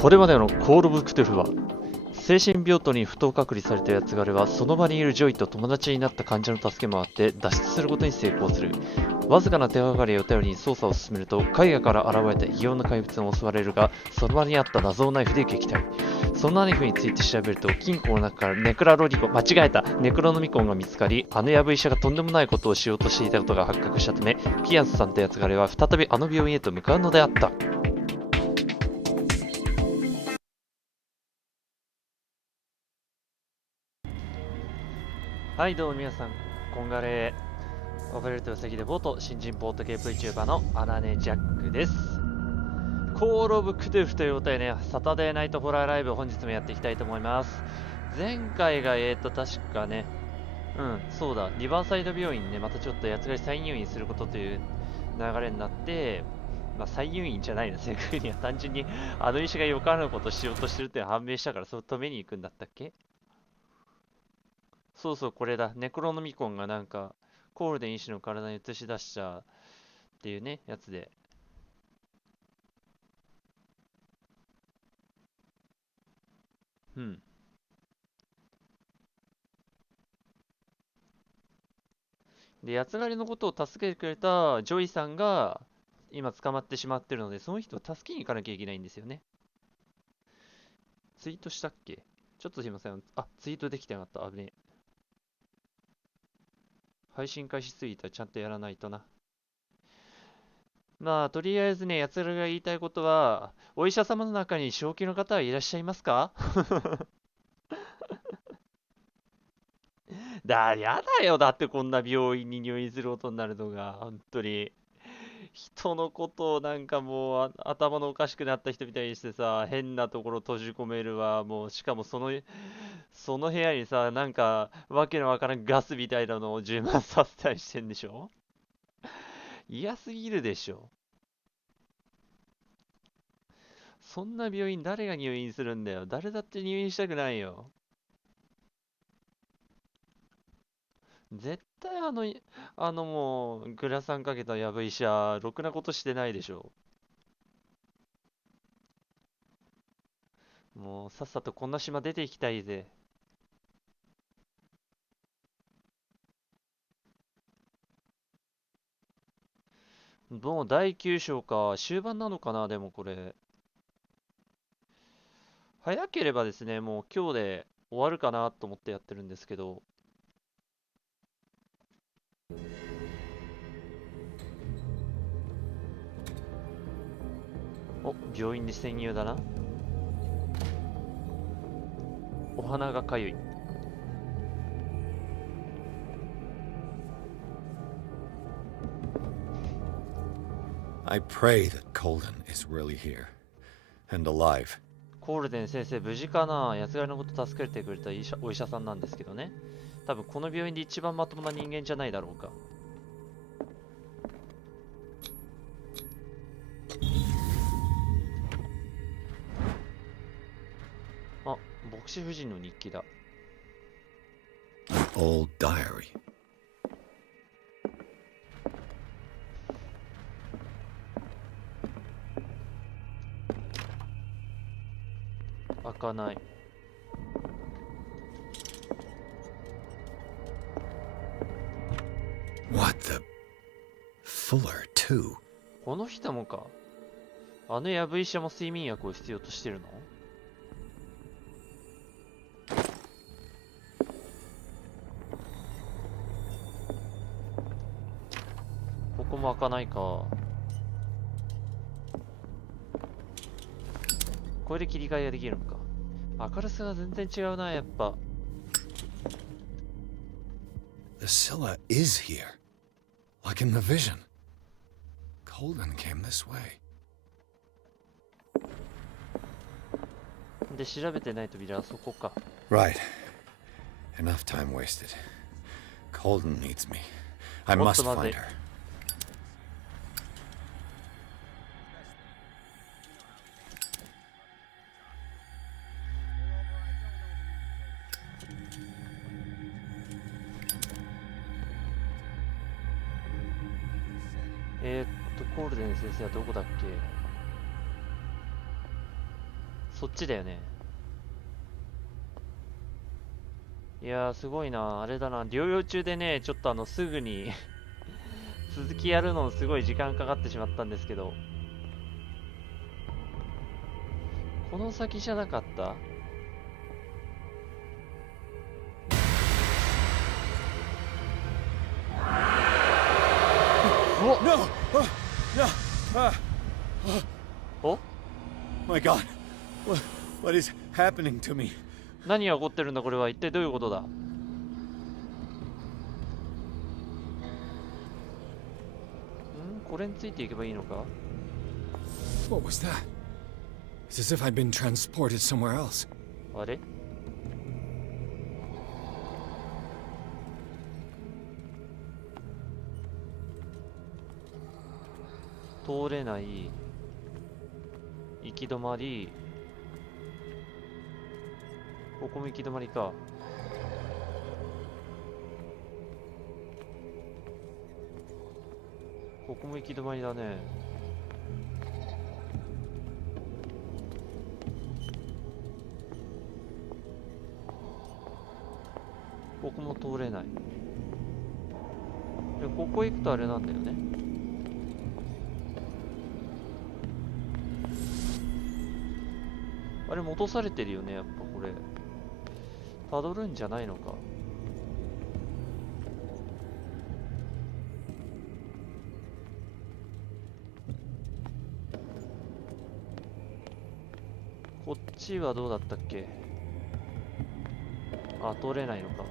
これまでのコール・オブ・クトゥルフは、精神病棟に不当隔離された奴隷はその場にいるジョイと友達になった患者の助けもあって脱出することに成功する。わずかな手がかりを頼りに捜査を進めると、海外から現れた異様な怪物に襲われるが、その場にあった謎のナイフで撃退。そのナイフについて調べると、金庫の中からネクロノミコンが見つかり、あのヤブ医者がとんでもないことをしようとしていたことが発覚したため、ピアンスさんと奴隷は再びあの病院へと向かうのであった。はい、どうも皆さん、こんがれ暴れると兎で暴兎、新人ポート系 VTuber の荒音ジャックです。コール・オブ・クトゥルフということでね、サタデーナイトホラーライブ本日もやっていきたいと思います。前回が確かね、そうだ、リバーサイド病院にね、またちょっと奴が再入院することという流れになって、再入院じゃないな、正確には単純にあの医師がよからぬことをしようとしてるって判明したから、それを止めに行くんだったっけ。そうそう、これだ。ネクロノミコンがなんか、コールデン医師の体に映し出したっていうね、やつで。うん。で、八つ狩りのことを助けてくれたジョイさんが、今捕まってしまってるので、その人を助けに行かなきゃいけないんですよね。ツイートしたっけ。ちょっとすいません。あ、ツイートできてなかった。危ねえ。配信開始過ぎたらちゃんとやらないとな。とりあえずね、奴らが言いたいことは、お医者様の中に正気の方はいらっしゃいますか。やだよ。だってこんな病院に入院することになるのが、本当に。人のことをなんかもう頭のおかしくなった人みたいにしてさ、変なところ閉じ込めるわ。もう、しかもその部屋にさ、なんか、わけのわからんガスみたいなのを充満させたりしてんでしょ。嫌すぎるでしょ。そんな病院誰が入院するんだよ。誰だって入院したくないよ。絶対もう、グラサンかけたやぶ医者、ろくなことしてないでしょ。もう、さっさとこんな島出ていきたいぜ。もう第9章か。終盤なのかな、でもこれ。早ければですね、もう今日で終わるかなと思ってやってるんですけど。お、病院に潜入だな。お鼻がかゆい。I pray that Colden is really here and alive. コールデン先生無事かな。奴らのこと助けてくれたお医者さんなんですけどね。多分この病院で一番まともな人間じゃないだろうか。あ、牧師夫人の日記だ。An old diary. 開かない。What the? Fuller, too. この人もか。あのヤブ医者も睡眠薬を必要としてるの。ここも開かないか。これで切り替えができるのか。明るさが全然違うな、やっぱ。The Scylla is here, like in the vision. Colden came this way. で、調べてない扉はそこか。Right. Enough time wasted. Colden needs me. I おっ must と待 find て。her. コールデン先生はどこだっけ。そっちだよね。いやー、すごいな。あれだな、療養中でね、ちょっとすぐに続きやるのすごい時間かかってしまったんですけど、この先じゃなかった？おっ No! No! Oh お my god. What is happening to me? 何が起こってるんだこれは。一体どういうことだ？これについていけばいいのか？ What was that? It's as if I'd been transported somewhere else. あれ？通れない、行き止まり、ここも行き止まりか。ここも行き止まりだね。ここも通れない。で、ここ行くとあれなんだよね。あれ戻されてるよね、やっぱこれ。たどるんじゃないのか。こっちはどうだったっけ？あ、通れないのか。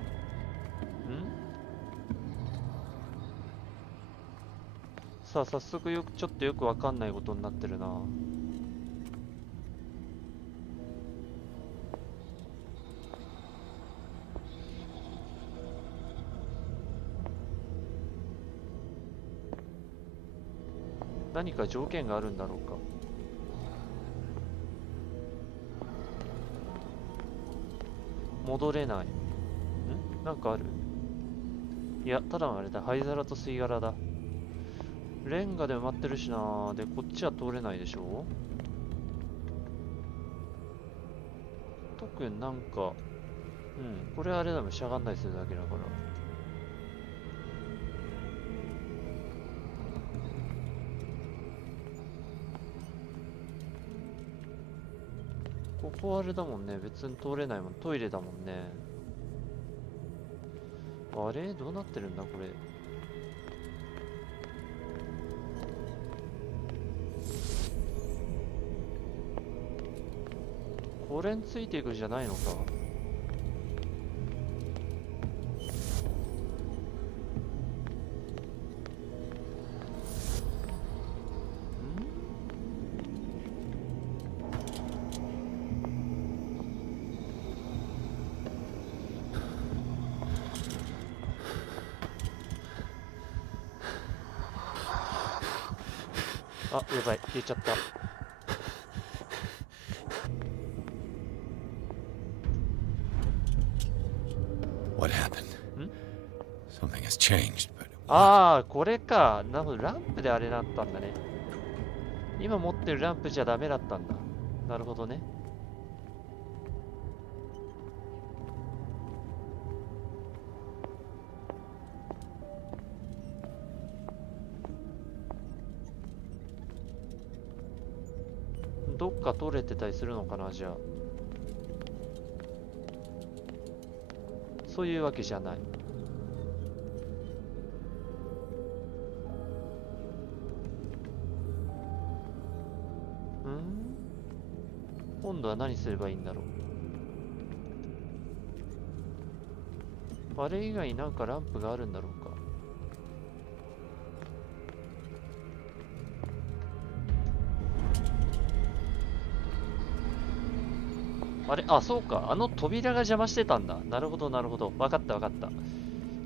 さあ、早速ちょっとよくわかんないことになってるな。何か条件があるんだろうか。戻れない。なんかある？いや、ただのあれだ。灰皿と吸い殻だ。レンガで埋まってるしな。で、こっちは通れないでしょ。特になんか、これあれだもん。しゃがんだりするだけだから。ここあれだもんね。別に通れないもん。トイレだもんね。あれどうなってるんだこれ。これについていくじゃないのか。あ、やばい、消えちゃった。What happened? Something has changed, but ああ、これか。なるほど、ランプであれだったんだね。今持ってるランプじゃダメだったんだ。なるほどね。どっか取れてたりするのかな、じゃあ。そういうわけじゃない。今度は何すればいいんだろう。あれ以外になんかランプがあるんだろうか。あれ、あ、そうか。あの扉が邪魔してたんだ。なるほど、なるほど。わかった、わかった。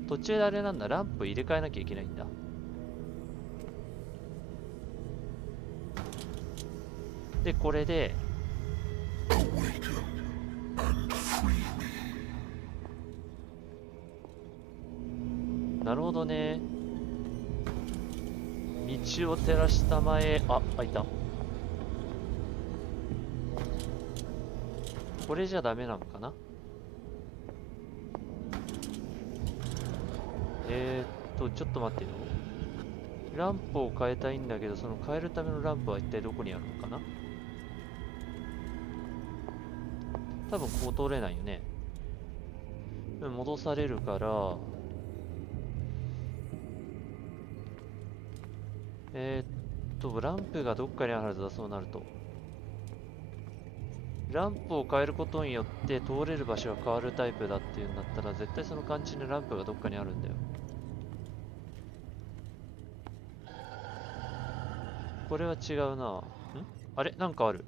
途中であれなんだ。ランプ入れ替えなきゃいけないんだ。で、これで、なるほどね。道を照らしたまえ、あ、開いた。これじゃダメなのかな。ちょっと待ってよ。ランプを変えたいんだけど、その変えるためのランプは一体どこにあるのかな。多分こう通れないよね。戻されるから、ランプがどっかにあるはずだ、そうなると。ランプを変えることによって通れる場所が変わるタイプだっていうんだったら、絶対その肝心のランプがどっかにあるんだよ。これは違うな。あれなんかある。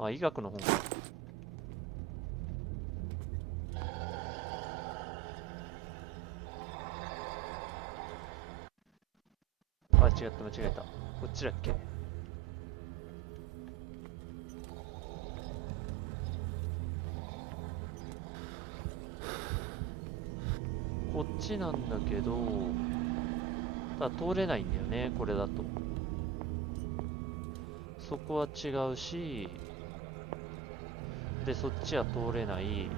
あ、医学の本か。あ、違った、間違えた。こっちだっけ。こっちなんだけど、ただ通れないんだよね、これだと。そこは違うし、で、そっちは通れない。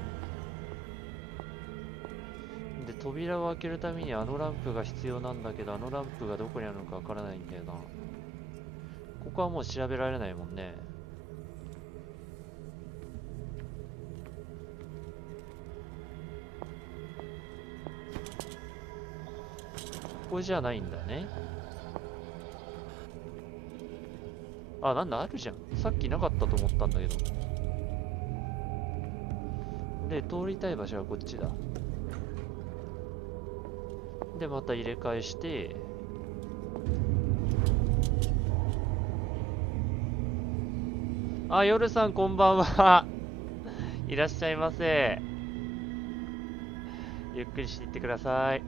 で、扉を開けるためにあのランプが必要なんだけど、あのランプがどこにあるのかわからないんだよな。ここはもう調べられないもんね。ここじゃないんだね。あ、なんだ、あるじゃん。さっきなかったと思ったんだけど。で、通りたい場所はこっちだ。で、また入れ替えして、あ、夜さんこんばんは。いらっしゃいませ。ゆっくりしていってください。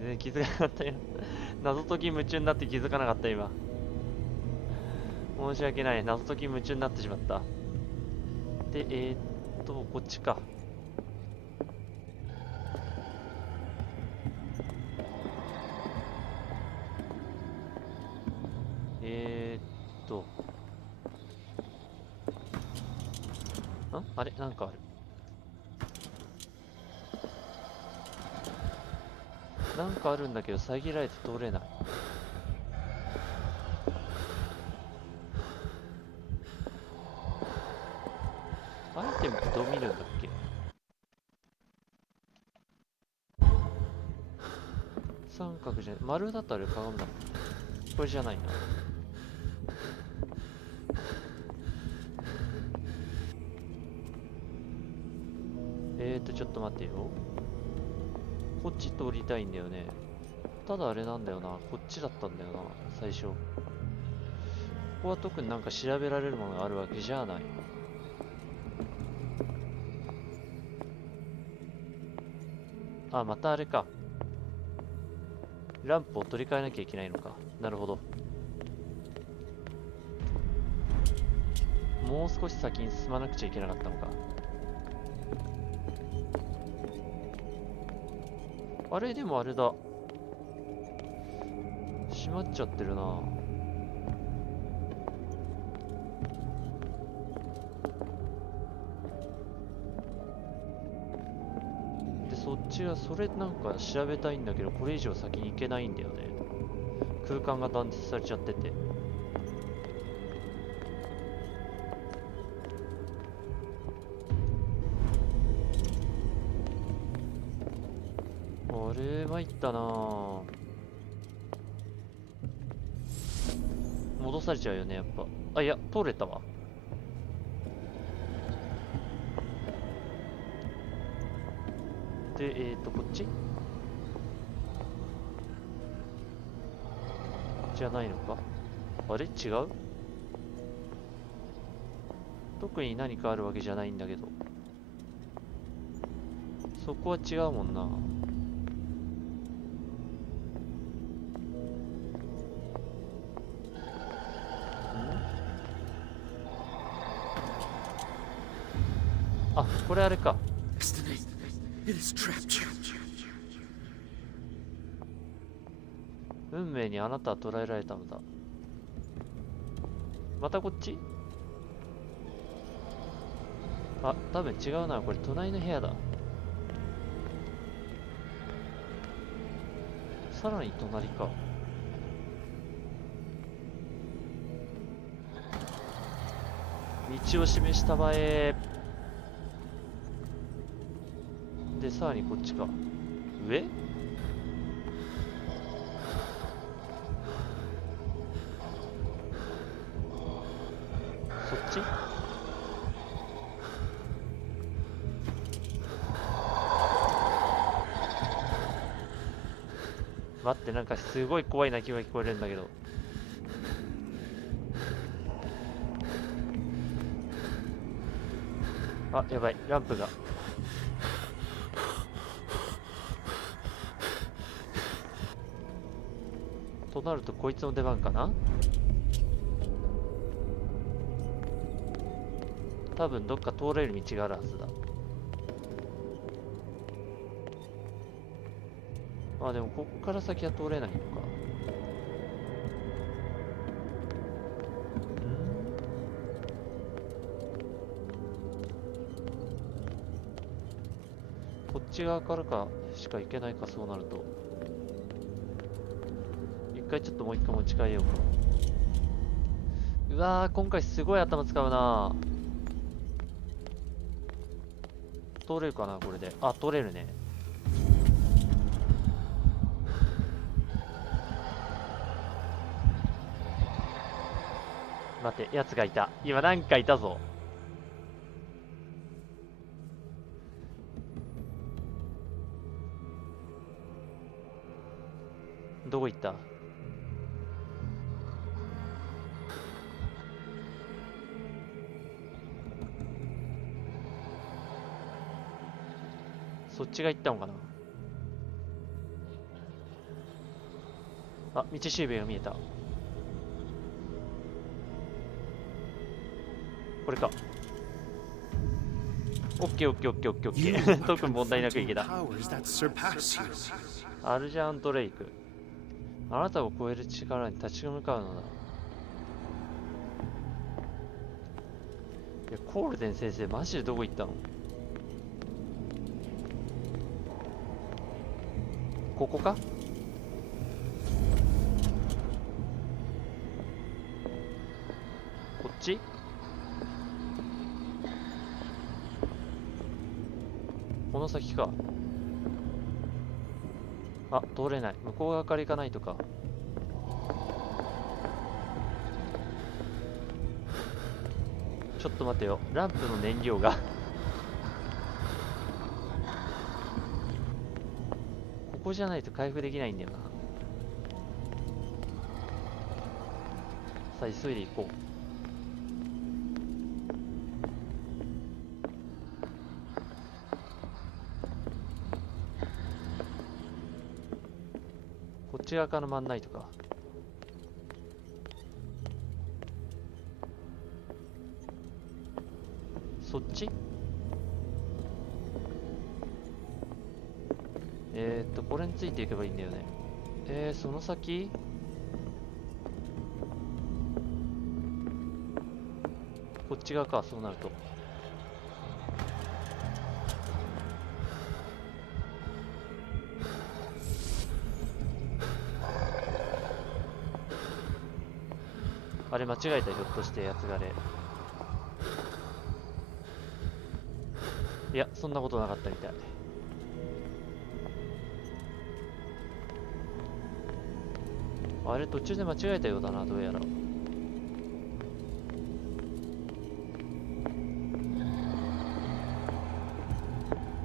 全然気づかなかったよ。謎解き夢中になって気づかなかった今。申し訳ない。謎解き夢中になってしまった。で、こっちか。あれなんかある。なんかあるんだけど遮られて通れない。アイテムってどう見るんだっけ。三角じゃない。丸だとあれ鏡だもん。これじゃないな。ちょっと待ってよ。こっち通りたいんだよね。ただあれなんだよな。こっちだったんだよな、最初。ここは特になんか調べられるものがあるわけじゃない。あ、またあれか。ランプを取り替えなきゃいけないのか。なるほど。もう少し先に進まなくちゃいけなかったのか。あれでもあれだ。閉まっちゃってるな。で、そっちはそれなんか調べたいんだけど、これ以上先に行けないんだよね。空間が断絶されちゃってて。あれ参ったなぁ。戻されちゃうよねやっぱ。あ、いや通れたわ。でこっちじゃないのか。あれ違う。特に何かあるわけじゃないんだけど、そこは違うもんな。あ、これあれか。運命にあなたは捕らえられたのだ。またこっち。あ、多分違うな。これ隣の部屋だ。さらに隣か。道を示した場へ。で、さらにこっちか。上？そっち？待って、なんかすごい怖い鳴き声聞こえるんだけど。あ、やばい、ランプが。となるとこいつの出番かな。多分どっか通れる道があるはずだ。あ、でもこっから先は通れないのか。こっち側からかしか行けないか、そうなると。一回ちょっともう一回持ち帰ようか。うわー、今回すごい頭使うな。通れるかなこれで。あ、通れるね。待って、やつがいた。今なんかいたぞ。どこ行った？そっちが行ったのかな。あ、道しるべが見えた。これか。オッケーオッケーオッケーオッケーオッケー。特に問題なくいけた。アルジャン・ドレイク。あなたを超える力に立ち向かうのだ。いや、コールデン先生マジでどこ行ったの？ここか？こっち？この先か。あ、通れない。向こう側から行かないとか。ちょっと待ってよ。ランプの燃料がここじゃないと回復できないんだよな。さあ、急いで行こう。こっち側から回んないとか。そっち？これについていけばいいんだよね。その先？こっち側か、そうなると。あれ間違えた、ひょっとしてやつがあれ。いや、そんなことなかったみたい。あれ途中で間違えたようだな、どうやら。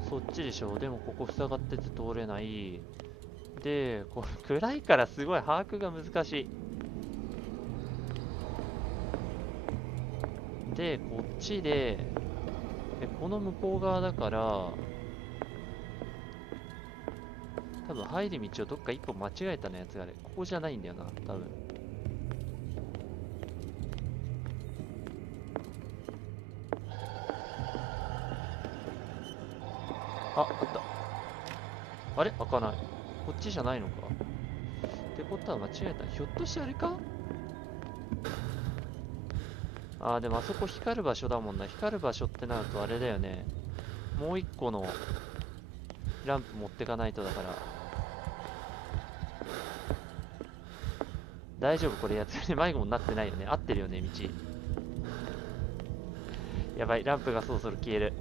そっちでしょ。でもここ塞がってて通れない。で、これ暗いからすごい把握が難しい。で、こっちで、この向こう側だから、多分入る道をどっか一本間違えたのやつがあれ。ここじゃないんだよな、多分。あ、あった。あれ開かない。こっちじゃないのか。ってことは間違えた。ひょっとしてあれか？あー、でもあそこ光る場所だもんな。光る場所ってなるとあれだよね。もう一個のランプ持ってかないとだから。大丈夫これやつに迷子になってないよね。合ってるよね、道。やばい、ランプがそろそろ消える。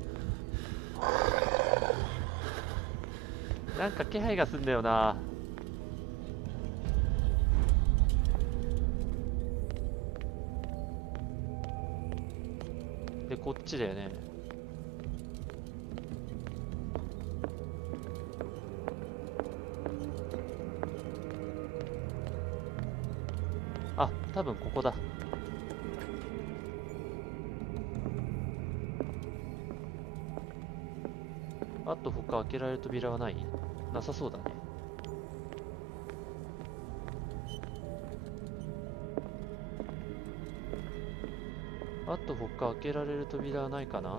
なんか気配がすんだよな。で、こっちだよね。あ、多分ここだ。あと他開けられる扉はない？なさそうだね。あと他開けられる扉はないかな？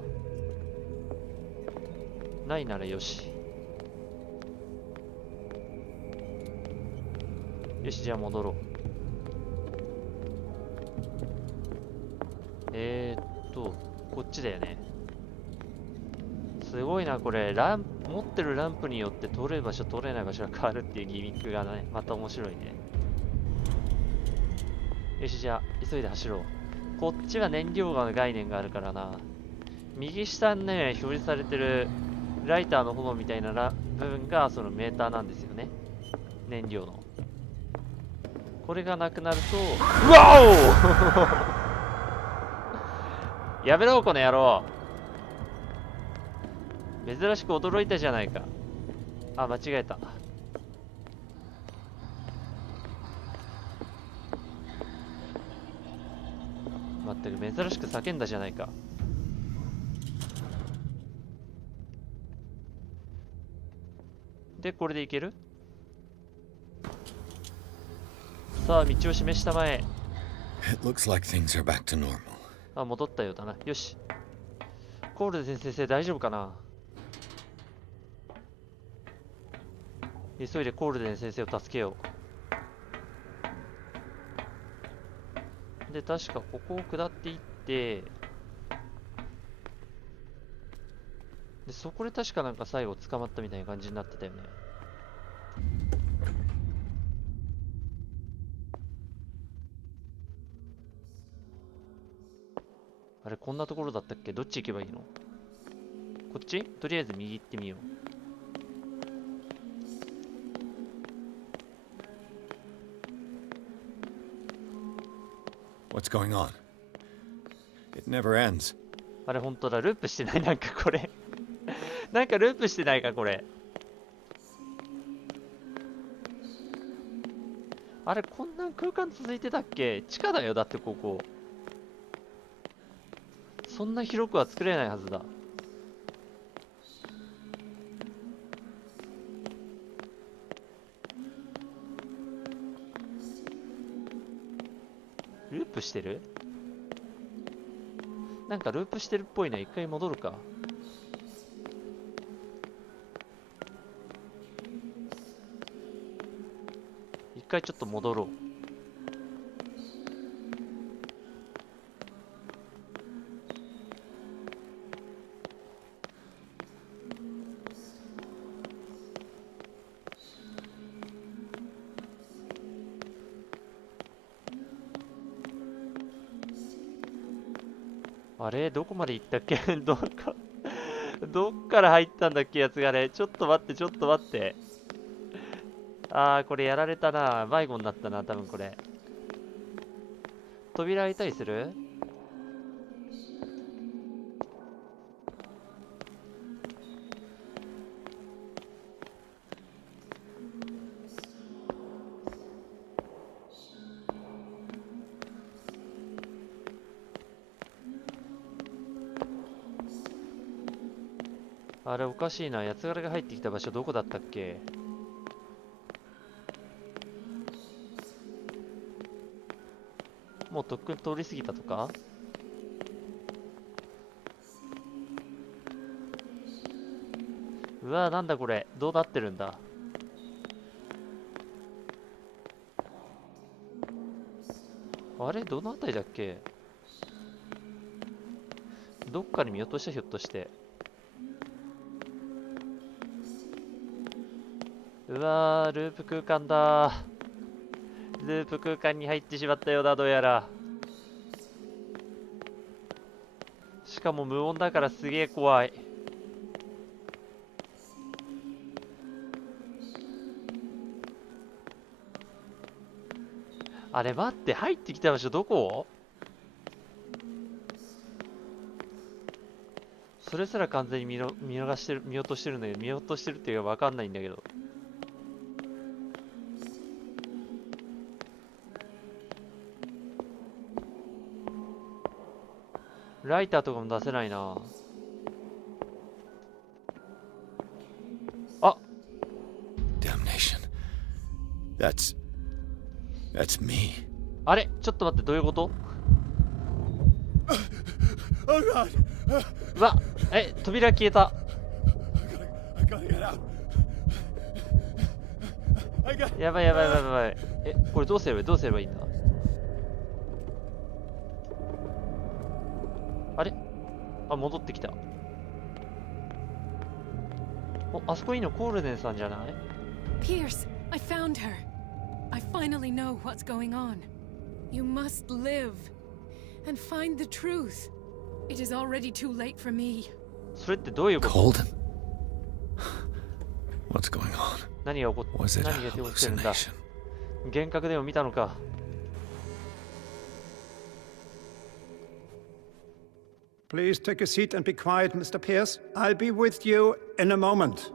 ないならよし。よし、じゃあ戻ろう。こっちだよね。すごいな、これ。持ってるランプによって取れる場所、取れない場所が変わるっていうギミックがね、また面白いね。よし、じゃあ、急いで走ろう。こっちは燃料の概念があるからな。右下にね、表示されてるライターの炎みたいな部分がそのメーターなんですよね。燃料の。これがなくなると、うわおやめろこの野郎。珍しく驚いたじゃないか。あ、間違えた。まったく珍しく叫んだじゃないか。で、これでいける？さあ、道を示したまえ。It looks like things are back to normal. あ、戻ったようだな。よし。コールデン先生大丈夫かな？急いでコールデン先生を助けよう。で、確かここを下っていって、で、そこで確かなんか最後捕まったみたいな感じになってたよね。あれ、こんなところだったっけ？どっち行けばいいの？こっち？とりあえず右行ってみよWhat's going on? It never ends. う。あれ、本当だ。ループしてない？なんかこれなんかループしてないかこれ。あれ、こんな空間続いてたっけ？地下だよ、だってここ。そんな広くは作れないはずだ。ループしてる？なんかループしてるっぽいな。一回戻るか。一回ちょっと戻ろう。あれどこまで行ったっけどっから入ったんだっけやつがね。ちょっと待って、ちょっと待って。あー、これやられたな。迷子になったな、多分これ。扉開いたりする？あれおかしいな。八つ柄が入ってきた場所どこだったっけ？もうとっくに通り過ぎたとか？うわー、なんだこれ。どうなってるんだ？あれどのあたりだっけ？どっかに見落とした、ひょっとして。うわー、ループ空間だー。ループ空間に入ってしまったようだ、どうやら。しかも無音だからすげえ怖い。あれ待って、入ってきた場所どこ？それすら完全に見逃してる、見落としてるんだけど、見落としてるっていうか分かんないんだけど。ライターとかも出せないな。あ、 Damnation. That's me. あれちょっと待って、どういうこと？ Oh God. うわ、扉消えた。I gotta get out. I got. やばいやばいやばいやばい。これどうすればいいんだ？あれ？あ、戻ってきた。お、あそこいいのコールデンさんじゃない？ Pierce, I found her. I finally know what's going on. You must live and find the truth. It is already too late for me. それってどういうこと？ Colden. What's going on? 何が起こっ Was it 何 a が起こってるんだ？ hallucination? 幻覚でも見たのか？ Please take a seat and be quiet, Mr. Pierce. I'll be with you in a moment.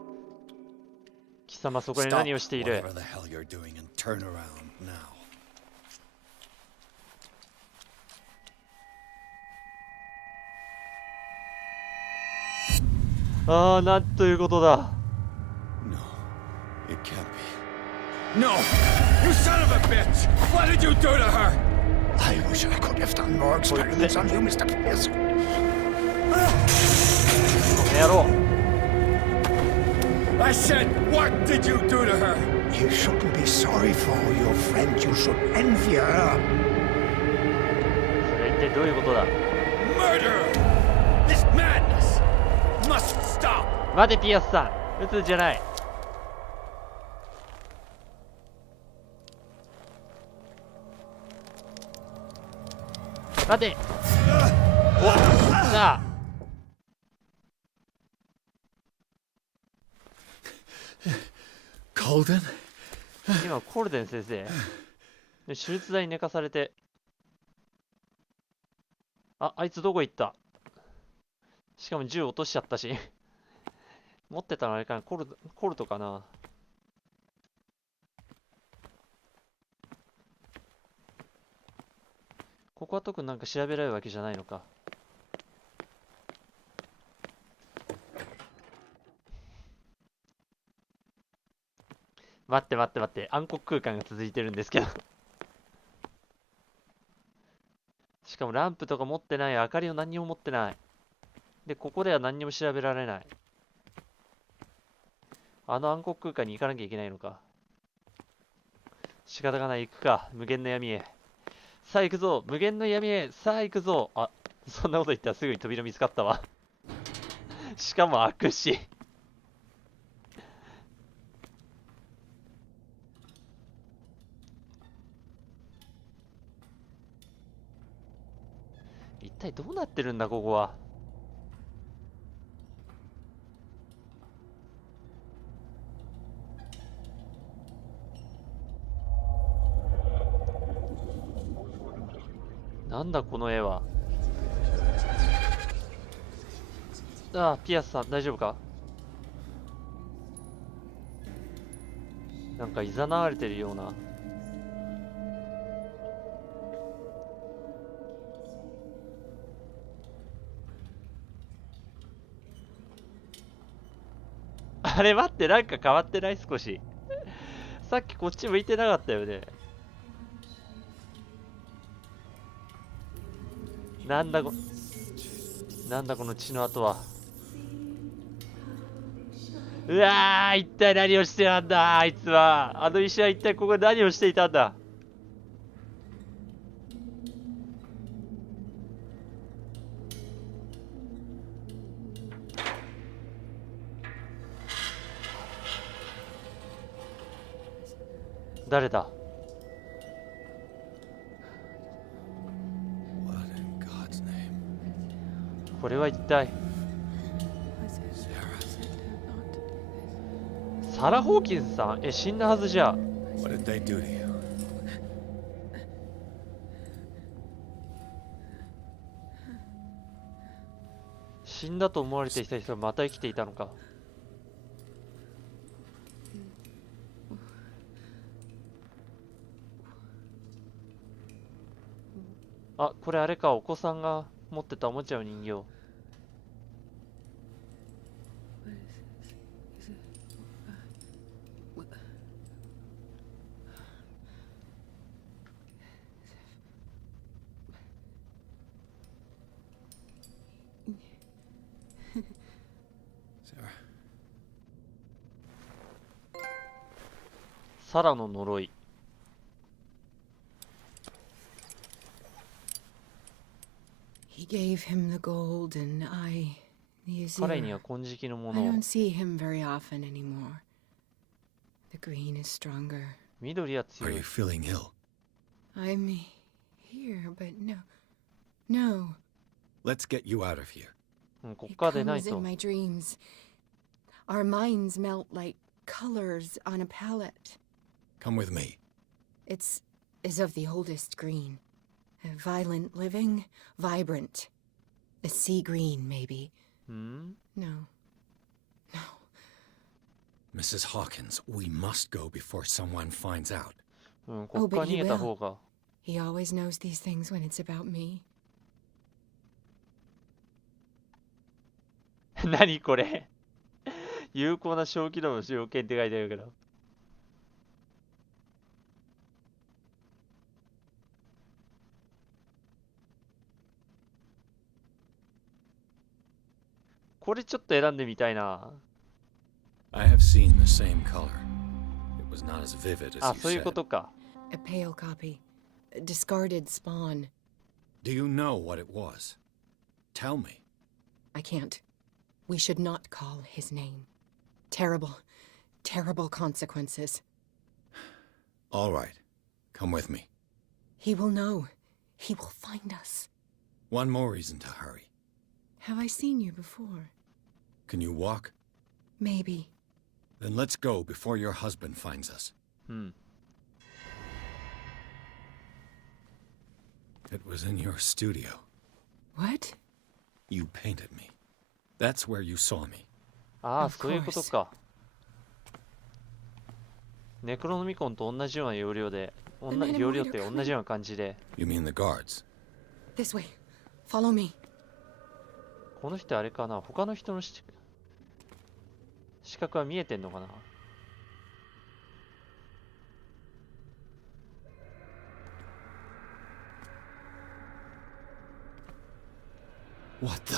貴様そこで何をしている？ whatever the hell you're doing and turn around now. ああ、なんということだ。 No, it can't be. No! You son of a bitch! What did you do to her? I wish I could have done more experiments on you, Mr. Pierce. この野郎。 I said, what did you do to her? You shouldn't be sorry for your friend. You should envy her. それってどういうことだ？ Murder! This madness must stop! 待てピアスさん、撃つんじゃない。待て。お、さあ。 Colden? 今コルデン先生手術台に寝かされて、あいつどこ行った？しかも銃落としちゃったし持ってたのあれかな、コルトかな。ここは特になんか調べられるわけじゃないのか。待って、暗黒空間が続いてるんですけどしかもランプとか持ってない、明かりを何にも持ってない。で、ここでは何にも調べられない。あの暗黒空間に行かなきゃいけないのか。仕方がない、行くか、無限の闇へ。さあ行くぞ、無限の闇へ、さあ行くぞ。あ、そんなこと言ったらすぐに扉見つかったわしかも開くし一体どうなってるんだここは。なんだこの絵は。ああ、ピアスさん大丈夫か？なんかいざなわれてるような。あれ待って、なんか変わってない？少しさっきこっち向いてなかったよね。なんだこの血の跡は。うわー、一体何をしてたんだあいつは。あの医者は一体ここで何をしていたんだ。誰だ？ What in God's name? これは一体。サラ・ホーキンスさん、死んだはずじゃ。 What did they do to you? 死んだと思われていた人がまた生きていたのか。あ、これあれか、お子さんが持ってたおもちゃの人形。サラの呪い。 He gave him the gold and the 彼に azure. は金色のも I のを。 don't see him very often anymore. The green is stronger. 緑は Are 強 you い。 feeling ill? I'm here, but no. Let's get you out of here. うん、こっ It から出ない comes と in。my dreams. Our minds melt like colors on a palette. Come with me. It's of the oldest green. Violent living, vibrant. A sea green, maybe. うん。 No. Mrs. Hawkins, we must go before someone finds out. うん、こっから逃げた方が。 He always knows these things when it's about me. 何これ。有効な小気道の条件って書いてあるけど。これちょっと選んでみたいな。 I have seen the same color. It was not as vivid あ、 as you そういう said. ことか。 A pale copy. A discarded spawn. Do you know what it was? Tell me. I can't. We should not call his name. Terrible, terrible consequences. All right. Come with me. He will know. He will find us. One more reason to hurry. Have I seen you before? Can you walk? Maybe. Then let's go before your husband finds us. うん。 It was in your studio. What? You painted me. That's where you saw me. ああ、 Of そういうことか。ネクロノミコンと同じような容量で、容量って同じような感じで。 You mean the guards? This way. Follow me. この人あれかな、他の人の視覚は見えてんのかな。 What the?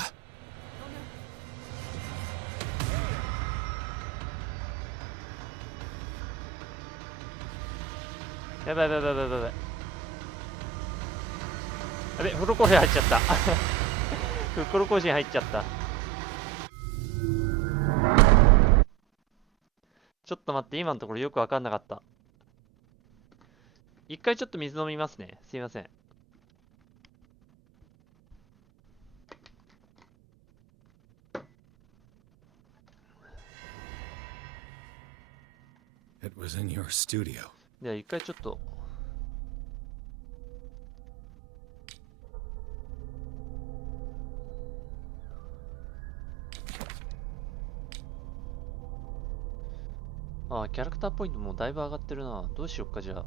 やばいやばいやばいやばいやばい。やべ、袋小路入っちゃった。袋小路に入っちゃった。ちょっと待って、今のところよくわかんなかった。一回ちょっと水飲みますね。すいません。It was in your studio. じゃあ一回ちょっと。ああ、キャラクターポイントもうだいぶ上がってるな。どうしよっか、じゃあ。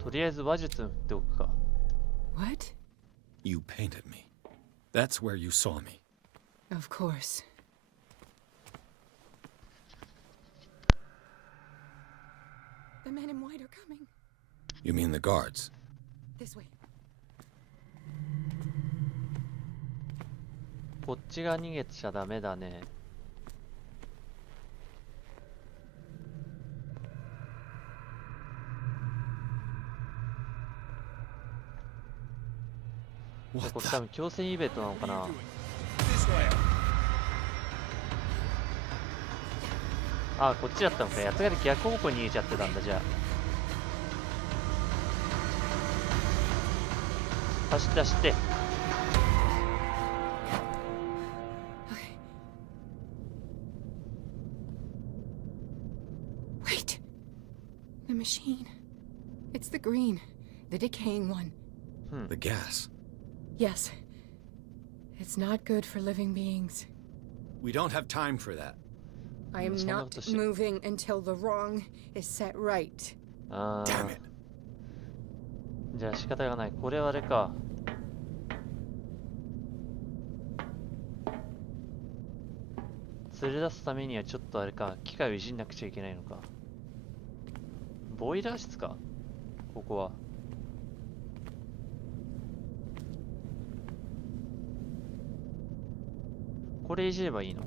とりあえず話術振っておくか。 What? You painted me. That's where you saw me. Of course. The men in white are coming. You mean the guards? This way. こっちが逃げちゃダメだね。これ多分強制イベントなのかな。あ、こっちだったのか。やつが逆方向に逃げちゃってたんだ。じゃあ走って走って。Wait. The machine. It's the green. The decaying one. The gas. Yes. It's not good for living beings. We don't have time for that. I am not moving until the wrong is set right. Damn it. じゃあ仕方がない。これはあれか。連れ出すためにはちょっとあれか。機械をいじんなくちゃいけないのか。ボイラー室かここは。これいじればいいの？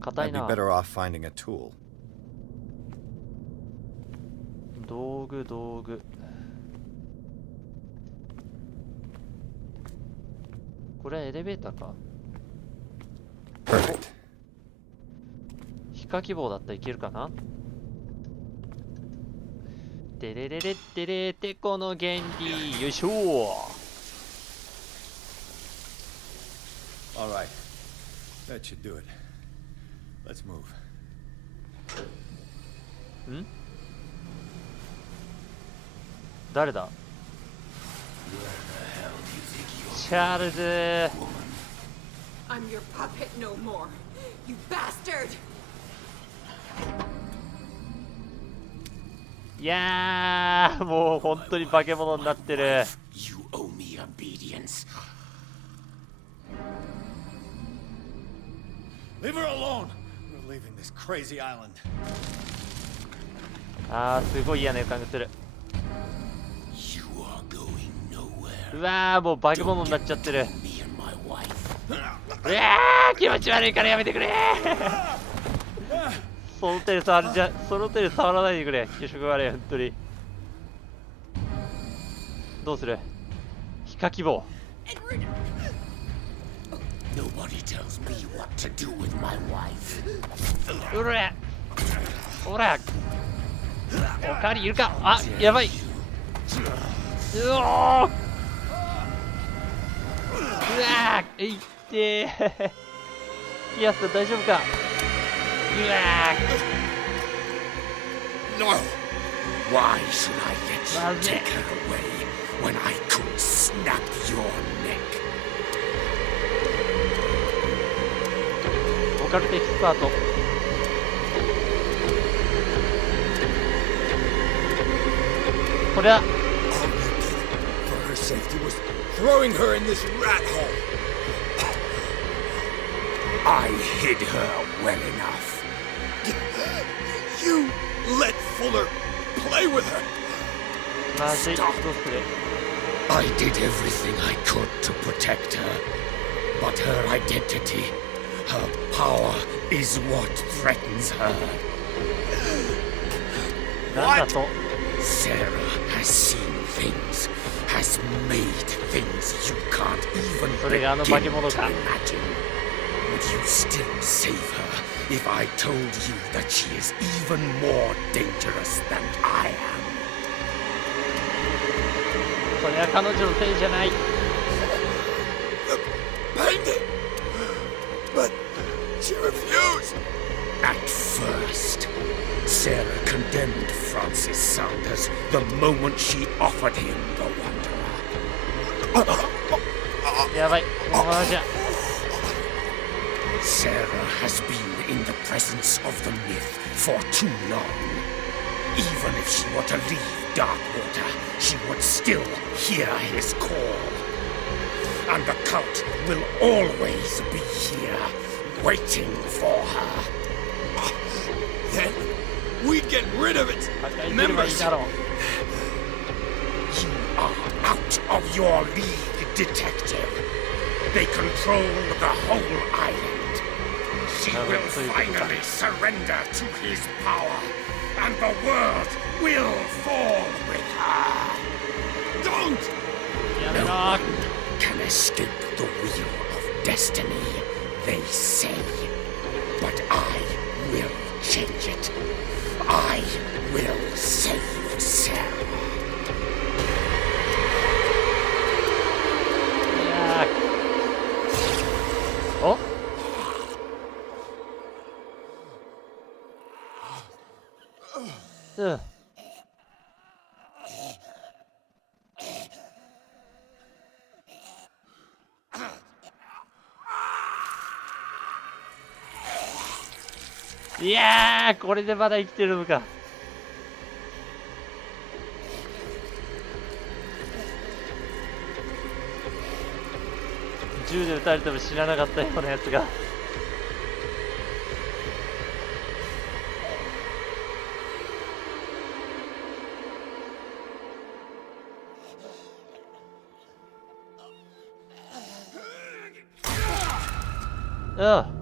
硬い I'd be な。 better off finding a tool. 道具。これはエレベーターか。 Perfect. 引っかき棒だったらいけるかな。てれれれってれてこの原理。よいしょ。All right. That should do it. Let's move. ん？誰だ？チャールズ。 I'm your puppet no more. You bastard! いやー、もう本当に化け物になってる。 You owe me obedience. Leave her alone. We're leaving this crazy island. あー、すごい嫌な予感がする。 You are going nowhere. うわー、もう化け物になっちゃってる。 Me and my wife. うわー、気持ち悪いからやめてくれー。その手で触らないでくれ。気色が悪い、本当に。どうする？引っかき棒。 Nobody tells me what to do with my wife. うらほらおかわりいるか。あ、やばい。うおー、うわー、いってー。ピアス大丈夫か。うわー。 No. Why should I let you That's it. take her away when I could snap your neck? オカルトエキスパート。これは All you did for her safety was throwing her in this rat hole. I hid her well enough. You let Fuller play with her. まずい。どう Stop. する？ I did everything I could to protect her. But her identity, her power is what threatens her. なんだと？ Sarah has seen things, has made things you can't even それがあの化け begin 物 to か。 imagine. Would you still save her if I told you that she is even more dangerous than I am? それは彼女のせいじゃない。 Bandit! But she refused. At first, Sarah condemned Francis Saunders the moment she offered him the Wanderer. やばい。このままじゃ。 Sarah has been in the presence of the myth for too long. Even if she were to leave Darkwater, she would still hear his call. And the cult will always be here, waiting for her. Then we'd get rid of it. 破壊すればいいだろう。 You are out of your league, detective. They control the whole island. She will finally surrender to his power, and the world will fall with her. Don't! やめ No ろ one can escape the wheel of destiny, they say. But I will change it. I will save Sarah. いやーおうん。いやー、これでまだ生きてるのか。銃で撃たれても死ななかったようなやつが。うん。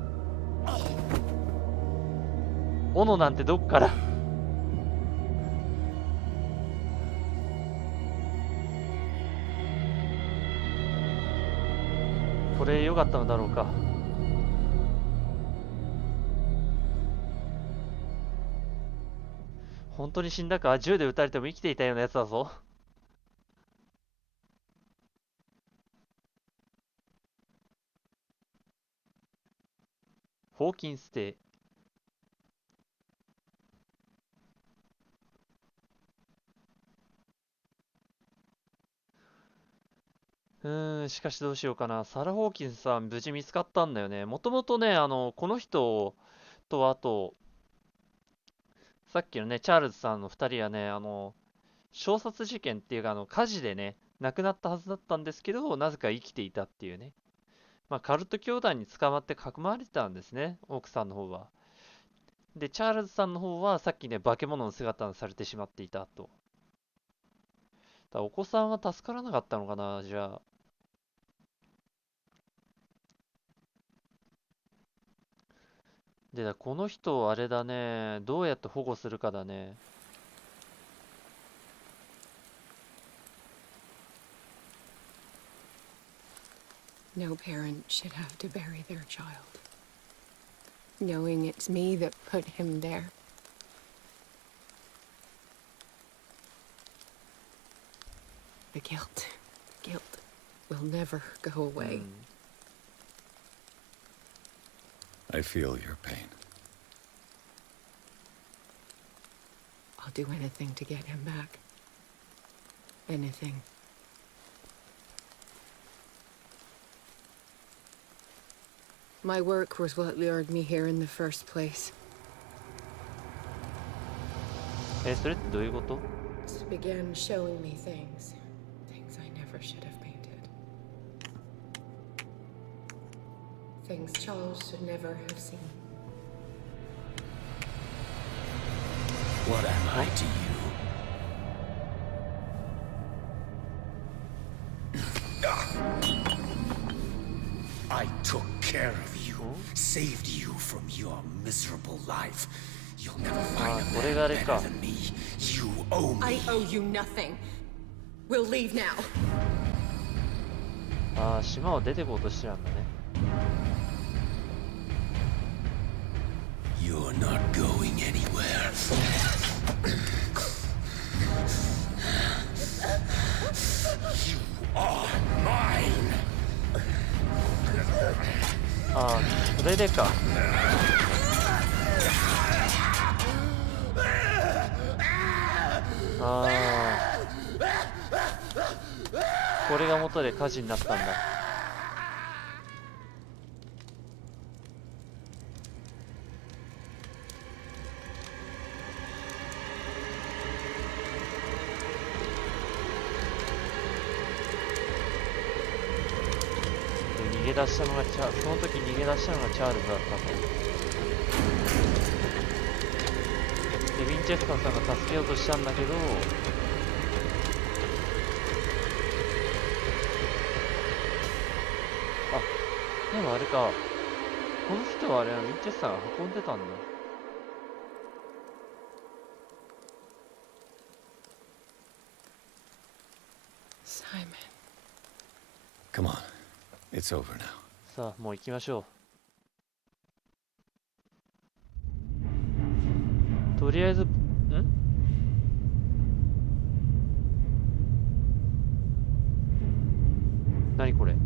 斧なんてどっから。これ良かったのだろうか。本当に死んだか。銃で撃たれても生きていたようなやつだぞ。ホーキンステイ。しかしどうしようかな。サラ・ホーキンスさん、無事見つかったんだよね。もともとね、この人と、あと、さっきのね、チャールズさんの2人はね、衝殺事件っていうか、火事でね、亡くなったはずだったんですけど、なぜか生きていたっていうね。まあ、カルト教団に捕まってかくまわれてたんですね、奥さんの方は。で、チャールズさんの方は、さっきね、化け物の姿にされてしまっていたと。だからお子さんは助からなかったのかな、じゃあ。で、この人、あれだね。どうやって保護するかだね。No parent should have to bury their child, knowing it's me that put him there. The guilt will never go away. I feel your pain. I'll do anything to get him back. Anything. My work was what lured me here in the first place. それってどういうこと？ It began showing me things I never should have painted. Things Charles should never have seen. What am I to you? I took care of you, saved you from your miserable life. You'll never find a man better than me. You owe me. I owe you nothing. We'll leave now. ああ、島を出てこうとしてたんだね。You're not going anywhere. You are mine. ああ、それでか。ああ、これが元で火事になったんだ。逃げ出したのがその時逃げ出したのがチャールズだったんだ。でウィンチェスターさんが助けようとしたんだけど、あ、でもあれか、この人はあれはウィンチェスターが運んでたんだ。Simon. Come on. It's over now. さあもう行きましょう。とりあえず何これ。う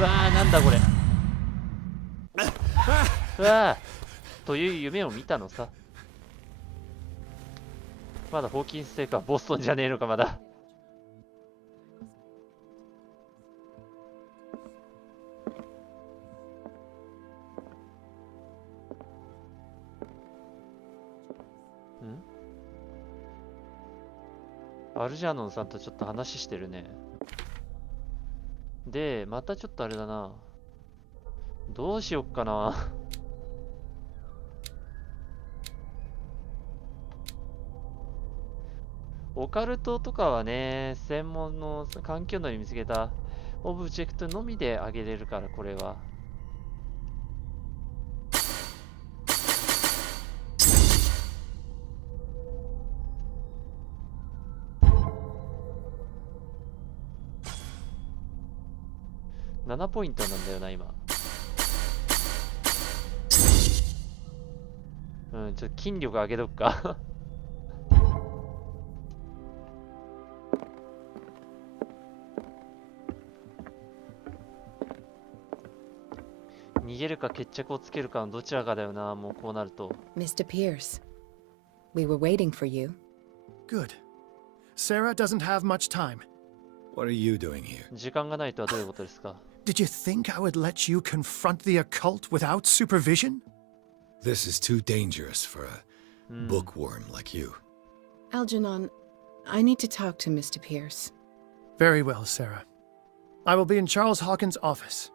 わー、なんだこれ。うわーという夢を見たのさ。まだホーキンステークはボストンじゃねえのか、まだ。アルジャーノンさんとちょっと話してるね。で、またちょっとあれだな。どうしよっかな。オカルトとかはね、専門の環境内に見つけたオブジェクトのみであげれるから、これは。7ポイントなんだよな、今。ちょっと筋力上げとくか。逃げるか決着をつけるかのどちらかだよな、もうこうなると。Mr. Pierce, we were waiting for you. Good. Sarah doesn't have much time. What are you doing here? 時間がないとはどういうことですか？ Did you think I would let you confront the occult without supervision? This is too dangerous for a bookworm like you. Algernon, I need to talk to Mr. Pierce. Very well, Sarah. I will be in Charles Hawkins' office.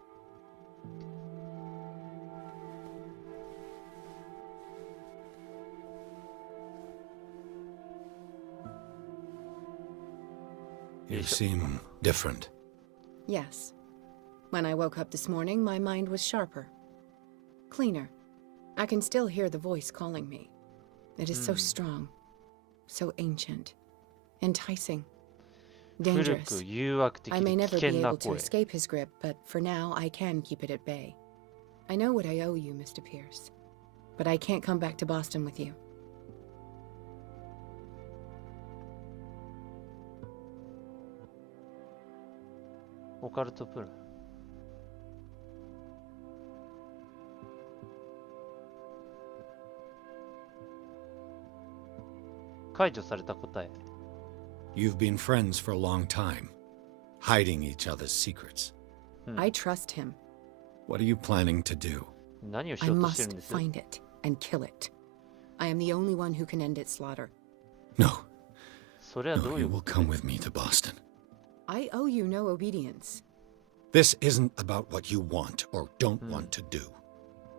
You seem different. Yes. When I woke up this morning, my mind was sharper. Cleaner. I can still hear the voice calling me. It is so strong. So ancient. Enticing. 古 Dangerous. く誘惑的 I may で never 危 be 険な able to 声。 escape his grip, but for now I can keep it at bay. I know what I owe you, Mr. Pierce. But I can't come back to Boston with you. オカルトプラン。解除された答え。You've been friends for a long time, hiding each other's secrets. I trust him. What are you planning to do? 何をし I ようとしてるん must です？ find it and kill it. I am the only one who can end its slaughter. No, それはど no, うい you うこ will と？ come with me to Boston. I owe you no obedience. This isn't about what you want or don't want to do.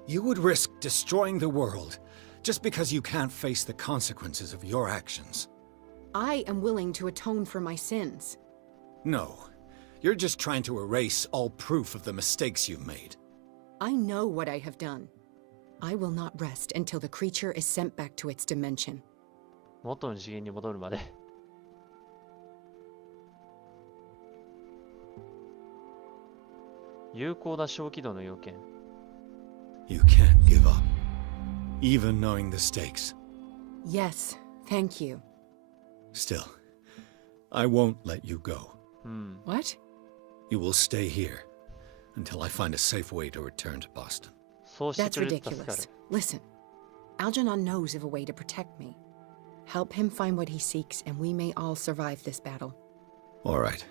You would risk destroying the world just because you can't face the consequences of your actions. I am willing to atone for my sins. No, you're just trying to erase all proof of the mistakes you've made. I know what I have done. I will not rest until the creature is sent back to its dimension. 元の次元に戻るまで。有効な小軌道の要件。You can't give up, even knowing the stakes. Yes, thank you. Still, I won't let you go. What? You will stay here until I find a safe way to return to Boston. そうして That's くれると助かる。 ridiculous. Listen, Algernon knows of a way to protect me. Help him find what he seeks, and we may all survive this battle. All right,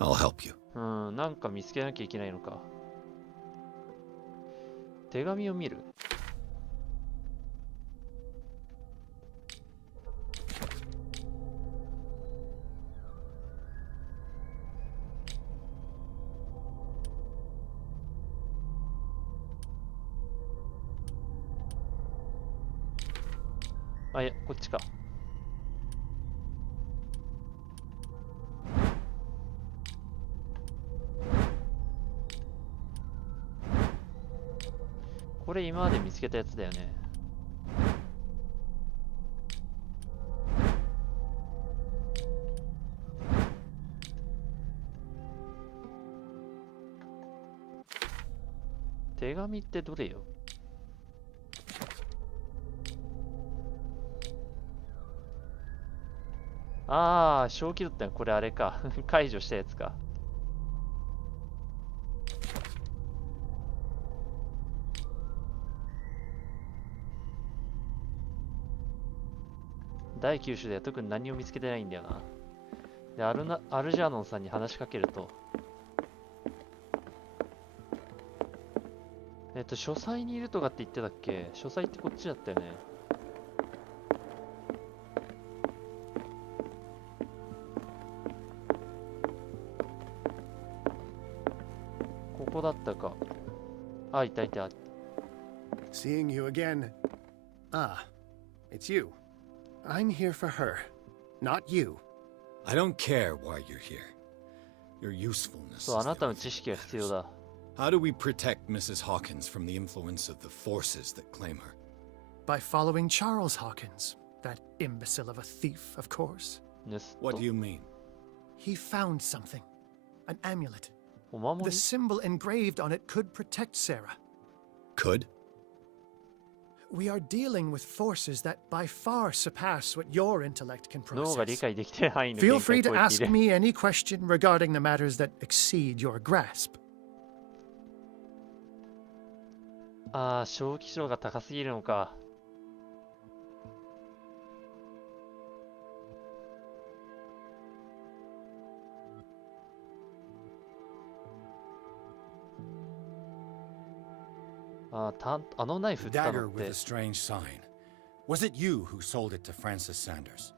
I'll help you. なんか見つけなきゃいけないのか。手紙を見る。あ、いや、こっちか。これ今まで見つけたやつだよね。手紙ってどれよ。ああ、正気だったよ。これあれか。解除したやつか。第9種では特に何を見つけてないんだよな。で、アルジャーノンさんに話しかけると、書斎にいるとかって言ってたっけ？書斎ってこっちだったよね。ここだったか。あ、いたいた。Seeing you again. Ah, it's you. I'm here for her, not you. I don't care why you're here. Your usefulness. そう、あなたの知識が必要だ。How do we protect Mrs. Hawkins from the influence of the forces that claim her? By following Charles Hawkins, that imbecile of a thief, of course. What do you mean? He found something. An amulet. お守 The り？ symbol engraved on it could protect Sarah. Could? We are dealing with forces that by far surpass what your intellect can 脳が理 process. 解できてない範囲の Feel 限 free 界 to を超えてい ask る。 me any question regarding the matters that exceed your grasp. ああ、正気症が高すぎるのか。あのナイフっての Dagger っ with て a strange sign. Was it you who sold it to Francis Sanders?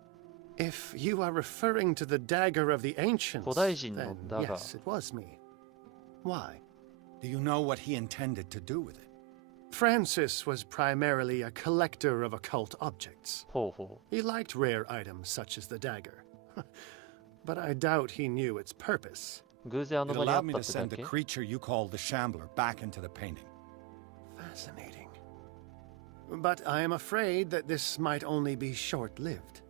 If you are referring to the dagger of the ancients, 古代人の then ダガー。 yes, it was me. Why? Do you know what he intended to do with it? Francis was primarily a collector of occult objects. ほうほ He liked rare items such as the dagger. But I doubt he knew its purpose. う。偶然あ It の場にあっ allowed me た to ってだ send the け？ creature you call the Shambler back into the painting. Fascinating. But I am afraid that this might only be short-lived.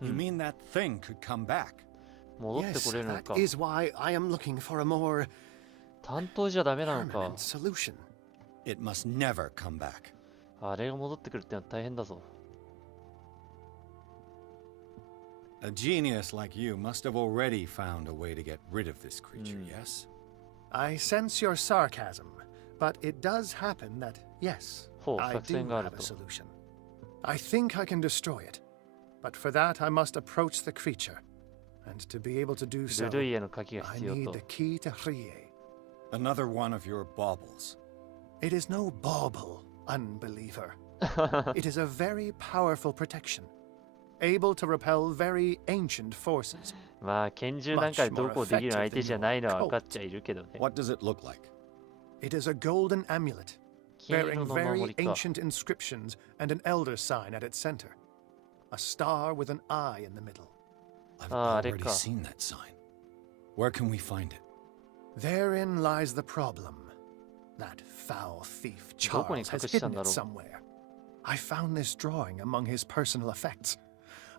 You mean that thing could come back? 戻って Yes, これるの that か。 is why I am looking for a more 担当じゃダメなのか permanent。solution. It must never come back. あれが戻ってくるってのは大変だぞ。A genius like you must have already found a way to get rid of this creature, yes? I sense your sarcasm, but it does happen that, yes, ほう、 I 作 do 戦がある have a と。 solution. I think I can destroy it, but for that I must approach the creature, and to be able to do ル so, ルイへの鍵が I 必要 need と the。key to Hrie. Another one of your baubles. It is no bauble, unbeliever. It is a very powerful protection, able to repel very ancient forces. まあ、拳銃なんかでどうこうできる相手じゃないのは分かっちゃいるけどね。 What does it look like? It is a golden amulet, 金色 bearing のお守 very りか。 ancient inscriptions and an elder sign at its center. A star with an eye in the middle. I've Ah, already Rika. seen that sign. Where can we find it? Therein lies the problem. That foul thief どこに Charles has 隠したん hidden だ it ろう。 somewhere. I found this drawing among his personal effects.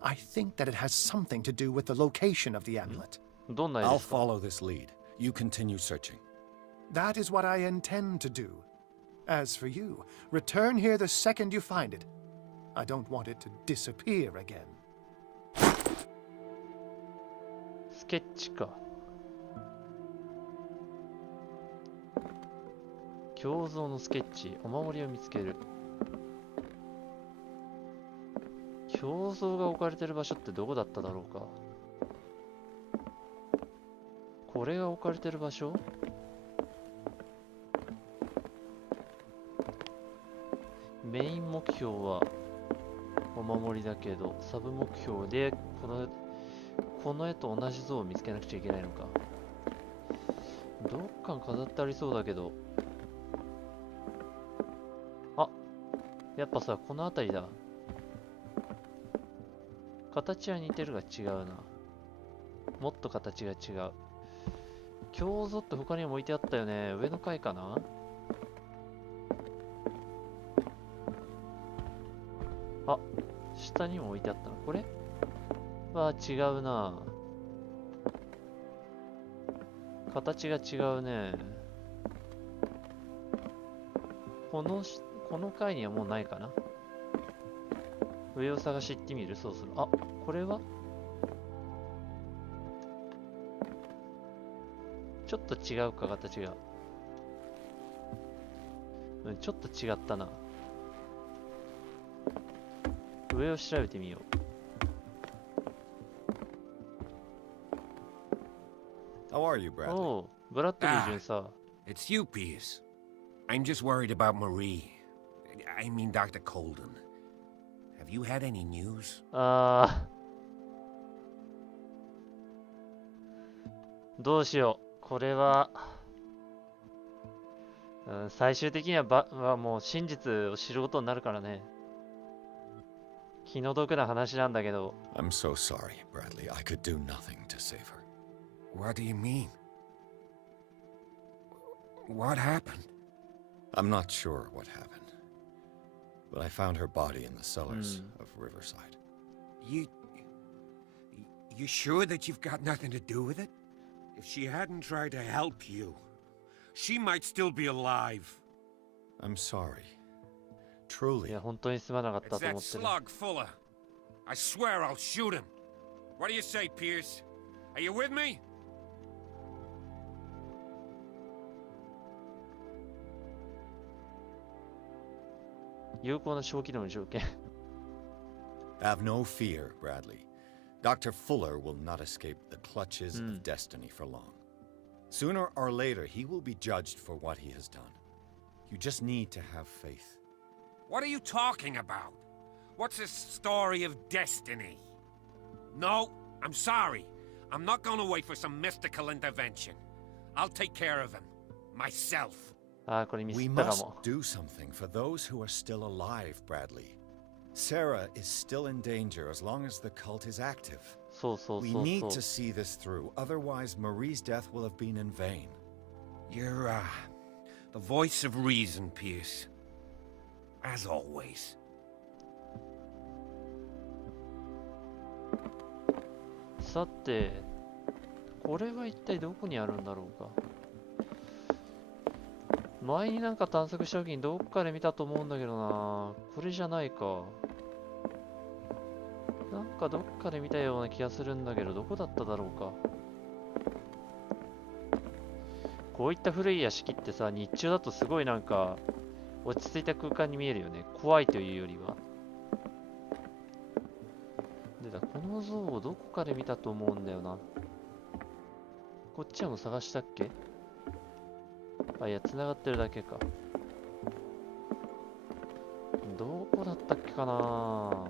I think that it has something to do with the location of the amulet. どんな絵で I'll すか？ follow this lead. You continue searching. That is what I intend to do. As for you, return here the second you find it. I don't want it to disappear again. スケッチか。胸像のスケッチ。お守りを見つける。胸像が置かれてる場所ってどこだっただろうか。これが置かれてる場所？メイン目標はお守りだけど、サブ目標でこの絵と同じ像を見つけなくちゃいけないのか。どっかに飾ってありそうだけど。あ、やっぱさ、この辺りだ。形は似てるが違うな。もっと形が違う。京ぞって他にも置いてあったよね。上の階かな。あ、下にも置いてあったな。これは違うな。形が違うね。この階にはもうないかな。上を探し行ってみる。そうする。あ、これはちょっと違うか、形が。うん、ちょっと違ったな。上を調べてみよう。How are you, Bradley? おう、ブラッドリー巡査。It's you, Pierce. I'm just worried about Marie. I mean Dr. Colden. Have you had any news? どうしよう。これは、最終的にはもう真実を知ることになるからね。気の毒な話なんだけど。I'm so sorry, Bradley. I could do nothing to save her. What do you mean? What happened? I'm not sure what happened, but I found her body in the cellars of Riverside. You sure that you've got nothing to do with it? If she hadn't tried to help you, she might still be alive. I'm sorry. い Truly. や、本当にすまなかっ It's たと that 思ってる。 slug Fuller. I swear I'll shoot him. What do you say, Pierce? Are you with me? 有効な小機能の条件。Have no fear, Bradley. Dr. Fuller will not escape the clutches of destiny for long. Sooner or later, he will be judged for what he has done. You just need to have faith. What are you talking about? What's this story of destiny? No, I'm sorry. I'm not gonna wait for some mystical intervention. I'll take care of him. Myself. ああ、これミス We ったか must も。 do something for those who are still alive, Bradley. Sarah is still in danger as long as the cult is active. そうそう We そう need そう to。see this through, otherwise Marie's death will have been in vain. You're, the voice of reason, Pierce. As always. さて、これは一体どこにあるんだろうか。前になんか探索した時にどっかで見たと思うんだけどな。これじゃないか。なんかどっかで見たような気がするんだけど、どこだっただろうか。こういった古い屋敷ってさ、日中だとすごいなんか落ち着いた空間に見えるよね。怖いというよりは。でだ、この像をどこかで見たと思うんだよな。こっちはもう探したっけ？あ、いや、繋がってるだけか。どこだったっけかな。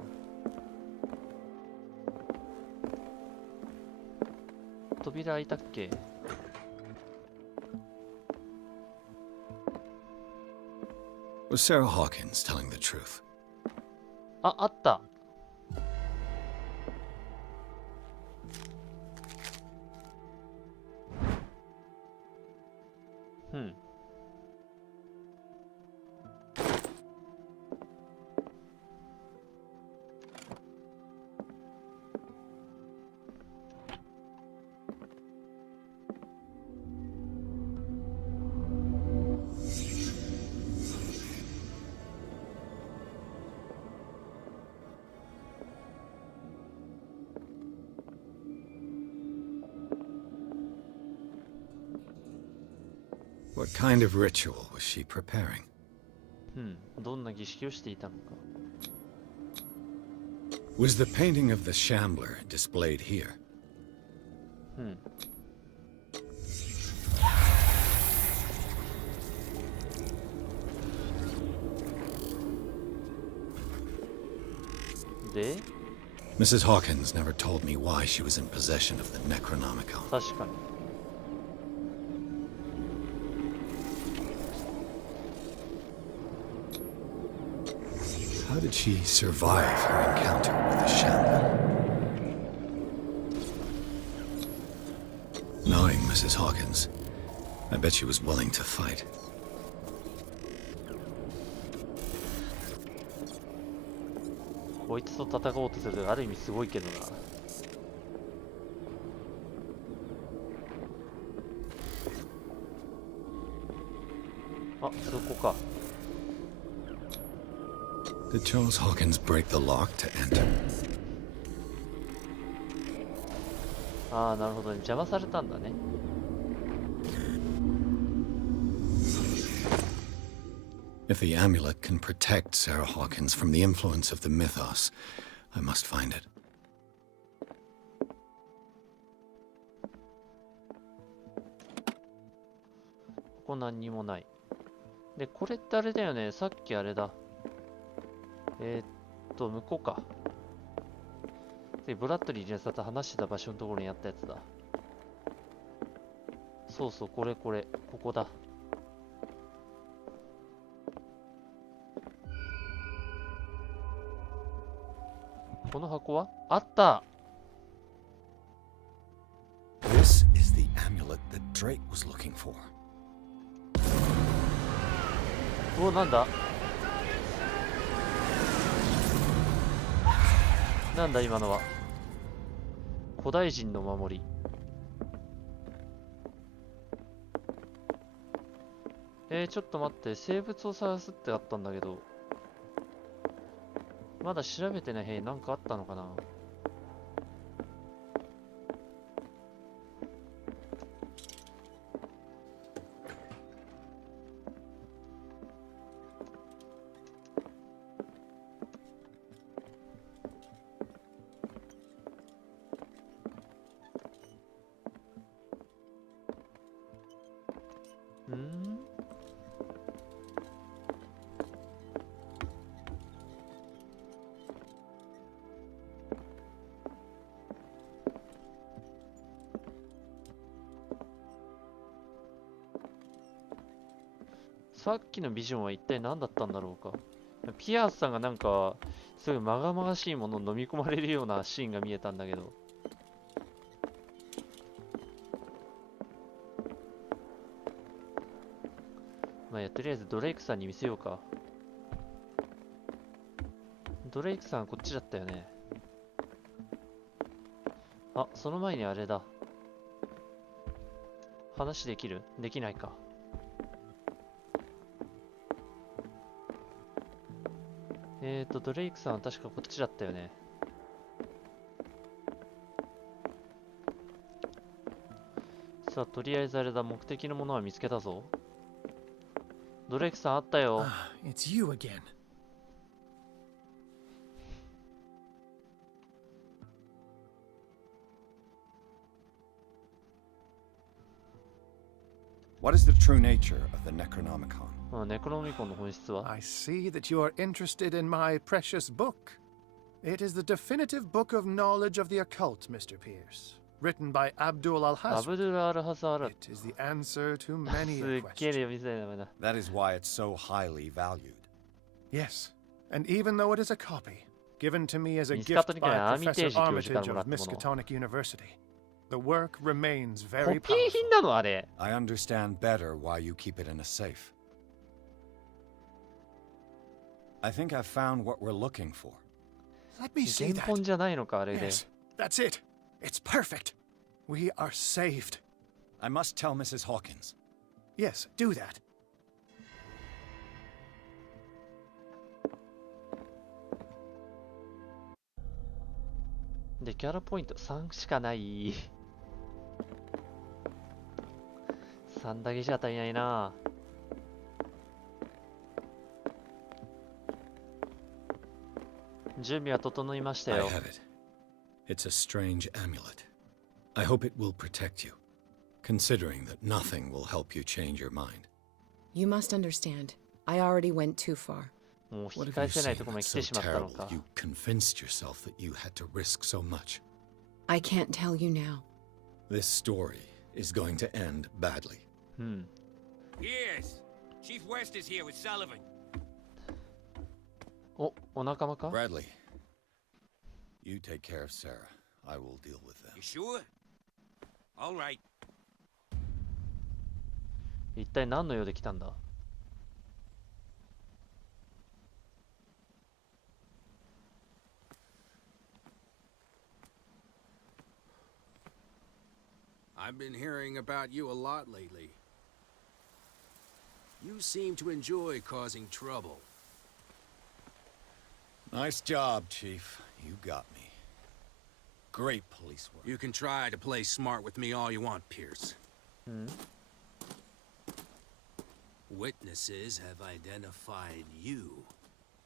扉開いたっけ？ Was Sarah Hawkins telling the truth? あ、あった。うん。What kind of ritual was she preparing? うん。どんな儀式をしていたのか。Was the painting of the Shambler displayed here? うん。で、 Mrs. Hawkins never told me why she was in possession of the Necronomicon. 確かに。How did she survive her encounter with the Shambler? Knowing Mrs. Hawkins, I bet she was willing to fight. こいつと戦おうとするとある意味すごいけどな。あ、そこか。Did Charles Hawkins break the lock to enter? ああ、なるほどね。邪魔されたんだね。If the amulet can protect Sarah Hawkins from the influence of the mythos, I must find it. ここ何にもない。で、これってあれだよね。さっきあれだ。向こうか。で、ブラッドリーにさと話してた場所のところにあったやつだ。そうそう、これ、ここだ。この箱はあった。 This is the amulet that Drake was looking for. お、なんだなんだ今のは。古代人の守り。ちょっと待って、生物を探すってあったんだけど、まだ調べてない。なんかあったのかな。さっきのビジョンは一体何だったんだろうか。ピアースさんがなんかすごいまがまがしいものを飲み込まれるようなシーンが見えたんだけど。まあとりあえずドレイクさんに見せようか。ドレイクさんこっちだったよね。あ、その前にあれだ。話できる？できないか。ドレイクさんは確かこっちだったよね。さあ、とりあえずあれだ。目的のものは見つけたぞ。ドレイクさんあったよ。It's you again. What is the true nature of the Necronomicon? ネクロノミコンの本質は I see that you are interested in my precious book. It is the definitive book of knowledge of the occult, Mr. Pierce, written by Abdul ア al-Hazr. ブドゥル・アルハザーラ。 It is the answer to many す a っげえ question. 読みづらい名前だ。 That is why it's so highly valued. Yes, and even though it is a copy, given to me as a Miskatonic gift by はアーミテージ Professor 教授から Armitage もら of ったもの。 Miskatonic University, the work remains コ very ピー powerful. 品なのあれ。 I understand better why you keep it in a safe. I think I've found what we're looking for. Let me see 原 that. 本じゃないのかあれで。 Yes, that's it. It's perfect. We are saved. I must tell Mrs. Hawkins. Yes, do that. で、キャラポイント3しかない。3だけじゃ足りないな。準備は整いました I よ。 have it. It's a strange amulet. I hope it will protect you, considering that nothing will help you change your mind. You must understand. I already went too far. もう引 What き have 返 you せない seen ところまで that's 来て so しまったの terrible か。 you convinced yourself that you had to risk so much? I can't tell you now. This story is going to end badly. うん。 Yes. Chief West is here with Sullivan. お仲間か Bradley, you take care of Sarah. I will deal with them. You sure? All right. 一体何の用で来たんだ。I've been hearing about you a lot lately. You seem to enjoy causing trouble. Nice job, Chief. You got me. Great police work. You can try to play smart with me all you want, Pierce. Witnesses have identified you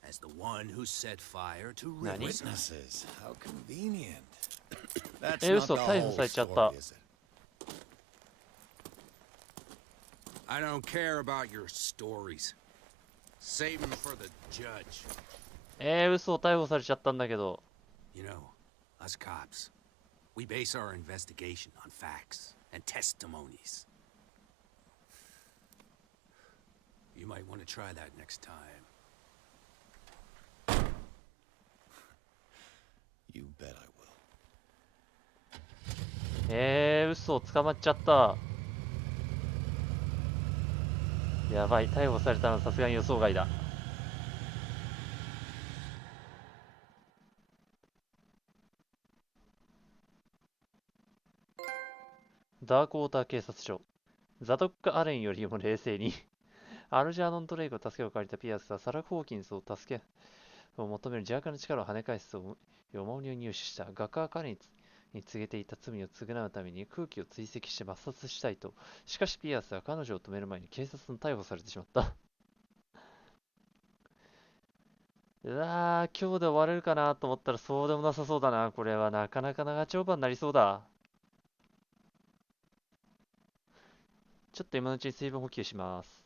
as the one who set fire to Riverside. Witnesses? How convenient. That's え、 not 嘘、 the 逮捕 whole されちゃった。 story, is it? I don't care about your stories. Save them for the judge. 嘘、逮捕されちゃったんだけど。You know, us cops, we base our investigation on facts and testimonies. You might want to try that next time. You bet I will. 嘘、捕まっちゃった。やばい、逮捕されたのさすがに予想外だ。ダークウォーター警察署。ザドック・アレンよりも冷静にアルジャーノン・ドレイクの助けを借りたピアスはサラ・ホーキンスを助けを求める邪悪な力を跳ね返すと重荷を入手した。画家彼に告げていた罪を償うために空気を追跡して抹殺したいと。しかしピアスは彼女を止める前に警察に逮捕されてしまったうわー、今日で終われるかなと思ったらそうでもなさそうだな。これはなかなか長丁場になりそうだ。ちょっと今のうちに水分補給します。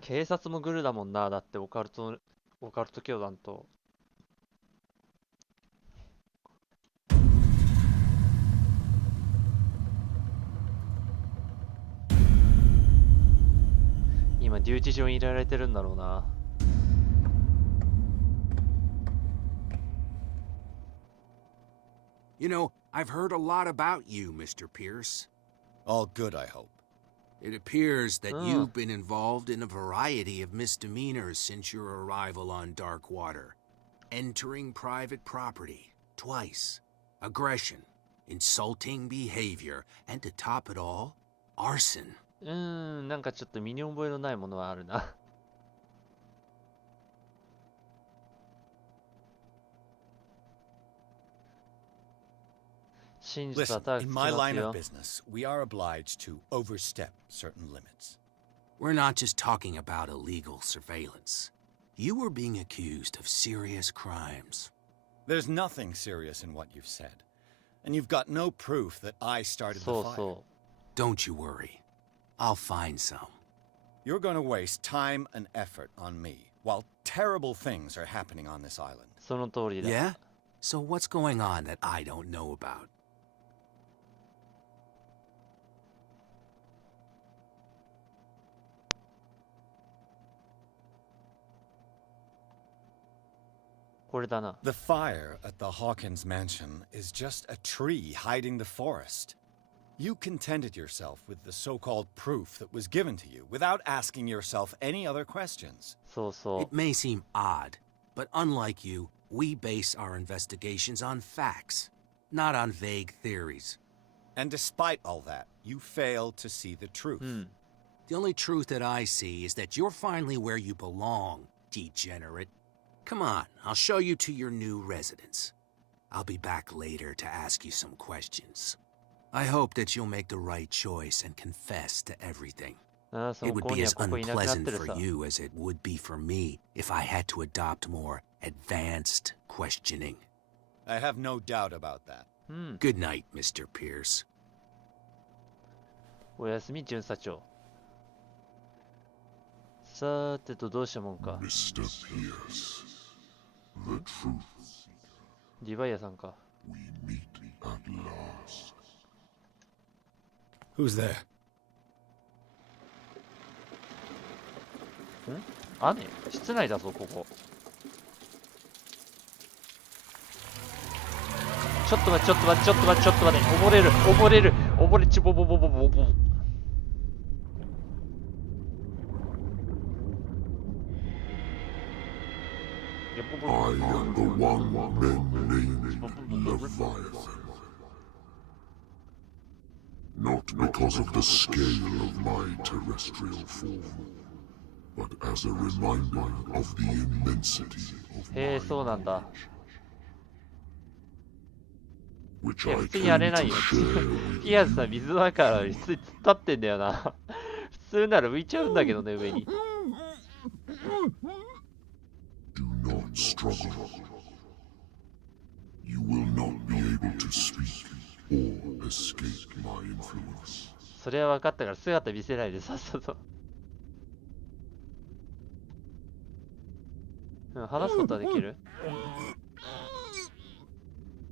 警察もグルだもんな。だってオカルト教団と。今留置場に入れられてるんだろうな。You know, I've heard a lot about you, Mr. Pierce. All good, I hope. It appears that you've been involved in a variety of misdemeanors since your arrival on Darkwater. Entering private property, twice. Aggression, insulting behavior, and to top it all, arson. なんかちょっと身に覚えのないものはあるな。Listen, in my line of business, we are obliged to overstep certain limits. We're not just talking about illegal surveillance. You were being accused of serious crimes. There's nothing serious in what you've said. And you've got no proof that I started the fire. Don't you worry. I'll find some. You're going to waste time and effort on me, while terrible things are happening on this island. その通りだ。Yeah? So what's going on that I don't know about? The fire at the Hawkins mansion is just a tree hiding the forest. You contented yourself with the so-called proof that was given to you without asking yourself any other questions. It may seem odd, but unlike you, we base our investigations on facts, not on vague theories. And despite all that, you fail to see the truth. The only truth that I see is that you're finally where you belong, degenerate. Come on, I'll show you to your new residence. I'll be back later to ask you some questions. I hope that you'll make the right choice and confess to everything. It would be as unpleasant for you as it would be for me if I had to adopt more advanced questioning. I have no doubt about that. Good night, Mr. Pierce. おやすみ、巡査長。さてと、どうしたもんか。Mr. Pierce, the truth. リヴァイアさんか。We meet at last. Who's there? 雨？室内だぞ、ここ。ちょっと待って、溺れる、溺れちぼぼぼぼぼぼ。I am the one men named Leviathan. Not because of the scale of my terrestrial form, but as a reminder of the immensity of へえ、そうなんだ。 which いや、 I 普通にやれ came ない to よ。 share ピアスさ、水の中から普通に突っ立ってんだよな。普通なら浮いちゃうんだけどね、上に。Do not struggle. You will not be able to speak or escape my influence. それは分かったから姿見せないでさっさと。うん、話すことはできる？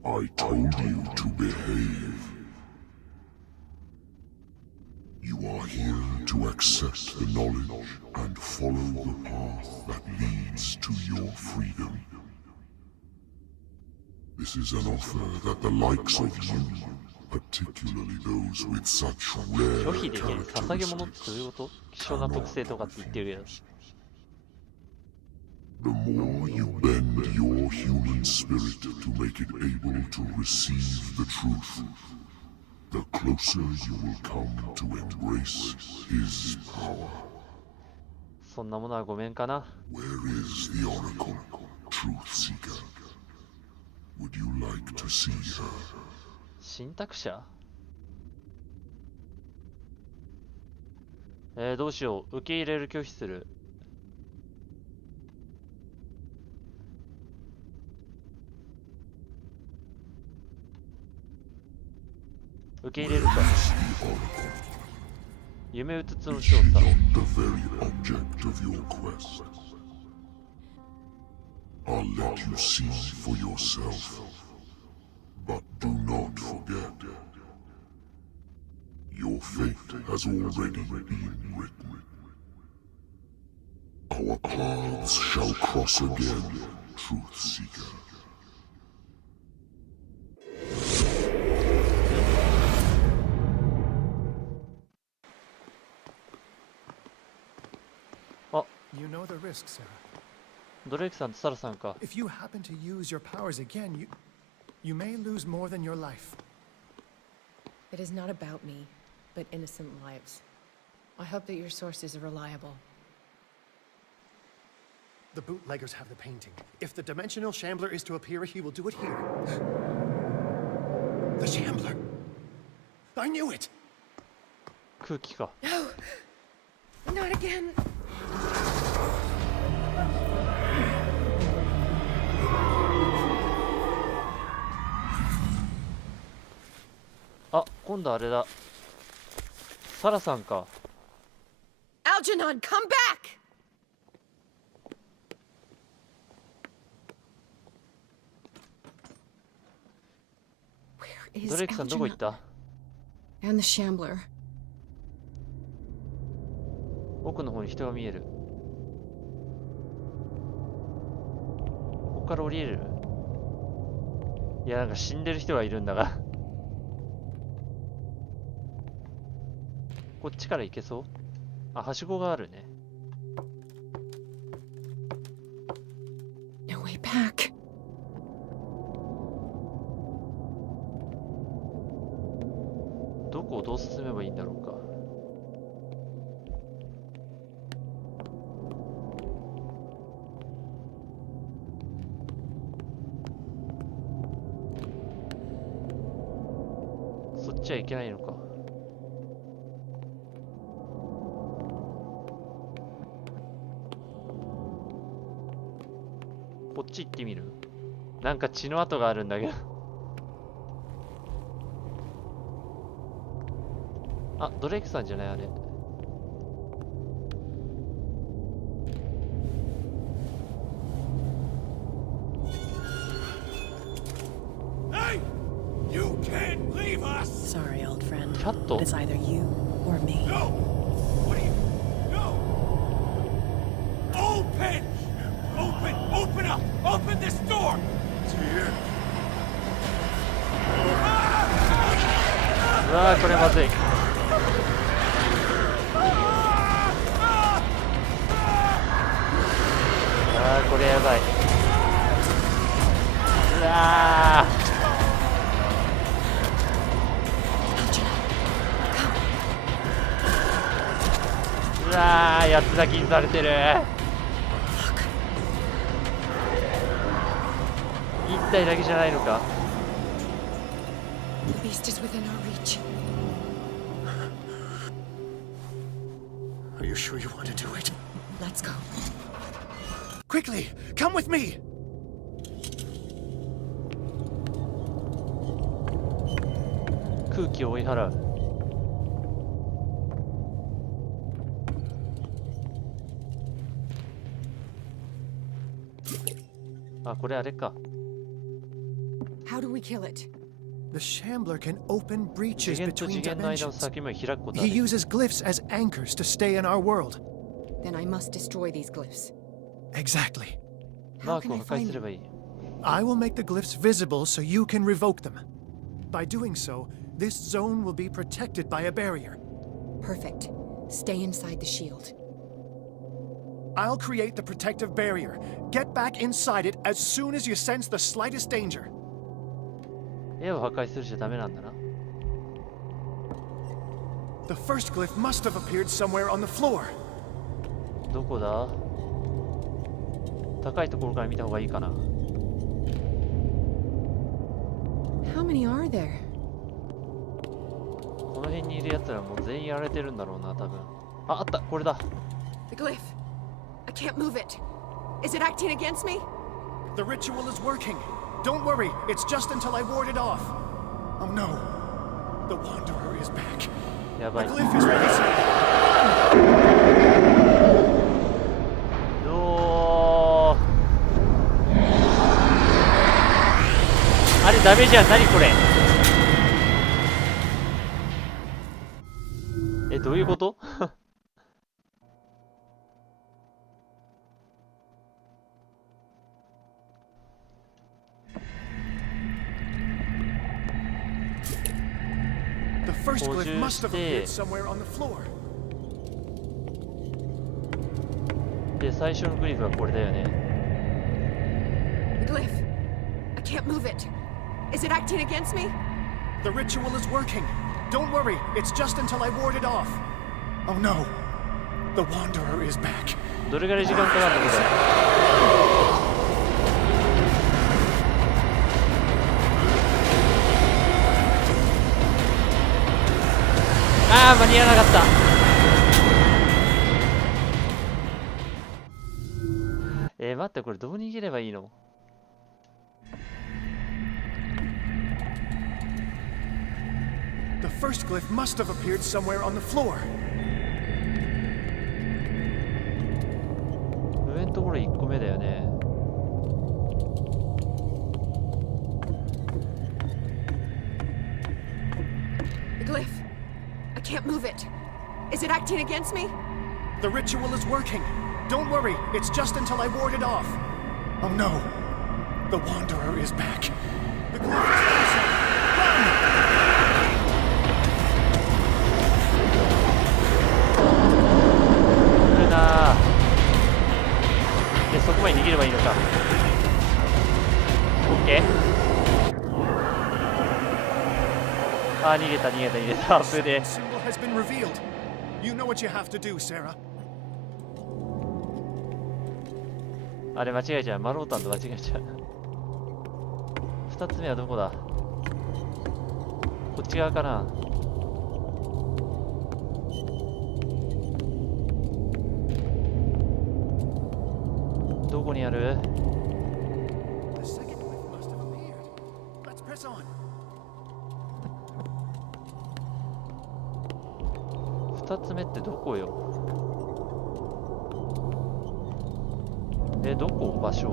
I told you to behave. You are here to accept the knowledge and follow the path that leads to your freedom. This is an offer that the likes of you, particularly those with such 拒 rare 否できる捧げ物ってどういう characteristics, こと？希少な特性とかって言ってるけど。 the more you bend your human spirit to make it able to receive the truth, the closer you will come to embrace his power. そんなものはごめんかな。 Where is the Oracle, Truth Seeker? Would you like to see her? 信託者？どうしよう。受け入れる拒否する。受け入れるか。 夢うつつの調 Is she 査。 not the very object of your quest? I'll let you see for yourself. But do not forget, your fate has already been written. Our paths shall cross again, Truth Seeker. あ、 You know the risk, Sarah. ドレイクさんとサラさんか。 If you happen to use your powers again, you may lose more than your life. It is not about me, but innocent lives. I hope that your sources are reliable. The bootleggers have the painting. If the dimensional shambler is to appear, he will do it here. The shambler! I knew it! 空気か。 No! Not again! あ、今度あれだ。サラさんか。 Algernon, come back! Where is ドレイクさんどこ行った？ And the shambler. 奥の方に人が見える。ここから降りれる？いや、なんか死んでる人がいるんだが。こっちから行けそう？あ、はしごがあるね。 No way back. どこをどう進めばいいんだろうか。そっちは行けないのか。こっち行ってみる？なんか血の跡があるんだけど。あ、ドレイクさんじゃないあれ。 Hey! You can't leave us! Sorry, old friend. キャット？ It's either you or me. No! What are you... No! Open! Open! Open up! Open this door! It's here. ああこれまずい。ああこれやばい。うわーうわー、やつだけにされてる。一体だけじゃないのか。 The beast is within our reach. Are you sure you want to do it? Let's go. Quickly, come with me! 空気を追い払う。あ、これあれか。 How do we kill it? The Shambler can open 次 breaches 元と between 次元の間の dimensions. 先も開くことあ He る。 uses glyphs as anchors to stay in our world. Then I must destroy these glyphs. Exactly. マ How ーク can を I 破壊 find すれ them? ばいい。 I will make the glyphs visible so you can revoke them. By doing so, this zone will be protected by a barrier. Perfect. Stay inside the shield. I'll create the protective barrier. Get back inside it as soon as you sense the slightest danger. 絵を破壊するじゃダメなんだな。 The first glyph must have appeared somewhere on the floor. どこだ？高いところから見た方がいいかな。 How many are there? この辺にいるやつらもう全員やられてるんだろうな、多分。あ、あった、これだ。 The glyph. I can't move it. Is it acting against me? The ritual is working. Don't worry, it's just until I ward it off. Oh no. The Wanderer is back. やば The い。 glyph is releasing. あれダメじゃん、何これ。え、どういうこと？ The first glyph must have appeared somewhere on the floor. で、最初のグリフはこれだよね。 The glyph. I can't move it. Is it acting against me? The ritual is working. Don't worry, it's just until I ward it off. Oh no. The Wanderer is back. どれぐらい時間かかるのこれ。ああ、間に合わなかった。待って、これどう逃げればいいの？ The first glyph must have appeared somewhere on the floor. 上のところ1個目だよね。 The glyph. I can't move it. Is it acting against me? The ritual is working. Don't worry, it's just until I ward it off. Oh no. The Wanderer is back. The glyph is releasing. Run! 来るなー。で、そこまで逃げればいいのか。オッケー。あー、逃げた逃げた逃げた。危ねえ。 Symbol has been revealed. You know what you have to do, Sarah. あれ間違えちゃう。マロータンと間違えちゃう。2つ目はどこだ？こっち側かな。どこにある？ The second glyph must have appeared. Let's press on. 2つ目ってどこよ？どこ？場所。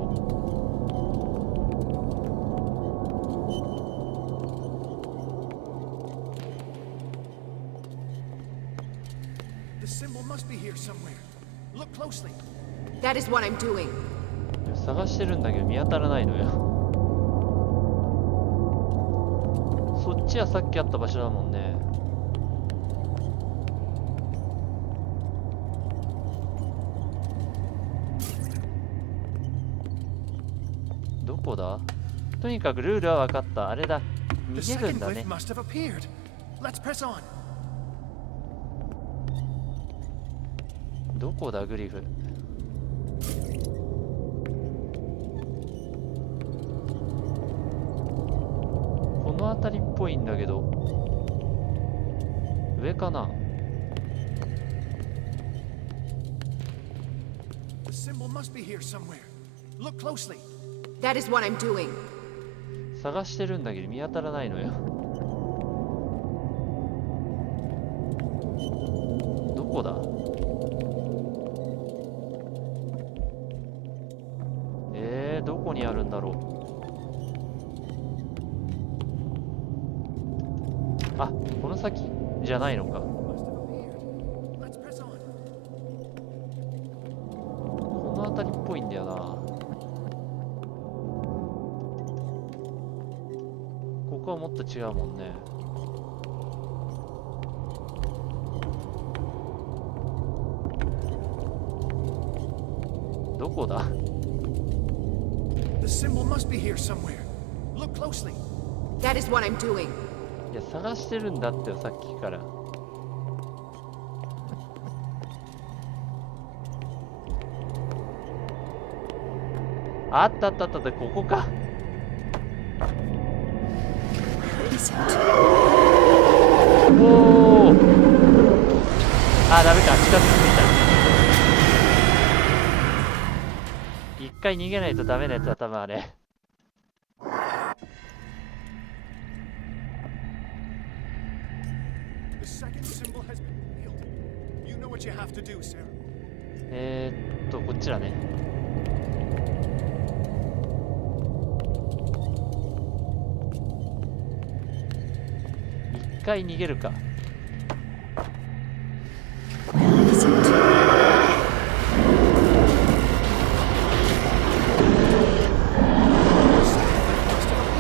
The symbol must be here somewhere. Look closely. That is what I'm doing. 探してるんだけど見当たらないのよ。そっちはさっきあった場所だもんね。こだ？とにかくルールは分かった。あれだ。逃げるんだね。どこだグリフ。この辺りっぽいんだけど、上かな。That is what I'm doing. 探してるんだけど見当たらないのよ。どこだ？どこにあるんだろう。あ、この先じゃないのか。この辺りっぽいんだよな。ここはもっと違うもんね。どこだ？The symbol must be here somewhere. Look closely. That is what I'm doing. いや、探してるんだってよ、さっきから。あったあったあった、ここか。おお。あ、ダメか、近づきすぎた。一回逃げないとダメなやつは多分あれ。こっちだね。一回逃げるか。乗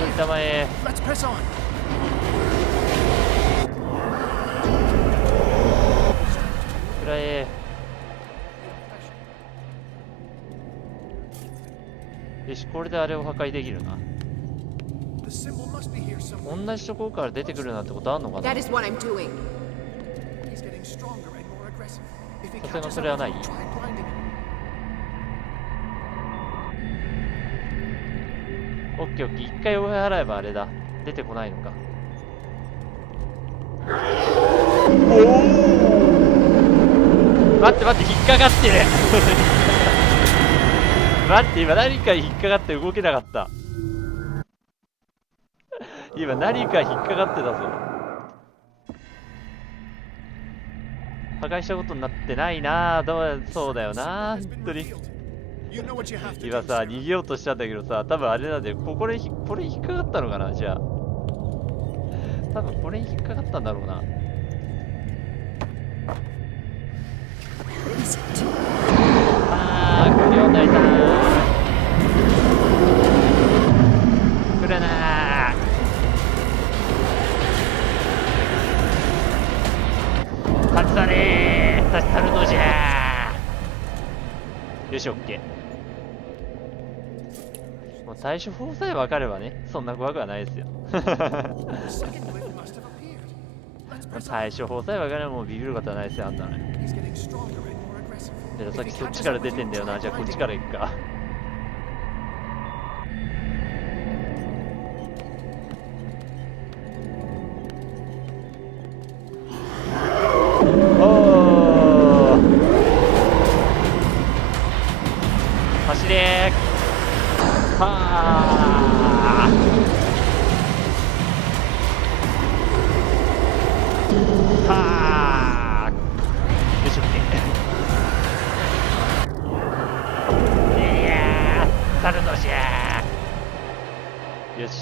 りたまえ。くらえ。よし、これであれを破壊できるな。同じところから出てくるなんてことあんのかな。さすがそれはない。オッケーオッケー、一回追い払えばあれだ、出てこないのか。おお、待って待って、引っかかってる待って、今何か引っかかって動けなかった。今何か引っかかってたぞ。破壊したことになってないなぁ。そうだよなぁ、本当に。今さ、逃げようとしたんだけどさ、多分あれなんだよ。これ引っかかったのかな、じゃあ。多分これに引っかかったんだろうな。あー、来るよ、大さん。来るなー。立ち去れー、立ち去るのじゃー。よし、オッケー。もう対処法さえ分かればね、そんな怖くはないですよ。対処法さえ分かればもうビビることはないですよ、あんなのね。でさっきそっちから出てんだよな。じゃあこっちから行くか。おー、走れー。はーはー、よし、オッケー。いやー、去るのじゃー。よし。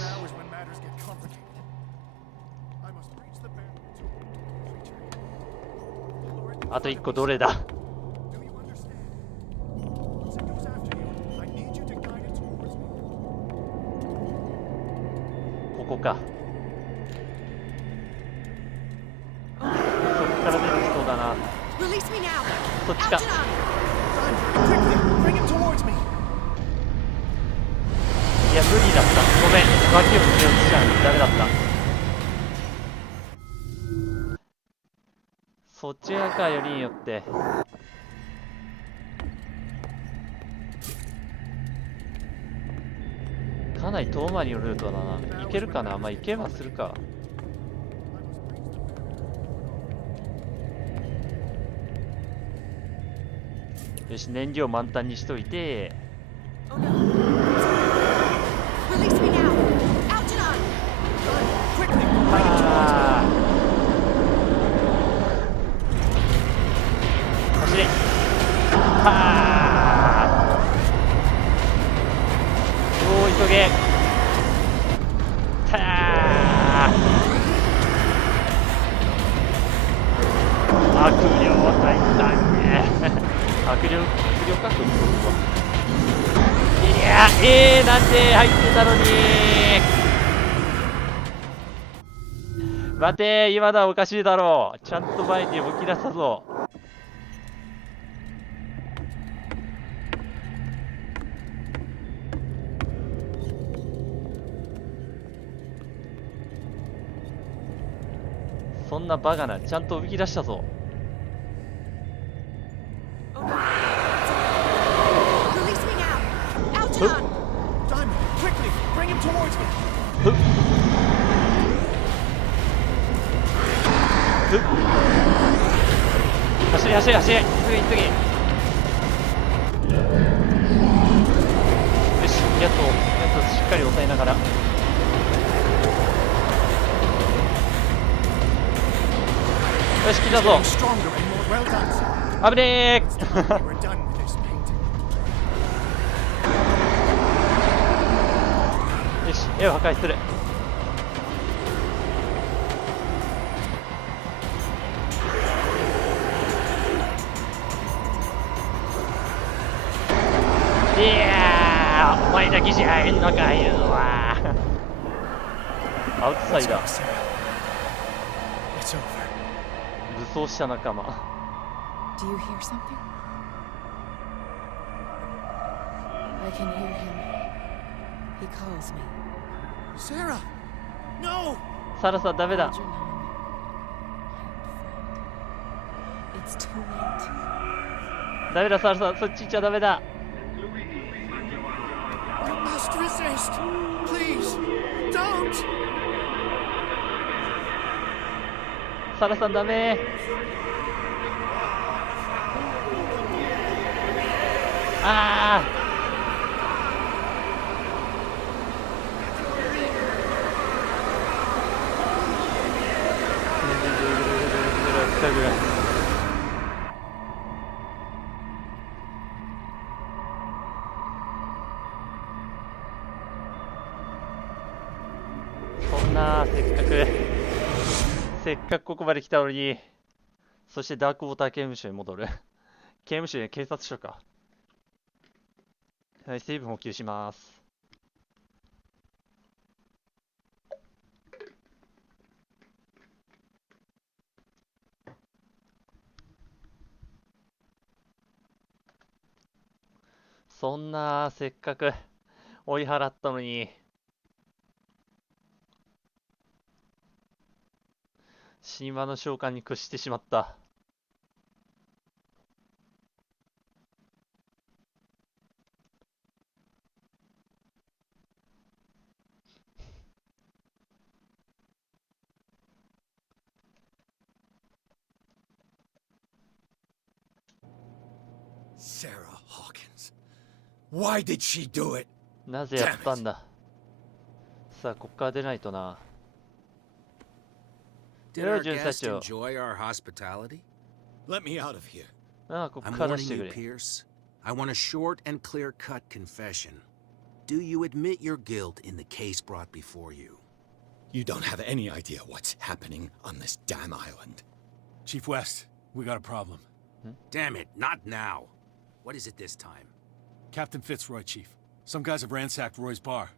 あと1個どれだ。ここか。そっから出てきそうだな。そっちか。いや無理だった。ごめん、脇を見ようとしちゃダメだった。そっち側か、よりによってかなり遠回りのルートだな。行けるかな。まあ行けばするか。よし、燃料満タンにしといて。走れ。おー、急げ。悪霊は大胆ね。悪霊かこいつ。いやなんで入ってたのに。待て、今のはおかしいだろう。ちゃんと前に動き出したぞ。そんなバカな、ちゃんと動き出したぞ。走れ走れ走れ、急げ急げ。よし、やつをしっかり抑えながら。よし、来たぞ。危ねー。よし、絵を破壊する。いやー、お前だけじゃえんのかよ。アウトサイダー。武装した仲間。Do you hear something? I can hear him. He calls me. Sarah! No! サラさんダメだ。 It's too late. ダメだ、サラさん、そっち行っちゃダメだ。You must resist! Please! Don't! サラさんダメ。ああ。そんなせっかくここまで来たのに。そしてダークウォーター刑務所に戻る。刑務所や警察署か。はい、セーブ補給します。そんなせっかく追い払ったのに。神話の召喚に屈してしまった。Sarah Hawkins. Why did she do it? なぜやったんだ。さあ、こっから出ないとな。Did our guest enjoy our hospitality? Let me out of here. ああ、ここ I'm から出 warning して you, くれ。 Pierce. I want a short and clear-cut confession. Do you admit your guilt in the case brought before you? You don't have any idea what's happening on this damn island. Chief West, we got a problem. Damn it, not now. What is it this time? Captain Fitzroy, Chief. Some guys have ransacked Roy's bar.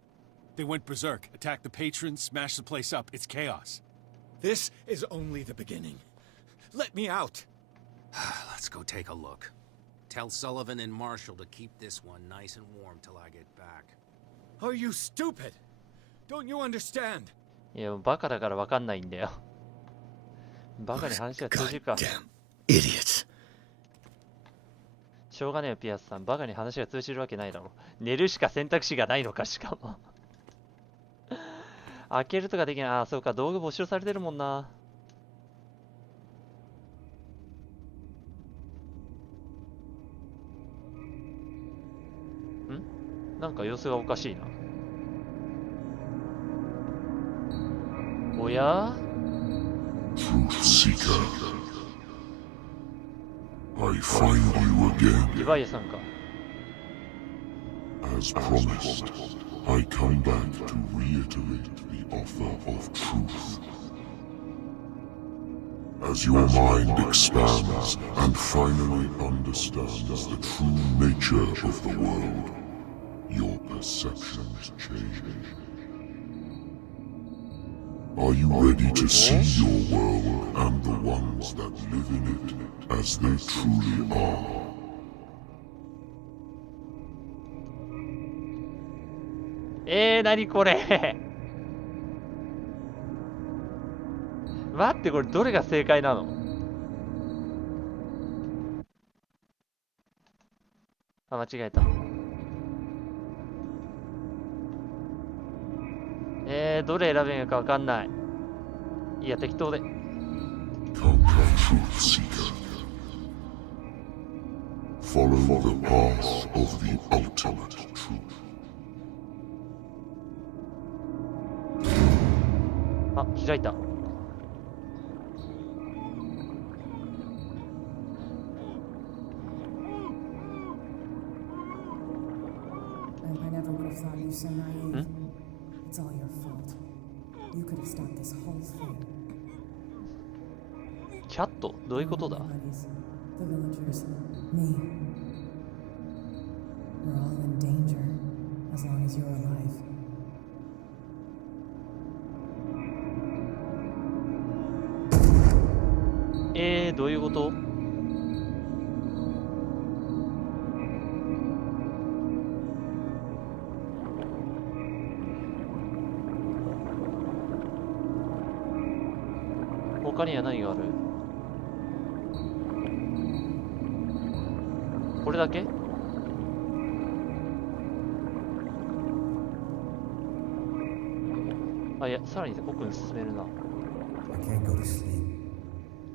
They went berserk, attacked the patrons, smashed the place up. It's chaos. This is only the beginning. Let me out. Let's go take a look. Tell Sullivan and Marshall to keep this one nice and warm till I get back. Are you stupid? Don't you understand? いや、バカだからわかんないんだよ。バカに話が通じるか。 Goddamn idiots. しょうがねえよ、ピアスさん。バカに話が通じるわけないだろ。寝るしか選択肢がないのか、しかも。開けるとかできない。ああ、そうか。道具没収されてるもんな。なんか様子がおかしいな。おや Truth Seeker. I find you again. リヴァイアさんか。As promised, I come back to reiterate the offer of truth. As your mind expands and finally understands the true nature of the world, your perceptions change. Are you ready to see your world and the ones that live in it as they truly are? 何これ待って、これどれが正解なの？あ、間違えた。どれ選べんのかわかんない。いや、適当で。Come, Truth Seeker. Follow the path of the ultimate truth. あ、開いた。I never would have thought you so naive. It's all your fault. You could have stopped this whole thing. キャット？どういうことだ？ The villagers, me. We're all in danger as long as you're alive. どういうこと？他には何がある？これだけ？あ、いや、さらに奥に進めるな。I can't go to sleep.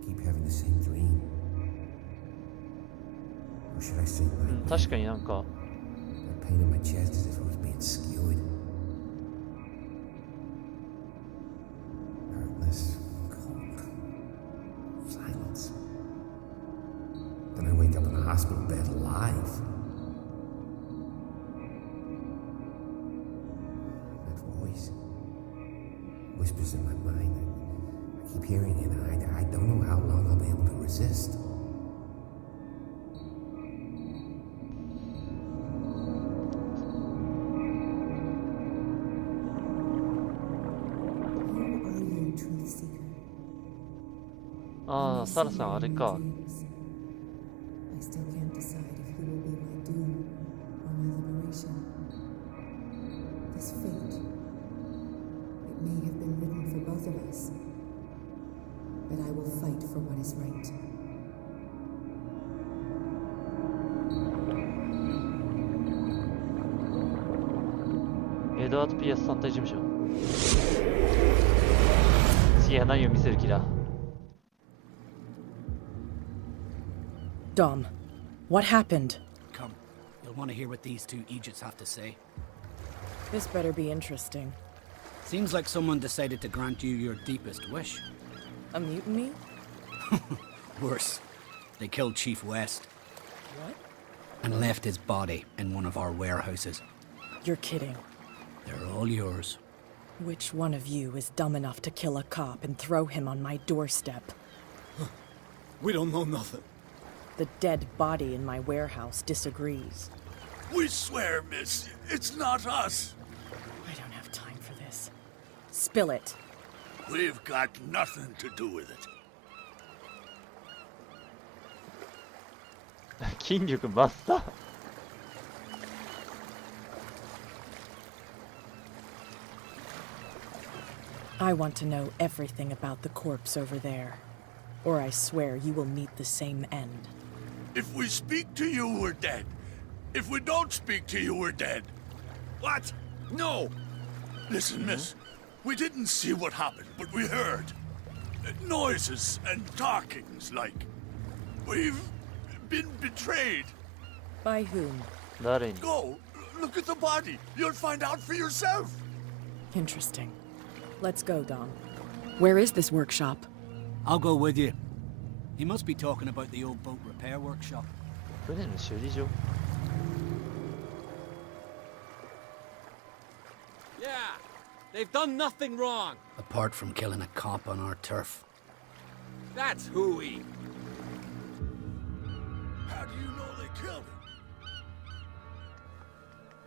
Keep having the same dream. Or should I say my 確かになんか that pain in my chest as if it was being skewed. Darkness, cold, silence. Then I wake up in a hospital bed alive. That voice whispers in my mind. I keep hearing it, and I don't know how long I'll be able to resist. Who are you, Truth Seeker? ああ、サラさんあれか。 I still can't decide if you will be my doom or my liberation. This fate, it may have been written for both of us, but I will fight for what is right. エドワード・ピアス3体事務所。次は何を見せる気だ？ Dom, what happened? Come, you'll want to hear what these two Egypts have to say. This better be interesting. Seems like someone decided to grant you your deepest wish. A mutiny? Worse, they killed Chief West. What? And left his body in one of our warehouses. You're kidding. They're all yours. Which one of you is dumb enough to kill a cop and throw him on my doorstep? We don't know nothing. The dead body in my warehouse disagrees. We swear, miss, it's not us. I don't have time for this. Spill it. We've got nothing to do with it. 筋力マスター。I want to know everything about the corpse over there, or I swear you will meet the same end. If we speak to you, we're dead. If we don't speak to you, we're dead. What? No! Listen, miss. We didn't see what happened, but we heard. Noises and talkings, like. We've been betrayed. By whom? Go! Look at the body! You'll find out for yourself! Interesting. Let's go, Dom. Where is this workshop? I'll go with you. He must be talking about the old boat repair workshop. 船の修理場 Yeah, they've done nothing wrong. Apart from killing a cop on our turf. That's hooey. How do you know they killed him?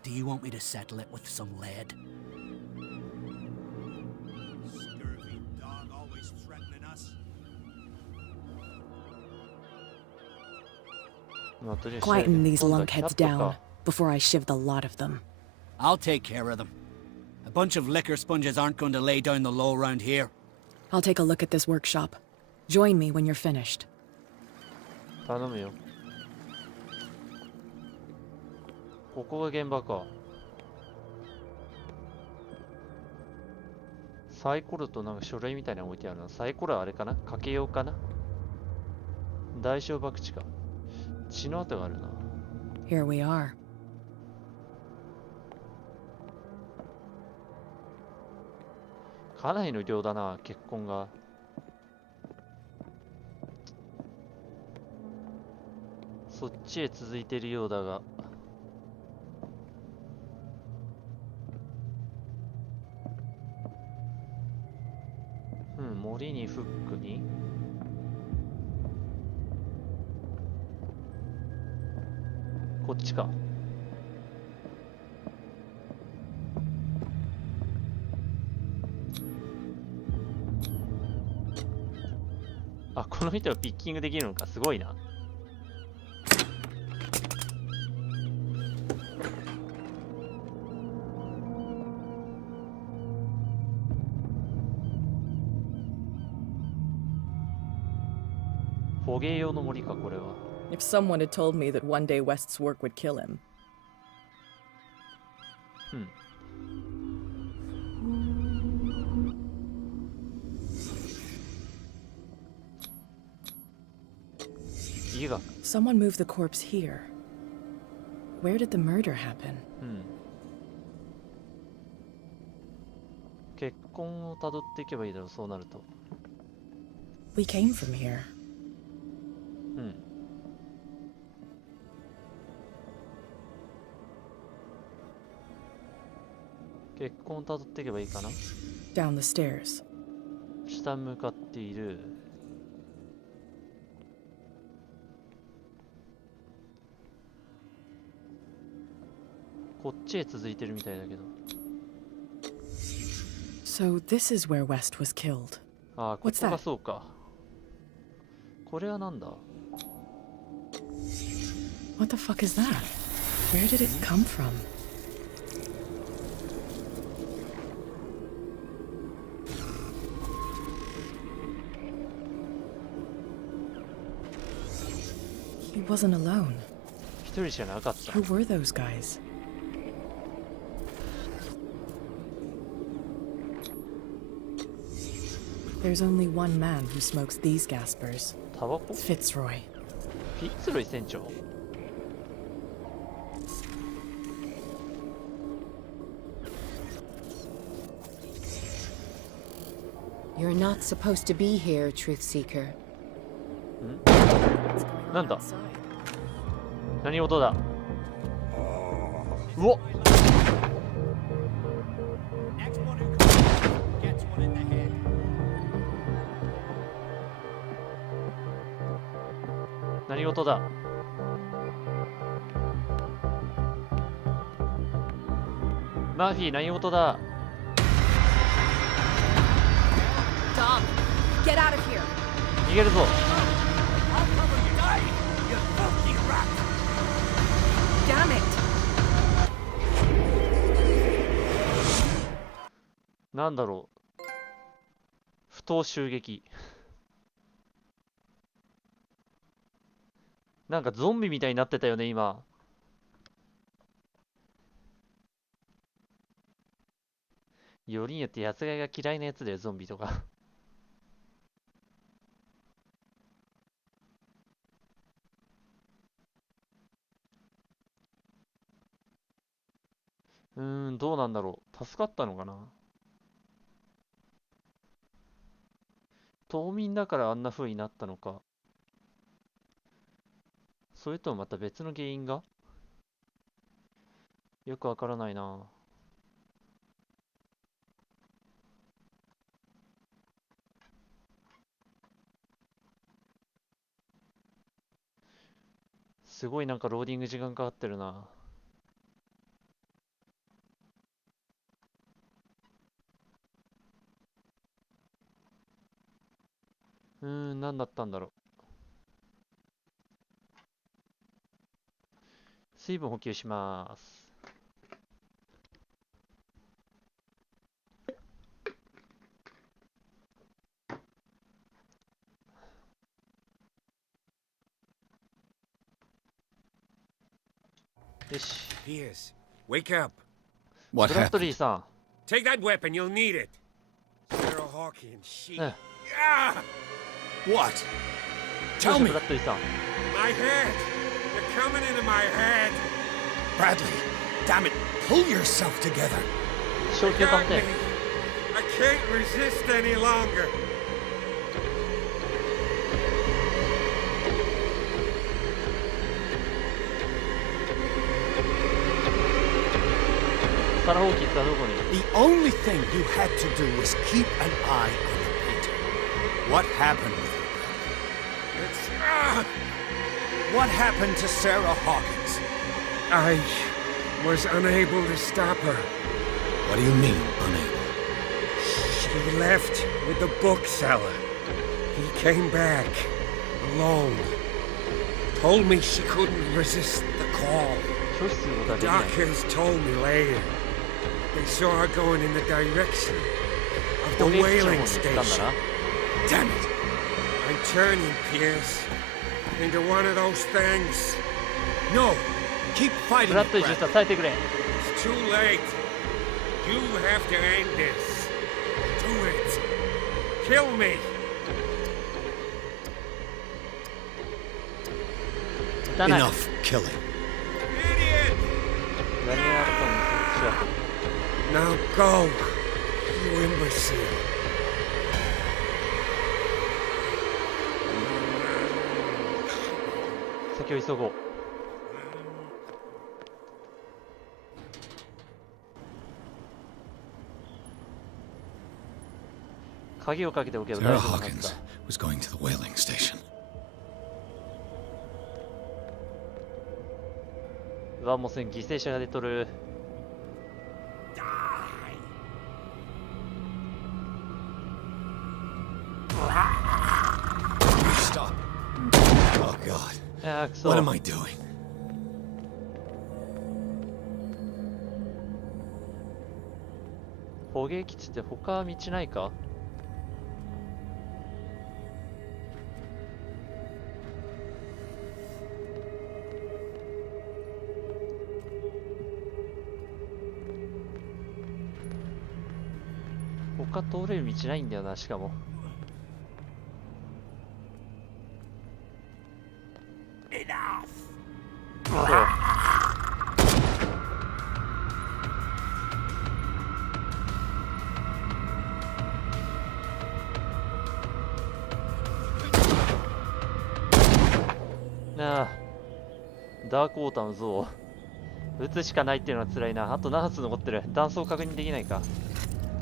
Do you want me to settle it with some lead? Scurvy dog always threatening us. まあとりあえず Quieten these 今度はキャ lunkheads ット down か before I shiv the lot of them. I'll take care of them. A bunch of liquor sponges aren't going to lay down the law around here. I'll take a look at this workshop. Join me when you're finished. 頼むよ。ここが現場か。サイコロとなんか書類みたいなの置いてあるの。サイコロはあれかな、かけようかな。大小博打か。血の跡があるな。 Here we are. かなりの量だな、血痕が。そっちへ続いているようだが。うん、森にフックに。こっちか。あ、この人はピッキングできるのか、すごいな。捕鯨用の森か、これは。If someone had told me that one day West's work would kill him. 家が。 Someone moved the corpse here. Where did the murder happen? 血痕をたどっていけばいいだろう、そうなると。We came from here. 血痕をたどっていけばいいかな。 Down the stairs. 下向かっている。こっちへ続いてるみたいだけど。So this is where West was killed. ああ、ここがそうか。これはなんだ？ What the fuck is that? Where did it come from? He wasn't alone. 一人じゃなかった。 Who were those guys? There's only one man who smokes these gaspers. タバコ？ Fitzroy. フィッツロイ船長。 You're not supposed to be here, Truth Seeker. なんだ？何事だ？うわっ！ 何事だ？マーフィー、何事だ？ Dom, get out of here. 逃げるぞ。 Damn it. なんだろう。刀襲撃。なんかゾンビみたいになってたよね今。よりによってやつがいが嫌いなやつだよ、ゾンビとか。どうなんだろう。助かったのかな。島民だからあんな風になったのか。それともまた別の原因がよくわからないな。すごいなんかローディング時間かかってるな。何だったんだろう。水分補給します。よし。Pierce, wake up. ブラッドリーさん。Take that weapon, you'll need it. Sarah Hawkins, she. What? Tell me. ブラッドリーさん。My head. You're coming into my head. Bradley, damn it, pull yourself together. 正気を保て。I can't resist any longer. サラ・ホーキンスはどこに？ The only thing you had to do was keep an eye on the painter. What happened with her? It's. What happened to Sarah Hawkins? I was unable to stop her. What do you mean, unable? She left with the bookseller. He came back alone. Told me she couldn't resist the call. The doctors told me later. They saw her going in the direction of the whaling station. Damn it! I'm turning, Pierce, into one of those things. No! Keep fighting it, Brad. It's too late. You have to end this. Do it. Kill me. Enough killing. Idiot! Now go, you imbecile. 先を急ごう。鍵をかけておけば大丈夫なはずだ。Sarah Hawkins was going to the whaling station. うわ、もうすでに犠牲者が出とる。Stop. Oh God. What am I doing? 捕鯨基地って他道ないか？他通れる道ないんだよな、しかも。ああ、ダークウォーターの像撃つしかないっていうのは辛いな。あと何発残ってる？弾倉確認できないか。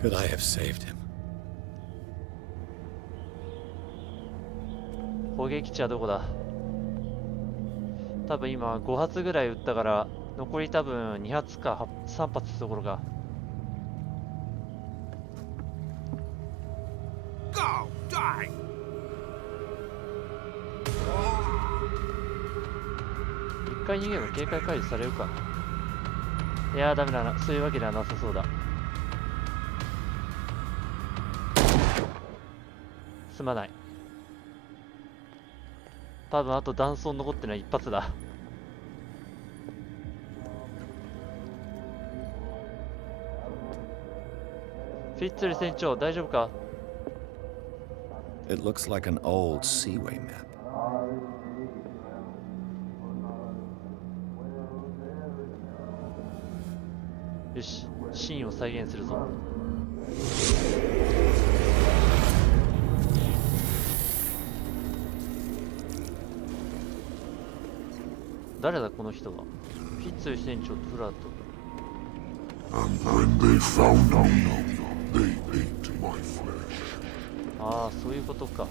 Could I have saved him? 砲撃基地はどこだ？多分今5発ぐらい撃ったから残り多分2発か3発ってところか。Go, die. 一回逃げれば警戒解除されるか。いやーダメだな、そういうわけではなさそうだ。すまない。多分あと弾倉残ってない一発だ。フィッツェル船長、大丈夫か？ It looks like an old seaway map. よし、シーンを再現するぞ。誰だこの人は。フィッツェル船長とフラート。And when they found me, they ate my flesh. ああ、そういうことか。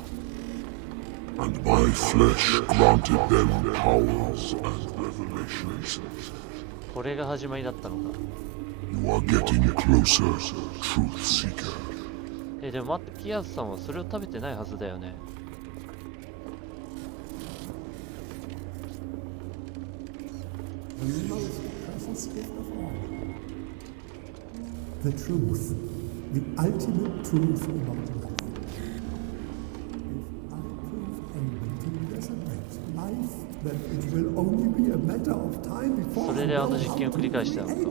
And my flesh granted them powers and revelations. これが始まりだったのか。You are getting closer, truth seeker. でも待って、キアスさんはそれを食べてないはずだよね。The truth, the ultimate truth about life. If I prove able to resurrect life, then it will only be a matter of time before それであの実験を繰り返したのか。 It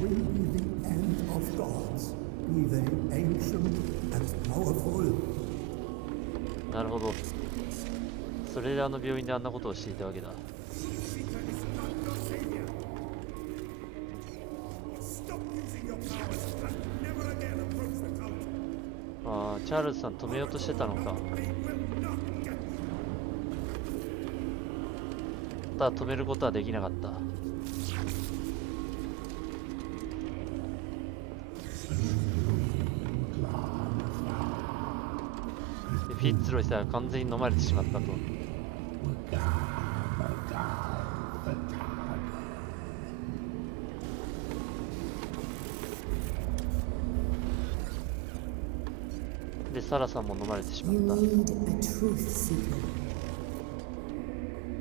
will be the end of gods, be they ancient and powerful. なるほど。それであの病院であんなことをしていたわけだ。ああ、チャールズさん止めようとしてたのか。ただ止めることはできなかった。でフィッツロイさんが完全に飲まれてしまったと。で、サラさんも飲まれてしまった。 You need a truth seeker.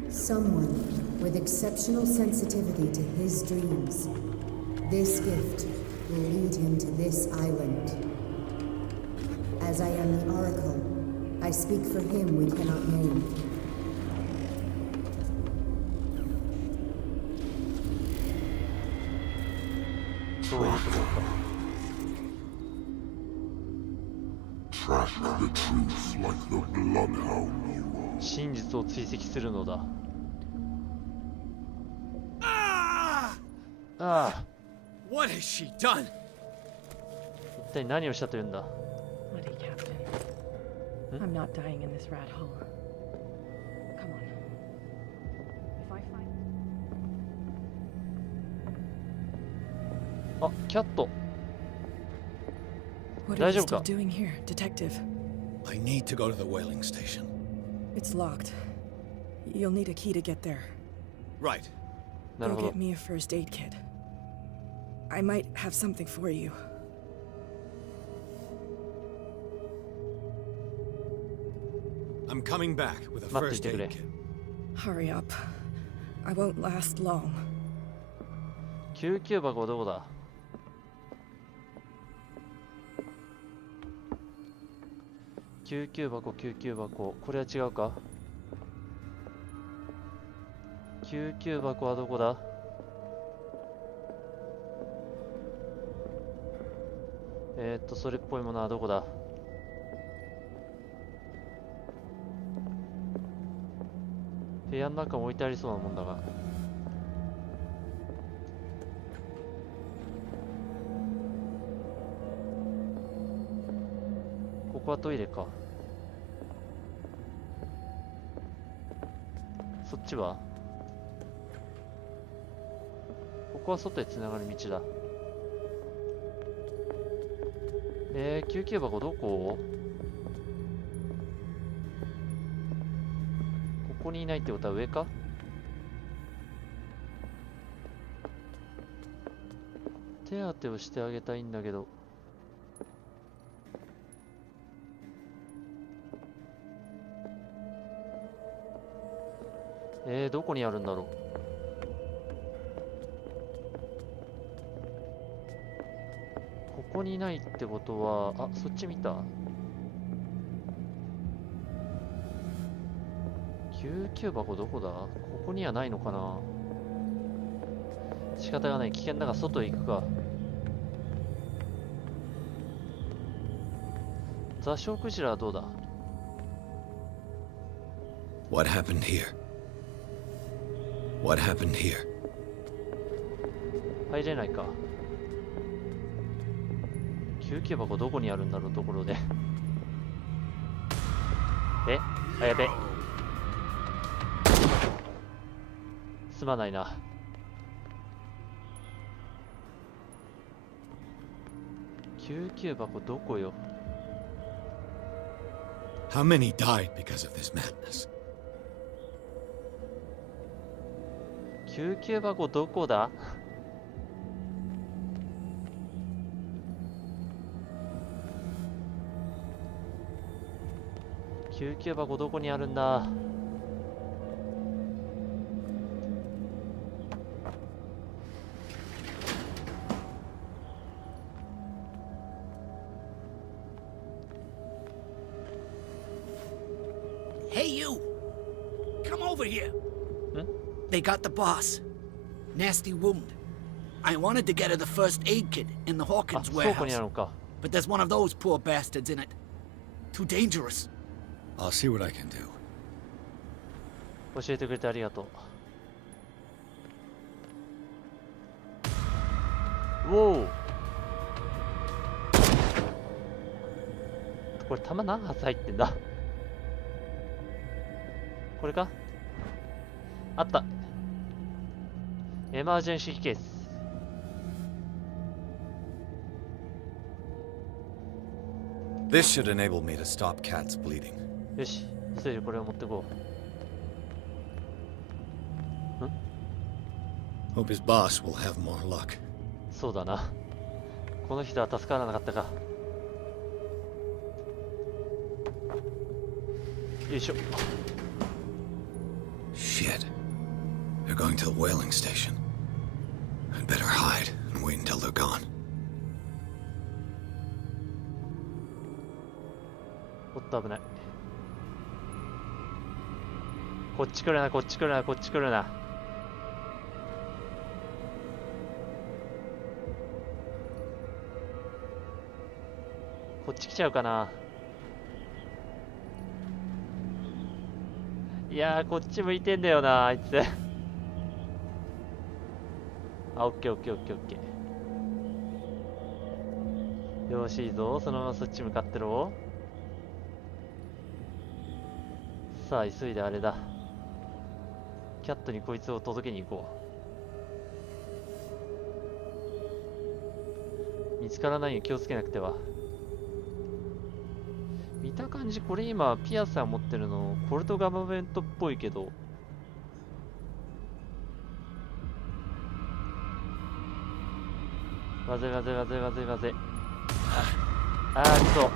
Someone with exceptional sensitivity to his dreams. This gift will lead him to this island. As I am the oracle, I speak for him we cannot name. そういうことか。 Track the truth like the bloodhound you are. 真実を追跡するのだ。ああ。 What has she done? 一体何をしたというんだ。 Bloody Captain. I'm not dying in this rat hole. Come on. If I find... あ、キャット。 What are you still doing here, Detective? I need to go to the whaling station. It's locked. You'll need a key to get there. Right. Go get me a first aid kit. I might have something for you. I'm coming back with a first aid kit. Hurry up. I won't last long. 救急箱はどこだ。救急箱、救急箱。これは違うか。救急箱はどこだ。それっぽいものはどこだ。部屋の中に置いてありそうなもんだが。ここはトイレか。そっちはここは外へつながる道だ。救急箱どこ？ここにいないってことは上か？手当てをしてあげたいんだけど。どこにあるんだろう。ここにないってことは、あ、そっち見た？救急箱どこだ？ここにはないのかな。仕方がない。危険だが外へ行くか。座礁クジラはどうだ？ What happened here? What happened here? 入れないか。救急箱どこにあるんだろう、ところで。え？あ、やべ。すまないな。救急箱どこよ。 How many died because of this madness? 救急箱どこだ？救急箱どこにあるんだ？ Hey, you! Come over here. They got the boss. Nasty wound. I wanted to get her the first aid kit in the Hawkins warehouse. But there's one of those poor bastards in it. Too dangerous. I'll see what I can do. 教えてくれてありがとう。おお。これ弾何発入ってんだ？これか？あった。エマージェンシーケース。This should enable me to stop Cat's bleeding. よし、急いでこれを持ってこう。Hope his boss will have more luck. そうだな。この人は助からなかったか。よいしょ。Shit. They're going to the whaling station. I'd better hide and wait until they're gone. おっと危ない。こっち来るな、こっち来るな、こっち来るな。こっち来ちゃうかな。いやー、こっち向いてんだよな、あいつ。あ、オッケーオッケーオッケーオッケー。よし、いいぞ。そのままそっち向かってろ。さあ、急いであれだ。キャットにこいつを届けに行こう。見つからないように気をつけなくては。見た感じ、これ今、ピアサー持ってるの、コルトガバメントっぽいけど。わぜわぜわぜわぜわぜ。あー、くそ。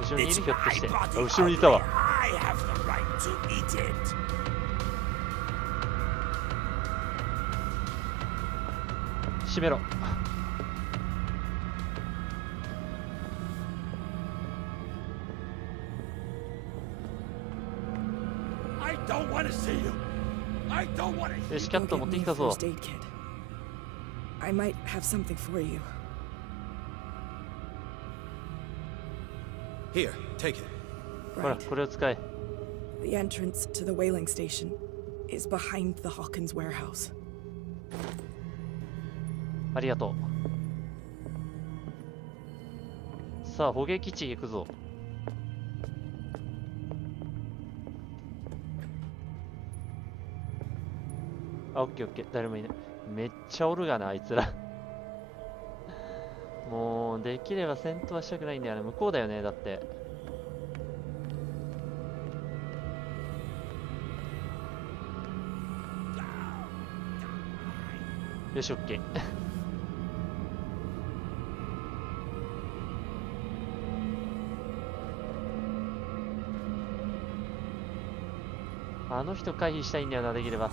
後ろにいるひょっとして。あ、後ろにいたわ。閉めろ。よし、キャット持ってきたぞ。I might have something for you. Here, take it. ほら、これを使え。The entrance to the whaling station is behind the Hawkins warehouse. ありがとう。さあ、捕鯨基地行くぞ。あ、オッケーオッケー。誰もいない。めっちゃおるがな、あいつら。もう、できれば戦闘はしたくないんだよね。向こうだよね、だって。よし、オッケー。あの人回避したいんだよな、できれば。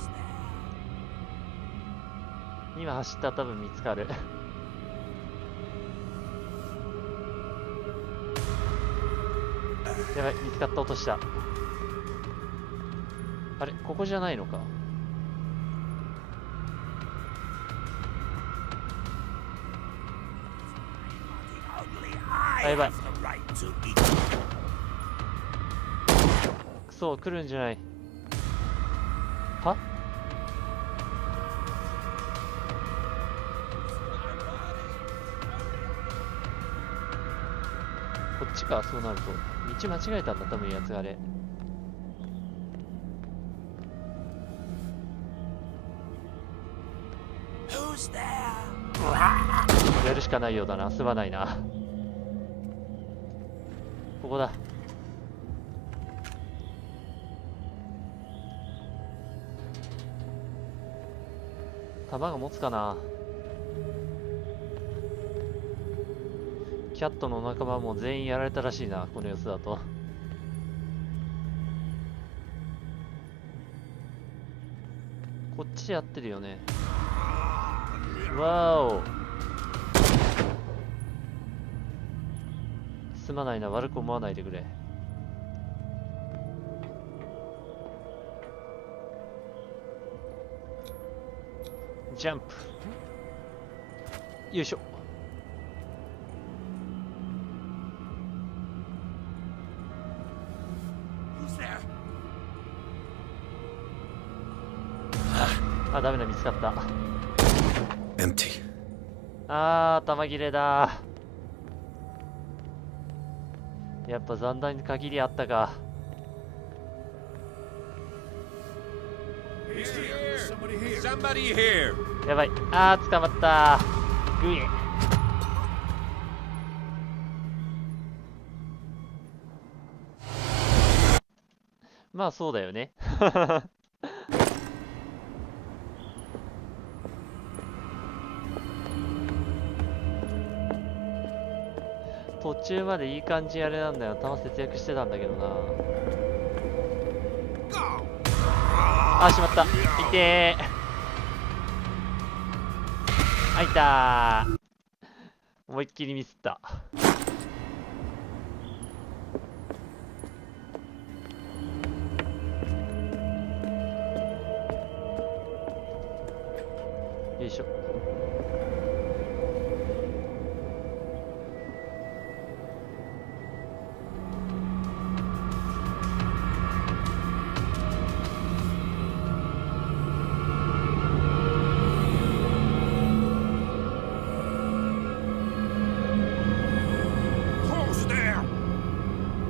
荷今走ったら多分見つかる。やばい、見つかった。落とした。あれ、ここじゃないのか。あ、やばい。くそ、来るんじゃない。は？こっちか、そうなると。道間違えたんだ、多分やつがあれ。やるしかないようだな。すまないな。ここだ。弾が持つかな。キャットの仲間も全員やられたらしいな、この様子だと。こっちやってるよね。わーお。すまないな、悪く思わないでくれ。ジャンプ。よいしょ。あ、ダメだ、見つかった。Empty. あー、弾切れだ。やっぱ残弾に限りあったか。Somebody here. やばい。あー、捕まった。グイ。まあそうだよね。途中までいい感じあれなんだよ。弾節約してたんだけどな。あー、しまった。いてー。あ、いたー。思いっきりミスった。よいしょ。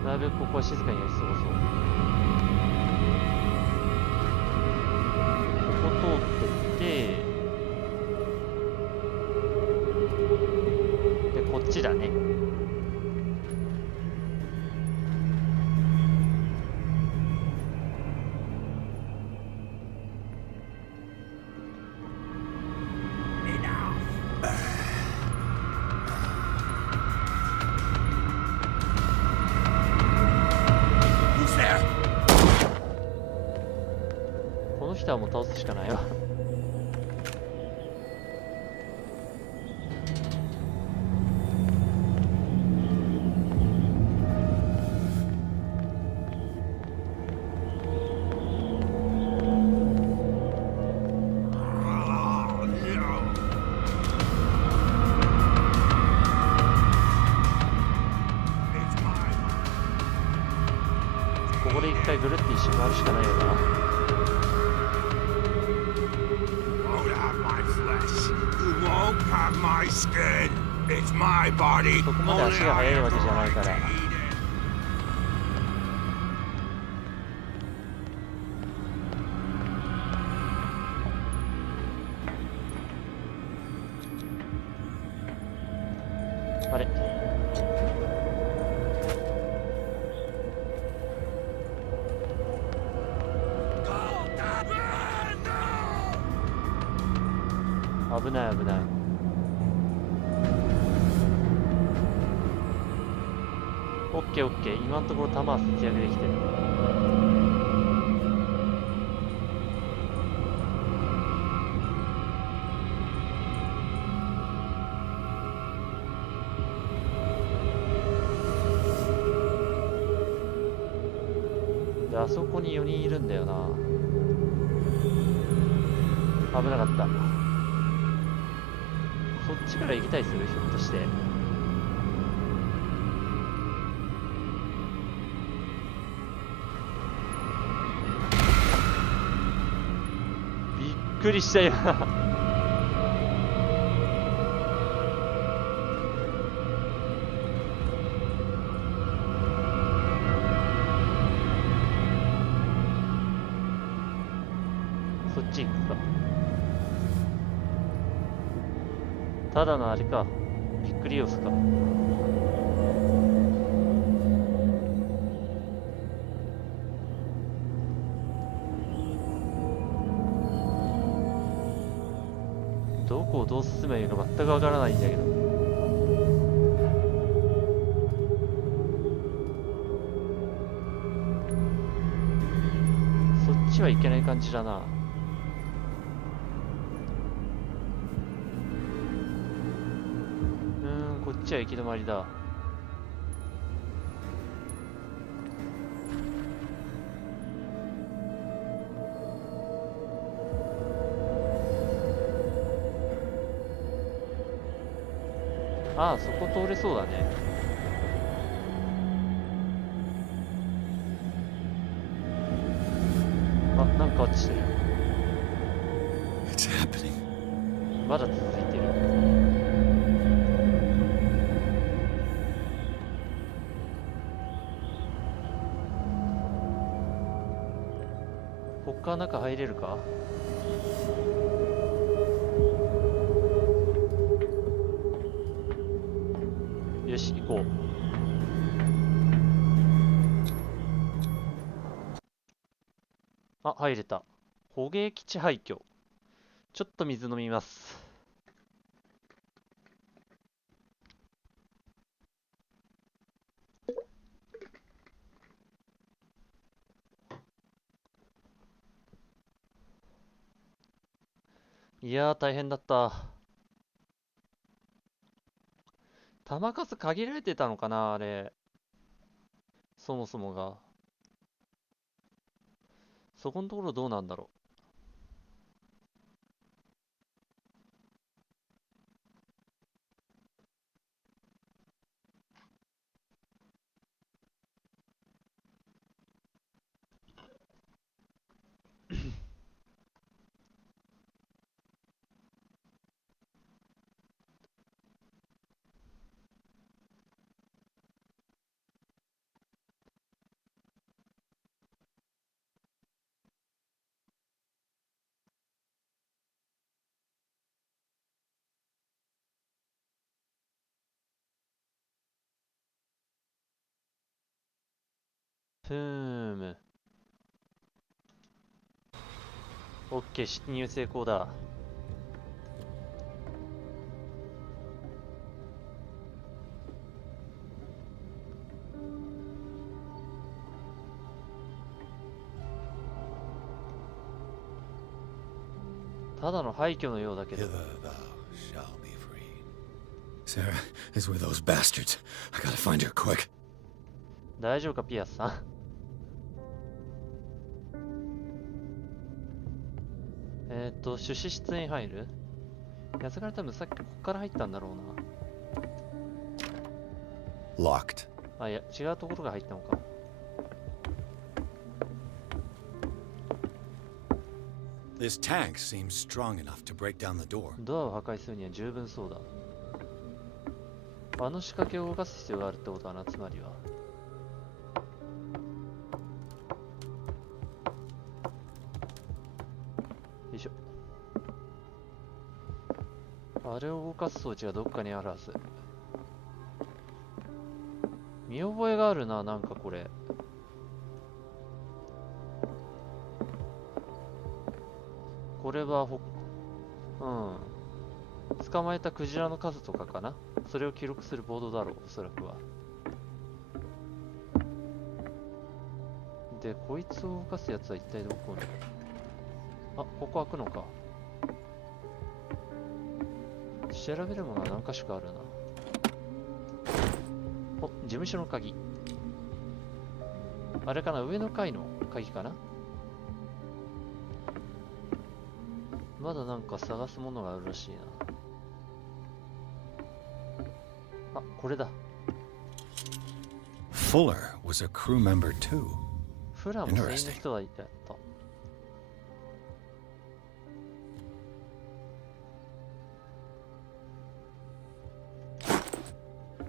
なるべくここは静かにやり過ごそう。ここ通ってってで、こっちだね。この人はもう倒すしかないわ。ここで一回ぐるって一周回るしかないよな。そこまで足が速いわけじゃないから。あれ、危ない危ない。オッケーオッケー。今のところ弾は節約できてる。で、あそこに4人いるんだよな。危なかった。そっちから行きたいする、ひょっとして。びっくりしたよ。そっち行くか。ただのあれか。びっくり要素か。どこをどう進めばいいのか全くわからないんだけど。そっちはいけない感じだな。こっちは行き止まりだ。ああ、そこ通れそうだね。あ、なんか落ちてる。まだ続いてる。こっから中入れるか？よし、行こう。あ、入れた。捕鯨基地廃墟。ちょっと水飲みます。いやー、大変だった。弾数限られてたのかな、あれ。そもそもが。そこのところどうなんだろう。ふーむ。オッケー、侵入成功だ。ただの廃墟のようだけど。Sarah is with those bastards. I gotta find her quick. 大丈夫か、ピアスさん。手指室に入る？やつが多分さっきここから入ったんだろうな。Locked. あ、いや、違うところが入ったのか。This tank seems strong enough to break down the door. ドアを破壊するには十分そうだ。あの仕掛けを動かす必要があるってことはな、つまりは。よいしょ。あれを動かす装置がどっかにあるはず。見覚えがあるな、なんかこれ。これは捕まえたクジラの数とかかな。それを記録するボードだろう、おそらくは。で、こいつを動かすやつは一体どこに？あ、ここ開くのか。調べるものは何か所かあるな。お、事務所の鍵。あれかな、上の階の鍵かな。まだなんか探すものがあるらしいな。あ、これだ。Fuller was a crew member too. フラも船員の人がいた。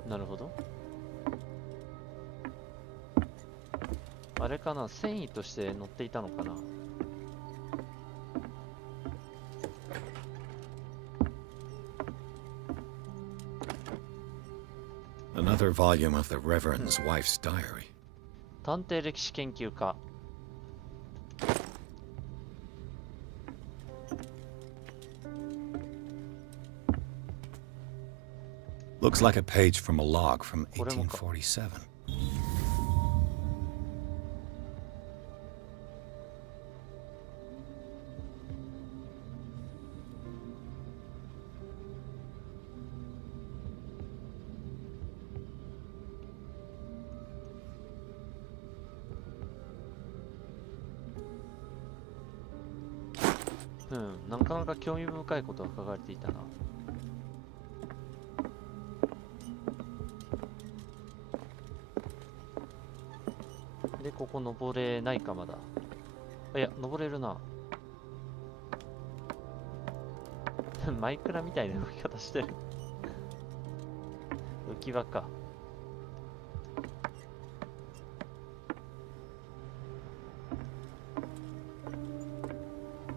なるほど。あれかな、繊維として乗っていたのかな。Another volume of the Reverend's wife's diary. 探偵歴史研究家。Looks like a page from a log from 1847.うん、なかなか興味深いことが書かれていたな。で、ここ登れないかまだ。いや、登れるな。マイクラみたいな動き方してる。浮き輪か。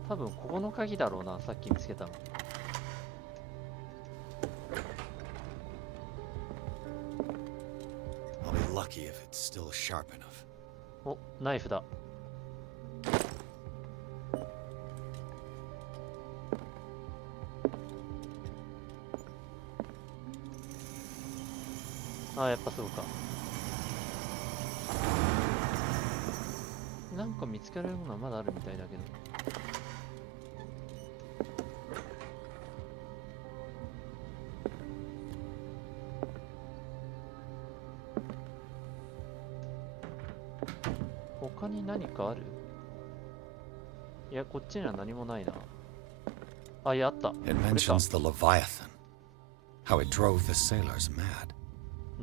多分ここの鍵だろうな、さっき見つけたの。I'll be lucky if it's still sharp enough. お、ナイフだ。あ、やっぱそうか。なんか見つけられるものはまだあるみたいだけど。他に何かある？いや、こっちには何もないな。あ、いや、あった。 It mentions the Leviathan, how it drove the sailors mad.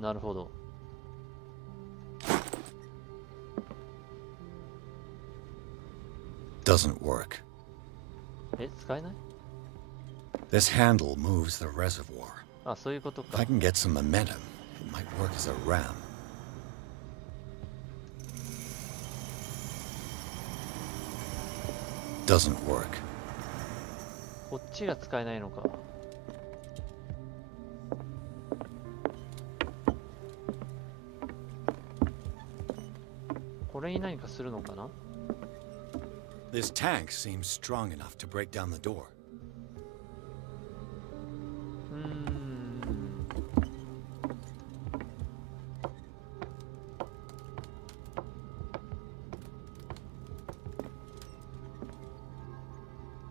なるほど。Doesn't work. え、使えない？ This handle moves the reservoir. あ、そういうことか。 If I can get some momentum, it might work as a ram. Doesn't work. こっちが使えないのか。これに何かするのかな？ This tank seems strong enough to break down the door.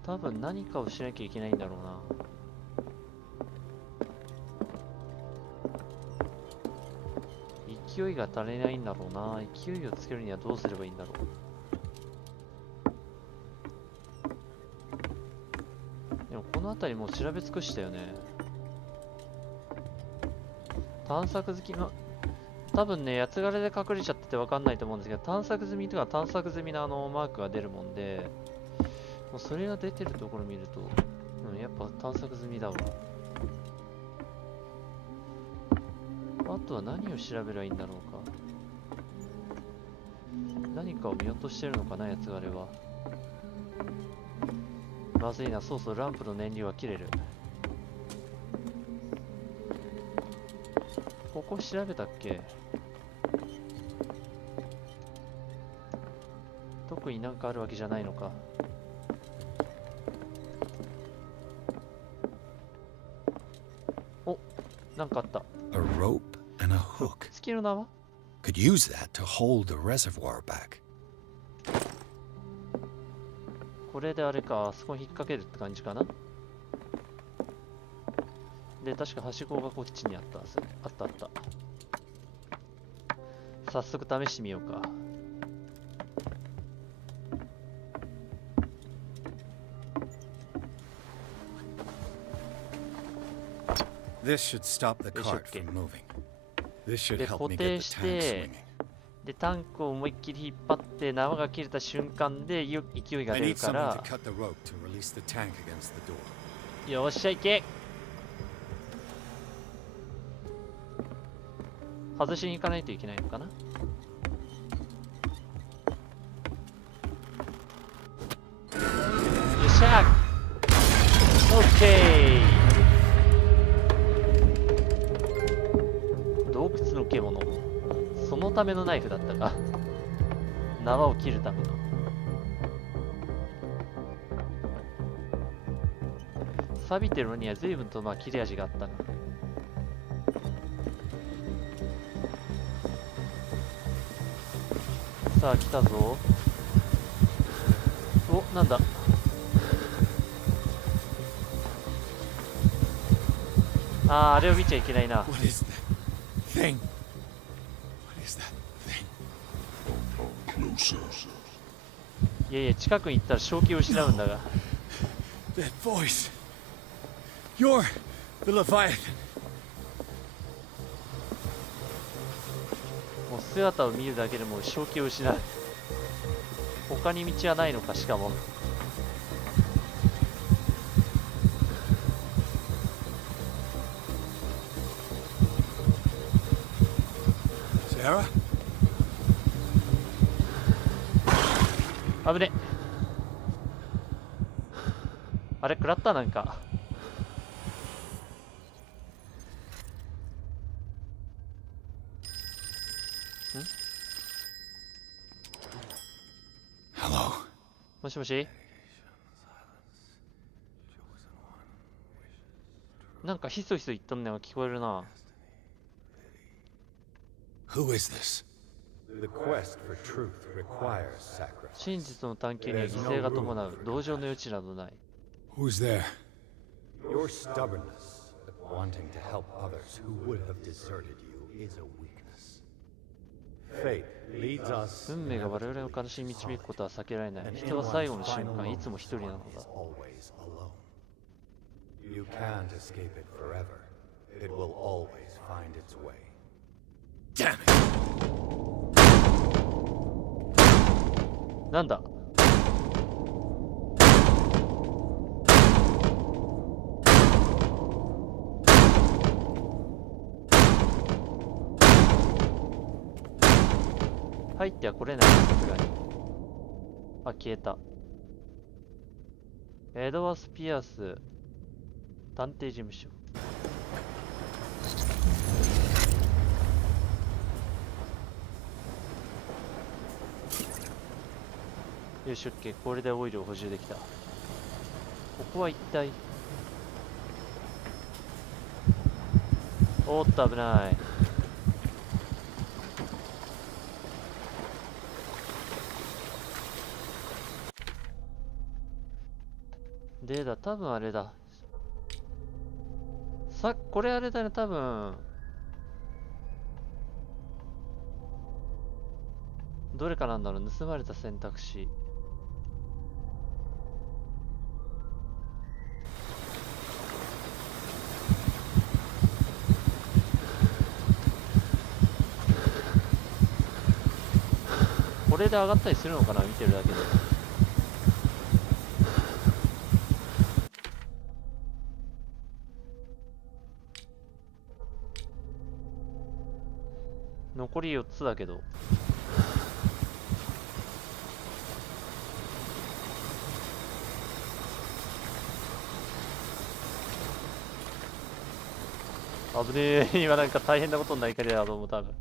多分何かをしなきゃいけないんだろうな。勢いが足りないんだろうな。勢いをつけるにはどうすればいいんだろう。でもこの辺りもう調べ尽くしたよね。探索好きの多分ね、八つ枯れで隠れちゃってて分かんないと思うんですけど、探索済みとか探索済みのマークが出るもんで、もうそれが出てるところ見ると、やっぱ探索済みだわ。あとは何を調べればいいんだろうか。何かを見落としてるのかな、八つ枯れは。まずいな、そうそう、ランプの燃料は切れる。ここ調べたっけ？特になんかあるわけじゃないのか。お、なんかあった。A rope and a hook. 月の縄？ Could use that to hold the reservoir back. これであれか、あそこ引っ掛けるって感じかな。で、確かはしごがこっちにあったはず。あったあった。早速試してみようか。This should stop the cart from moving. This should で help 固 me 定 get し the tank て swinging. でタンクを思いっきり引っ張って縄が切れた瞬間で勢いが I 出る need か someone ら to cut the rope to release the tank against the door. よっしゃいけ。外しに行かないといけないのかな。よっしゃオッケー。洞窟の獣、そのためのナイフだったか。縄を切るための。錆びてるのには随分と切れ味があったな。さあ来たぞ。お、なんだ。あれを見ちゃいけないな。What is that thing? What is that thing? Closer. いやいや、近くに行ったら正気を失うんだが。That voice. You're the Leviathan. もう姿を見るだけでもう正気を失う。他に道はないのか、しかも。Sarah? 危ね。あれ食らったなんか。Hello. もしもし。なんかひそひそ言ったのが聞こえるな。Who is this? The quest for truth requires sacrifice. 真実の探求には犠牲が伴う。同情の余地などない。Who's there? Your stubbornness at wanting to help others who would have deserted you is a weakness. Fate leads us. 運命が我々の悲しみに導くことは避けられない。人は最後の瞬間、いつも一人なのだ。Always alone. You can't escape it forever. It will always find its way. Damn it! なんだ。入ってはこれないくらい。あ、消えた。エドワース・ピアス探偵事務所。よし、オッケー。これでオイルを補充できた。ここは一体。おっと、危ない。でだ、多分あれだ。これあれだね、多分。どれかなんだろう、盗まれた選択肢。これで上がったりするのかな、見てるだけで。残り4つだけど。危ねえ。今なんか大変なことになりかけだと思う、多分。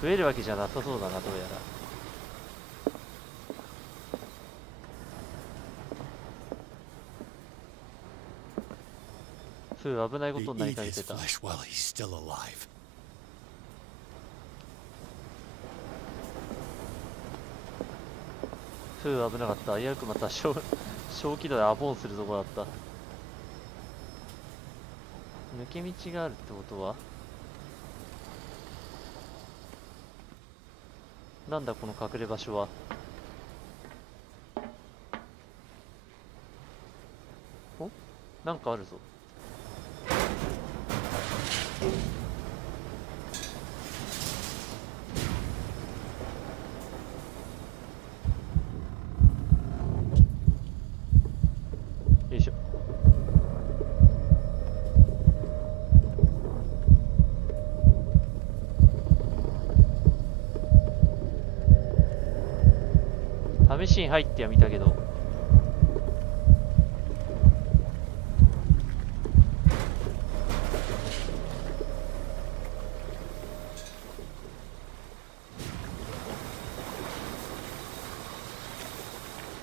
増えるわけじゃなさそうだな、どうやら。危ないことになりかけてた。危なかった。危うくまた小気度でアボンするとこだった。抜け道があるってことは、なんだこの隠れ場所は。お、なんかあるぞ。よいしょ。試しに入ってはみたけど、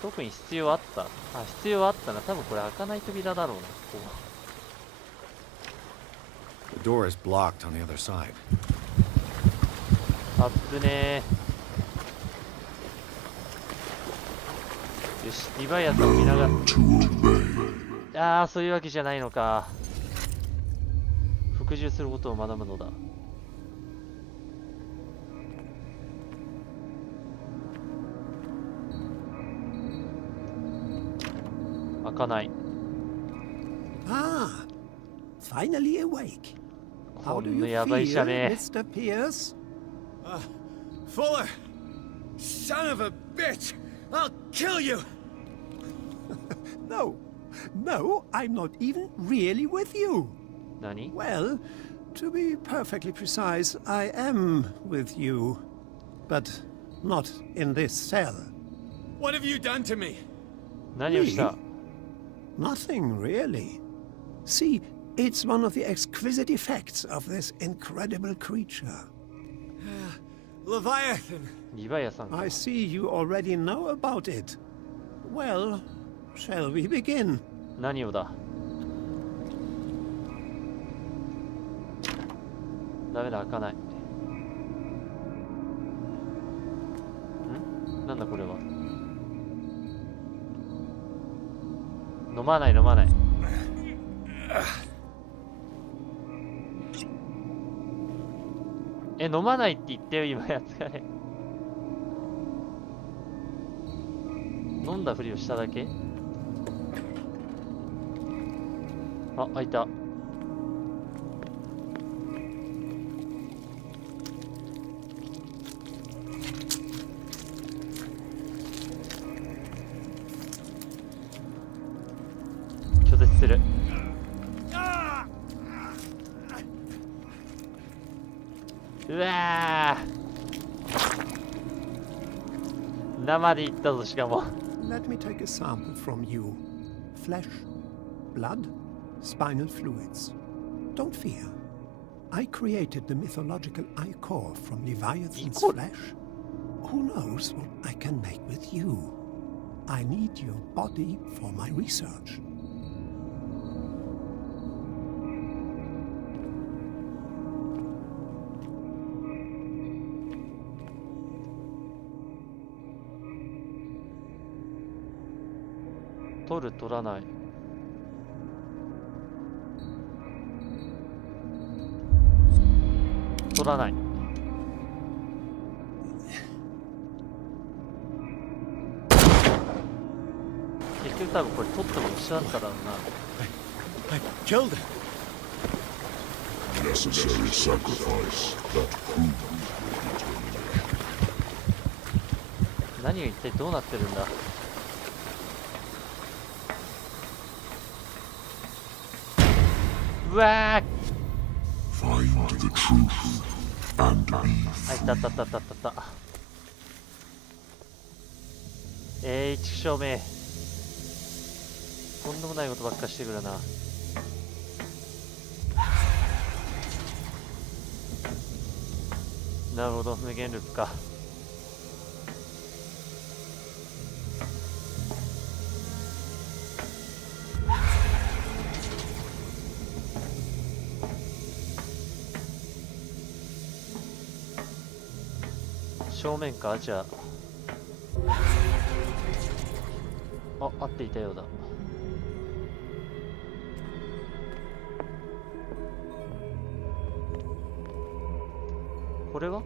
特に必要あった？あ、必要あったな。多分これ開かない扉だろうな。ここ The door is blocked on the other side. あっぶねー。よし、リヴァイアさん見ながら。ああ、そういうわけじゃないのか。服従することを学ぶのだ。開かない。Ah, finally awake. こんなやばい社名。Mr. Pierce? Fuller! Son of a bitch! I'll kill you! No, no, I'm not even really with you. Nani? Well, to be perfectly precise, I am with you. But not in this cell. What have you done to me? 何をした? Nothing, really. See, it's one of the exquisite effects of this incredible creature. Leviathan! I see you already know about it. Well, shall we begin? 何をだ? ダメだ、開かない。ん？なんだこれは。飲まない飲まない。飲まないって言ってよ今やつがね。飲んだふりをしただけ。あ、開いた。拒絶する。うわー、生でいったぞ。しかも Let me take a sample from you. Flesh, blood, spinal fluids. Don't fear. I created the mythological ichor from Leviathan's flesh. Who knows what I can make with you? I need your body for my research.取る取らない。取らない。結局多分これ取っても一緒だっただろうな。I killed him. Necessary sacrifice that proved determination. 何が一体どうなってるんだ。うわー。Find the truth and be あ、いたったったったったった。畜生め。とんでもないことばっかしてくるな。なるほど、無限ループか。正面か。じゃあ、合っていたようだ。これは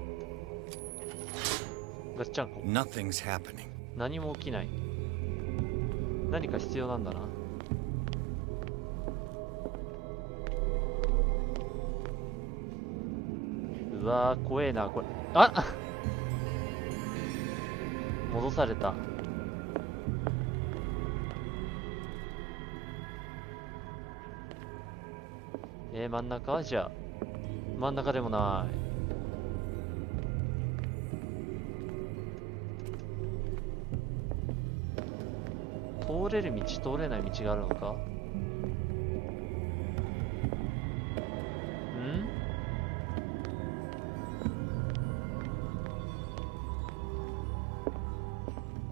ガッチャンコ。 Nothing's happening. 何も起きない。何か必要なんだな。うわー、怖えな、これ。あ戻された。真ん中じゃあ。真ん中でもない。通れる道、通れない道があるのか？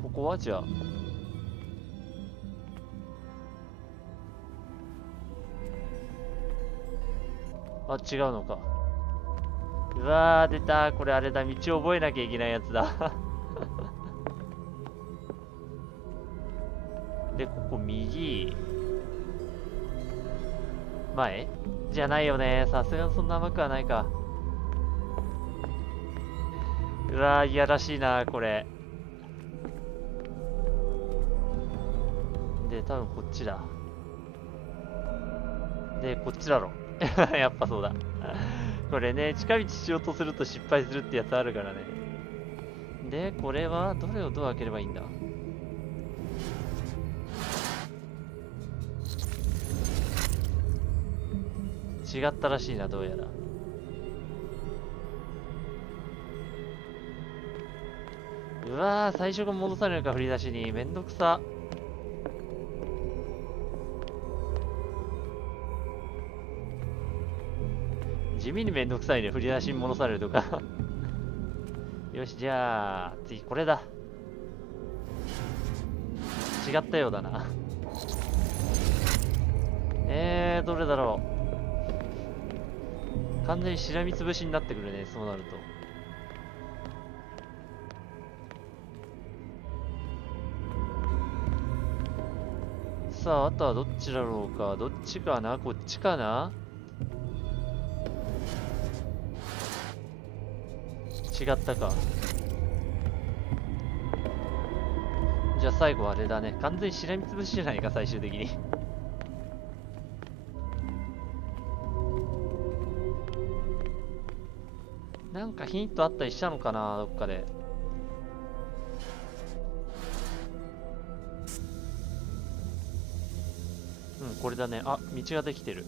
ここはじゃあ。あ、違うのか。うわー、出た。これあれだ。道を覚えなきゃいけないやつだ。で、ここ右。前じゃないよね。さすがにそんな甘くはないか。うわー、いやらしいな、これ。で、多分こっちだ。で、こっちだろ。やっぱそうだ。これね、近道しようとすると失敗するってやつあるからね。で、これはどれをどう開ければいいんだ？違ったらしいな、どうやら。うわー、最初が戻されるか、振り出しに。めんどくさ。地味にめんどくさいね、振り出しに戻されるとか。よし、じゃあ、次これだ。違ったようだな。どれだろう。完全にしらみつぶしになってくるね、そうなると。さあ、あとはどっちだろうか。どっちかな？こっちかな？違ったか。じゃあ最後あれだね。完全にしらみつぶしじゃないか、最終的に。なんかヒントあったりしたのかな、どっかで。うん、これだね。あ、道ができてる。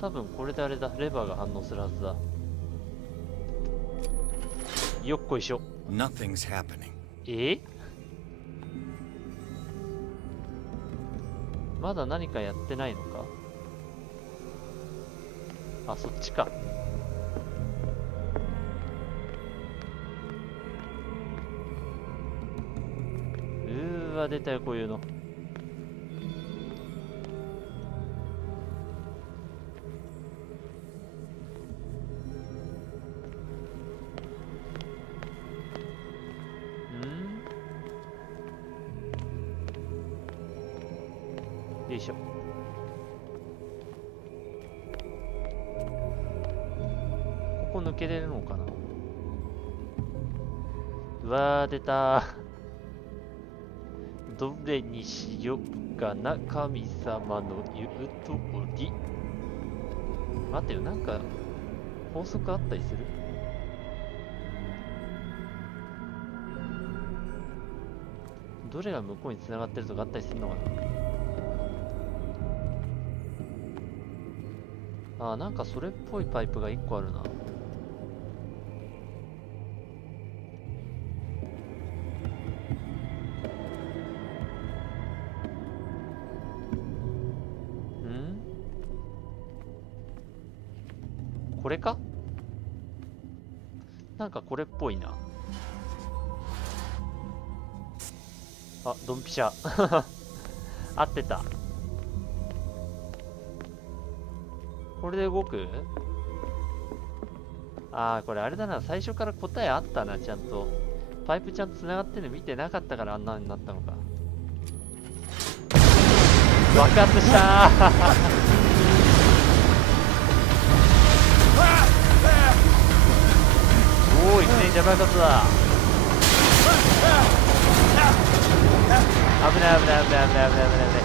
多分これであれだ。レバーが反応するはずだ。よっこいしょ。Nothing's happening. まだ何かやってないのか？あ、そっちか。出たよ、こういうの。よいしょ。ここ抜けれるのかな。うわー、出たー。どれにしよっかな、神様の言うとおり。待ってよ、なんか法則あったりする？どれが向こうに繋がってるとかあったりするのかな。あ、なんかそれっぽいパイプが1個あるな。これか？なんかこれっぽいな。あ、ドンピシャ。合ってた。これで動く？あー、これあれだな。最初から答えあったな、ちゃんと。パイプちゃんと繋がってるの見てなかったからあんなになったのか。爆発したー。おお、いきなり大爆発だ。危ない危ない危ない危ない危ない危ない。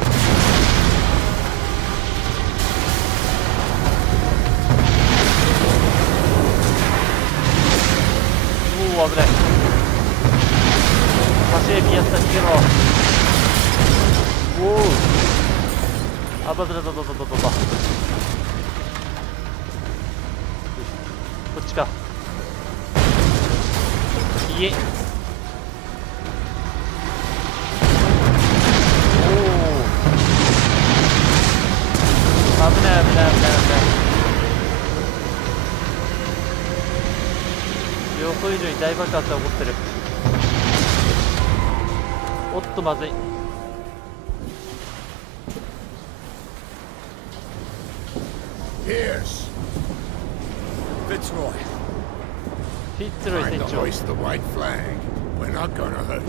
お、危ない。走れ、ピアスさん逃げろ。おお、あばばばばばばばば。こっちか。いえ。おお、危ない危ない危ない危ない。予想以上に大爆発が起こってる。おっとまずい。Pierce. Fitzroy. Fitzroy Trying to 船長。 hoist the white flag. We're not gonna hurt you.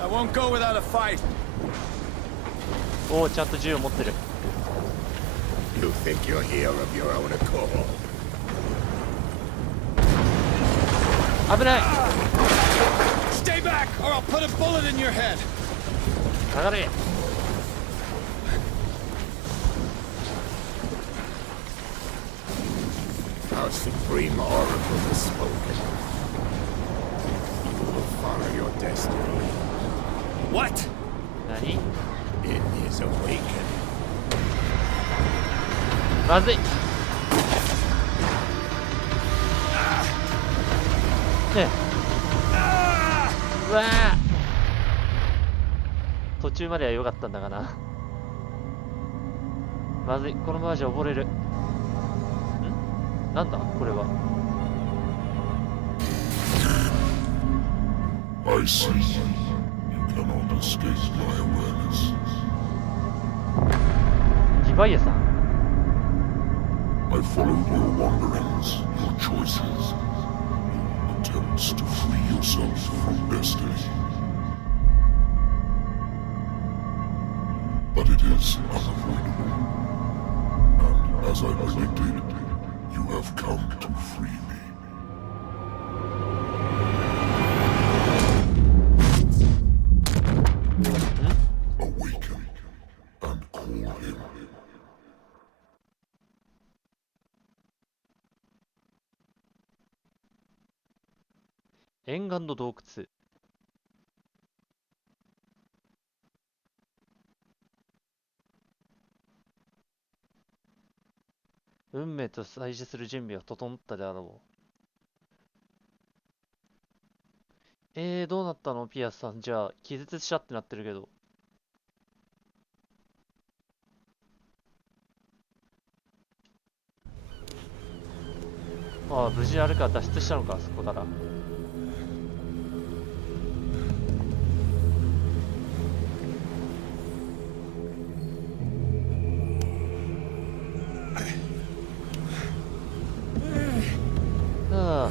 I won't go without a fight. おお、ちゃんと銃を持ってる。You think you're here of your own accord? 危ない。 Stay back, or I'll put a bullet in your head. 下がれ。Our supreme oracle has spoken. You will follow your destiny. What? 何？ In his awakening. まずい。ねえ。うわあ。途中までは良かったんだがな。まずい、このままじゃ溺れる。ん？なんだこれは。I see you. You cannot escape my awareness. リヴァイアさん。I followed your wanderings, your choices, attempts to free yourself from destiny. But it is unavoidable. And as I predicted, you have come to free me. Awaken and call him. 沿岸の洞窟。運命と対峙する準備は整ったであろう。どうなったのピアスさん。じゃあ、気絶したってなってるけど。ああ、無事あれか、脱出したのか、そこから。ああ、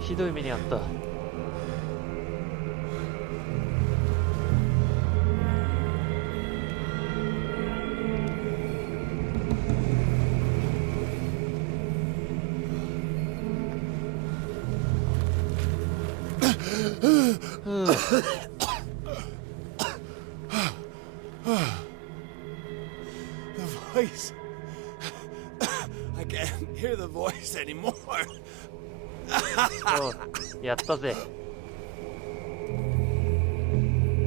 ひどい目にあった。The voice. I can't hear the voice anymore. おやったぜ。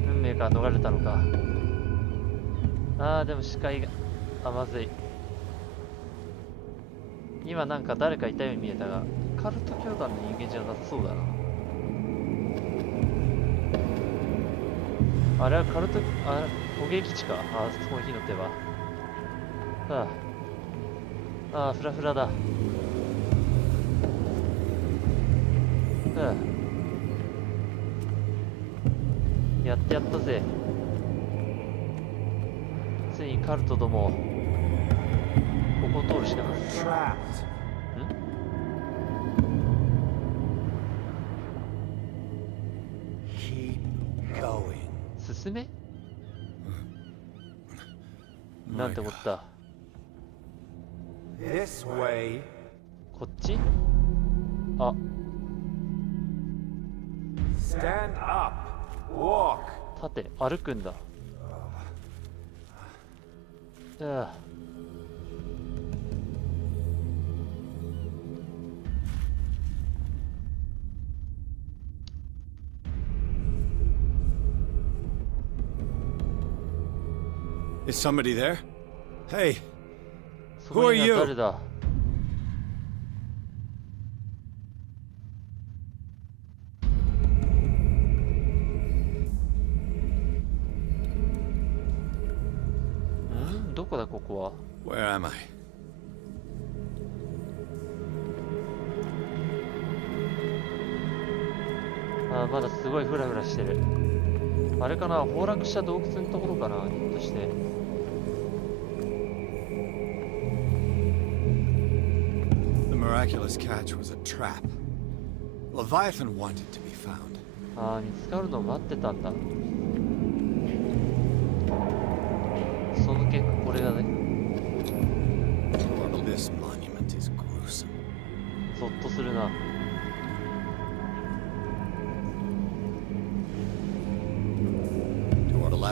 運命から逃れたのか。ああ、でも視界が。あ、まずい。今なんか誰かいたように見えたが、カルト教団の人間じゃなさそうだな。あれはカルト、あ、捕鯨基地か。あ、そこの火の手は。ああ、フラフラだ。やってやったぜ。ついにカルトども、ここを通るしかない。進め？なんてこった。こっち？あ。立て、歩くんだ。Is somebody there? Hey, そ who こ are にいるのは誰 you? だ？どこだここは？ Where am I? あー、まだすごいフラフラしてる。あれかな、崩落した洞窟のところかな、ひょっとして。The miraculous catch was a trap. Leviathan wanted to be found. ああ、見つかるのを待ってたんだ。その結果これだね。This monument is gruesome. ゾッとするな。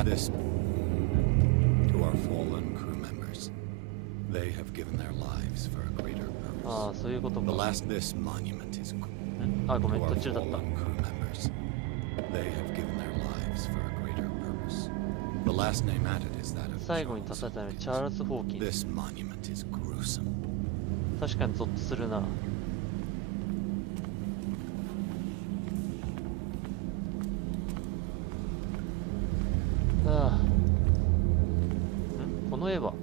This to our fallen crew members. They have given their lives for a greater purpose. ああ、そういうことか。 The last this monument is あ、ごめん、 to 途 our 中だった。 fallen crew members. They have given their lives for a greater purpose. The last name added is that of 最後に立たれたのはチャールズ・ホーキン。 This monument is gruesome. 確かにゾッとするな。ああ、この絵は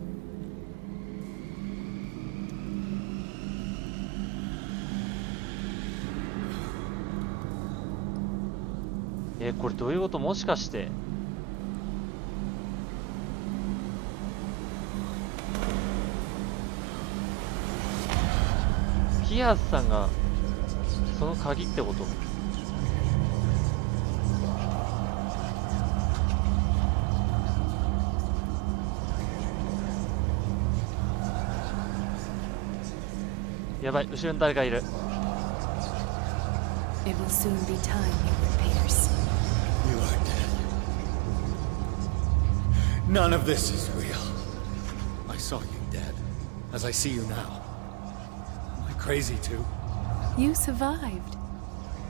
これどういうこと？もしかしてピアスさんがその鍵ってこと？やばい、後ろに誰かいる。 It will soon be time, Pierce. You are dead. None of this is real. I saw you dead, as I see you now. Am I crazy too? You survived.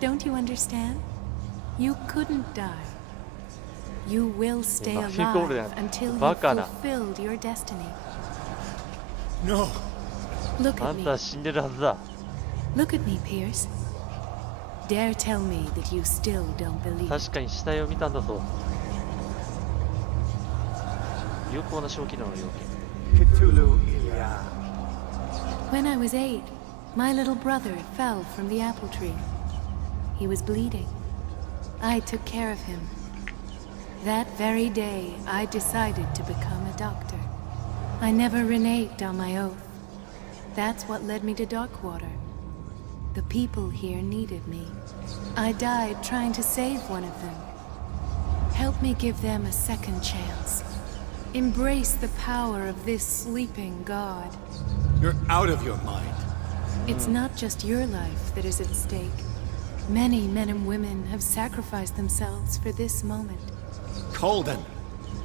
Don't you understand? You couldn't die. You will stay alive until you fulfilled your destiny. No. Look あ at ん me. たは死んでるはずだ。 Look at me, Pierce. Dare tell me that you still don't believe. 確かに死体を見たんだぞ。有効な小機能の要件。 Cthulhu Ilya. When I was 8, my little brother fell from the apple tree. He was bleeding. I took care of him. That very day, I decided to become a doctor. I never reneged on my oath. That's what led me to Darkwater. The people here needed me. I died trying to save one of them. Help me give them a second chance. Embrace the power of this sleeping god. You're out of your mind. It's not just your life that is at stake. Many men and women have sacrificed themselves for this moment. Colden.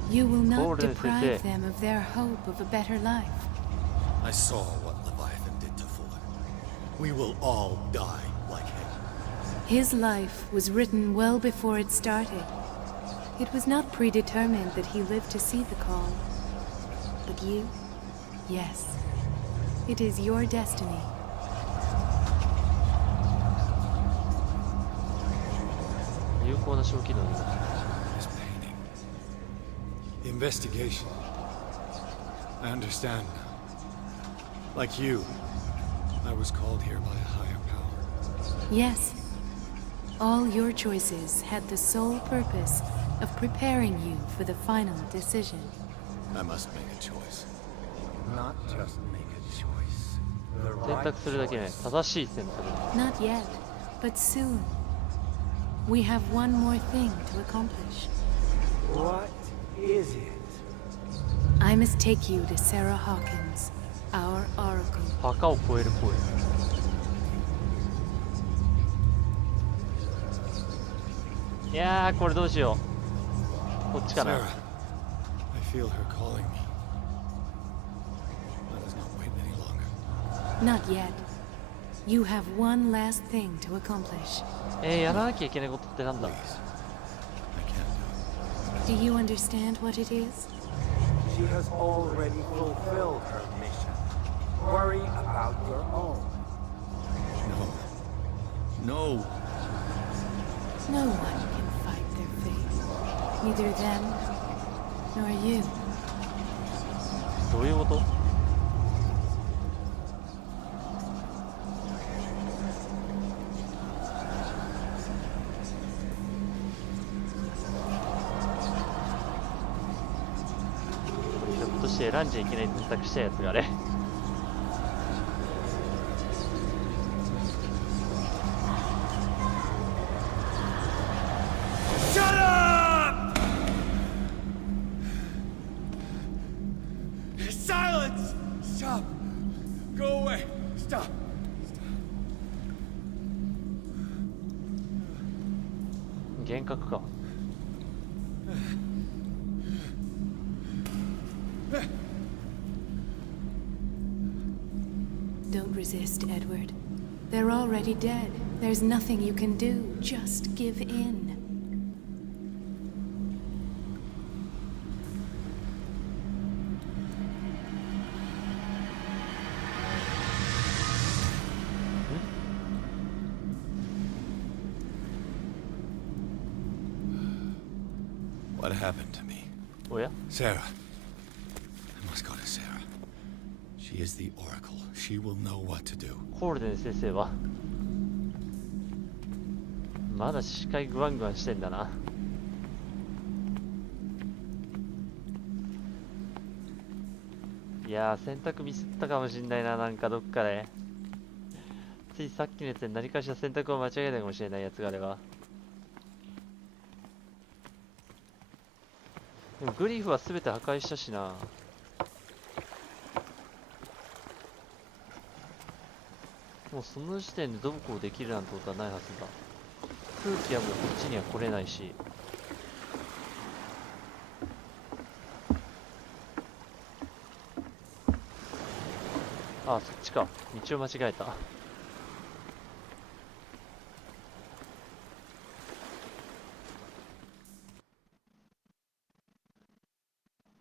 You will not Colden, deprive them of their hope of a better life. I saw what Leviathan did to Fuller. We will all die like him. His life was written well before it started. It was not predetermined that he lived to see the call. But you, yes, it is your destiny. This painting. The investigation. I understand now. Like you, I was called here by a higher power. Yes. All your choices had the sole purpose of preparing you for the final decision. I must make a choice. Not just make a choice. The 選 right 択するだけね、正しい選択だ。 Not yet, but soon. We have one more thing to accomplish. What is it? I must take you to Sarah Hawkins, our oracle. 墓を越える声。いやー、これどうしよう。こっちかな。 Sarah, I feel her calling me. Let us not wait any longer. Not yet. You have one last thing to accomplish. やらなきゃいけないことってなんだ？ Do you understand what it is? She has already fulfilled her mission. Worry about your own. No. No one can fight their fate. Neither them nor you. どういうこと？ひょっとして選んじゃいけない選択したやつがね。幻覚か。Don't resist, Edward. They're already dead. There's nothing you can do. Just give in. What happened to me? Oh yeah? Sarah. I must go to Sarah. She is the Oracle. She will know what to do. コールデン先生はまだ視界グワングワンしてんだな。いやー、選択ミスったかもしんないな。なんかどっかでついさっきのやつで何かしら選択を間違えたかもしれないやつがあれば。でもグリフは全て破壊したしな。もうその時点でどこをできるなんてことはないはずだ。空気はもうこっちには来れないし。ああ、そっちか。道を間違えた。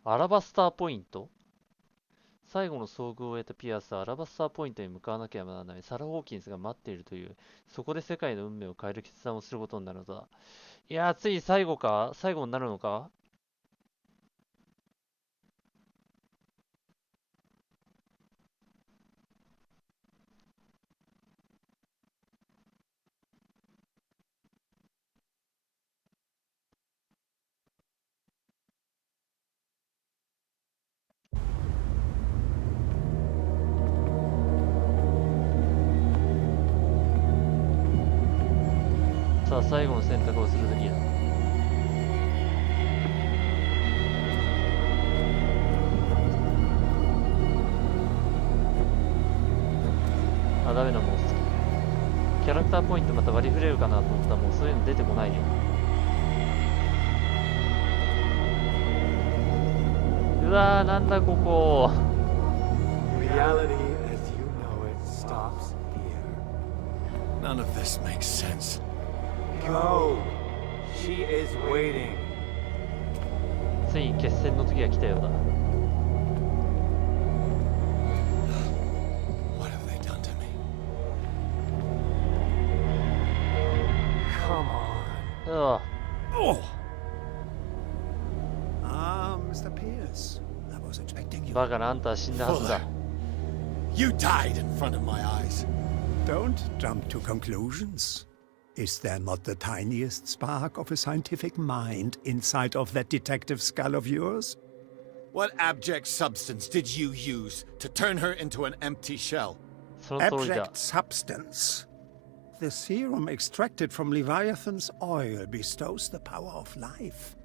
アラバスターポイント。最後の遭遇を終えたピアスはアラバスターポイントに向かわなければならない。サラ・ホーキンスが待っているという、そこで世界の運命を変える決断をすることになるのだ。いやー、つい最後か？最後になるのか？さあ、最後の選択をするときだ。あ、ダメだ、もうキャラクターポイントまた割り振れるかなと思ったらもうそういうの出てこないよ。うわー、なんだここ。Reality as you know it stops here. None of this makes sense. Go. She is waiting. ついに決戦の時が来たようだ。What have they done to me? Come on. うわ。Oh. Mr. Pierce. I was expecting you. バカな、あんたは死んだはずだ。You died in front of my eyes. Don't jump to conclusions. Is there not the tiniest spark of a scientific mind inside of that detective skull of yours? What abject substance did you use to turn her into an empty shell? Abject substance. The serum extracted from Leviathan's oil bestows the power of life.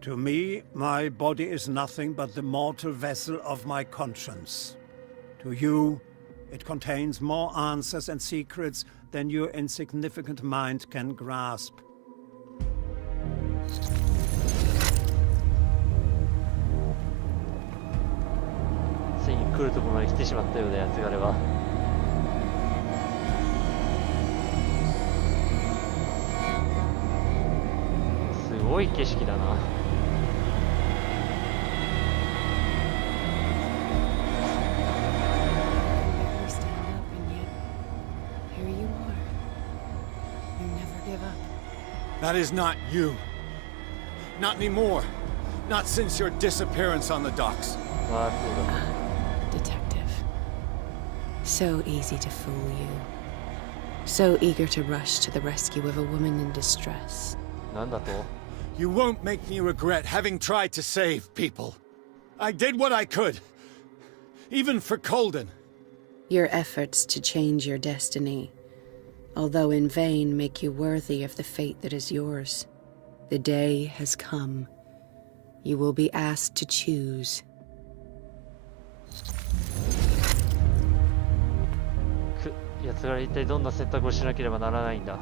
To me, my body is nothing but the mortal vessel of my conscience. To you, it contains more answers and secrets than your insignificant mind can grasp. ついに来るところまで来てしまったようだ、やつがあれば。すごい景色だな。That is not you. Not anymore. Not since your disappearance on the docks. Detective. So easy to fool you. So eager to rush to the rescue of a woman in distress. You won't make me regret having tried to save people. I did what I could. Even for Colden. Your efforts to change your destiny, although in vain, make you worthy of the fate that is yours. The day has come. You will be asked to choose. 奴ら一体どんな選択をしなければならないんだ。道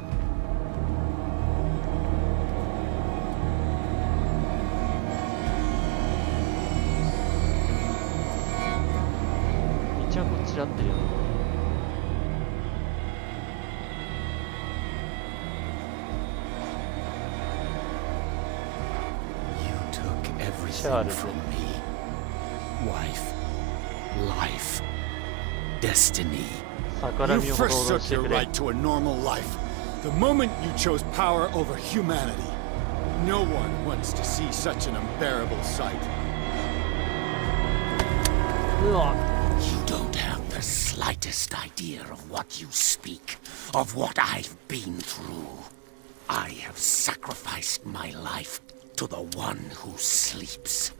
はこっちで合ってるよな。Everything from me. Wife, life, destiny. You forsook your right to a normal life. The moment you chose power over humanity. No one wants to see such an unbearable sight. You don't have the slightest idea of what you speak, of what I've been through. I have sacrificed my life to the one who sleeps.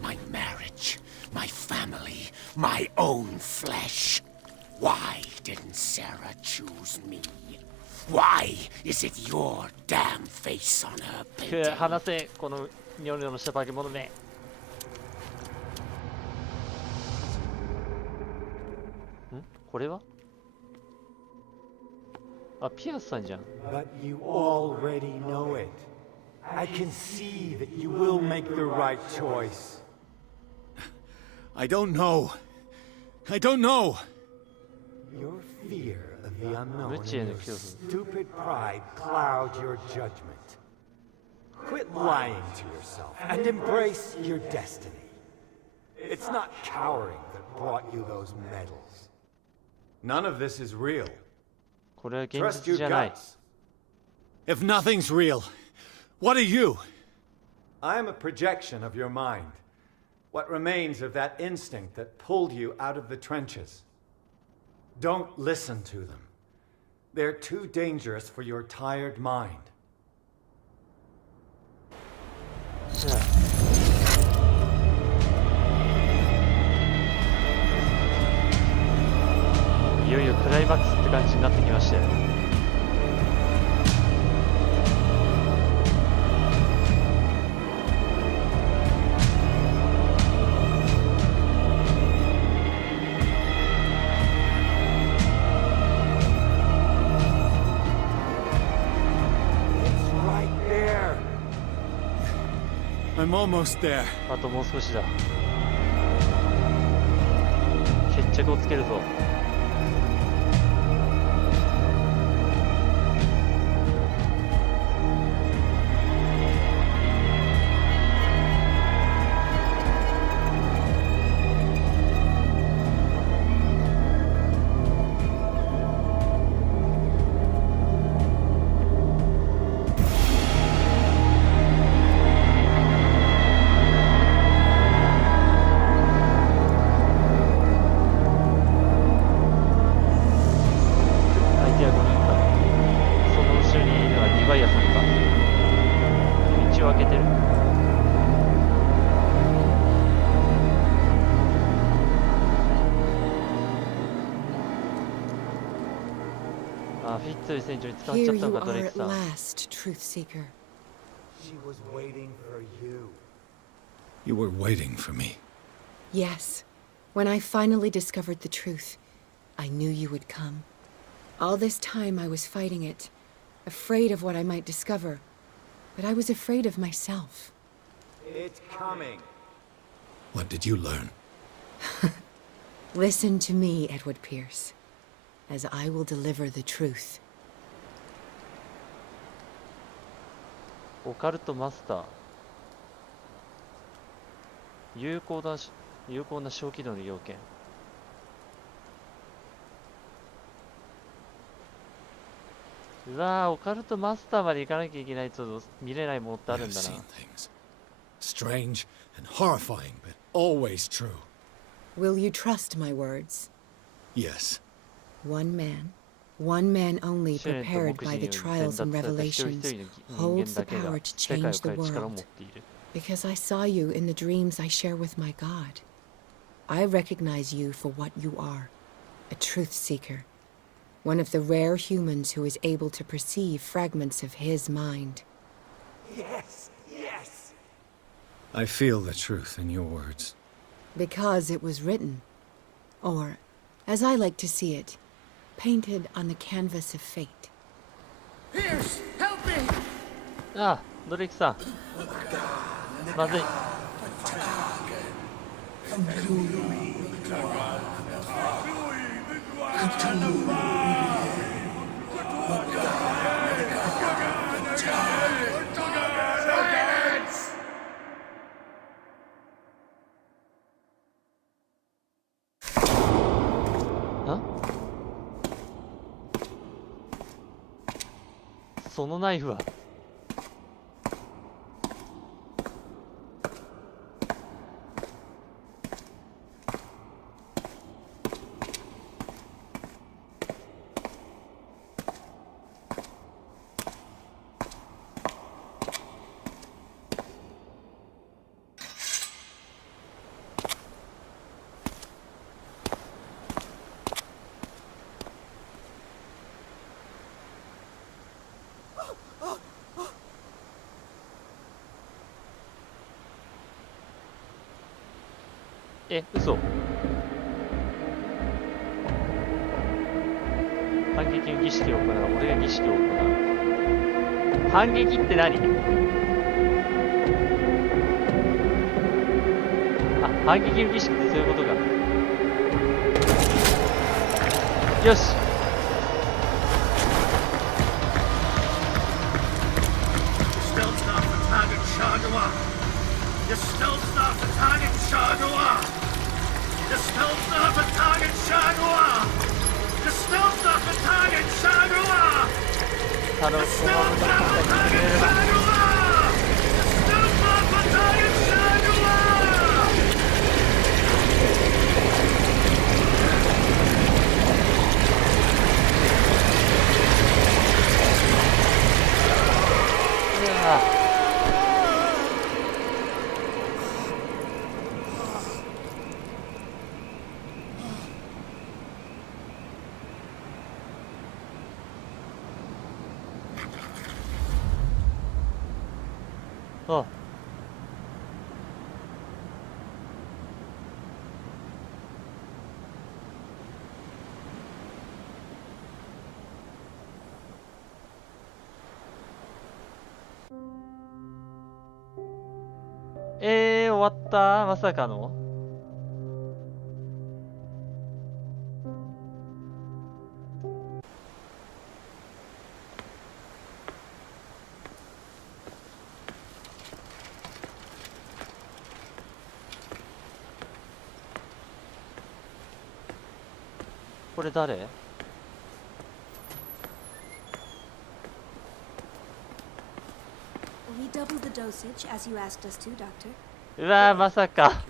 My marriage, my family, my own flesh. Why didn't Sarah choose me? Why is it your damn face on her painting? 話せ、このニョロニョロした化け物め。これは？あ、ピアスさんじゃん。But you already know it. I can see that you will make the right choice. I don't know. I don't know. Your fear of the unknown and your stupid pride cloud your judgment. Quit lying to yourself and embrace your destiny. It's not cowering that brought you those medals. None of this is real. Trust your guts. If nothing's real, what are you? I am a projection of your mind. What remains of that instinct that pulled you out of the trenches. Don't listen to them. They're too dangerous for your tired mind. いよいよクライマックスって感じになってきましたよ。I'm almost there. あともう少しだ。決着をつけるぞ。Here you are at last, Truth Seeker. She was waiting for you. You were waiting for me. Yes. When I finally discovered the truth, I knew you would come. All this time I was fighting it, afraid of what I might discover, but I was afraid of myself. It's coming. What did you learn? Listen to me, Edward Pierce, as I will deliver the truth. オカルトマスター。有効な小起動の要件。うわー、オカルトマスターまで行かなきゃいけないと見れないものってあるんだな。 Strange and horrifying, but always true. Will you trust my words? Yes. One man only prepared by the trials and revelations, holds the power to change the world. Because I saw you in the dreams I share with my God. I recognize you for what you are, a truth seeker. One of the rare humans who is able to perceive fragments of his mind. Yes, yes. I feel the truth in your words. Because it was written. Or, as I like to see it, painted on the canvas of fate. Pierce, help me! ああ、ドレイクさん。まずい。そのナイフは。え、嘘。反撃の儀式を行う。俺が儀式を行う。反撃って何？あ、反撃の儀式ってそういうことか。よし。頼む。あ、終わった？まさかの？これ誰？ We doubled the dosage as you asked us to, Doctor. うわー、まさか。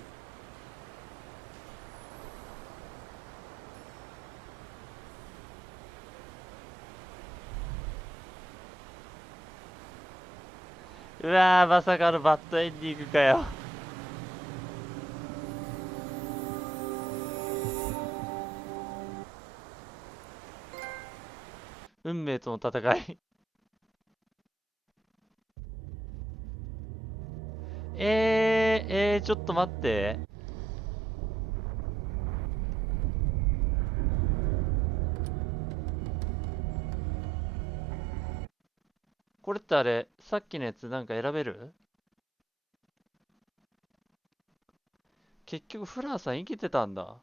うわー、まさかのバッドエンディングかよ。運命との戦い。ちょっと待って。これってあれ、さっきのやつなんか選べる？結局フラーさん生きてたんだ。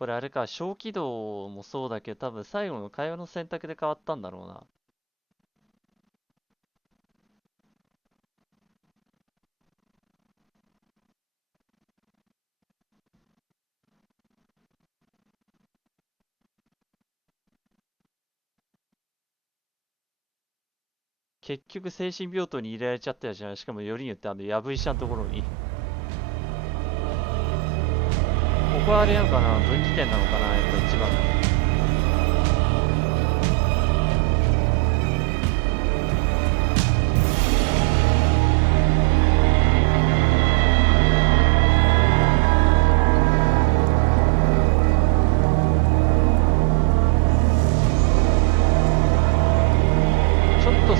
これあれか、小起動もそうだけど、多分最後の会話の選択で変わったんだろうな。結局精神病棟に入れられちゃったじゃん。しかもよりによってやぶ医者のところに。ここはあれなのかな、分岐点なのかな、やっぱ一番の。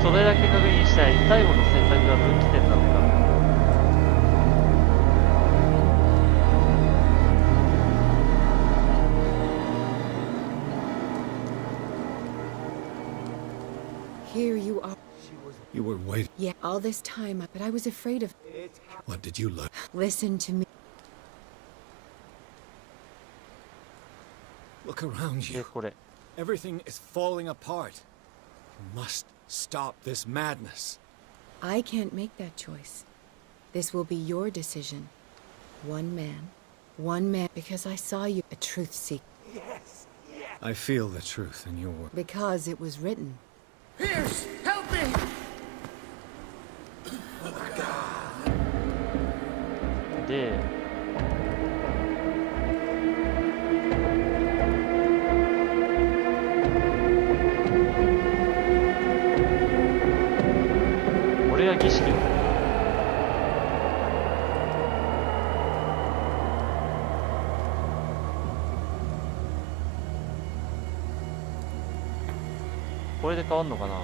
それだけ確認したい。最後の選択が分岐点なのか。Here you are. You were waiting. Yeah, all this time, but I was afraid of. What did you learn? Listen to me. Look around you. Everything is falling apart. You must stop this madness. I can't make that choice. This will be your decision. One man, because I saw you a truth seeker. Yes, yes. I feel the truth in your words. Because it was written. Pierce, help me! Oh my God. で、これが儀式。これで変わんのかな。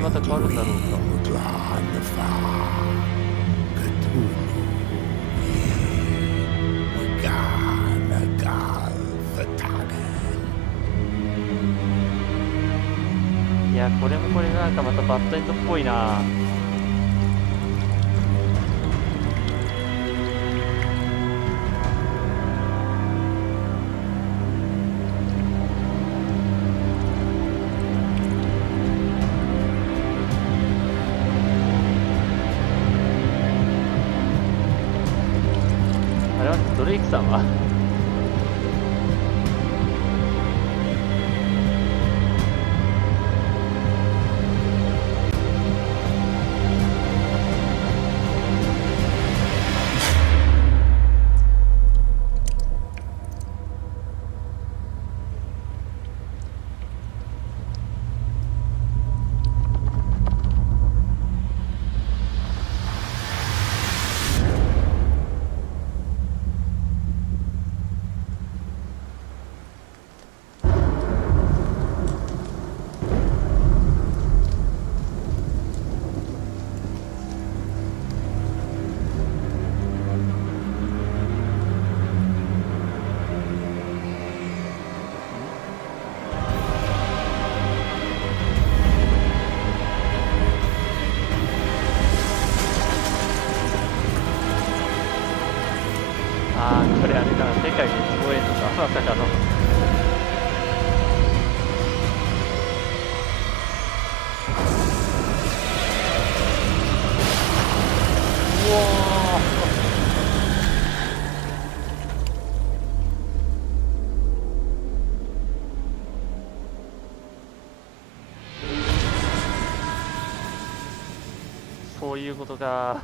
また変わるんだろうか。いや、これもこれなんかまたバッドエンドっぽいな。ドレイクさんはこれあれかな、世界滅亡へとかまさかの。うわそういうことか。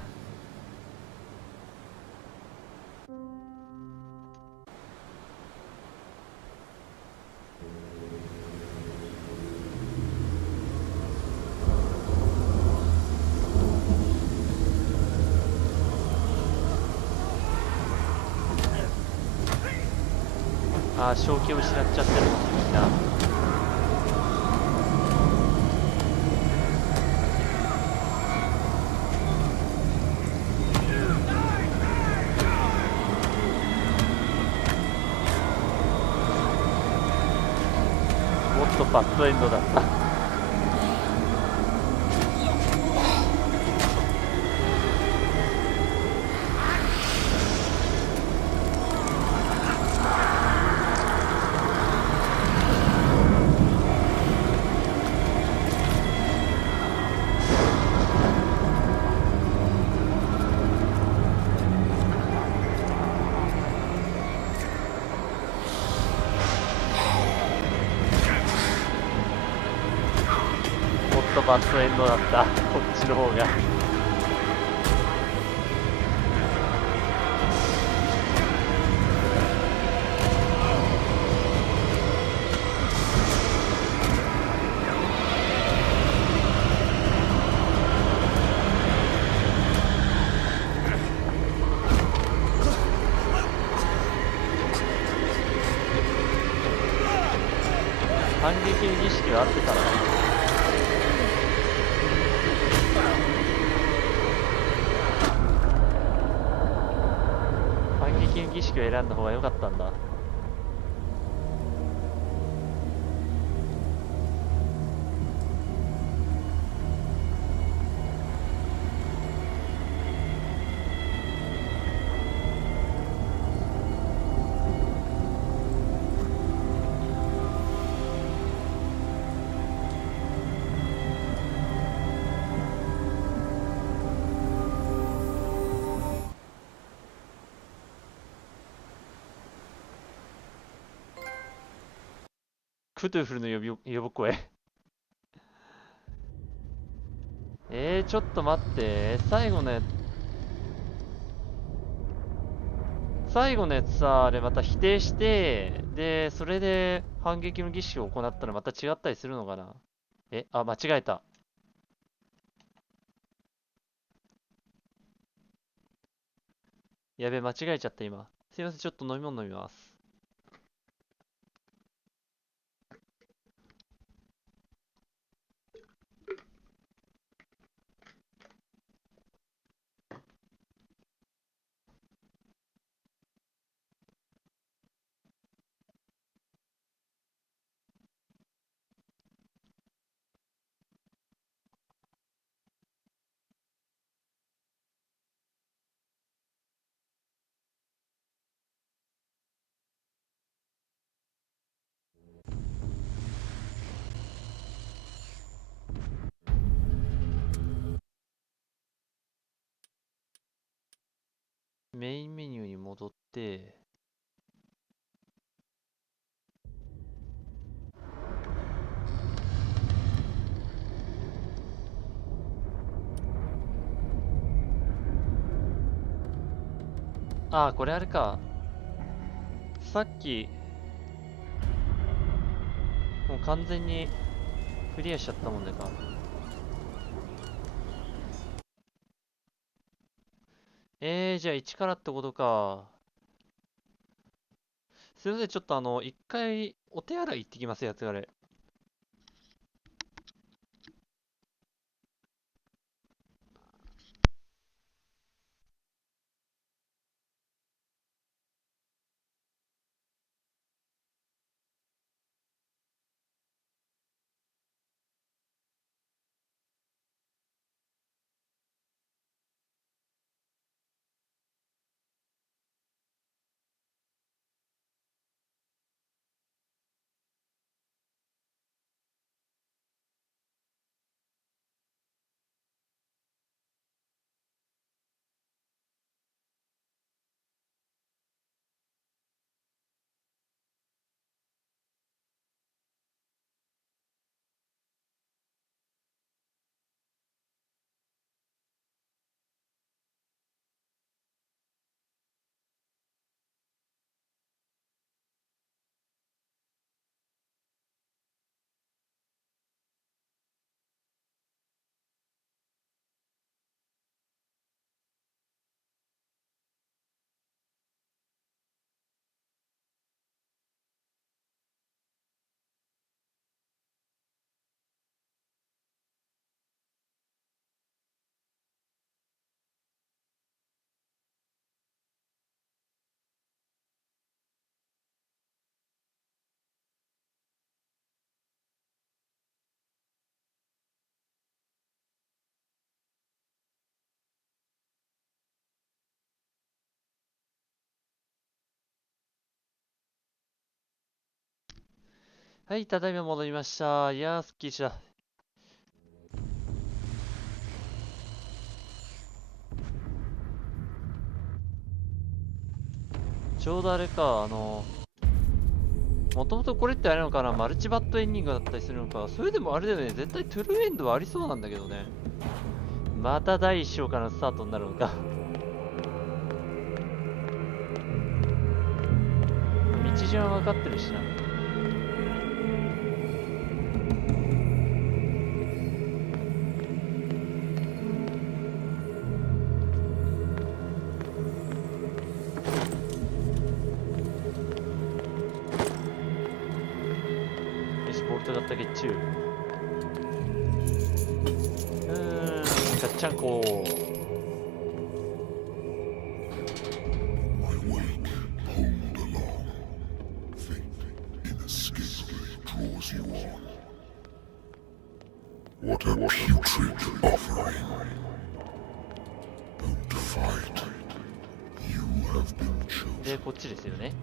ああ、正気を失っちゃってるのみんな。もっとバッドエンドだった。バッドエンドだった、こっちの方が。反撃の儀式は合ってたら儀式を選んだ方が良かったんだ。クトゥフルの呼ぶ声ちょっと待って、最後のやつさ、あれまた否定して、でそれで反撃の儀式を行ったらまた違ったりするのかな。あ、間違えた。やべ、間違えちゃった今。すいません、ちょっと飲み物飲みます。メインメニューに戻って、ああ、これあれか。さっきもう完全にクリアしちゃったもんねか。じゃあ1からってことか。すいません、ちょっと一回お手洗い行ってきます、やつがれ。はい、ただいま戻りました。いやー、すっきりした。ちょうどあれか、もともとこれってあれなのかな、マルチバットエンディングだったりするのか。それでもあれだよね、絶対トゥルーエンドはありそうなんだけどね。また第1章からのスタートになるのか。道順は分かってるしな。ボルトがったけっちゅう。ガッチャンコー。What a putrid offering. Don't fight. You have been chosen. で、こっちですよね。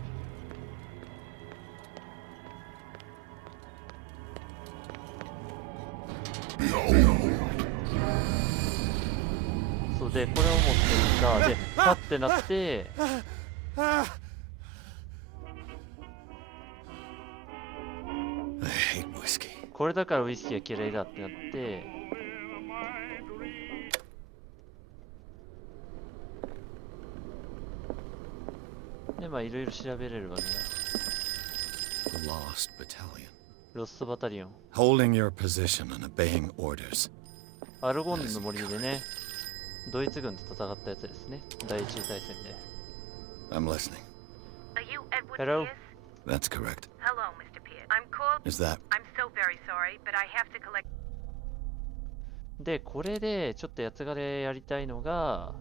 そうで、これを持ってるか。で、パッてなって、これだからウイスキーは嫌いだってなって、で、まあいろいろ調べれるわけだ。ロストバタリオン。Holding your position and obeying orders. アルゴンヌの森でね、ドイツ軍と戦ったやつですね。第一次大戦で。I'm listening. Are you Edward Hello? Pierce? That's correct. Hello, Mr. Pierce. I'm Coll. Is that? I'm so very sorry, but I have to collect. で、これでちょっとやつがれやりたいのが、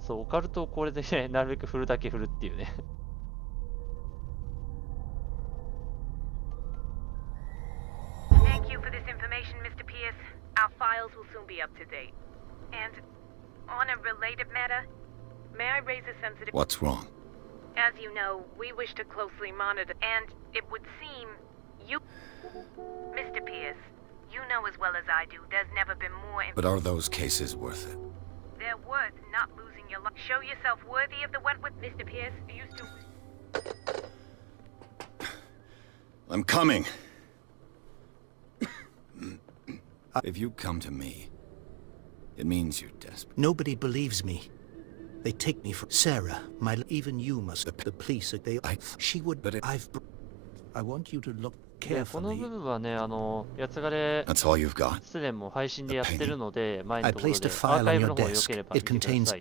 そう、オカルトをこれで、ね、なるべく振るだけ振るっていうね。Thank you for this information, Mr. Pierce. Our files will soon be up to date. And on a related matter, may I raise a sensitive... What's wrong? As you know, we wish to closely monitor, and it would seem you... Mr. Pierce, you know as well as I do, there's never been more... But are those cases worth it? They're worth not losing your life. Show yourself worthy of the Wentworth, Mr. Pierce. You used to... I'm coming. If you come to me, it means you're desperate. Nobody believes me. They take me for Sarah. Even you must. The police. She would. But I want you to look で、この部分はね、やつがれ失恋も配信でやってるので、前のところでアーカイブの方よければ見てください。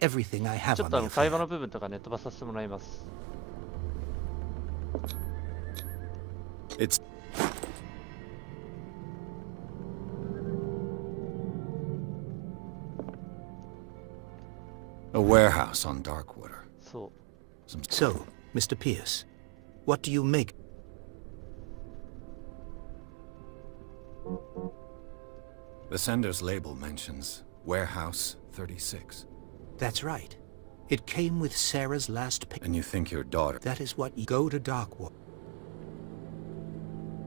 ちょっと会話の部分とかね、飛ばさせてもらいます。A warehouse on Darkwater. So, Mr. Pierce, what do you make? The sender's label mentions Warehouse 36. That's right. It came with Sarah's last pick. And you think your daughter... That is what you go to Darkwater.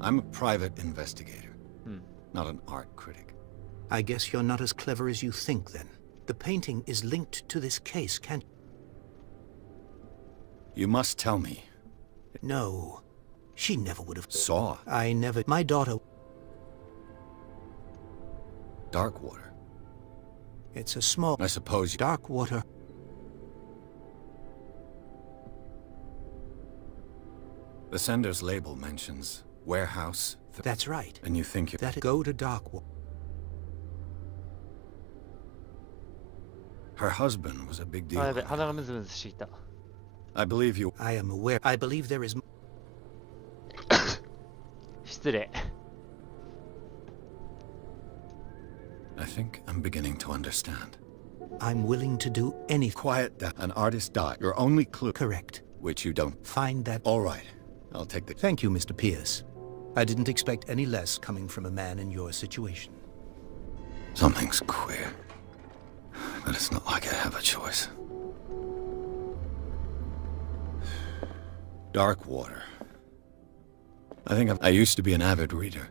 I'm a private investigator, not an art critic. I guess you're not as clever as you think, then. The painting is linked to this case, can't... You must tell me. No. She never would have... Saw? I never... My daughter... Darkwater. It's a small... I suppose... Darkwater. The sender's label mentions Warehouse... That's right. And you think you... That go to Darkwater. Her husband was a big deal. I believe you... I am aware. I believe there is... 失礼. I think I'm beginning to understand. I'm willing to do any... Quiet down. An artist died. Your only clue... Correct. Which you don't... Find that... All right. I'll take the... Thank you, Mr. Pierce. I didn't expect any less coming from a man in your situation. Something's queer. But it's not like I have a choice. Dark water. I think I used to be an avid reader.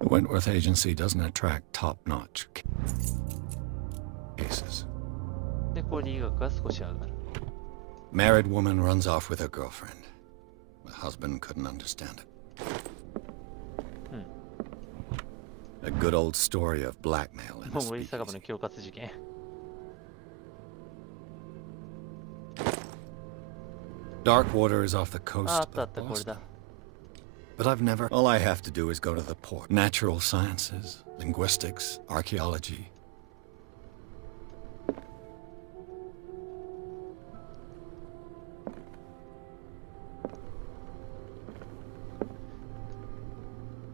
The Wentworth Agency doesn't attract top-notch cases. で、これ理学が少し上がる。Married woman runs off with her girlfriend. The husband couldn't understand it. A good old story of blackmail in aもう酒場の恐喝事件。Dark water is off the coast あったあっ of た、これ Boston. だ。 But I've never... All I have to do is go to the port. Natural sciences, linguistics, archaeology.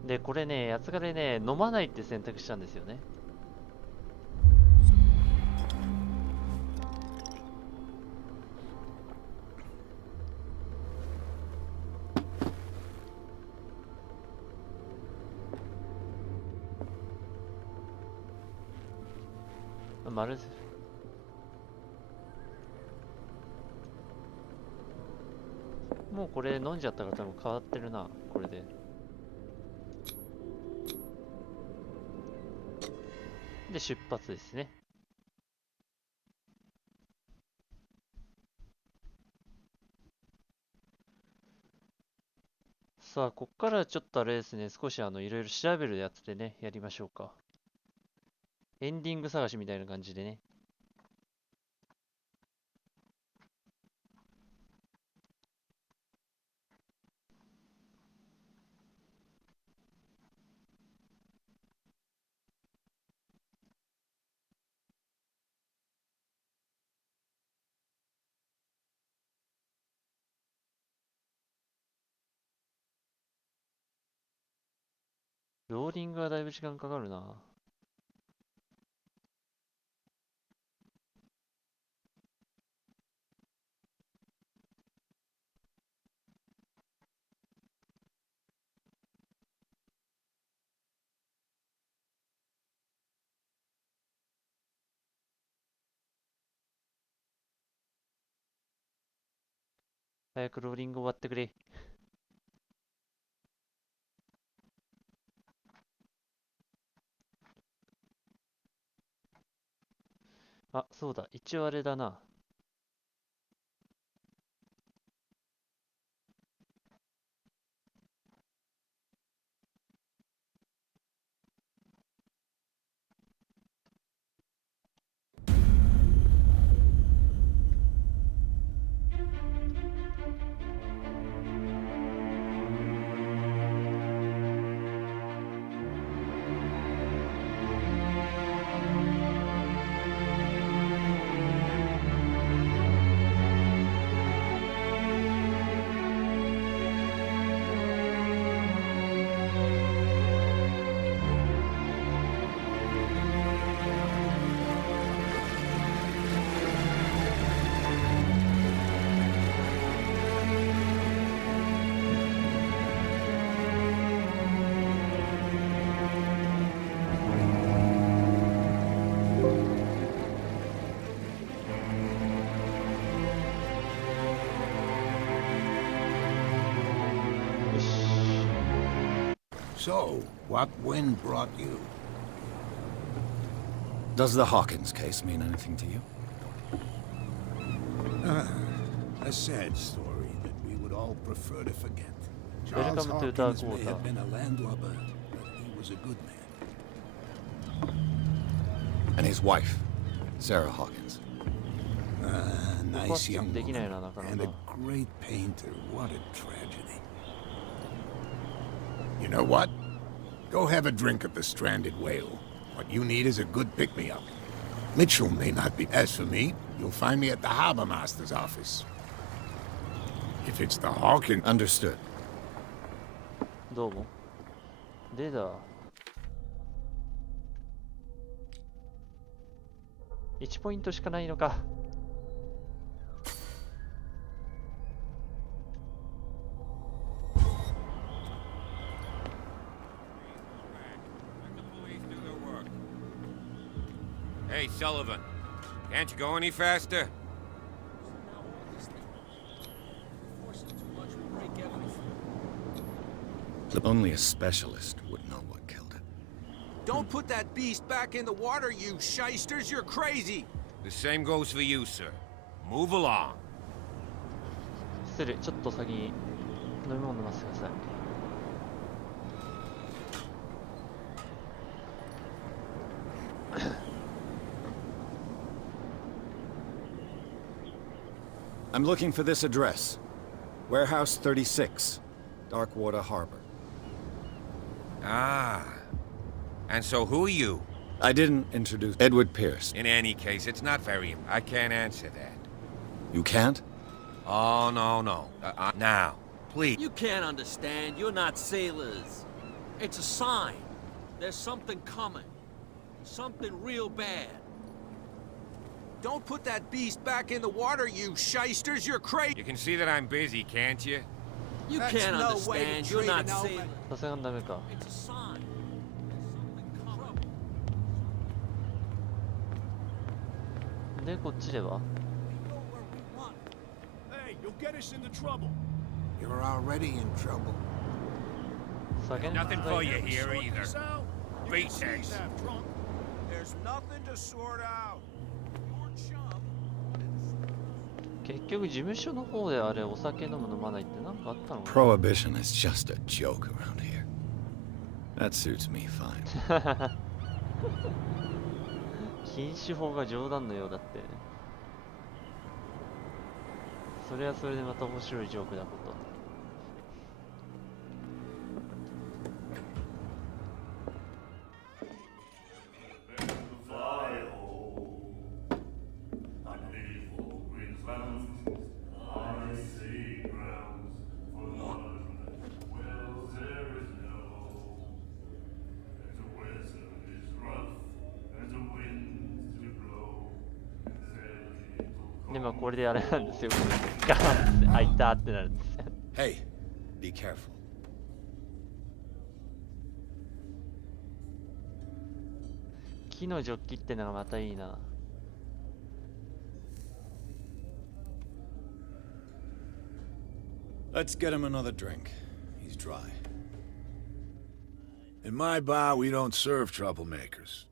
で、これね、やつがね、飲まないって選択したんですよね。丸ずもうこれ飲んじゃったから多分変わってるな、これで。で、出発ですね。さあ、こっからちょっとあれですね、少しいろいろ調べるやつでね、やりましょうか。エンディング探しみたいな感じでね。ローリングはだいぶ時間かかるな。早くローリング終わってくれ。あ、そうだ。一応あれだな。So, what wind brought you? Does the Hawkins case mean anything to you? A sad story that we would all prefer to forget. Welcome Charles to Dark Hawkins may Water. have been a landlubber, but he was a good man. And his wife, Sarah Hawkins. Nice young woman, and a great painter. What a tragedy. You know what? Go have a drink at the Stranded Whale. What you need is a good pick-me-up. Mitchell may not be. As for me, you'll find me at the Harbor Master's office. If it's the Hawkins... Understood. どうも。でだ。1ポイントしかないのか。Hey, Sullivan, can't you go any faster? Only a specialist would know what killed it. Don't put that beast back in the water, you shysters! You're crazy! The same goes for you, sir. Move along. 失礼、ちょっと先に飲み物飲ませてください。I'm looking for this address. Warehouse 36, Darkwater Harbor. Ah. And so who are you? I didn't introduce Edward Pierce. In any case, it's not very... I can't answer that. You can't? Oh, no. Now, please. You can't understand. You're not sailors. It's a sign. There's something coming. Something real bad. Don't put that beast back in the water, you shysters! You're crazy! You can see that I'm busy, can't you? You can't understand. You're not sailors. さすがにダメか。 It's a sign. で、こっちでは Hey, you'll get us into trouble. You're already in trouble. Nothing for you here either. Beat He's this. half drunk. There's nothing to sort out. 結局事務所の方であれお酒飲む飲まないって何かあったのかな Prohibition is just a joke around here. That suits me fine. 禁止法が冗談のようだって。それはそれでまた面白いジョークだこと。でもこれであれなんですよ。ガーンって開いたってなるんですよ。Hey, be careful. 木のジョッキってのがまたいいな。Let's get him another drink. He's dry. In my bar, we don't serve troublemakers.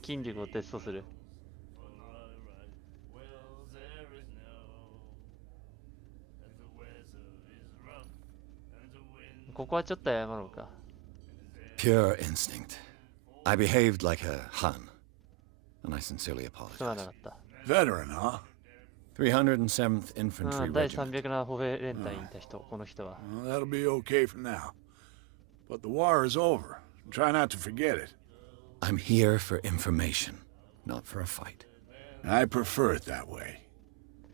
筋力をテストする。ここはちょっと謝ろうか。Pure instinct. I behaved like a Hun, and I sincerely すま apologize. なかった。 Veteran, huh? 307th Infantry 第 Regiment. 307歩兵連隊にいた人、この人は。 Well, that'll be okay for now. But the war is over. Try not to forget it. I'm here for information, not for a fight. I prefer it that way.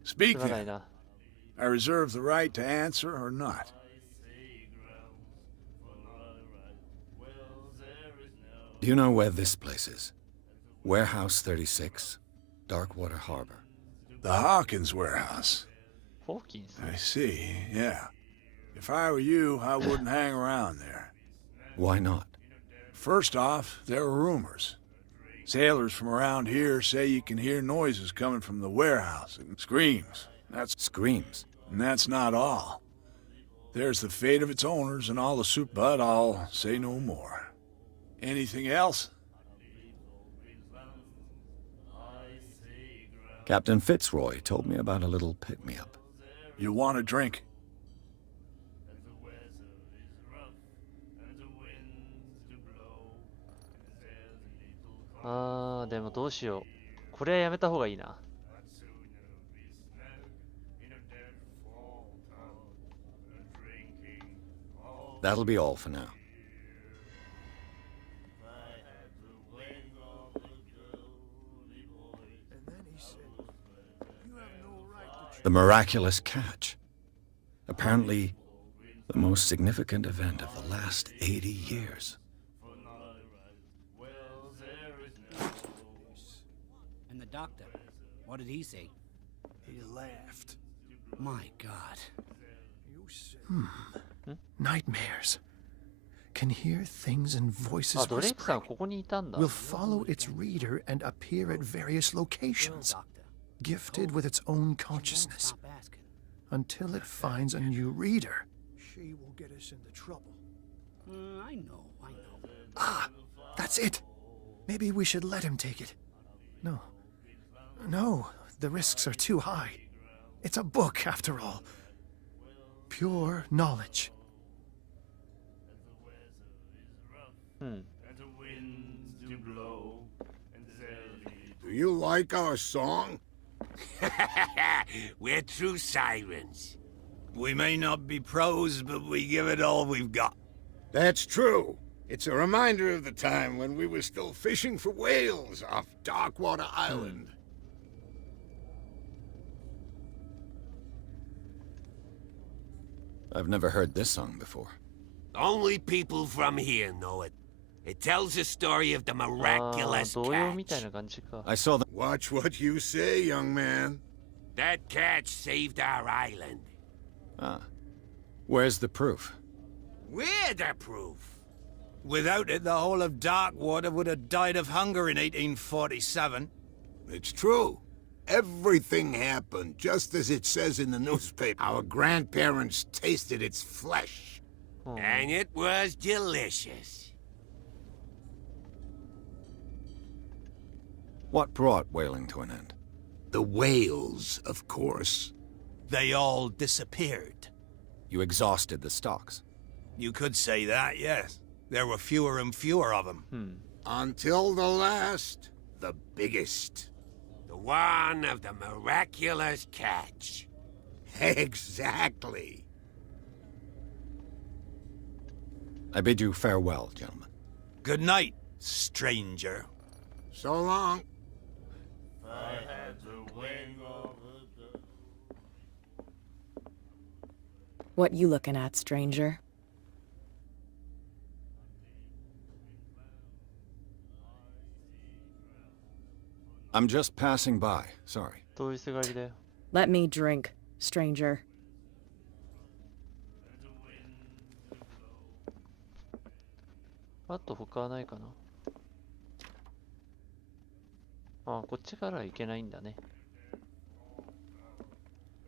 す Speak まない then. な。 I reserve the right to answer or not. Do you know where this place is? Warehouse 36, Darkwater Harbor. The Hawkins warehouse. Hawkins? I see, yeah. If I were you, I wouldn't hang around there. Why not? First off, there are rumors. Sailors from around here say you can hear noises coming from the warehouse and screams. Screams? And that's not all. There's the fate of its owners and all the soup, but I'll say no more. Anything else? Captain Fitzroy told me about a little pick-me-up. You want a drink? あー、でもどうしよう。これはやめた方がいいな。That'll be all for now. The miraculous catch. Apparently, the most significant event of the last 80 years. And the doctor, what did he say? He laughed. My God. Nightmares. can hear things and voices あ、ドレイクさん whispering. ここにいたんだ。 Will follow its reader and appear at various locations, gifted with its own consciousness, until it finds a new reader. She will get us into trouble. I know. Ah, that's it. Maybe we should let him take it. No. No, the risks are too high. It's a book, after all. Pure knowledge. Do you like our song? We're true sirens. We may not be pros, but we give it all we've got. That's true. It's a reminder of the time when we were still fishing for whales off Darkwater Island. I've never heard this song before. Only people from here know it. It tells the story of the miraculous 童謡みたい catch. な感じか。 I saw the... Watch what you say, young man. That catch saved our island. Ah. Where's the proof? We're the proof. Without it, the whole of Darkwater would have died of hunger in 1847. It's true. Everything happened just as it says in the newspaper. Our grandparents tasted its flesh. And it was delicious. What brought whaling to an end? The whales, of course. They all disappeared. You exhausted the stocks. You could say that, yes. There were fewer and fewer of them. Until the last, the biggest. The one of the miraculous catch. Exactly. I bid you farewell, gentlemen. Good night, stranger. So long. What you looking at, stranger? I'm just passing by. Sorry. 通りすがりだよ。 Let me drink, stranger. あと他はないかな。あ、こっちから行けないんだね。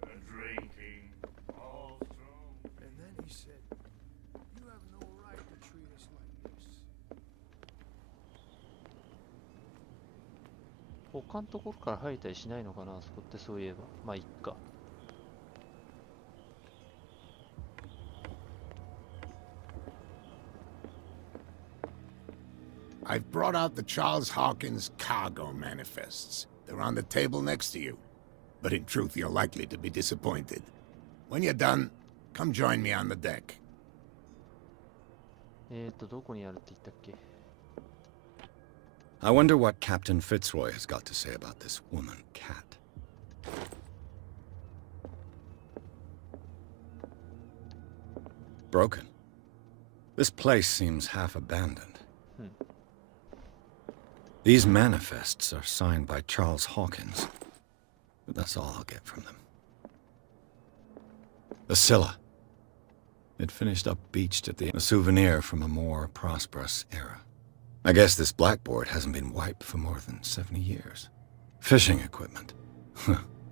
And then he said, "You have no right to treat us like this." 他のところから入ったりしないのかな、あそこってそういえば。まあ、いっか。I've brought out the Charles Hawkins cargo manifests. They're on the table next to you. But in truth, you're likely to be disappointed. When you're done, come join me on the deck. どこにあるって言ったっけ？ I wonder what Captain Fitzroy has got to say about this woman cat. Broken. This place seems half abandoned. These manifests are signed by Charles Hawkins. But that's all I'll get from them. The Scylla. It finished up beached at a souvenir from a more prosperous era. I guess this blackboard hasn't been wiped for more than 70 years. Fishing equipment.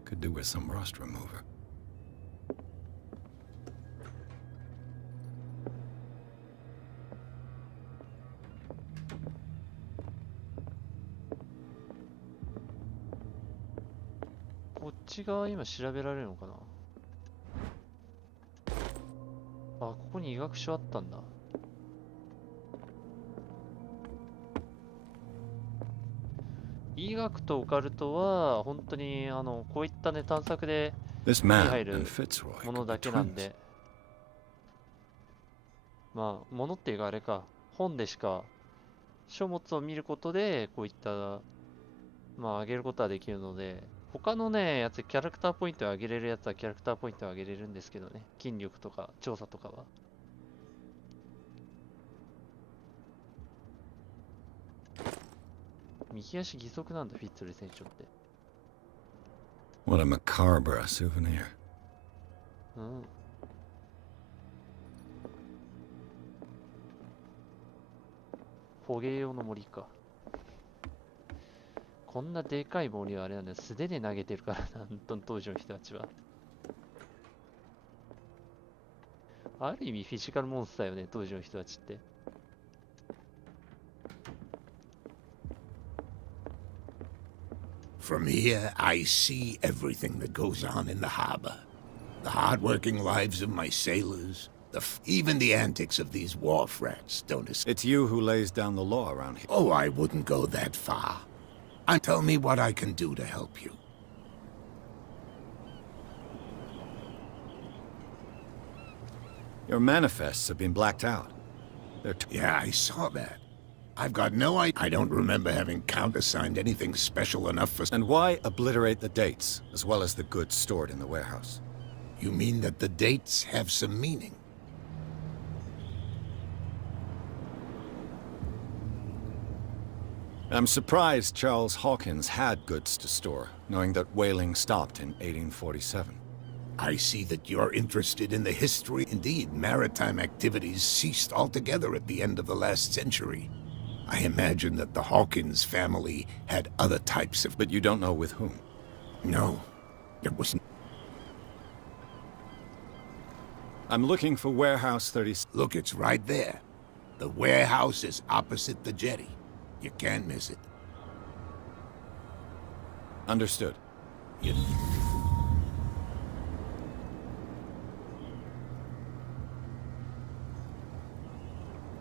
Could do with some rust remover.こっち側今調べられるのかな。あ、ここに医学書あったんだ。医学とオカルトは本当にこういったね探索で手に入るものだけなんで、まあものっていうかあれか、本でしか書物を見ることでこういったまあ上げることはできるので、他のねやつキャラクターポイントを上げれるやつはキャラクターポイントを上げれるんですけどね、筋力とか調査とかは。右足義足なんだ、フィッツリー船長って。What a macabre souvenir. うん。捕鯨用の森か。こんなでかい森はあれなんだよ。素手で投げてるからな、本当に当時の人たちは。ある意味フィジカルモンスターよね、当時の人たちって。From here, I see everything that goes on in the harbor. The hard-working lives of my sailors, even the antics of these wharf rats don't escape. It's you who lays down the law around here. Oh, I wouldn't go that far. Tell me what I can do to help you. Your manifests have been blacked out. Yeah, I saw that. I've got no idea. I don't remember having countersigned anything special enough for... And why obliterate the dates, as well as the goods stored in the warehouse? You mean that the dates have some meaning? I'm surprised Charles Hawkins had goods to store, knowing that whaling stopped in 1847. I see that you're interested in the history. Indeed, maritime activities ceased altogether at the end of the last century. I imagine that the Hawkins family had other types of... But you don't know with whom? No. It was... I'm looking for Warehouse 30... Look, it's right there. The warehouse is opposite the jetty. You can't miss it. Understood.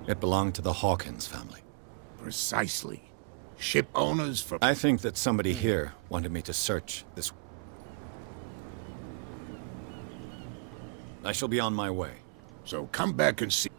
It belonged to the Hawkins family. Precisely. Ship owners for... I think that somebody here wanted me to search this... I shall be on my way. So come back and see...2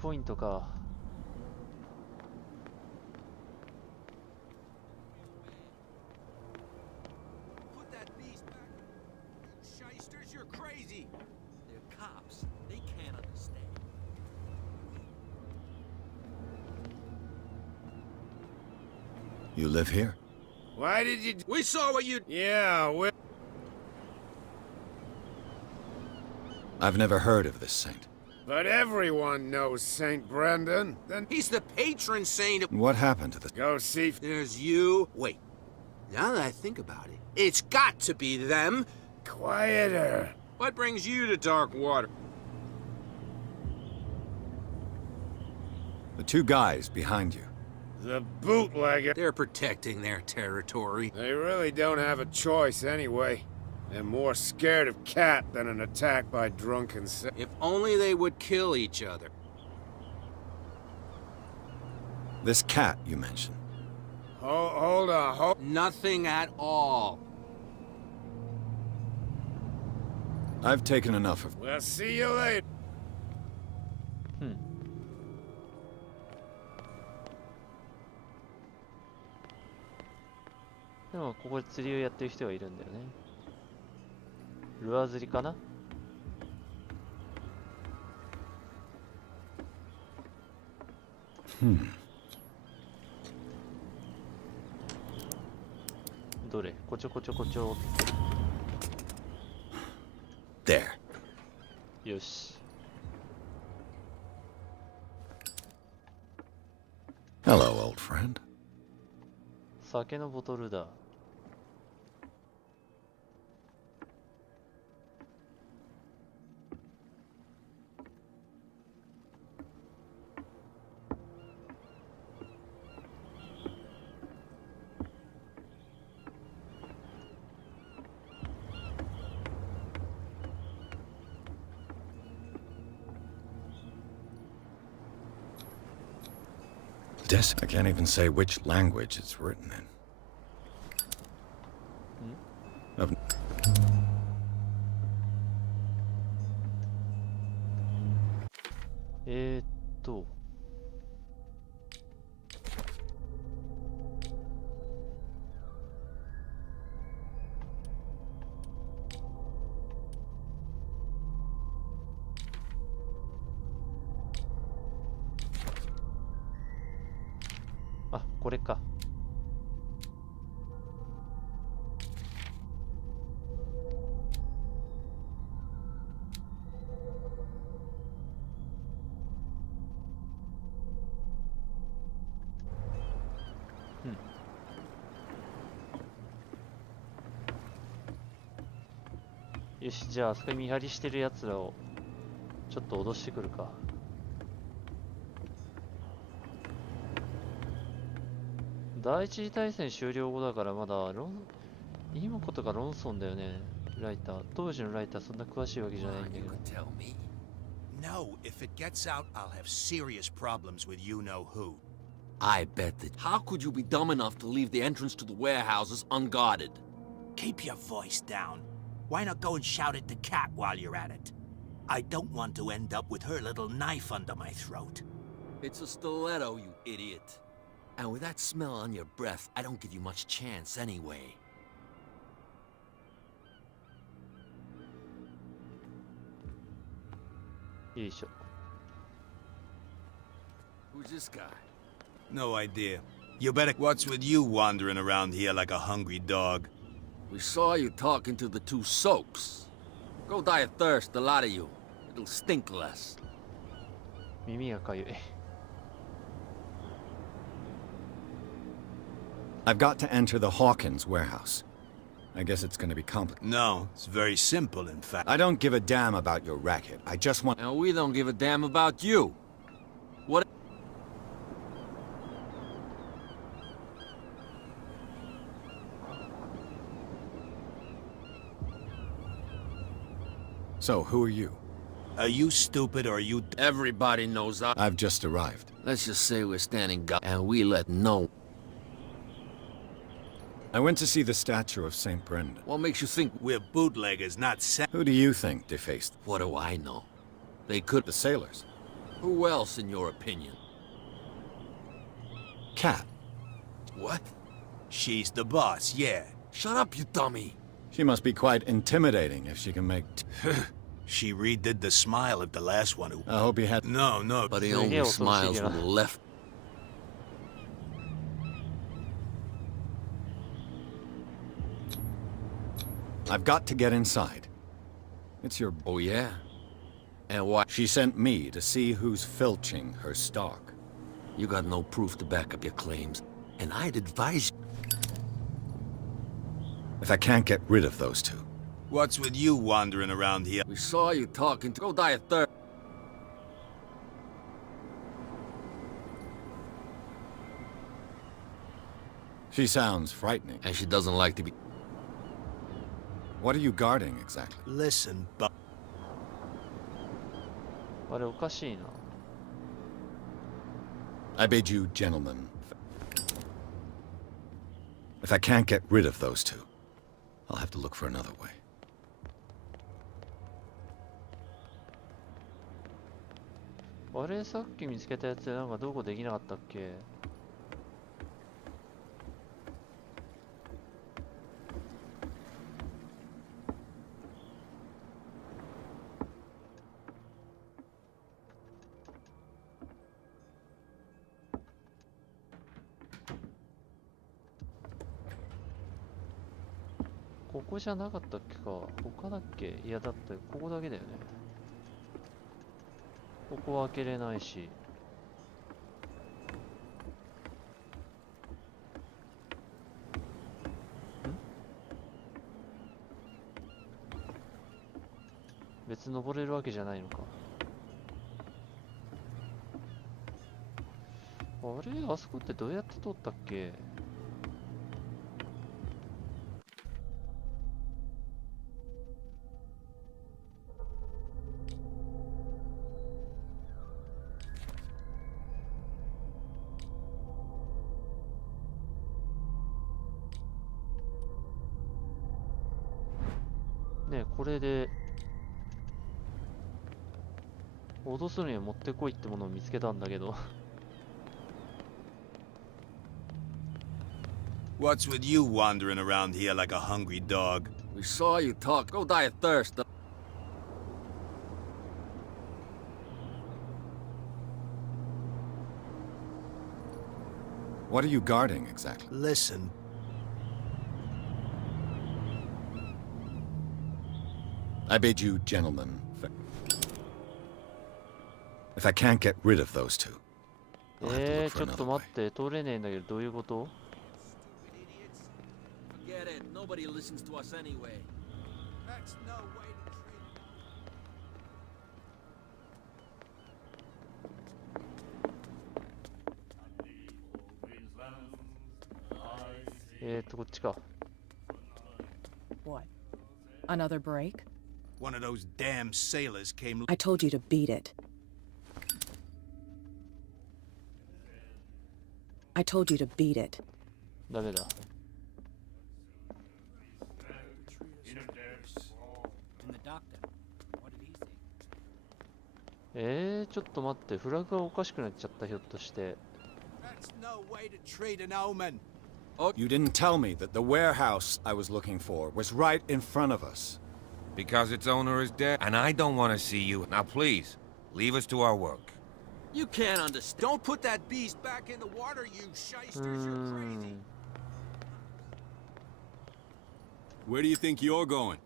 ポイントか。You live here? Why did you... We saw what you... Yeah, well... I've never heard of this saint. But everyone knows Saint Brendan. Then He's the patron saint of... What happened to the... Go see... There's you... Wait. Now that I think about it, it's got to be them. Quieter. What brings you to dark water? The two guys behind you. The bootlegger. They're protecting their territory. They really don't have a choice anyway. They're more scared of Cat than an attack by drunken... If only they would kill each other. This cat you mentioned. Hold on, Nothing at all. I've taken enough of... We'll see you later. でもここで釣りをやってる人がいるんだよね。ルアー釣りかな。どれ？こちょこちょこちょ。There. よし。Hello, old friend. 酒のボトルだ。I can't even say which language it's written in. れか。よし、じゃああそこに見張りしてるやつらをちょっと脅してくるか。第一次大戦終了後だからまだイモコとかロンソンだよね。ライター、当時のライターそんな詳しいわけじゃないんだけど。No, if it gets out, I'll have serious problems with you know who. I bet that. How could you be dumb enough to leave the entrance to the warehouses unguarded? Keep your voice down. Why not go and shout at the cat while you're at it? I don't want to end up with her little knife under my throat. It's a stiletto, you idiot. And with that smell on your breath, I don't give you much chance anyway. Who's this guy? No idea. You better. What's with you wandering around here like a hungry dog? We saw you talking to the two soaks. Go die of thirst, the lot of you. It'll stink less. 耳がかゆい。I've got to enter the Hawkins warehouse. I guess it's gonna be complicated. No, it's very simple, in fact. I don't give a damn about your racket. I just want... And we don't give a damn about you. What... So, who are you? Are you stupid or are you... Everybody knows I've just arrived. Let's just say we're standing guard and we let no... I went to see the statue of St. Brendan. What makes you think we're bootleggers, not Who do you think defaced? What do I know? They could... The sailors. Who else, in your opinion? Cat. What? She's the boss, yeah. Shut up, you dummy. She must be quite intimidating if she can make... She redid the smile of the last one who... I hope he had... No. But he only smiles with the left. I've got to get inside. It's your... Oh, yeah? And why? She sent me to see who's filching her stock. You got no proof to back up your claims. And I'd advise you... If I can't get rid of those two. What's with you wandering around here? We saw you talking to... Go die of thirst. She sounds frightening. And she doesn't like to be... What are you guarding exactly? Listen, but... あれおかしいな。I bid you, gentlemen. If I can't get rid of those two, I'll have to look for another way. あれさっき見つけたやつでなんかどうこうできなかったっけ？ここじゃなかったっけか。他だっけ？いやだってここだけだよね。ここは開けれないし。別登れるわけじゃないのか。あれあそこってどうやって通ったっけ？ね、これで脅すには持ってこいってものを見つけたんだけどWhat's with you wandering around here like a hungry dog? We saw you talk. Go die of thirst. What are you guarding exactly? Listen. I bid you, gentlemen, if I can't get rid of those two, I'll have to look ち for ょっと another 待 way. って、通れねえんだけど、どういうこと？ Forget it. Nobody listens to us anyway. That's no way to treat こっちか。 What? Another break? One of those damn sailors came. I told you to beat it. I told you to beat it. ダメだ。 And the doctor, what did he say? ちょっと待って、フラグがおかしくなっちゃった、ひょっとして。 That's no way to treat an omen. You didn't tell me that the warehouse I was looking for was right in front of us. Because its owner is dead, and I don't want to see you. Now please, leave us to our work. You can't understand. Don't put that beast back in the water, you shysters. You're crazy. Where do you think you're going?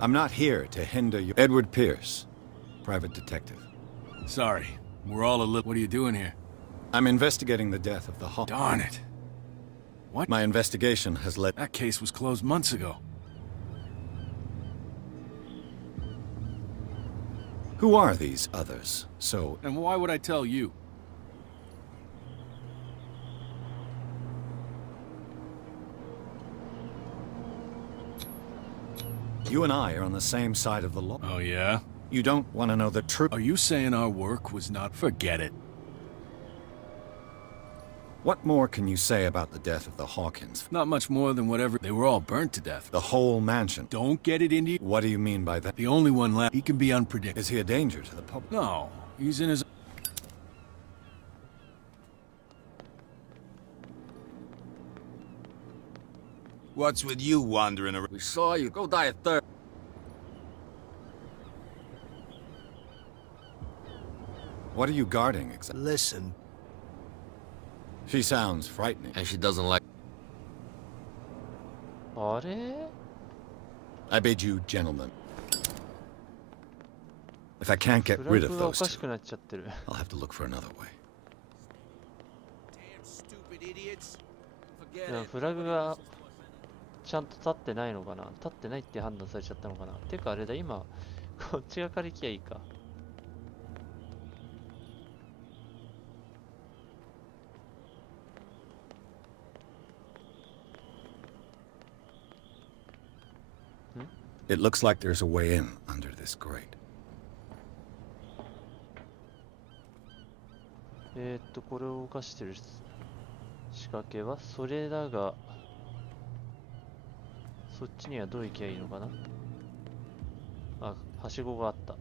I'm not here to hinder you. Edward Pierce, private detective. Sorry, we're all a little... What are you doing here? I'm investigating the death of the Hawk. Darn it. What? My investigation has led... That case was closed months ago. Who are these others? So... And why would I tell you? You and I are on the same side of the law. Oh, yeah? You don't want to know the truth. Are you saying our work was not... Forget it. What more can you say about the death of the Hawkins? Not much more than whatever. They were all burnt to death. The whole mansion. Don't get it into you. What do you mean by that? The only one left. He can be unpredictable. Is he a danger to the public? No, he's in his... What's with you wandering around? We saw you. Go die of thirst. What are you guarding exactly? Listen. She sounds frightening. And she doesn't like... あれ？ I bid you, gentlemen. If I can't get フ rid ラ of グがお those かし two, くなっちゃってる。 I'll have to look for another way. Damn stupid idiots. いやフラグがちゃんと立ってないのかな、立ってないって判断されちゃったのかな。てかあれだ、今こっちが借りきゃいいか。It looks like there's a way in under this grate. これを動かしてる仕掛けはそれだが、そっちにはどう行きゃいいのかな。あ、はしごがあった。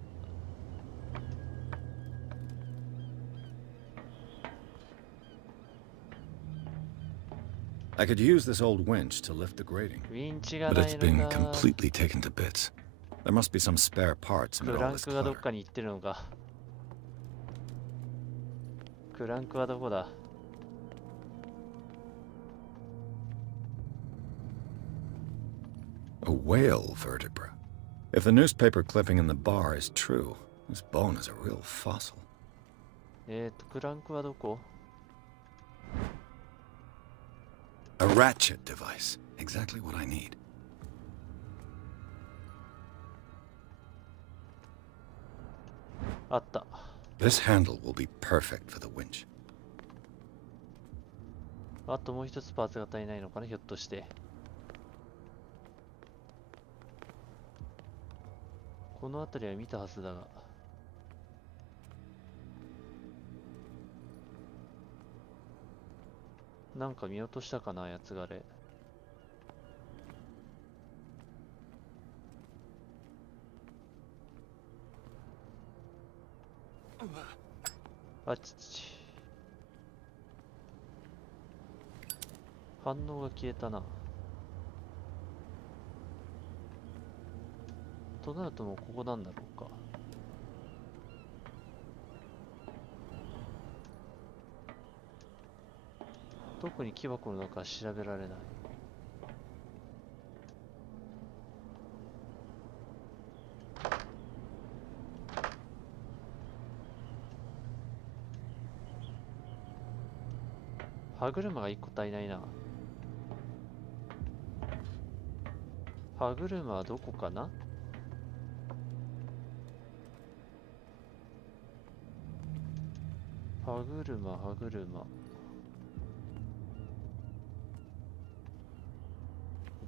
I could use this old winch to lift the grating, ウィンチが but な it's い been のか。 completely taken to bits. There must be some spare parts ク amid ラ all ン this クがどっ clutter. かに行ってるのか。クランクはどこだ。 A whale vertebra. If the newspaper clipping in the bar is true, this bone is a real fossil. クランクはどこ？ A ratchet device. Exactly what I need. あった。 This handle will be perfect for the winch. あともう一つパーツが足りないのかな、ひょっとして。この辺りは見たはずだが。なんか見落としたかな、やつがれ。あちち。反応が消えたな。となるともうここなんだろうか。特に木箱の中は調べられない。歯車が1個足りないな。歯車はどこかな。歯車、歯車。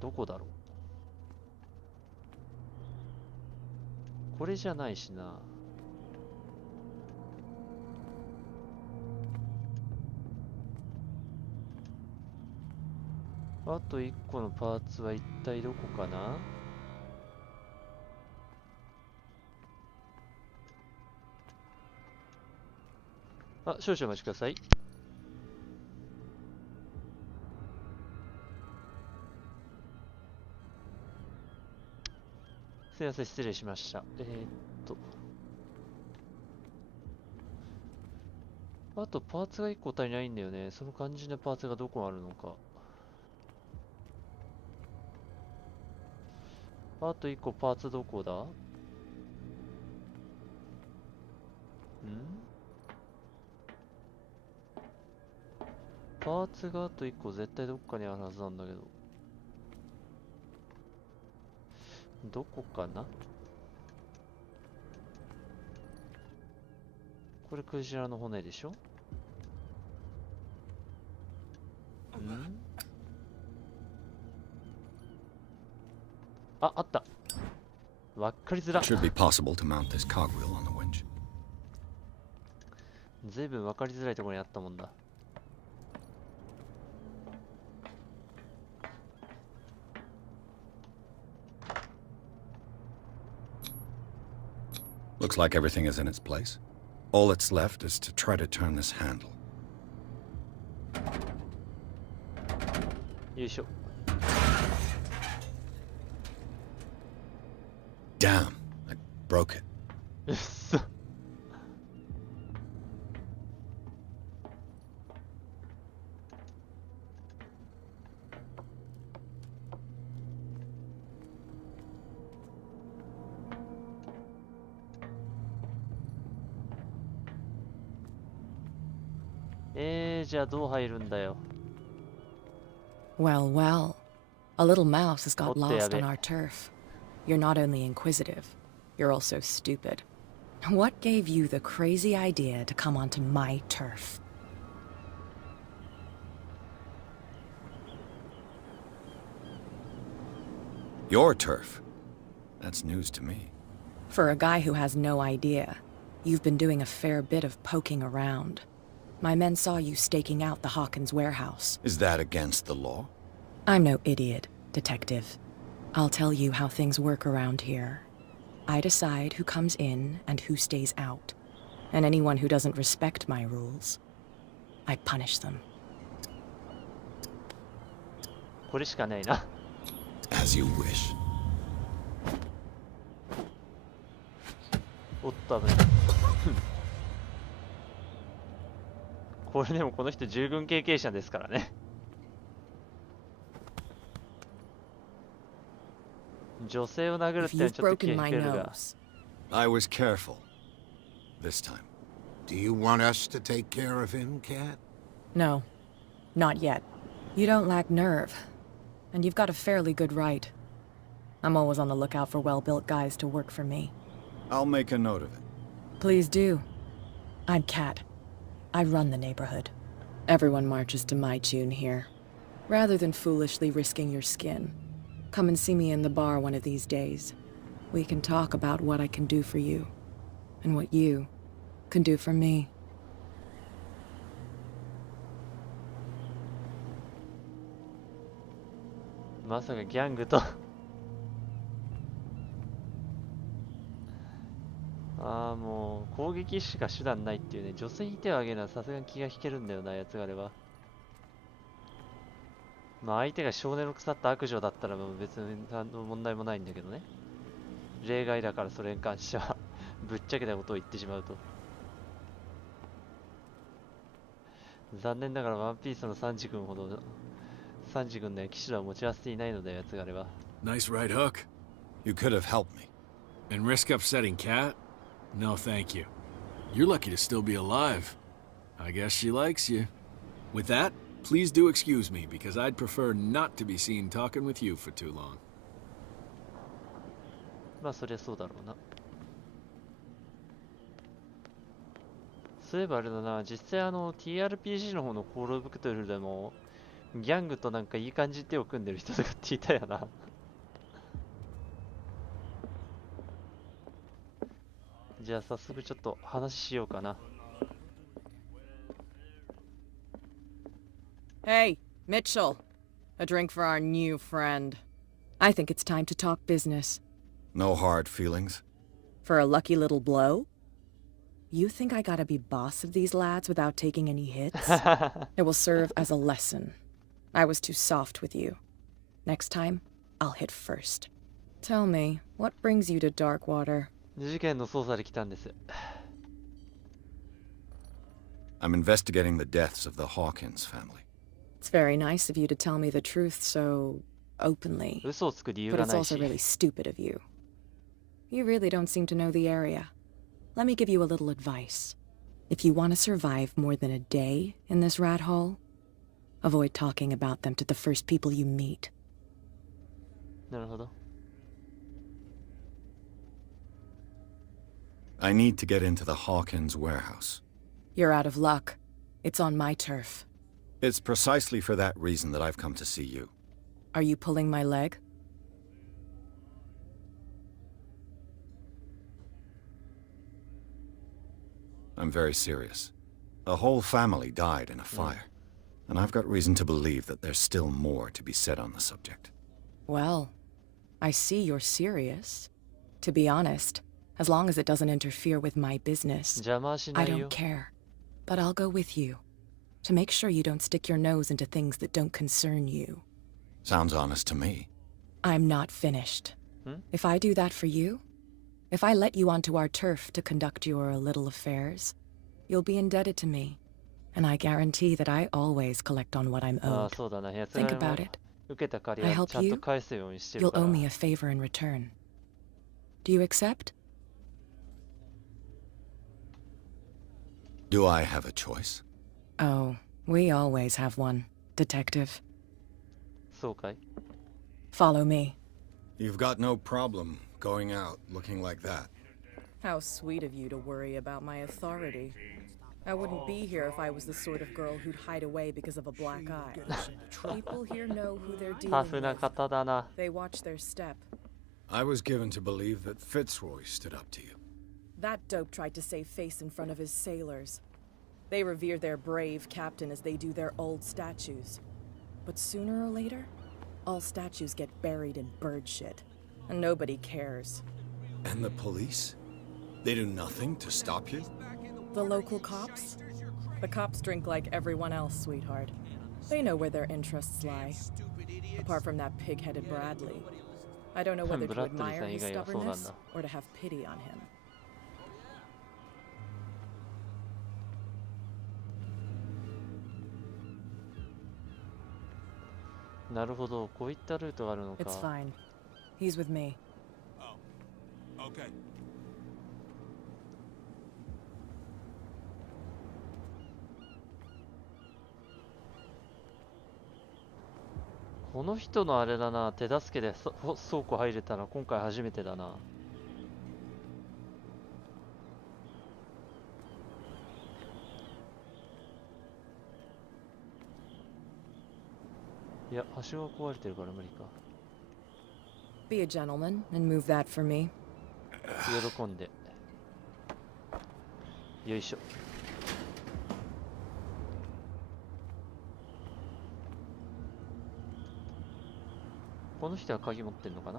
どこだろう。これじゃないしな。あと1個のパーツは一体どこかな。あ、少々お待ちください。すいません、失礼しました。あとパーツが1個足りないんだよね。その肝心なパーツがどこあるのか。あと1個パーツどこだ？パーツがあと1個絶対どっかにあるはずなんだけど。どこかな？これクジラの骨でしょ？あ、あった。わかりづら。Should be possible to mount this cogwheel on the winch. ずいぶんわかりづらいところにあったもんだ。Looks like everything is in its place. All that's left is to try to turn this handle. よいしょ。Damn, I broke it. うっそ。じゃあどう入るんだよ。Well, well. A little mouse has got lost on our turf. You're not only inquisitive, you're also stupid. What gave you the crazy idea to come onto my turf? Your turf? That's news to me. For a guy who has no idea, you've been doing a fair bit of poking around. My men saw you staking out the Hawkins warehouse. Is that against the law? I'm no idiot, detective. I'll tell you how things work around here. I decide who comes in and who stays out. And anyone who doesn't respect my rules, I punish them. これしかないな。As you wish. おっと危ない。これでもこの人従軍経験者ですからね。女性を殴るってのはちょっと気が引けるが。I was careful. This time. Do you want us to take care of him, Cat? No, not yet. You don't lack nerve, and you've got a fairly good right. I'm always on the lookout for well-built guys to work for me. I'll make a note of it. Please do. I'm Cat. I run the neighborhood. Everyone marches to my tune here. Rather than foolishly risking your skin, come and see me in the bar one of these days. We can talk about what I can do for you, and what you can do for me. まさかギャングとああ、もう攻撃しか手段ないっていうね。女性に手を挙げるのはさすがに気が引けるんだよな、やつがあれば。まあ相手が少年の腐った悪女だったらもう別に何の問題もないんだけどね。例外だから、それに関してはぶっちゃけたことを言ってしまうと。残念ながらワンピースのサンジ君ほどサンジ君の騎士団を持ち合わせていないのだよ、やつがあれば。 Nice right hook. You could have helped me. And risk upsetting Cat? No, thank you. You're lucky to still be alive. I guess she likes you. With that, please do excuse me, because I'd prefer not to be seen talking with you for too long. まあそりゃそうだろうな。そういえばあれだな、実際TRPG の方のコールオブクトゥルフでもギャングとなんかいい感じで手を組んでる人とかっていたよな。じゃあ早速ちょっと話しようかな。Hey, Mitchell. A drink for our new friend. I think it's time to talk business. No hard feelings. For a lucky little blow? You think I gotta be boss of these lads without taking any hits? It will serve as a lesson. I was too soft with you. Next time, I'll hit first. Tell me, what brings you to Darkwater? 事件の捜査で来たんです。I'm investigating the deaths of the Hawkins family. It's very nice of you to tell me the truth so openly. 嘘をつく理由 But が it's ないし。 also really stupid of you. You really don't seem to know the area. Let me give you a little advice. If you want to survive more than a day in this rat hole, avoid talking about them to the first people you meet. なるほど。I need to get into the Hawkins warehouse. You're out of luck. It's on my turf. It's precisely for that reason that I've come to see you. Are you pulling my leg? I'm very serious. A whole family died in a fire, and I've got reason to believe that there's still more to be said on the subject. Well, I see you're serious. To be honest, as long as it doesn't interfere with my business, I don't care. But I'll go with you, to make sure you don't stick your nose into things that don't concern you. Sounds honest to me. I'm not finished. If I do that for you, if I let you onto our turf to conduct your little affairs, you'll be indebted to me. And I guarantee that I always collect on what I'm owed. Think about it. I help you, you'll owe me a favor in return. Do you accept? Do I have a choice? Oh, we always have one, Detective. Follow me. You've got no problem going out looking like that. How sweet of you to worry about my authority. I wouldn't be here if I was the sort of girl who'd hide away because of a black eye. People here know who they're dealing with. They watch their step. I was given to believe that Fitzroy stood up to you. That dope tried to save face in front of his sailors. They revere their brave captain as they do their old statues. But sooner or later, all statues get buried in bird shit. And nobody cares. And the police? They do nothing to stop you? The local cops? The cops drink like everyone else, sweetheart. They know where their interests lie. Apart from that pig-headed Bradley. I don't know whether to admire his stubbornness or to have pity on him. It's fine. He's with me. Oh, okay. この人のあれだな、手助けで倉庫入れたの今回初めてだな。いや、橋が壊れてるから無理か。Be a gentleman and move that for me. 喜んで。よいしょ。この人は鍵持ってんのか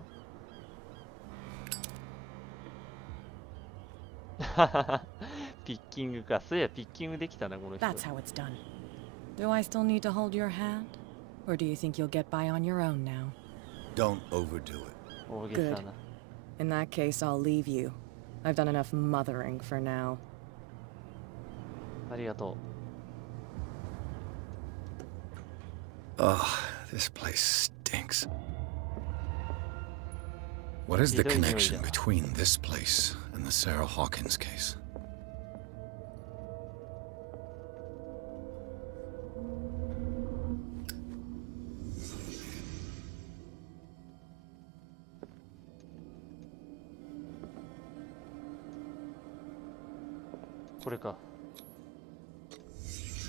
なピッキングか。そういや、ピッキングできたな、この人。That's how it's done. Do I still need to hold your hand? Or do you think you'll get by on your own now? Don't overdo it. Good. In that case, I'll leave you. I've done enough mothering for now. ありがとう。 Ugh, this place stinks. What is the connection between this place and the Sarah Hawkins case?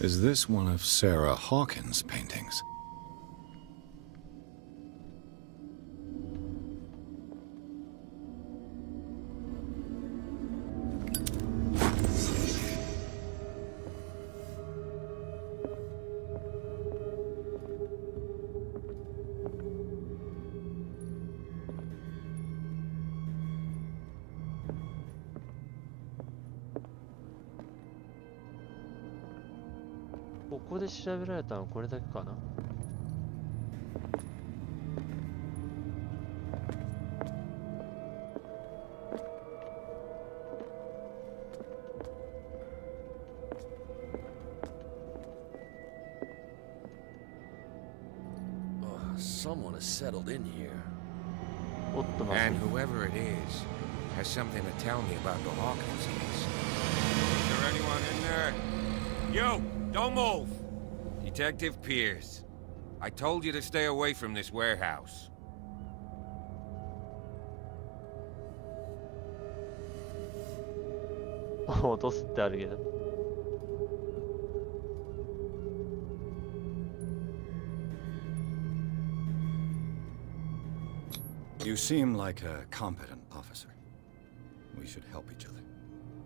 Is this one of Sarah Hawkins' paintings?ここで調べられたのこれだけかな。Someone has settled in here. And whoever it is has something to tell me about the Hawkins case. Is there anyone in there? You! Don't move! Detective Pierce. I told you to stay away from this warehouse. Oh, 落とすってあるけど。You seem like a competent officer. We should help each other.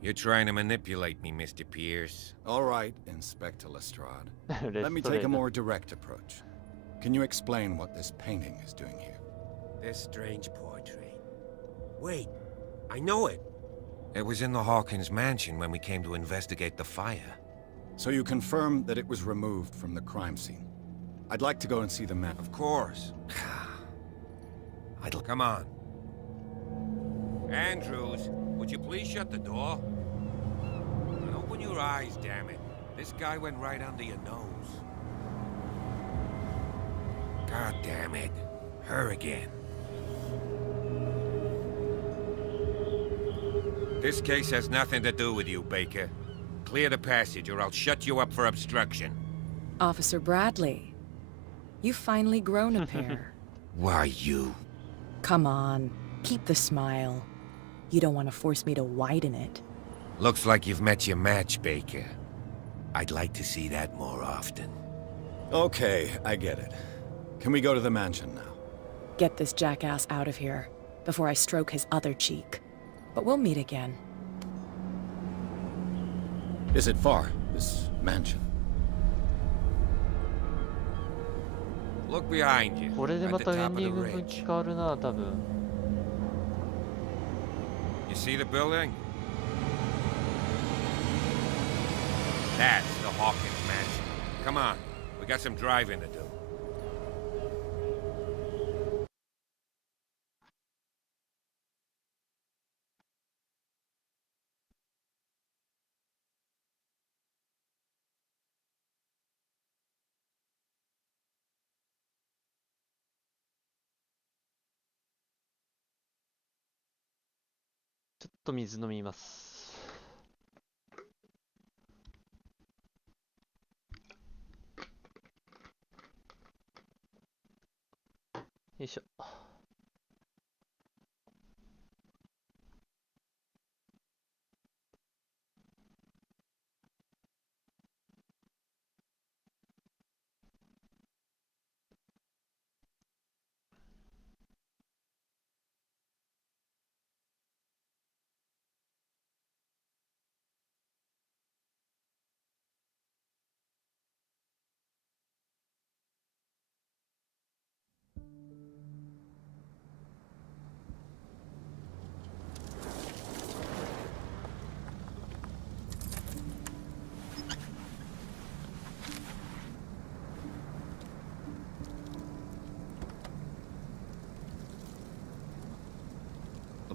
You're trying to manipulate me, Mr. Pierce. All right, Inspector Lestrade. Let me take a more direct approach. Can you explain what this painting is doing here? This strange portrait. Wait, I know it. It was in the Hawkins mansion when we came to investigate the fire. So you confirm that it was removed from the crime scene. I'd like to go and see the man. Of course. Come on. Andrews, would you please shut the door? And open your eyes, damn it. This guy went right under your nose. God damn it. Her again. This case has nothing to do with you, Baker. Clear the passage or I'll shut you up for obstruction. Officer Bradley, you've finally grown a pair. Why you? Come on, keep the smile. You don't want to force me to widen it. Looks like you've met your match, Baker. I'd like to see that more often. Okay, I get it. Can we go to the mansion now? Get this jackass out of here before I stroke his other cheek. But we'll meet again. Is it far, this mansion? Look behind you. これでまたエンディング分岐変わるな、多分。You see the building? That's the Hawkins mansion. Come on, we got some driving to do.ちょっと水飲みます。よいしょ。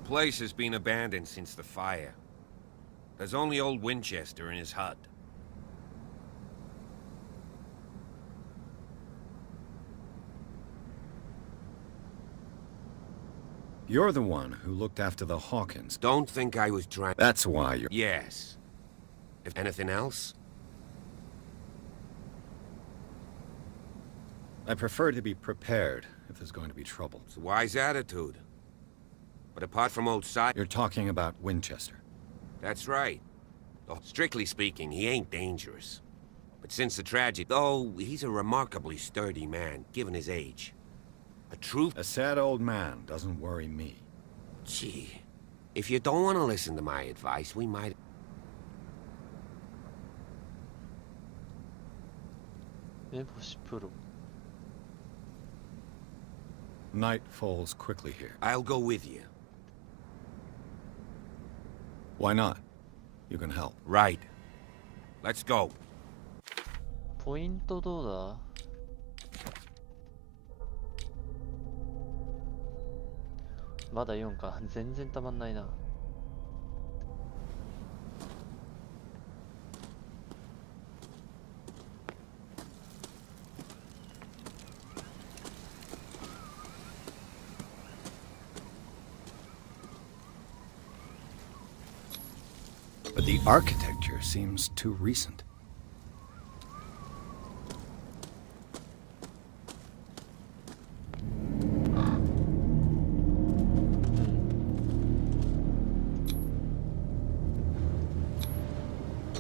place has been abandoned since the fire. There's only old Winchester in his hut. You're the one who looked after the Hawkins. Don't think I was trying. That's why you're... Yes. If anything else? I prefer to be prepared if there's going to be trouble. It's a wise attitude. But apart from old side... You're talking about Winchester. That's right. Though, strictly speaking, he ain't dangerous. But since the tragedy... Though, he's a remarkably sturdy man, given his age. A sad old man doesn't worry me. Gee, if you don't want to listen to my advice, we might... Night falls quickly here. I'll go with you. Why not? You can help. Right. Let's go. ポイントどうだ？まだ4か。全然たまんないな。But the architecture seems too recent.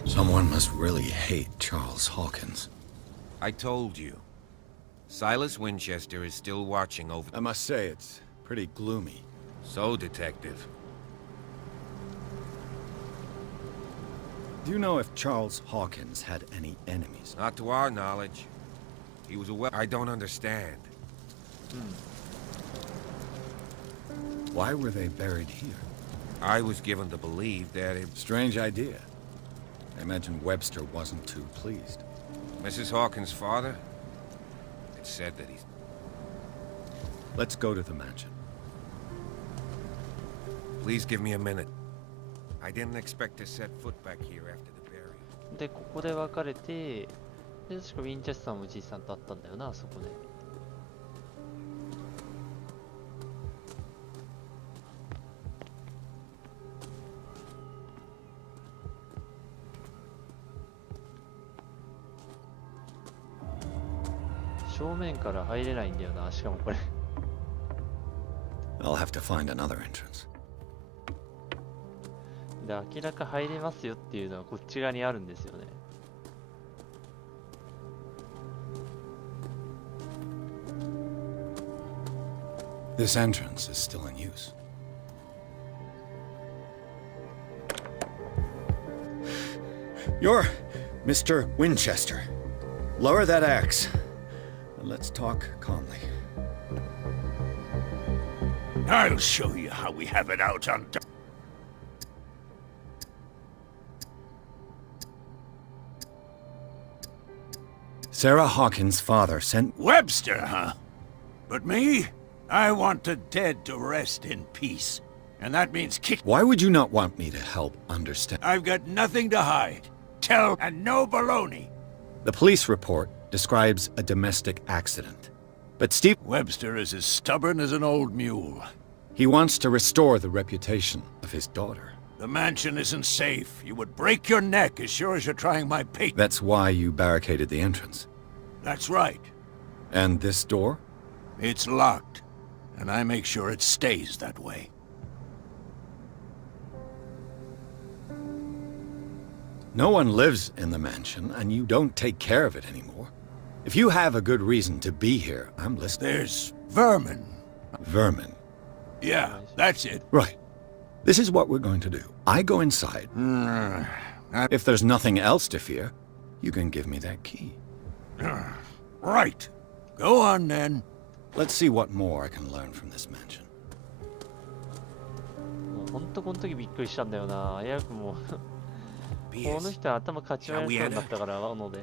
Someone must really hate Charles Hawkins. I told you. Silas Winchester is still watching over... I must say, it's pretty gloomy. So, Detective. Do you know if Charles Hawkins had any enemies? Not to our knowledge. He was a well... I don't understand. Why were they buried here? I was given to believe that it... Strange idea. I imagine Webster wasn't too pleased. Mrs. Hawkins' father? It's said that he's... Let's go to the mansion. Please give me a minute. I didn't expect to set foot back here after the burial. で、ここで別れて、で、確かウィンチェスターのおじいさんと会ったんだよな、そこで。正面から入れないんだよな、しかもこれ。I'll have to find another entrance. で、明らか入れますよっていうのはこっち側にあるんですよね。This entrance is still in use. You're Mr. Winchester. Lower that axe. Let's talk calmly. I'll show you how we have it out on... Sarah Hawkins' father sent... Webster, huh? But me? I want the dead to rest in peace. And that means kick... Why would you not want me to help understand? I've got nothing to hide. Tell and no baloney. The police report describes a domestic accident. But Steve... Webster is as stubborn as an old mule. He wants to restore the reputation of his daughter. The mansion isn't safe. You would break your neck as sure as you're trying my patent. That's why you barricaded the entrance. That's right. And this door? It's locked. And I make sure it stays that way. No one lives in the mansion, and you don't take care of it anymore. If you have a good reason to be here, I'm listening. There's vermin. Vermin? Yeah, that's it. Right. This is what we're going to do. I go inside. If there's nothing else to fear, you can give me that key. Right. Go on, then. Let's see what more I can learn from this mansion. もうほんとこの時びっくりしたんだよな。危うくもうこの人は頭かち割れそうになったから斧で。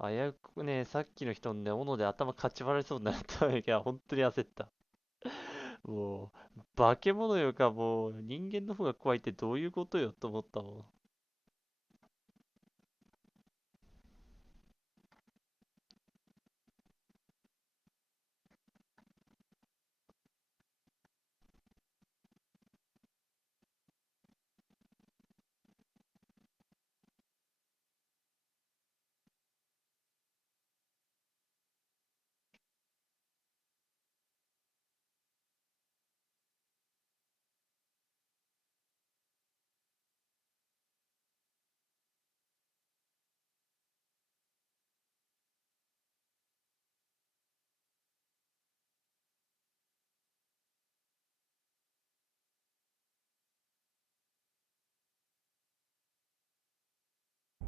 危うくね、さっきの人のね、斧で頭かち割られそうになったんやけど、本当に焦った。もう、化け物よか、もう、人間の方が怖いってどういうことよと思ったもん。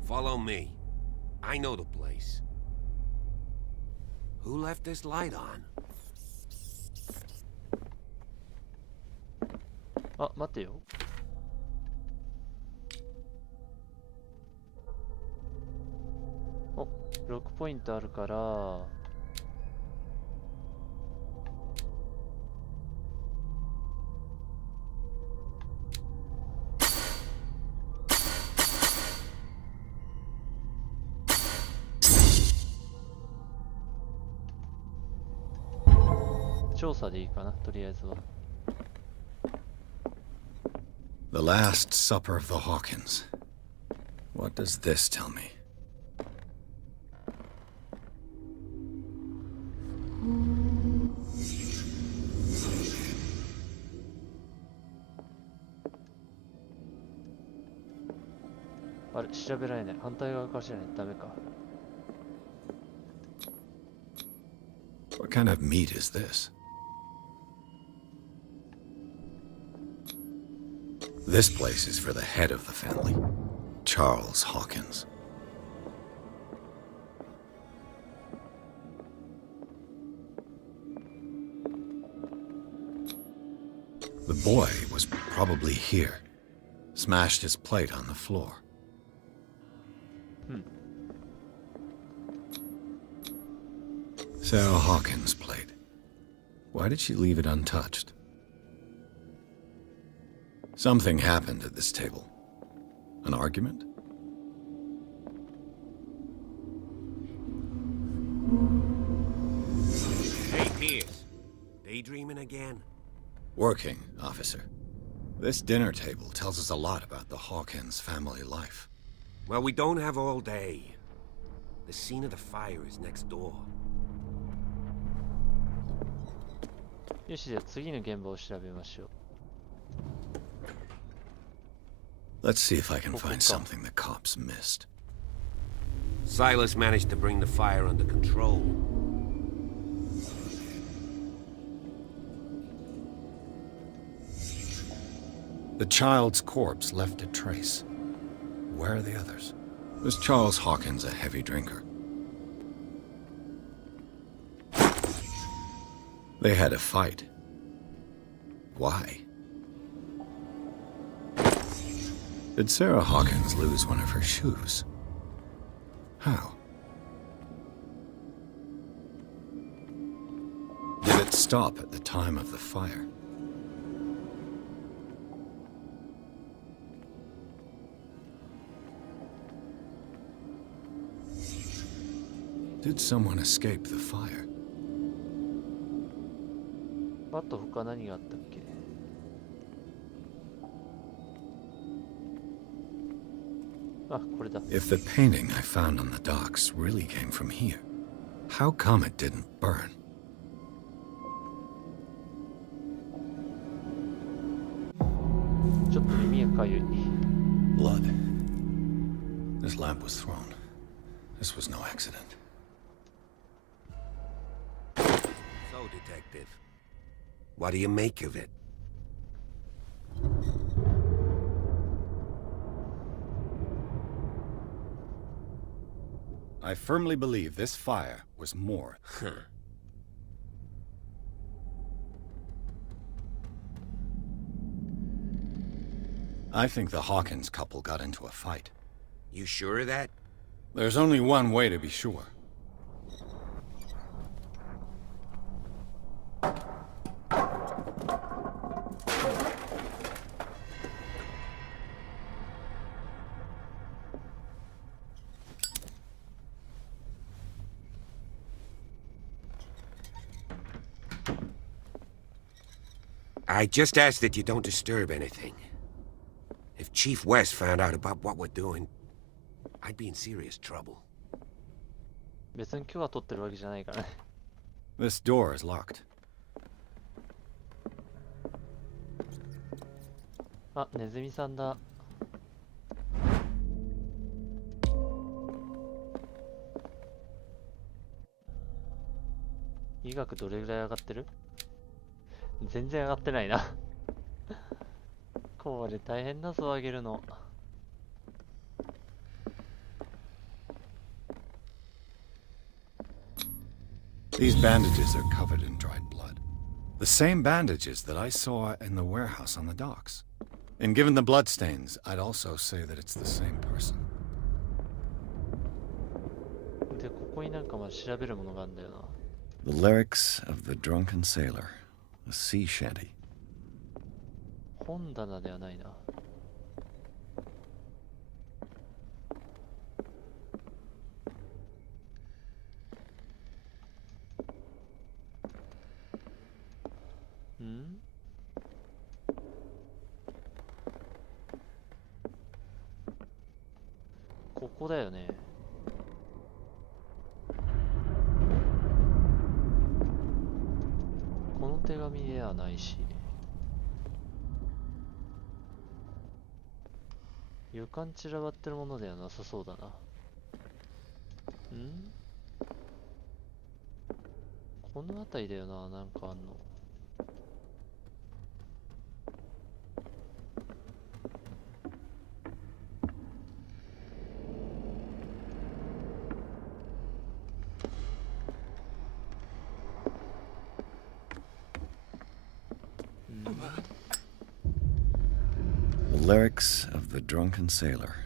Follow me. I know the place. Who left this light on? あ、待てよ。お、6ポイントあるから、調査でいいかな、とりあえずは。The Last Supper of the Hawkins. What does this tell me? Ah, あれ、調べられない。反対側からしないとダメか。What kind of meat is this? This place is for the head of the family, Charles Hawkins. The boy was probably here, smashed his plate on the floor. Sarah Hawkins' plate. Why did she leave it untouched? Something happened at this table. An argument? Hey, Pierce. Daydreaming again? Working, officer. This dinner table tells us a lot about the Hawkins family life. Well, we don't have all day. The scene of the fire is next door. よし、じゃあ次の現場を調べましょう。Let's see if I can find something the cops missed. Silas managed to bring the fire under control. The child's corpse left a trace. Where are the others? Was Charles Hawkins a heavy drinker? They had a fight. Why? Did Sarah Hawkins lose one of her shoes? How? Did it stop at the time of the fire? Did someone escape the fire? あと他何があったっけ？あ、これだ。If the painting I found on the docks really came from here, how come it didn't burn? Blood. This lamp was thrown. This was no accident. So, Detective, what do you make of it? I firmly believe this fire was more. I think the Hawkins couple got into a fight. You sure of that? There's only one way to be sure. I just ask that you don't disturb anything. If Chief West found out about what we're doing, I'd be in serious trouble. 別に今日は撮ってるわけじゃないからね。This door is locked. あ、ネズミさんだ。医学どれぐらい上がってる？全然上がってないな。これ大変だぞ、上げるの。These bandages are covered in dried blood. The same bandages that I saw in the warehouse on the docks. And given the bloodstains, I'd also say that it's the same person. で、ここになんかまあ調べるものがあるんだよな。The lyrics of the drunken sailor, a sea shanty. 本棚ではないな。ん？ここだよね。この手紙ではないし。床に散らばってるものではなさそうだな。ん？この辺りだよな、なんかあんの。The lyrics of the drunken sailor,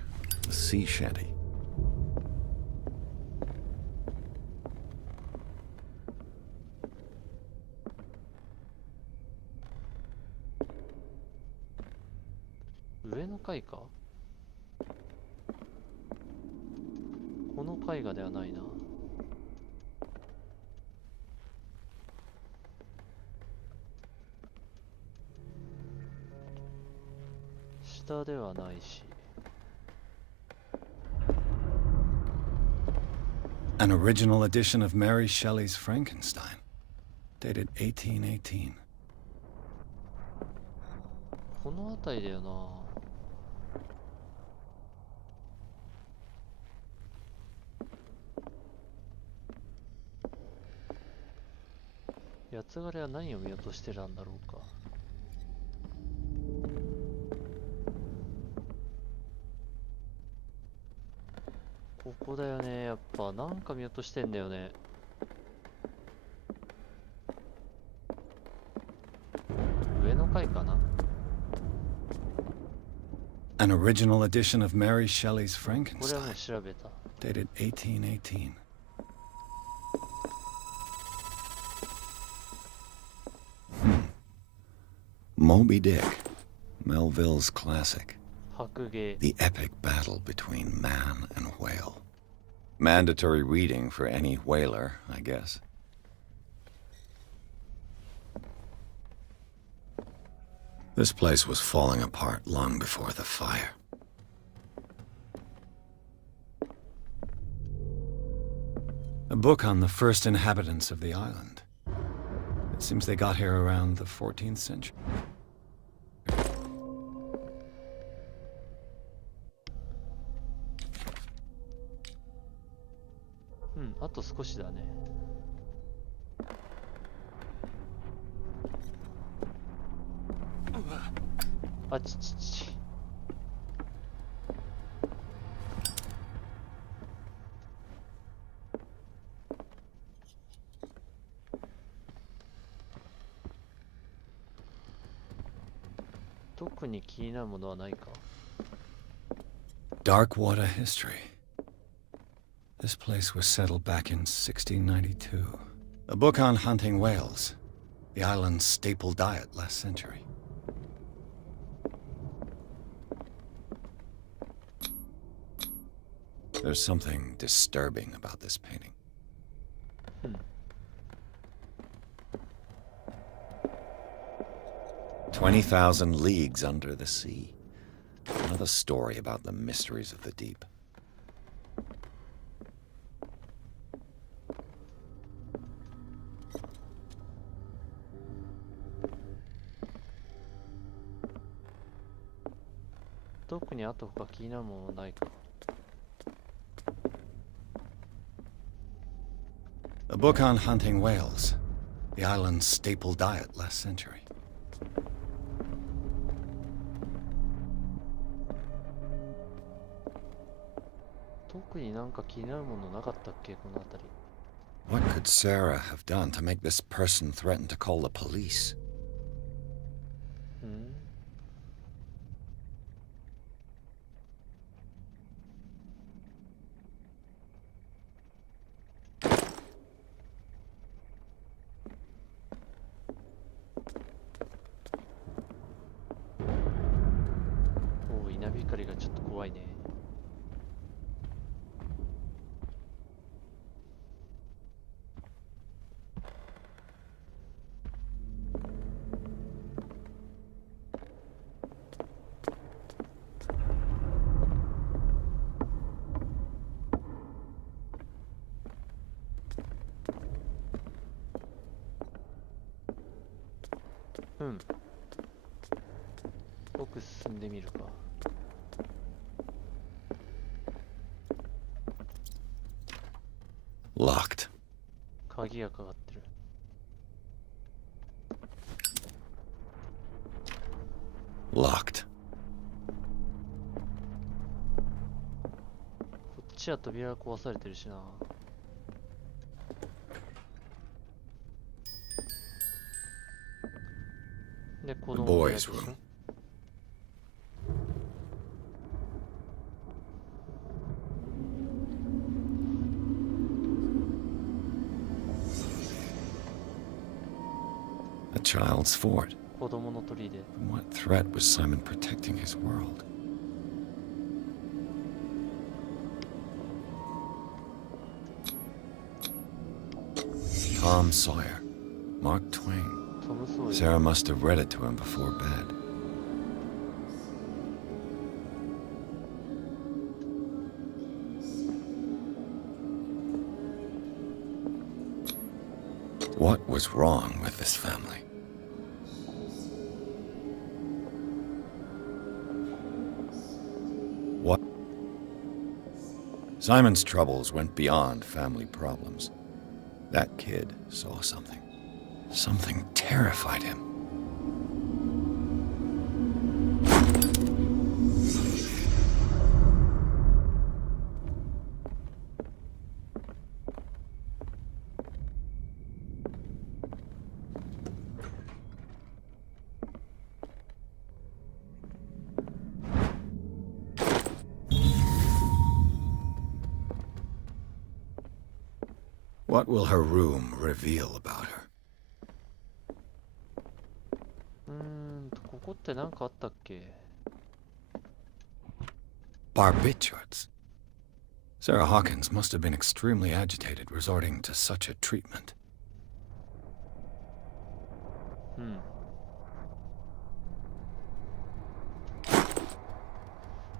a sea shanty.上の階か？この絵画ではないな。下ではないし。An original edition of Mary Shelley's Frankenstein, dated 1818. この辺りだよな。八つ枯れは何を見落としてたんだろうか。ここだよね。やっぱなんか見落としてんだよね。上の階かな。 An original edition of Mary Shelley's これはもう Frankenstein, 調べた。 dated 1818. Moby Dick, Melville's classic. 白芸。 The epic battle between man and whale. Mandatory reading for any whaler, I guess. This place was falling apart long before the fire. A book on the first inhabitants of the island. It seems they got here around the 14th century. うん、あと少しだね。あちちち。特に気になるものはないか。 Dark water history. This place was settled back in 1692. A book on hunting whales, the island's staple diet last century. There's something disturbing about this painting. 20,000 leagues under the sea. Another story about the mysteries of the deep. A book on hunting whales, the island's staple diet last century. 特になんか気になるものなかったっけこの辺り。What could Sarah have done to make this person threaten to call the police? Oh, 稲光がちょっと怖いね。奥進んでみるか。Locked. 鍵がかかってる。Locked. こっちは扉壊されてるしな。で、子 The 供のや boys' つでしょ room. A child's fort. 子供の砦。From what threat was Simon protecting his world? Tom Sawyer. Mark Twain. Sarah must have read it to him before bed. What was wrong with this family? What? Simon's troubles went beyond family problems. That kid saw something. Something terrified him. What will her room reveal about her? ここって何かあったっけ？ Barbiturates. Sarah Hawkins must have been extremely agitated resorting to such a treatment.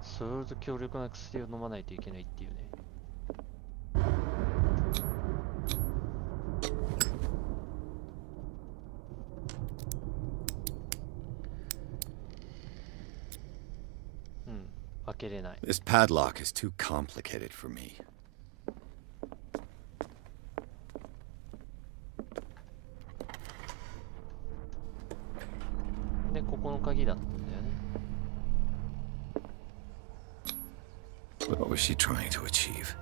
それほど強力な薬を飲まないといけないっていうね。開けれない。This padlock is too complicated for me. で、ここの鍵だったんだよね。What was she trying to achieve?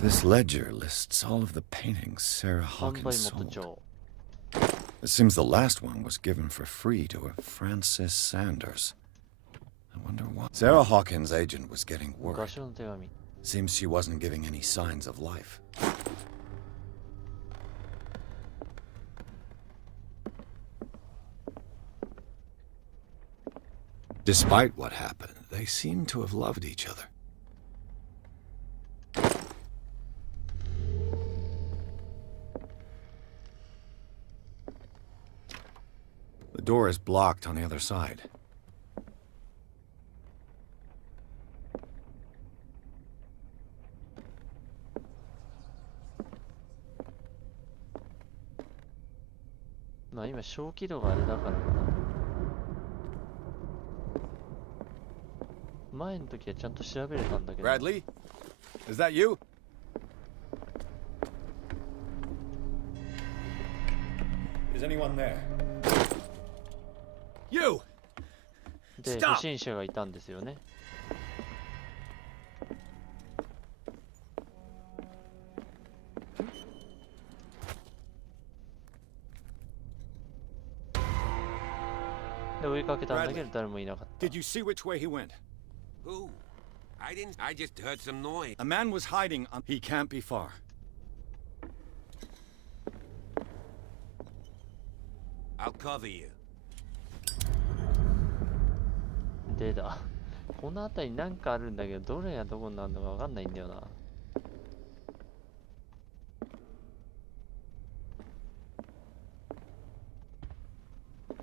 This ledger lists all of the paintings Sarah Hawkins sold. It seems the last one was given for free to a Francis Sanders. I wonder why. Sarah Hawkins' agent was getting worried. Seems she wasn't giving any signs of life. Despite what happened, they seem to have loved each other. The door is blocked on the other side. Now, 今小気度があれだからな。前の時はちゃんと調べれたんだけど。Bradley, is that you? Is anyone there? You. で、不審者がいたんですよね。で、追いかけたんだけど誰もいなかった。 Did you see which way he went? Who? I didn't. I just heard some noise. A man was hiding on... He can't be far. I'll cover you. でだ。この辺りになんかあるんだけど、どれがどこになるのかわかんないんだよな。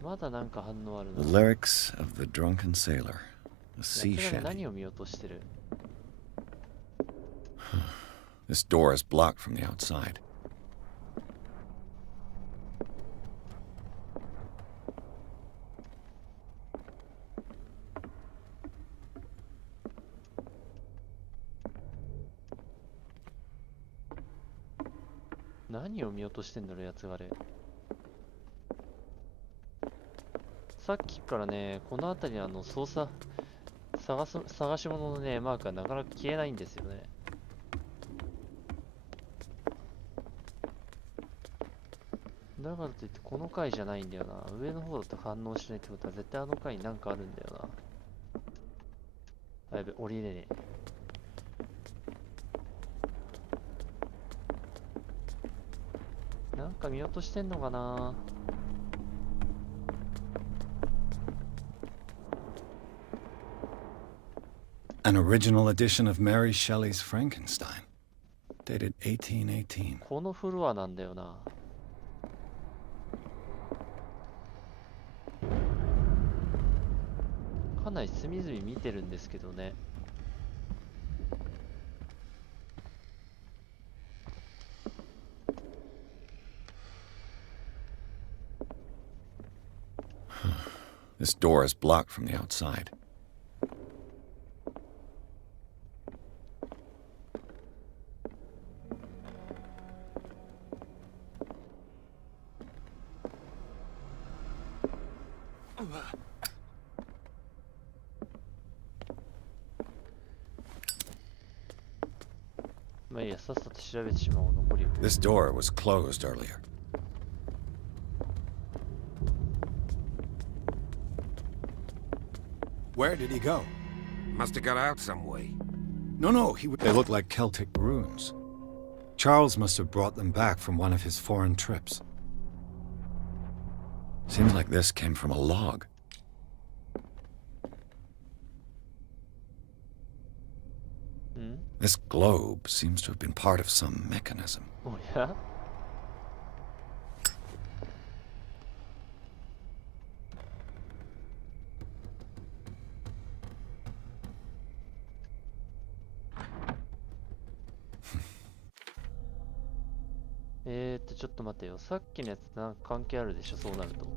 まだなんか反応あるな。 The lyrics of the drunken sailor. A sea shanty. 何を見落としてる? This door is blocked from the outside. What を見落としてんだろやつがあれ。さっきからね、この辺りに探し物のね、マークがなかなか消えないんですよね。だからといってこの階じゃないんだよな。上の方だと反応しないってことは絶対あの階になんかあるんだよな。あ、やべ、降りれねえ。なんか見落としてんのかな。An original edition of Mary Shelley's Frankenstein, dated 1818. このフロアなんだよな。かなり隅々見てるんですけどね。This door is blocked from the outside. This door was closed earlier. Where did he go? Must have got out some way. No, they look like Celtic runes. Charles must have brought them back from one of his foreign trips. Seems like this came from a log. This globe seems to have been part of some mechanism. Oh, yeah? .ちょっと待ってよ。さっきのやつなんか関係あるでしょ、そうなると。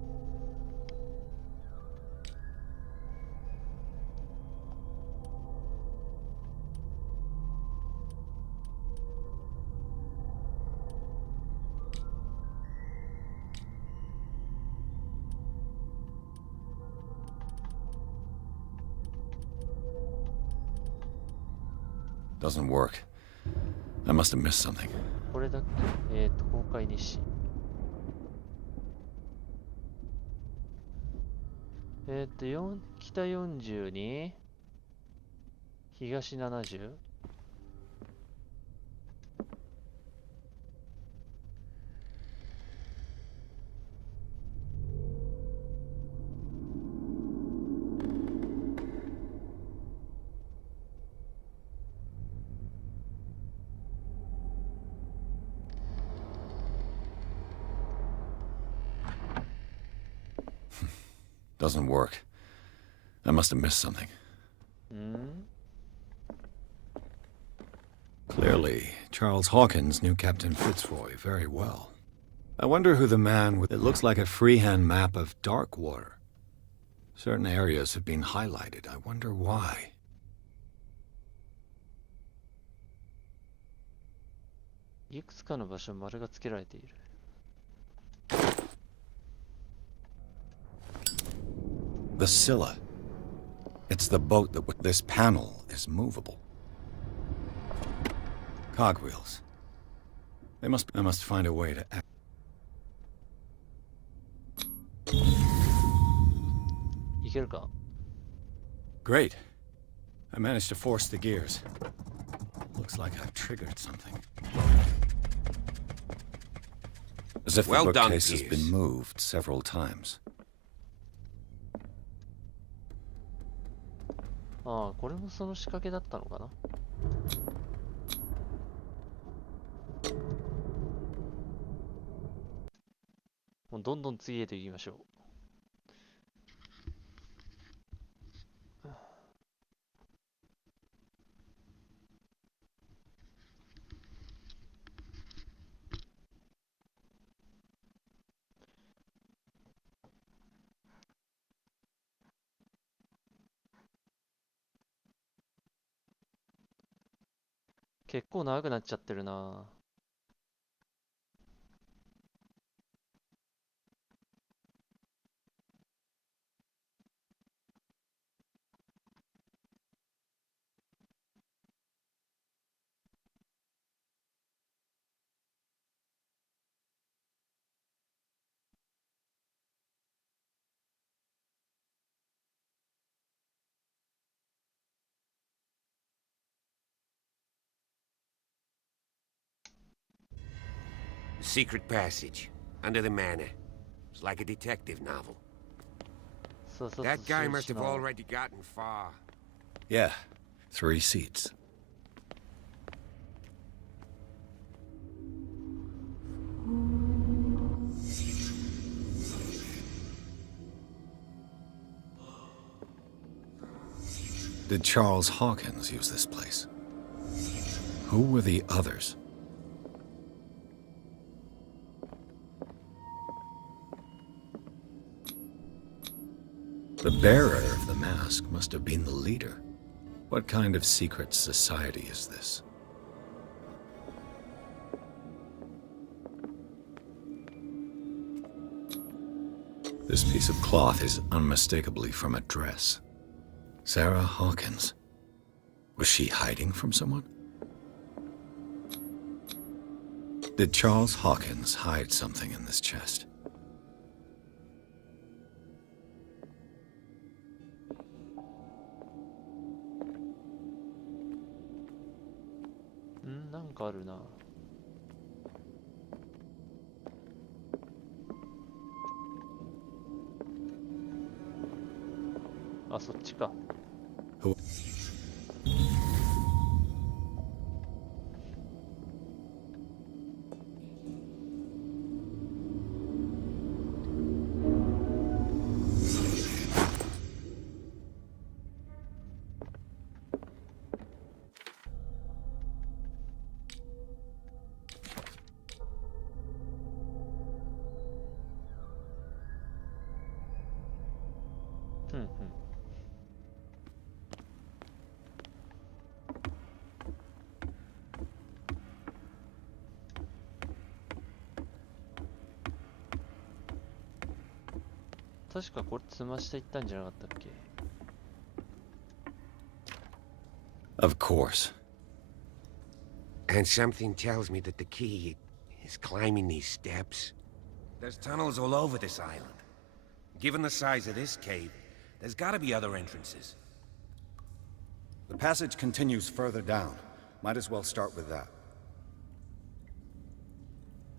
Doesn't work. I must have missed something. これだっけ？公開日誌。北40に東70。Doesn't work. I must have missed something. Clearly, Charles Hawkins knew Captain Fitzroy very well. I wonder who the man with... It looks like a freehand map of Darkwater. Certain areas have been highlighted. I wonder why. The Scylla. It's the boat that this panel is movable. Cogwheels. I must find a way to act. Great. I managed to force the gears. Looks like I've triggered something. As if the bookcase has been moved several times. ああ、これもその仕掛けだったのかな。もうどんどん次へと行きましょう。結構長くなっちゃってるな。Secret passage under the manor. It's like a detective novel. That guy must have already gotten far. Yeah, 3 seats. Did Charles Hawkins use this place? Who were the others? The bearer of the mask must have been the leader. What kind of secret society is this? This piece of cloth is unmistakably from a dress. Sarah Hawkins. Was she hiding from someone? Did Charles Hawkins hide something in this chest? Ah, そっちか。確かこれ積ましていったんじゃなかったっけ? Of course. And something tells me that the key is climbing these steps. There's tunnels all over this island. Given the size of this cave, There's gotta be other entrances. The passage continues further down. Might as well start with that.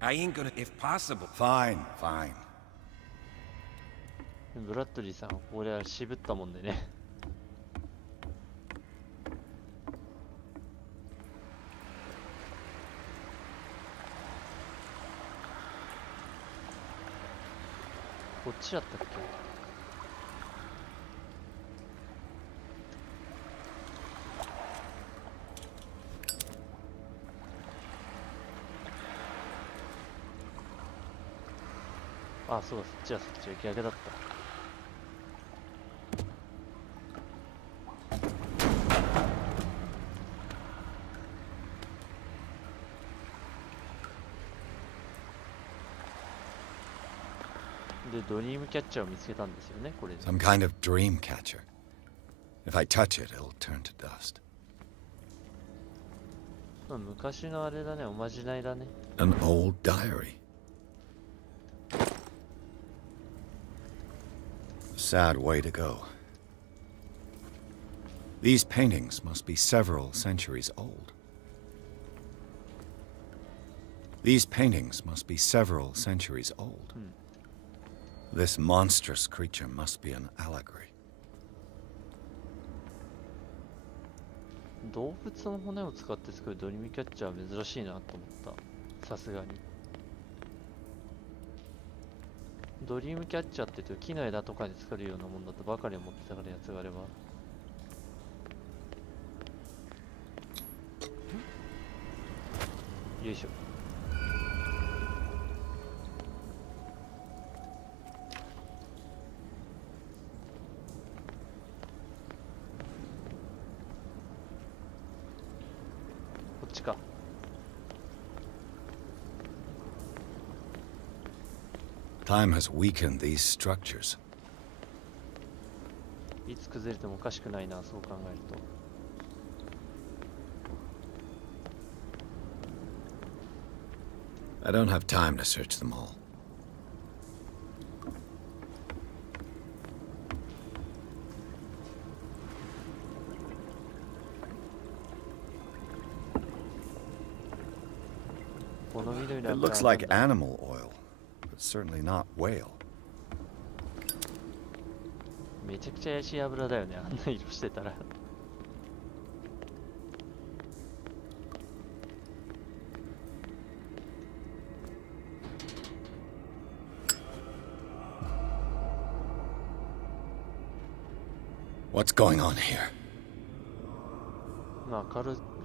I ain't gonna, if possible. Fine, fine. ブラッドリーさん、俺は渋ったもんでね。こっちやったっけ？あ、そうだ、そっちはそっちは逆だった。で、ドリームキャッチャーを見つけたんですよね、これで。Some kind of dream catcher. If I touch it, it'll turn to dust. まあ、昔のあれだね、おまじないだね。An old diary. Sad way to go. These paintings must be several centuries old. These paintings must be several centuries old. This monstrous creature must be an allegory. 動物の骨を使って作るドリームキャッチャーは珍しいなと思った。さすがに。ドリームキャッチャーって言うと木の枝とかで作るようなもんだとばかり思ってたからやつがあれば。よいしょ。こっちか。Time has weakened these structures. いつ崩れてもおかしくないな、そう考えると。I don't have time to search them all. It looks like animal oil, but certainly not whale. めちゃくちゃ怪しい油だよね、あんな色してたら。What's going on here? まあ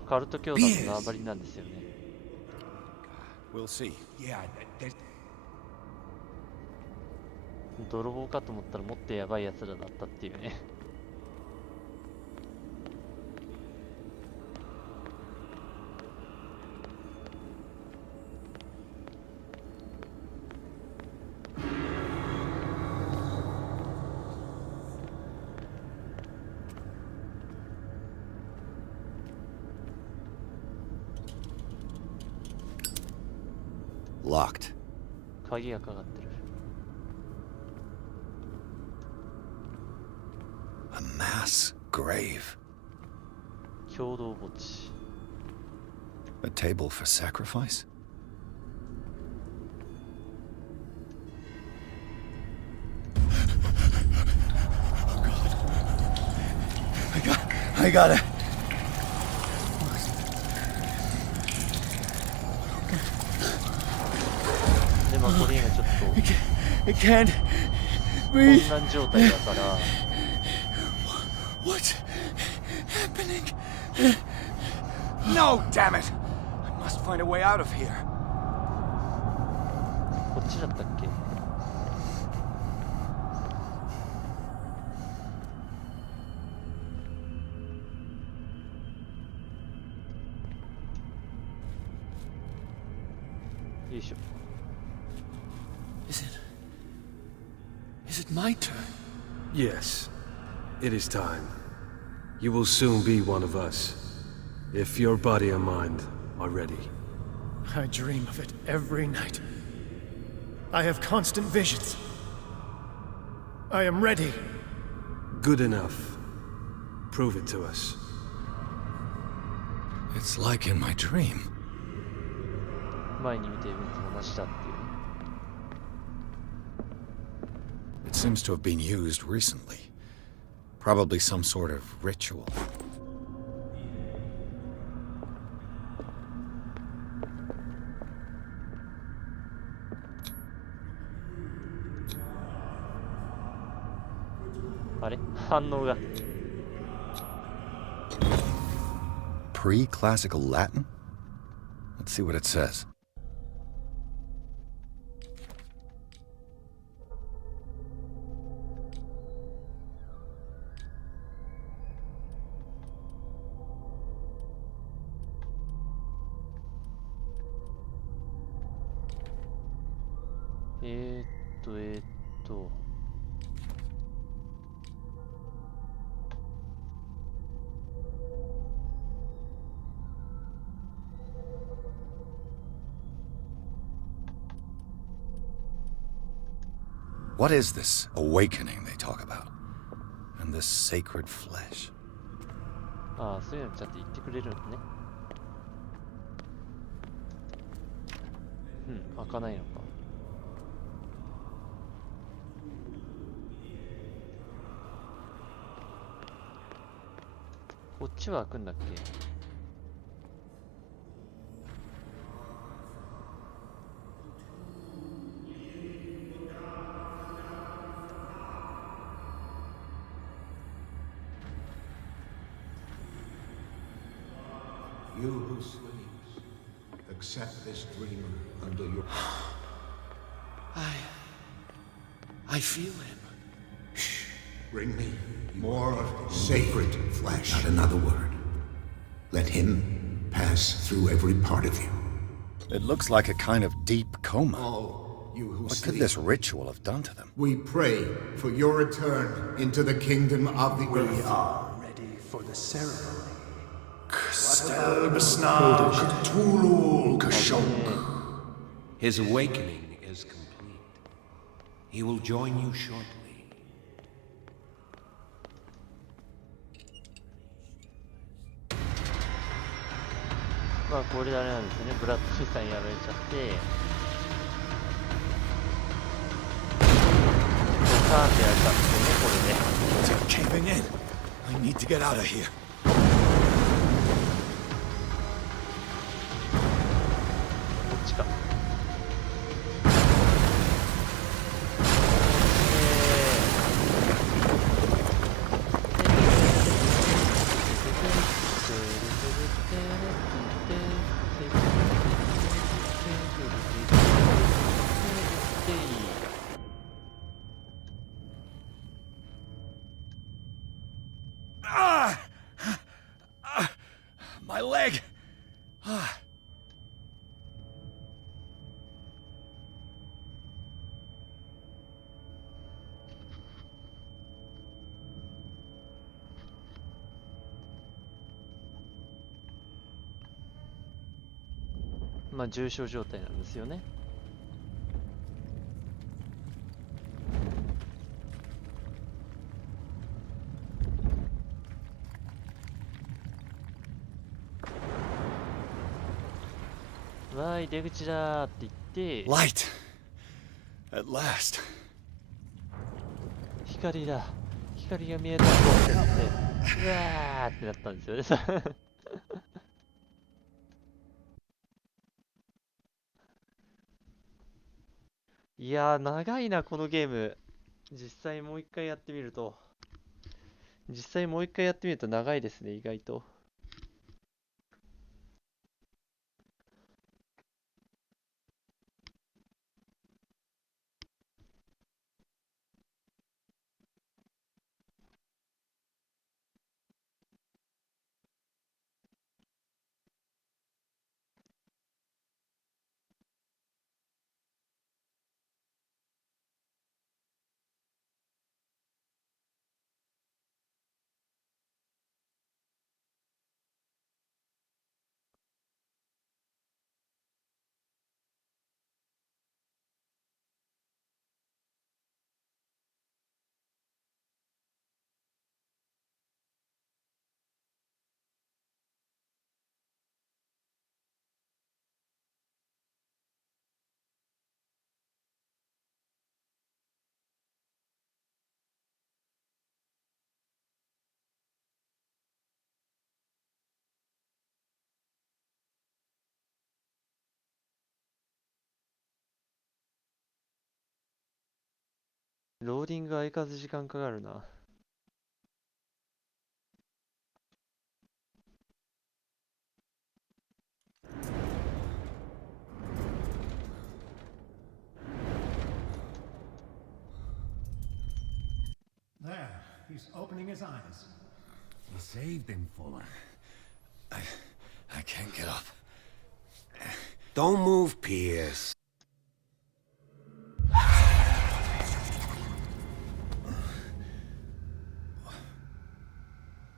カルト教団の縄張りなんですよね。We'll see. Yeah, 泥棒かと思ったらもっとやばいやつらだったっていうね。Locked. 鍵がかかってる。A mass grave. 共同墓地。A table for sacrifice? Oh God. I got it. I can't breathe. 混乱状態だから。What's happening? No, damn it! I must find a way out of here. こっちだったっけ？よいしょ。Is it my turn? Yes. It is time. You will soon be one of us. If your body and mind are ready. I dream of it every night. I have constant visions. I am ready. good enough? Prove it to us. It's like in my dream. 前に見ている同じだっていう。It seems to have been used recently. Probably some sort of ritual. Pre-classical Latin? Let's see what it says. What is this awakening they talk about? And this sacred flesh? ああ、そういうのちゃんと言ってくれるんだね。開かないのか。こっちは開くんだっけ？You who sleeps, accept this dreamer under your... I feel him. Shh. Bring me more sacred flesh. Not another word. Let him pass through every part of you. It looks like a kind of deep coma. Oh, you who What sleep. could this ritual have done to them? We pray for your return into the kingdom of the earth. We are ready for the ceremony. His awakening is complete. He will join you shortly. まあこれあれなんですよね。ブラッドリーさんやられちゃって、カーンってやられたんですよね、これね。They're caving in. I need to get out of here. こっちか。My leg. まあ重症状態なんですよね。わーい、出口だーって言って、Light! At last. 光だ。光が見えたってなって、うわーってなったんですよね。いやー、長いな、このゲーム。実際もう一回やってみると長いですね、意外と。ローディング相変わらず時間かかるな。There, he's opening his eyes. You saved him, Fuller. I can't get up. Don't move, Pierce.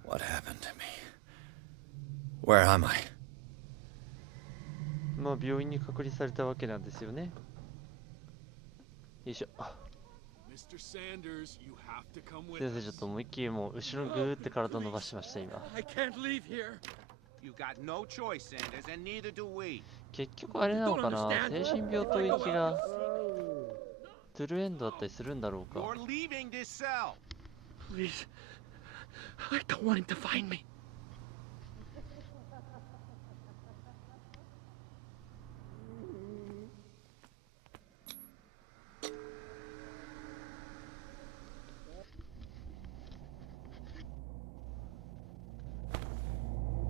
What happened to me? Where am I? まあ病院に隔離されたわけなんですよね。よいしょ。すいません、ちょっと思いっきりもう後ろにグーって体を伸ばしました今。結局あれなのかな、精神病棟行きがトゥルーエンドだったりするんだろうか。Please, I don't want him to find me.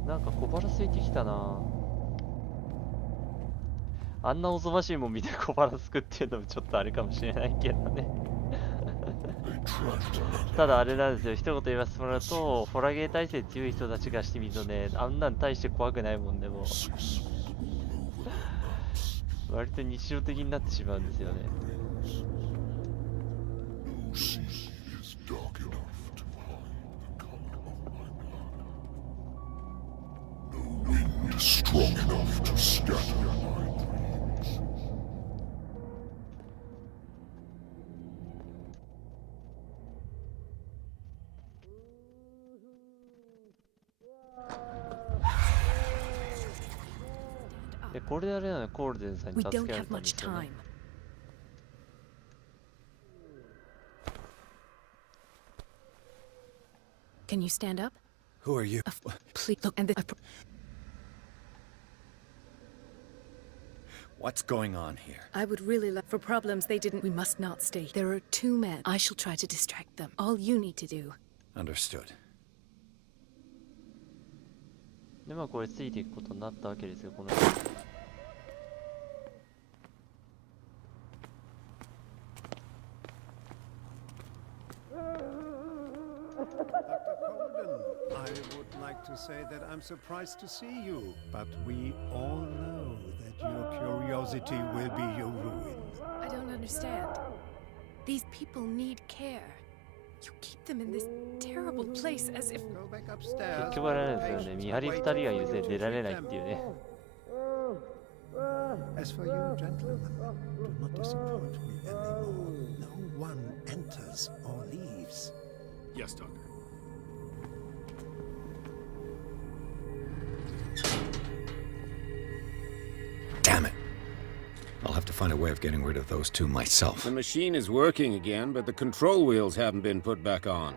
なんか小腹空いてきたな。あんなおぞましいもん見て小腹すくっていうのもちょっとあれかもしれないけどね。ただあれなんですよ、一言言わせてもらうと、ホラゲー体制強い人たちがしてみるとね、あんなん大して怖くないもんでも割と日常的になってしまうんですよね。Strong enough to scatter my dreams. We don't have much time. Can you stand up? Who are you? Please look and What's going on here? I would really love for problems they didn't. We must not stay. There are two men. I shall try to distract them. All you need to do. Understood. でまあこれついていくことになったわけですよ、この。I would like to say that I'm surprised to see you, but we all know that your curiosity will be your ruin. I don't understand. These people need care. You keep them in this terrible place as if. Go back upstairs. 結局あれなんですよね、見張り2人がいるせいで出られないっていうね。As for you, gentlemen, do not disappoint me anymore. No one enters or leaves. Yes, Doctor. Damn it. I'll have to find a way of getting rid of those two myself. The machine is working again, but the control wheels haven't been put back on.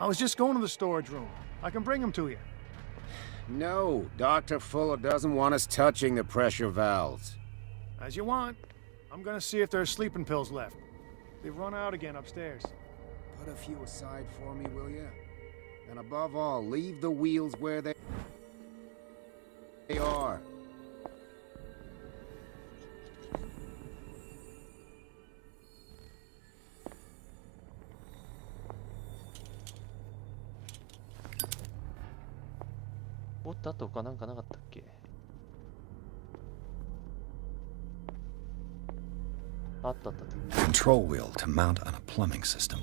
I was just going to the storage room. I can bring them to you. No, Dr. Fuller doesn't want us touching the pressure valves. As you want. I'm gonna see if there's sleeping pills left. They've run out again upstairs. Put a few aside for me, will you? And above all, leave the wheels where they are. What あと他なんかなかったっけ？あったあった。Control wheel to mount on a plumbing system.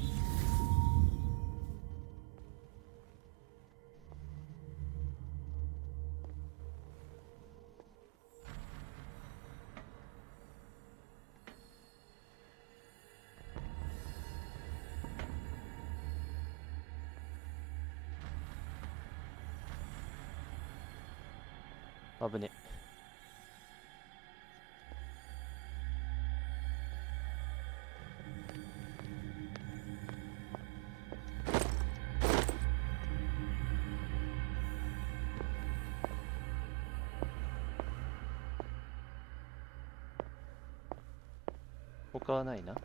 Ah, 危ね。他はないな。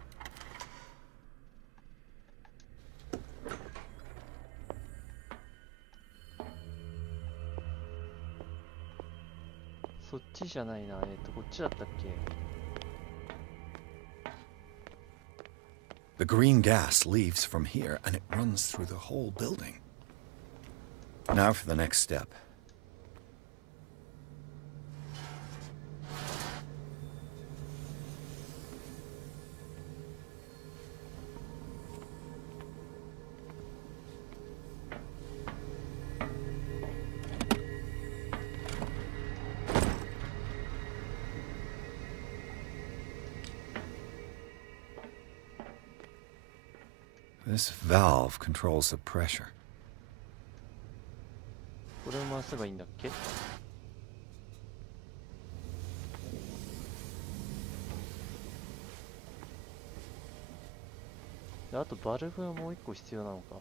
そっちじゃないな。こっちだったっけ？ The green gas leaves from here and it runs through the whole building. Now for the next step. This valve controls the pressure. これを回せばいいんだっけ？であとバルブがもう一個必要なのか。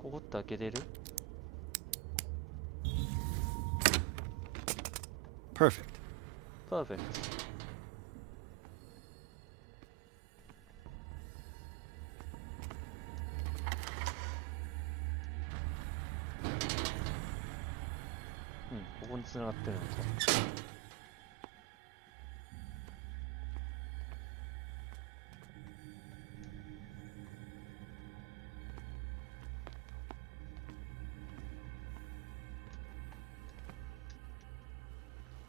ポコッと開けれる？ Perfect. Perfect. ここに繋がってるのか。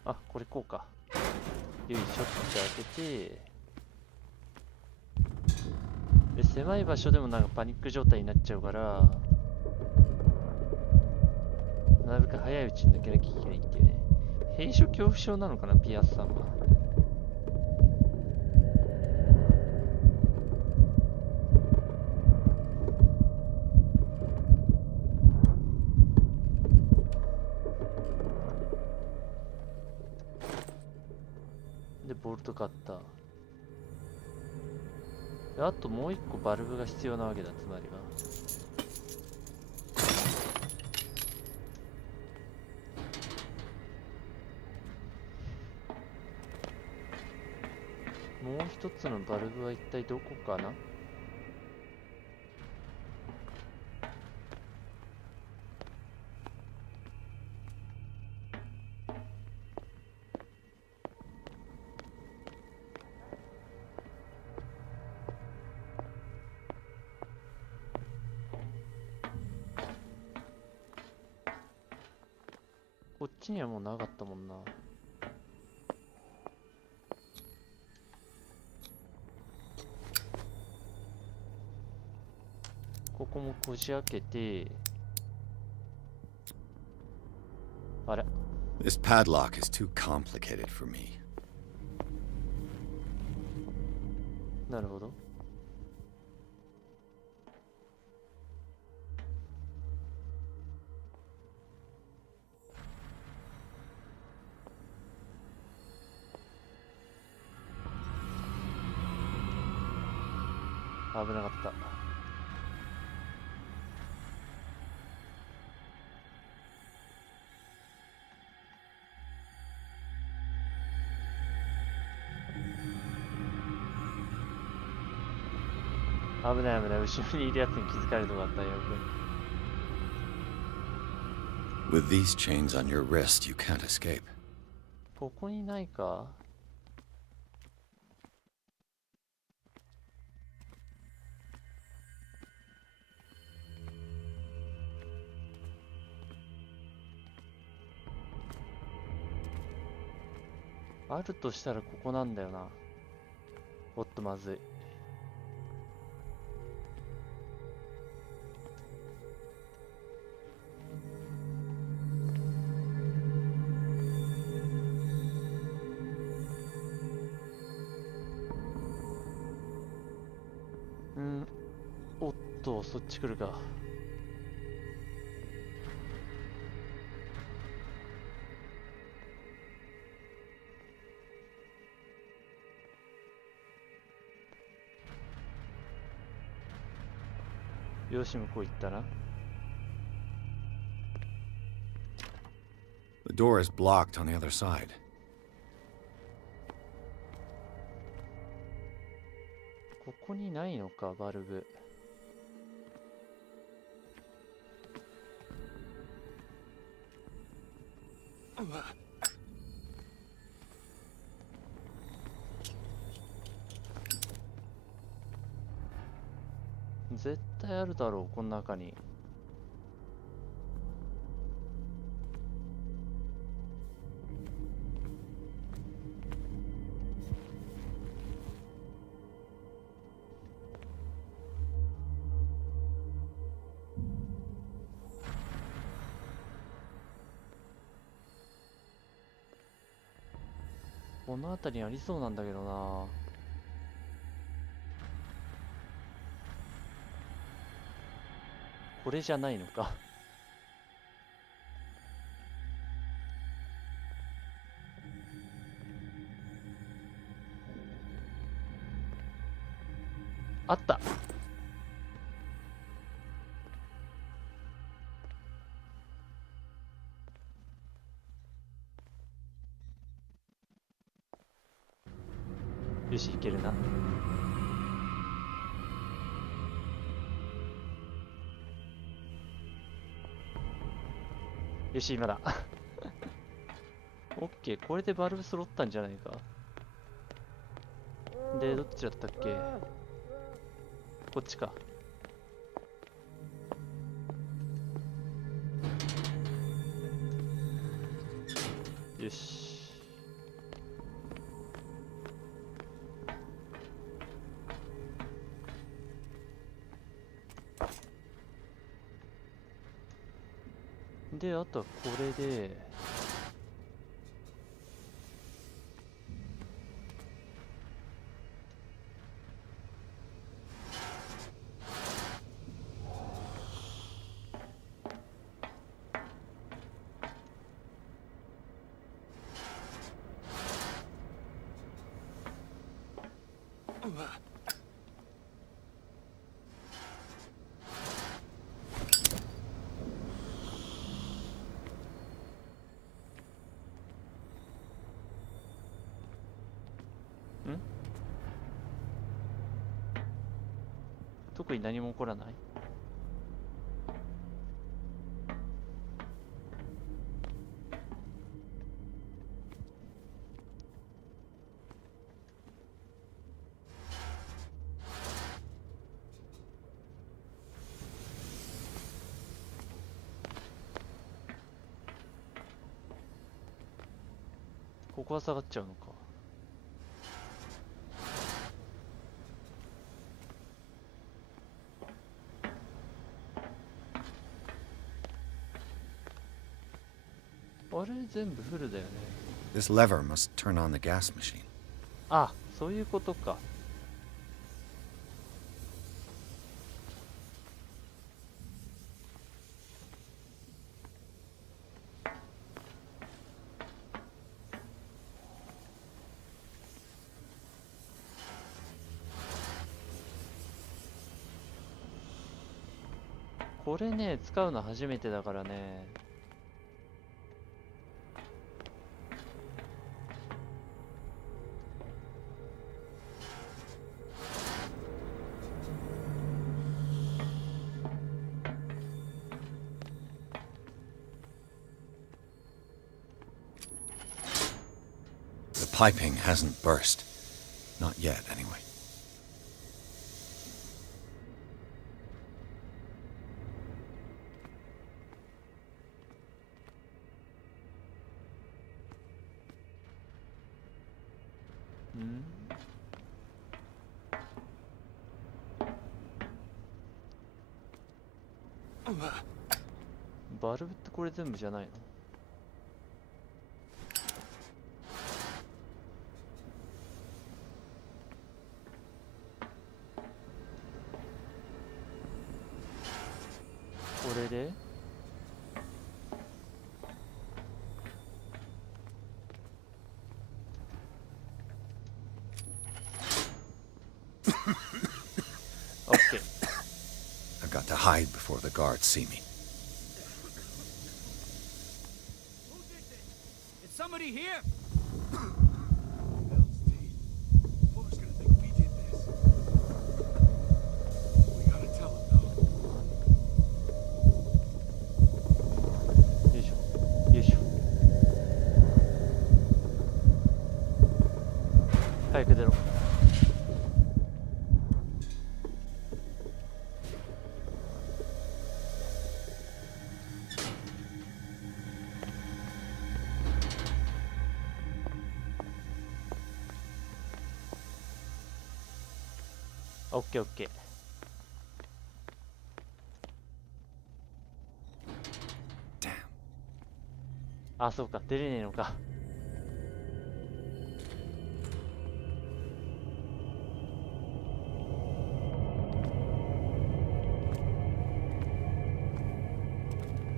あ、これこうか。よいしょって開けて、で狭い場所でもなんかパニック状態になっちゃうから、なるべく早いうちに抜けなきゃいけないっていうね。閉所恐怖症なのかな、ピアスさんは。で、ボルトカッター。であともう一個バルブが必要なわけだ、つまりは。もう一つのバルブは一体どこかな？こっちにはもうなかったもんな。ここもこじ開けて、あれ？ This padlock is too complicated for me. なるほど。危なかった。危ない危ない、後ろにいるやつに気づかれるとこあったよ。With these chains on your wrist, you can't escape. ここにないか？あるとしたらここなんだよな。おっとまずい。おっとそっち来るか。よし、向こう行ったな。The door is blocked on the other side. ここにないのか、バルブ。絶対あるだろう、この中に。この辺りにありそうなんだけどな。これじゃないのか。あった。よし、いけるな。よし、今だ。オッケー、これでバルブ揃ったんじゃないか。で、どっちだったっけ。こっちか。よし。で、あとはこれで、特に何も起こらない。ここは下がっちゃうのか。あれ全部フルだよね。This lever must turn on the gas machine. あ、そういうことか。これね、使うの初めてだからね。The piping hasn't burst. Not yet, anyway. Hmm? バルブってこれ全部じゃないの？これでI got that. hide before the guards see me. Is somebody here?オッケーオッケー。あ、そうか、出れねえのか。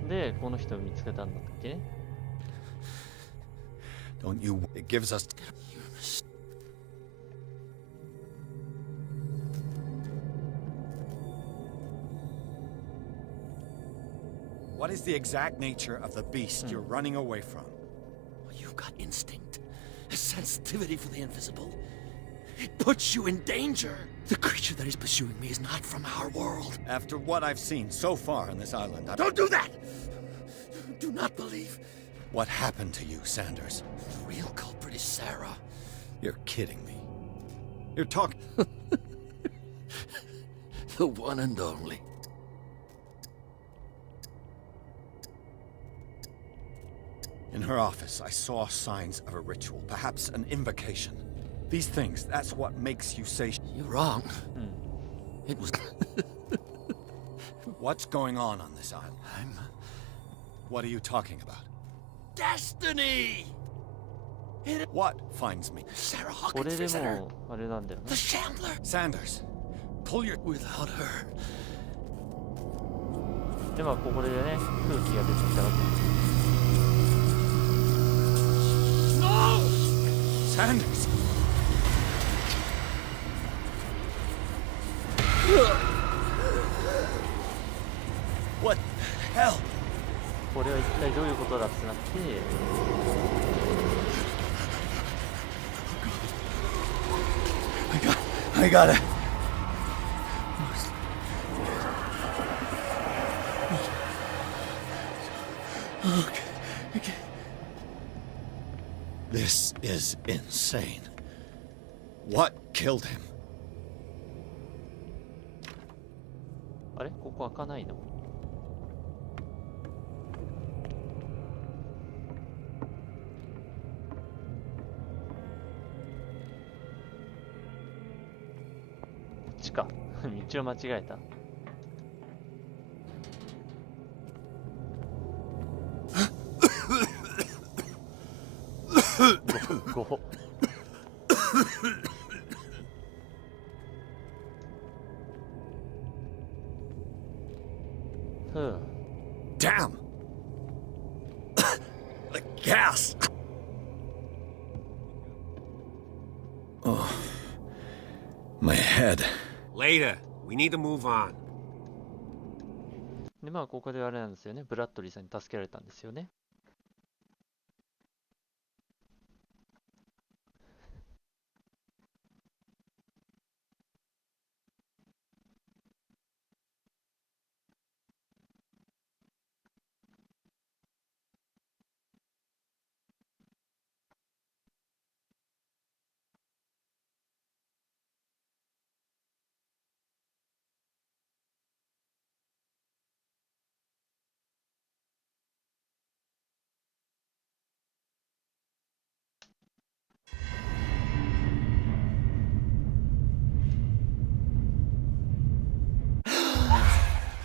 で、この人を見つけたんだっけね。Don't you? It gives us. What is the exact nature of the beast you're running away from? You've got instinct, a sensitivity for the invisible. It puts you in danger. The creature that is pursuing me is not from our world. After what I've seen so far on this island, Don't do that! Do not believe. What happened to you, Sanders? The real culprit is Sarah. You're kidding me. You're talking. The one and only. In her office, I saw signs of a ritual, perhaps an invocation. These things, that's what makes you say... You're wrong. It was... What's going on this island? What are you talking about? Destiny! What finds me? Sarah Hawkins visitor. The Chandler. Sanders, pull your... Without her. で、まあ、ここでね、空気が出てきたわけ。No! Sanders! What the hell? これは一体どういうことだってなって。I got it. Okay. This is insane. What killed him? あれ？ここ開かないの？こっちか。道を間違えた。ご。Damn! The gas! Oh, my head. Later. We need to move on. で、まあ、ここであれなんですよね。ブラッドリーさんに助けられたんですよね。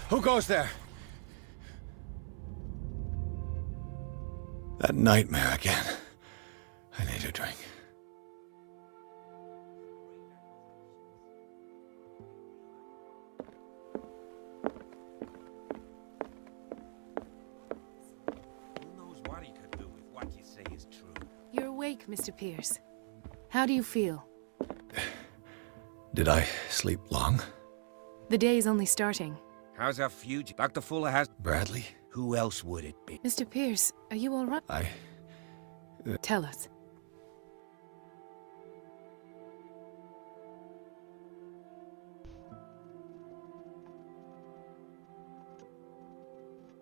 Who goes there? That nightmare again. I need a drink. Who knows what he could do if what you say is true? You're awake, Mr. Pierce. How do you feel? Did I sleep long? The day is only starting. How's our fugitive? Dr. Fuller has... Bradley? Who else would it be? Mr. Pierce, are you all right? Tell us.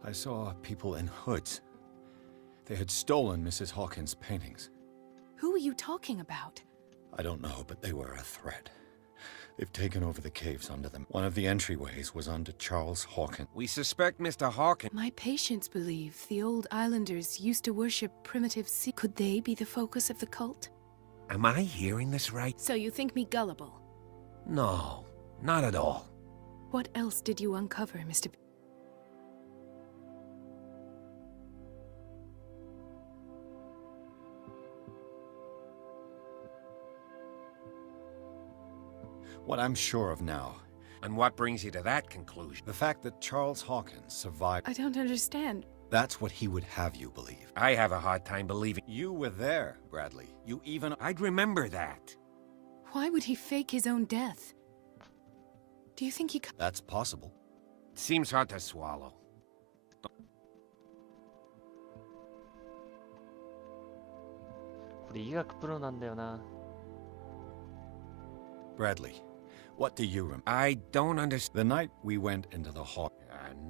I saw people in hoods. They had stolen Mrs. Hawkins' paintings. Who are you talking about? I don't know, but they were a threat. They've taken over the caves under them. One of the entryways was under Charles Hawkins. We suspect Mr. Hawkins. My patients believe the old islanders used to worship primitive sea. Could they be the focus of the cult? Am I hearing this right? So you think me gullible? No, not at all. What else did you uncover, Mr. What I'm sure of now. And what brings you to that conclusion? The fact that Charles Hawkins survived. I don't understand. That's what he would have you believe. I have a hard time believing. You were there, Bradley. You even... I'd remember that. Why would he fake his own death? Do you think he... That's possible. It seems hard to swallow. Bradley, what do you remember? I don't understand. The night we went into the hall.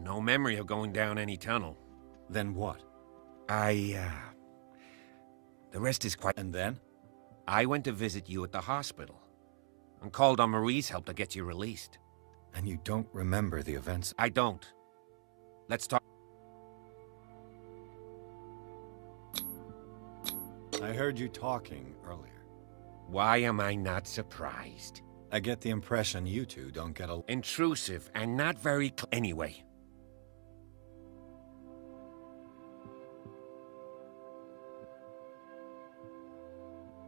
No memory of going down any tunnel. Then what? The rest is quite... And then? I went to visit you at the hospital and called on Marie's help to get you released. And you don't remember the events? I don't. Let's talk. I heard you talking earlier. Why am I not surprised? I get the impression you two don't get along. Intrusive and not very anyway.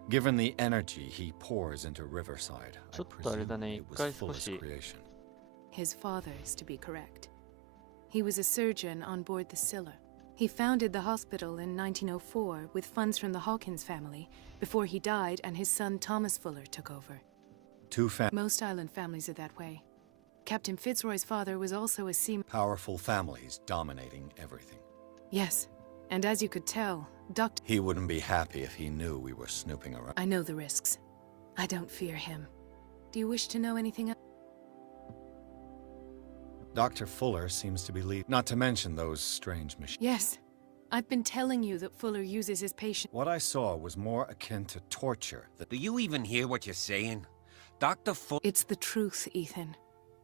Given the energy he pours into Riverside, I presume it was Fuller's creation. His father's, to be correct. He was a surgeon on board the Scylla. He founded the hospital in 1904 with funds from the Hawkins family before he died and his son Thomas Fuller took over. Most island families are that way. Captain Fitzroy's father was also a seaman. Powerful families dominating everything. Yes, and as you could tell, Dr. He wouldn't be happy if he knew we were snooping around. I know the risks. I don't fear him. Do you wish to know anything else? Dr. Fuller seems to believe, not to mention those strange machines. Yes. I've been telling you that Fuller uses his patients. What I saw was more akin to torture. Do you even hear what you're saying? Dr. Fuller... It's the truth, Ethan.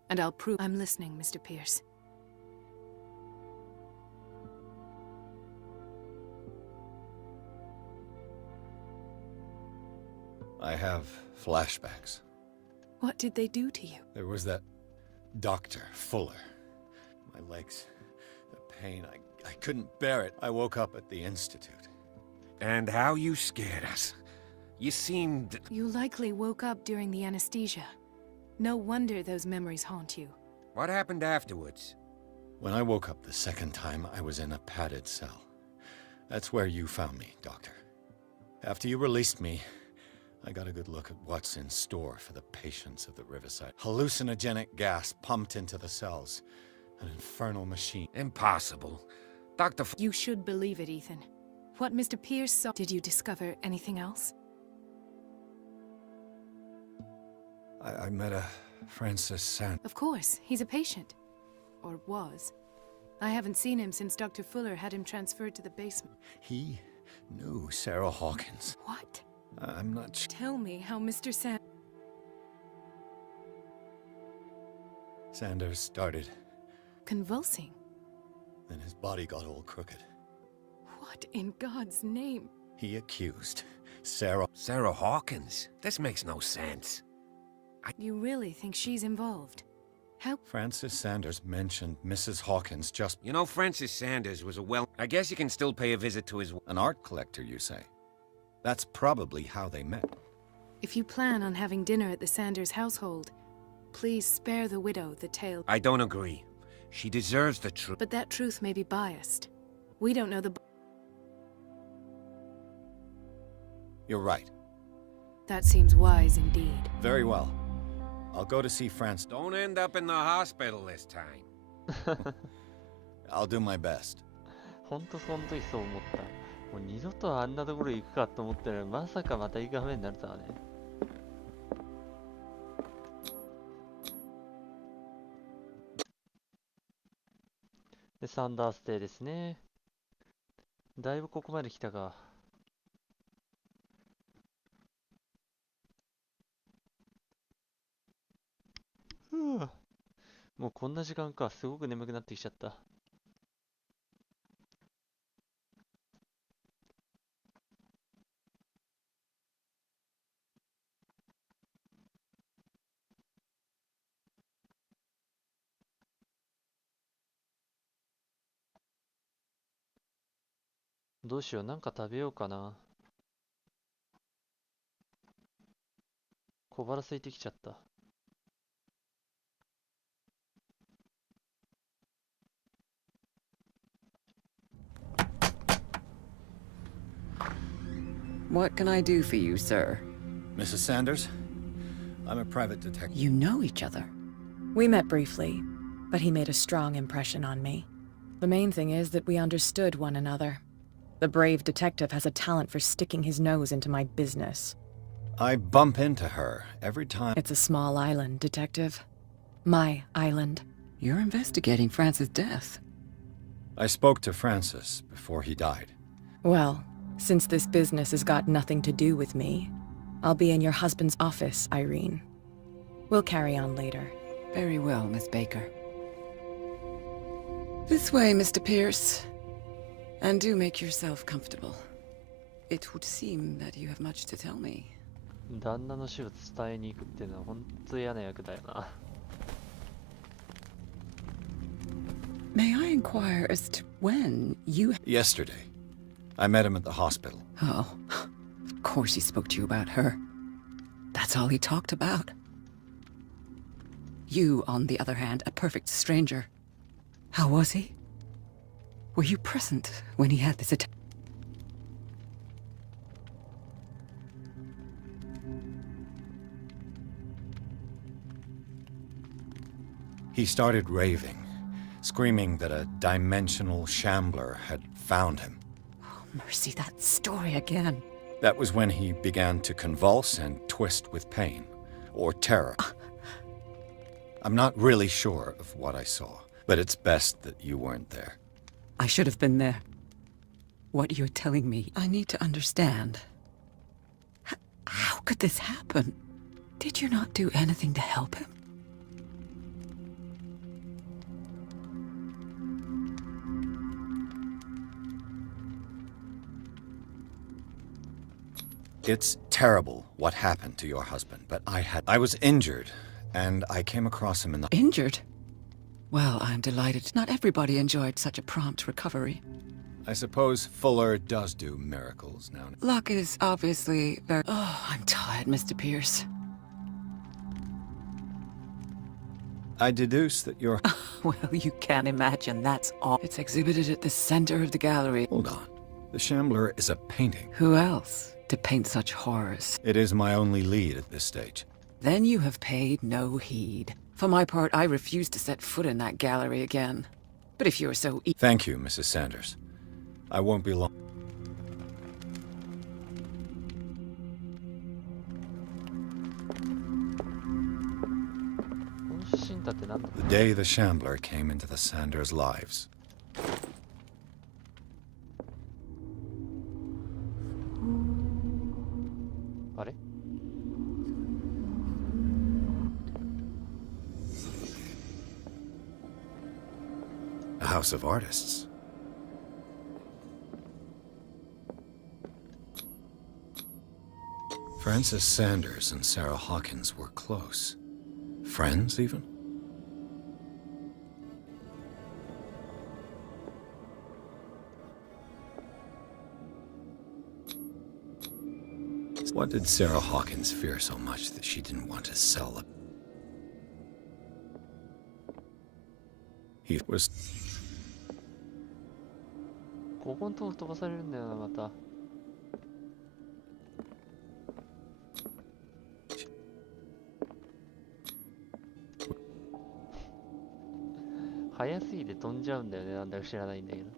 And I'll prove... I'm listening, Mr. Pierce. I have flashbacks. What did they do to you? There was that Dr. Fuller. My legs, the pain, I couldn't bear it. I woke up at the Institute. And how you scared us. You seemed... You likely woke up during the anesthesia. No wonder those memories haunt you. What happened afterwards? When I woke up the second time, I was in a padded cell. That's where you found me, Doctor. After you released me, I got a good look at what's in store for the patients of the Riverside. Hallucinogenic gas pumped into the cells. An infernal machine. Impossible. Dr. You should believe it, Ethan. What Mr. Pierce saw... Did you discover anything else? I met a Francis SAN. Of course, he's a patient. Or was. I haven't seen him since Dr. Fuller had him transferred to the basement. He knew Sarah Hawkins. What? I'm not sure. Tell me how Mr. Sanders started... convulsing. Then his body got all crooked. What in God's name? He accused Sarah... Sarah Hawkins? This makes no sense. You really think she's involved? How... Francis Sanders mentioned Mrs. Hawkins just... You know, Francis Sanders was a I guess you can still pay a visit to his... An art collector, you say? That's probably how they met. If you plan on having dinner at the Sanders household, please spare the widow the tale. I don't agree. She deserves the truth. But that truth may be biased. We don't know the... You're right. That seems wise indeed. Very well. I'll go to see Francis. Don't end up in the hospital this time. I'll do my best. ほんとその時そう思った。もう二度とあんなところ行くかと思ったら、まさかまた行く羽目になるとはね。で、サンダーステイですね。だいぶここまで来たか。もうこんな時間か。すごく眠くなってきちゃった。どうしよう、なんか食べようかな。小腹空いてきちゃった。What can I do for you, sir? Mrs. Sanders? I'm a private detective. You know each other? We met briefly, but he made a strong impression on me. The main thing is that we understood one another. The brave detective has a talent for sticking his nose into my business. I bump into her every time. It's a small island, detective. My island. You're investigating Francis' death. I spoke to Francis before he died. Well, since this business has got nothing to do with me, I'll be in your husband's office, Irene. We'll carry on later. Very well, Miss Baker. This way, Mr. Pierce. And do make yourself comfortable. It would seem that you have much to tell me. 旦那の死を伝えに行くっていうのは本当嫌な役だよな。May I inquire as to when you... Yesterday. I met him at the hospital. Oh, of course he spoke to you about her. That's all he talked about. You, on the other hand, a perfect stranger. How was he? Were you present when he had this attack? He started raving, screaming that a dimensional shambler had found him. Mercy, that story again. That was when he began to convulse and twist with pain, or terror. I'm not really sure of what I saw, but it's best that you weren't there. I should have been there. What you're telling me, I need to understand. How could this happen? Did you not do anything to help him? It's terrible what happened to your husband, but I was injured, and I came across him in the... Injured? Well, I'm delighted. Not everybody enjoyed such a prompt recovery. I suppose Fuller does do miracles now and... Luck is obviously very... Oh, I'm tired, Mr. Pierce. I deduce that you're... Well, you can't imagine, that's all. It's exhibited at the center of the gallery. Hold on. The Shambler is a painting. Who else to paint such horrors? It is my only lead at this stage. Then you have paid no heed. For my part, I refuse to set foot in that gallery again. But if you're so... Thank you, Mrs. Sanders. I won't be long. The day the Shambler came into the Sanders' lives. A house of artists. Francis Sanders and Sarah Hawkins were close. Friends, even? What did Sarah Hawkins fear so much that she didn't want to sell it? He was... ここのとこ飛ばされるんだよな、また。早すぎて飛んじゃうんだよね。なんだか知らないんだけど。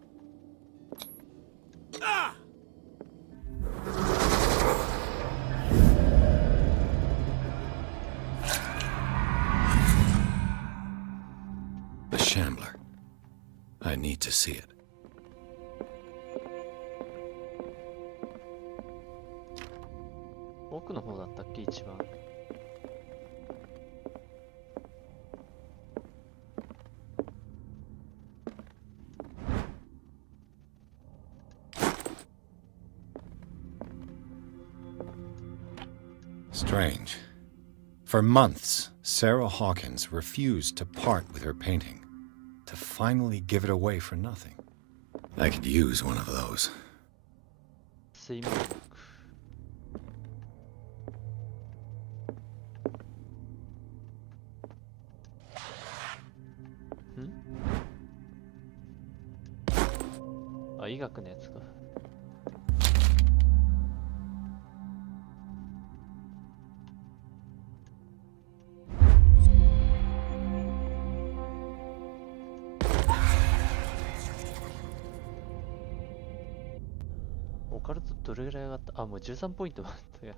The Shambler. I need to see it. 奥の方だったっけ一番。Strange. For months, Sarah Hawkins refused to part with her painting, to finally give it away for nothing. I could use one of those. 水面あ、医学のやつか。オカルトどれぐらい上がった？あ、もう13ポイントあったや。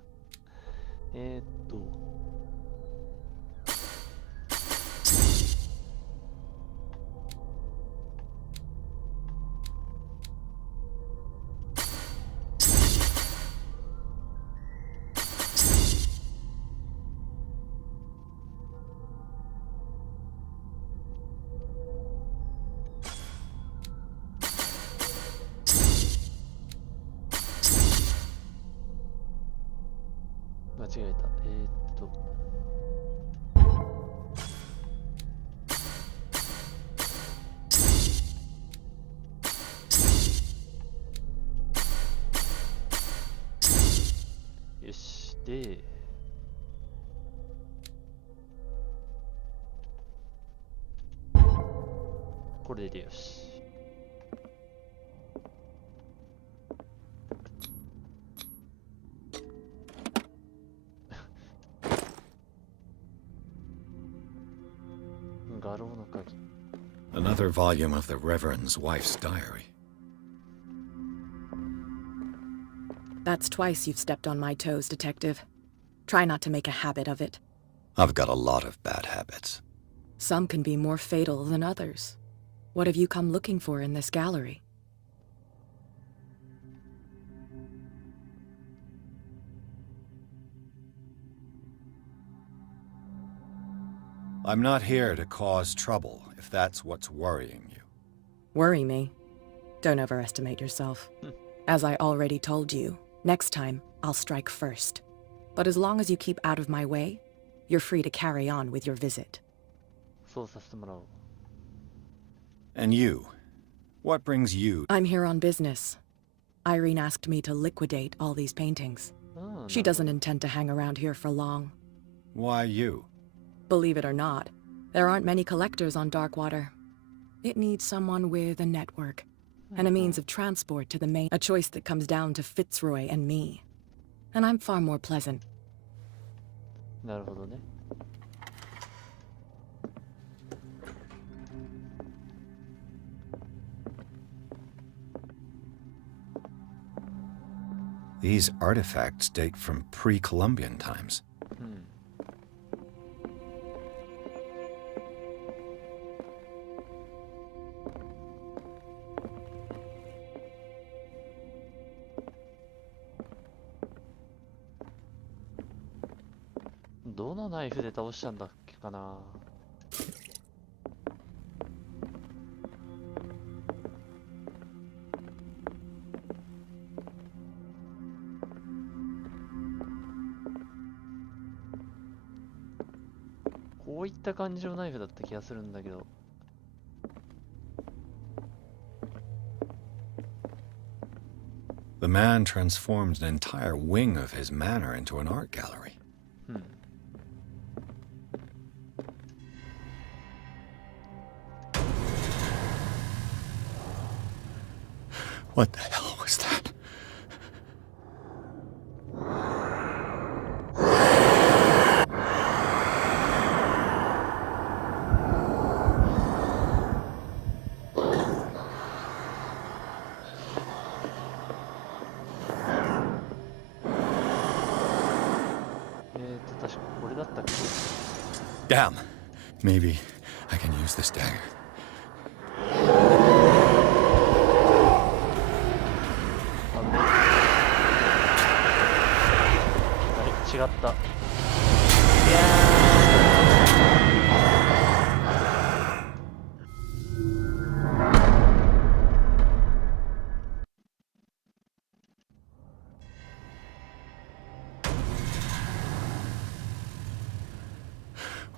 間違えた。よし、で、これでよし。Another volume of the Reverend's wife's diary. That's twice you've stepped on my toes, Detective. Try not to make a habit of it. I've got a lot of bad habits. Some can be more fatal than others. What have you come looking for in this gallery? I'm not here to cause trouble, if that's what's worrying you. Worry me? Don't overestimate yourself. As I already told you, next time, I'll strike first. But as long as you keep out of my way, you're free to carry on with your visit. And you? What brings you? I'm here on business. Irene asked me to liquidate all these paintings. She doesn't intend to hang around here for long. Why you? Believe it or not, there aren't many collectors on Darkwater. It needs someone with a network, and a means of transport to the main, a choice that comes down to Fitzroy and me. And I'm far more pleasant. なるほどね。These artifacts date from pre-Columbian times. Hmm. どのナイフで倒したんだっけかな。こういった感じのナイフだった気がするんだけど。The man transformed an entire wing of his manor into an art gallery. What the hell was that? 確かこれだったっけ。 Damn. Maybe I can use this dagger. 違った。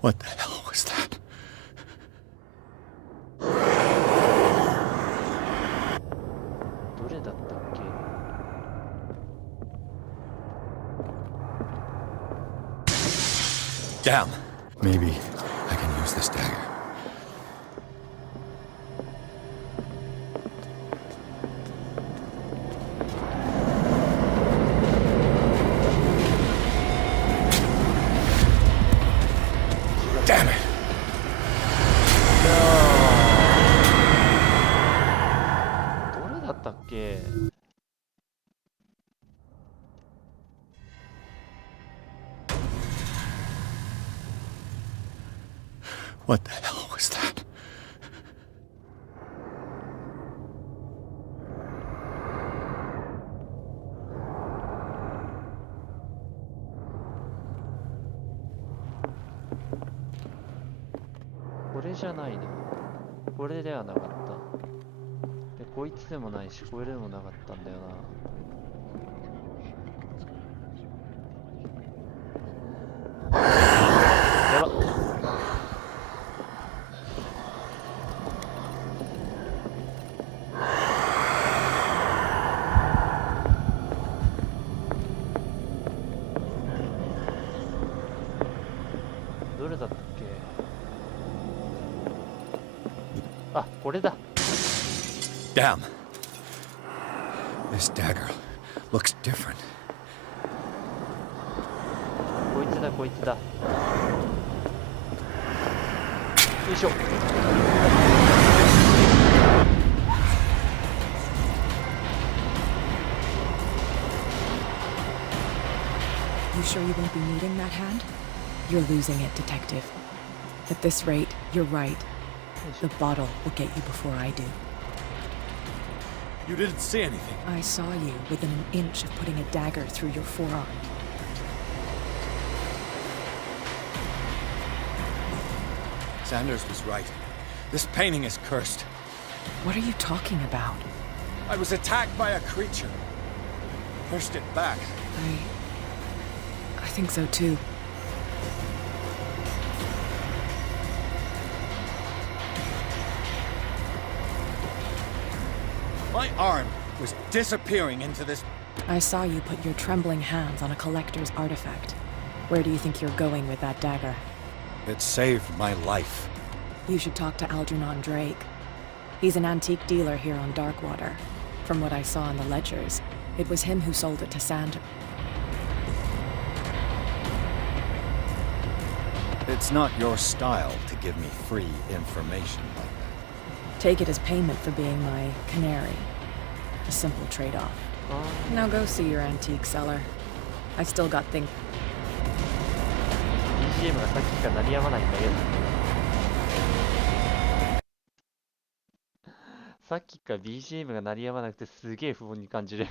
What the hell was that? Damn. Maybe I can use this dagger. Damn it. No. どれだったっけ。What the hell was that? ?これじゃないな。これではなかった。で、こいつでもないし、これでもなかったんだよな。やばっ。どれだったっけ。あ、これだ。Damn. This dagger looks different. こいつだ、こいつだ。よいしょ。You sure you won't be needing that hand? You're losing it, Detective. At this rate, you're right. The bottle will get you before I do. You didn't see anything. I saw you within an inch of putting a dagger through your forearm. Sanders was right. This painting is cursed. What are you talking about? I was attacked by a creature. Pushed it back. I think so too. My arm was disappearing into this. I saw you put your trembling hands on a collector's artifact. Where do you think you're going with that dagger? It saved my life. You should talk to Algernon Drake. He's an antique dealer here on Darkwater. From what I saw in the ledgers, it was him who sold it to Sanders. It's not your style to give me free information like that. Take it as payment for being my canary. A simple trade-off. Now go see your antique seller. I still got things. BGM がさっきから鳴りやまないんだけど。さっきから BGM が鳴りやまなくてすげえ不穏に感じる。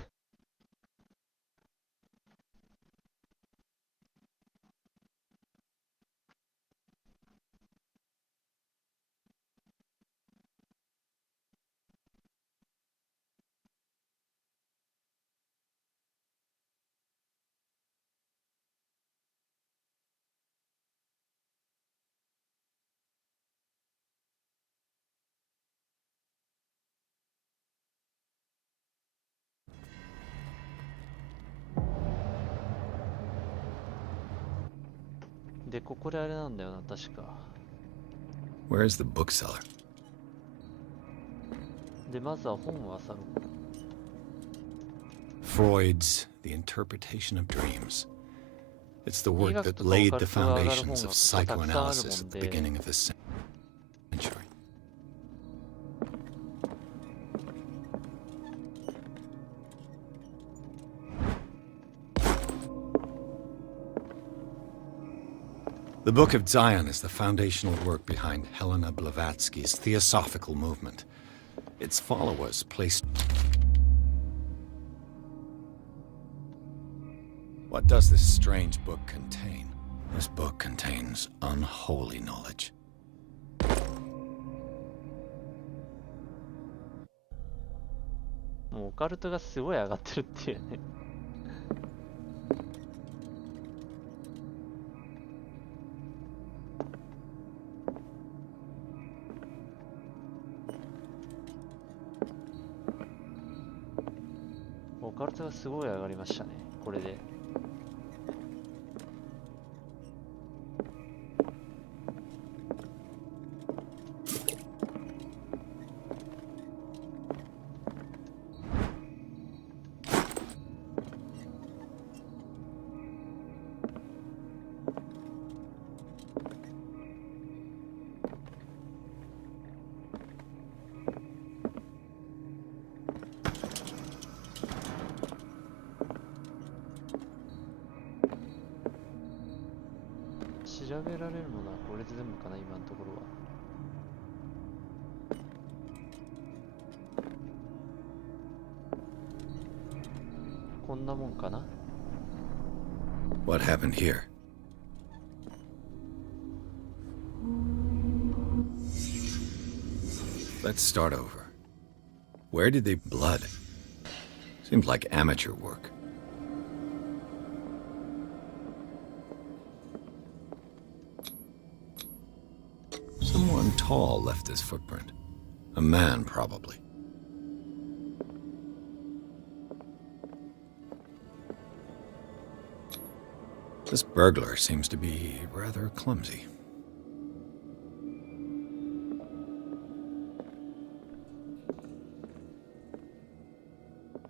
で、ここであれなんだよな、確か。Where's the bookseller? で、まずは本を漁ろう。 Freud's The Interpretation of Dreams. It's the work that laid the foundations of psychoanalysis at the beginning of this century. The Book of Zion is the foundational work behind Helena Blavatsky's Theosophical movement. Its followers placed... What does this strange book contain? This book contains unholy knowledge. もうオカルトがすごい上がってるっていうね。オカルトがすごい上がりましたね、これで。調べられるものはこれで全部かな、今のところは。こんなもんかな。 What happened here? Let's start over. Where did they blood? Seems like amateur work. Someone tall left this footprint. A man, probably. This burglar seems to be rather clumsy.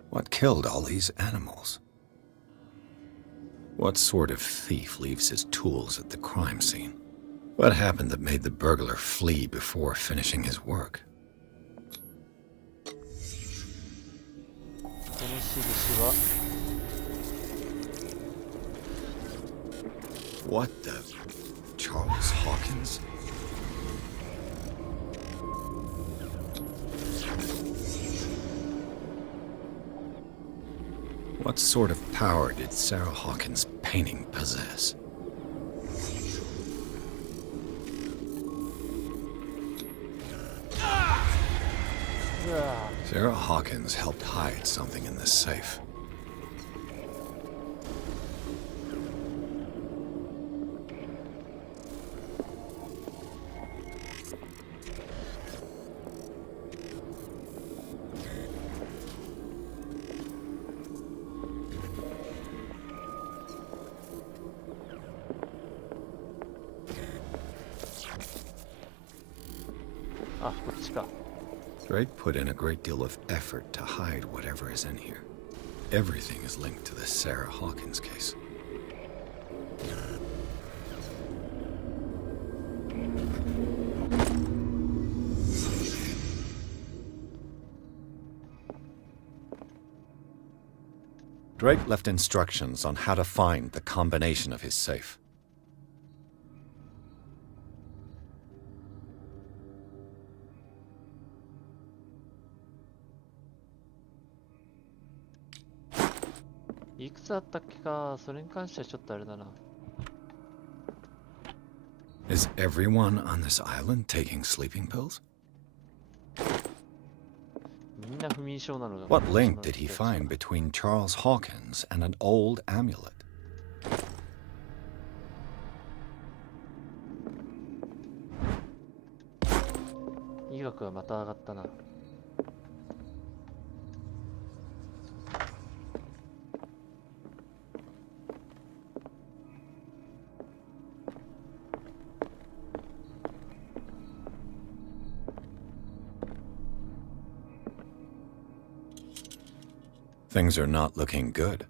What killed all these animals? What sort of thief leaves his tools at the crime scene? What happened that made the burglar flee before finishing his work? What the... Charles Hawkins? What sort of power did Sarah Hawkins' painting possess? Sarah Hawkins helped hide something in this safe. Drake put in a great deal of effort to hide whatever is in here. Everything is linked to the Sarah Hawkins case. Drake left instructions on how to find the combination of his safe. Is everyone on this island taking sleeping pills? What link did he find between Charles Hawkins and an old amulet? Things are not looking good.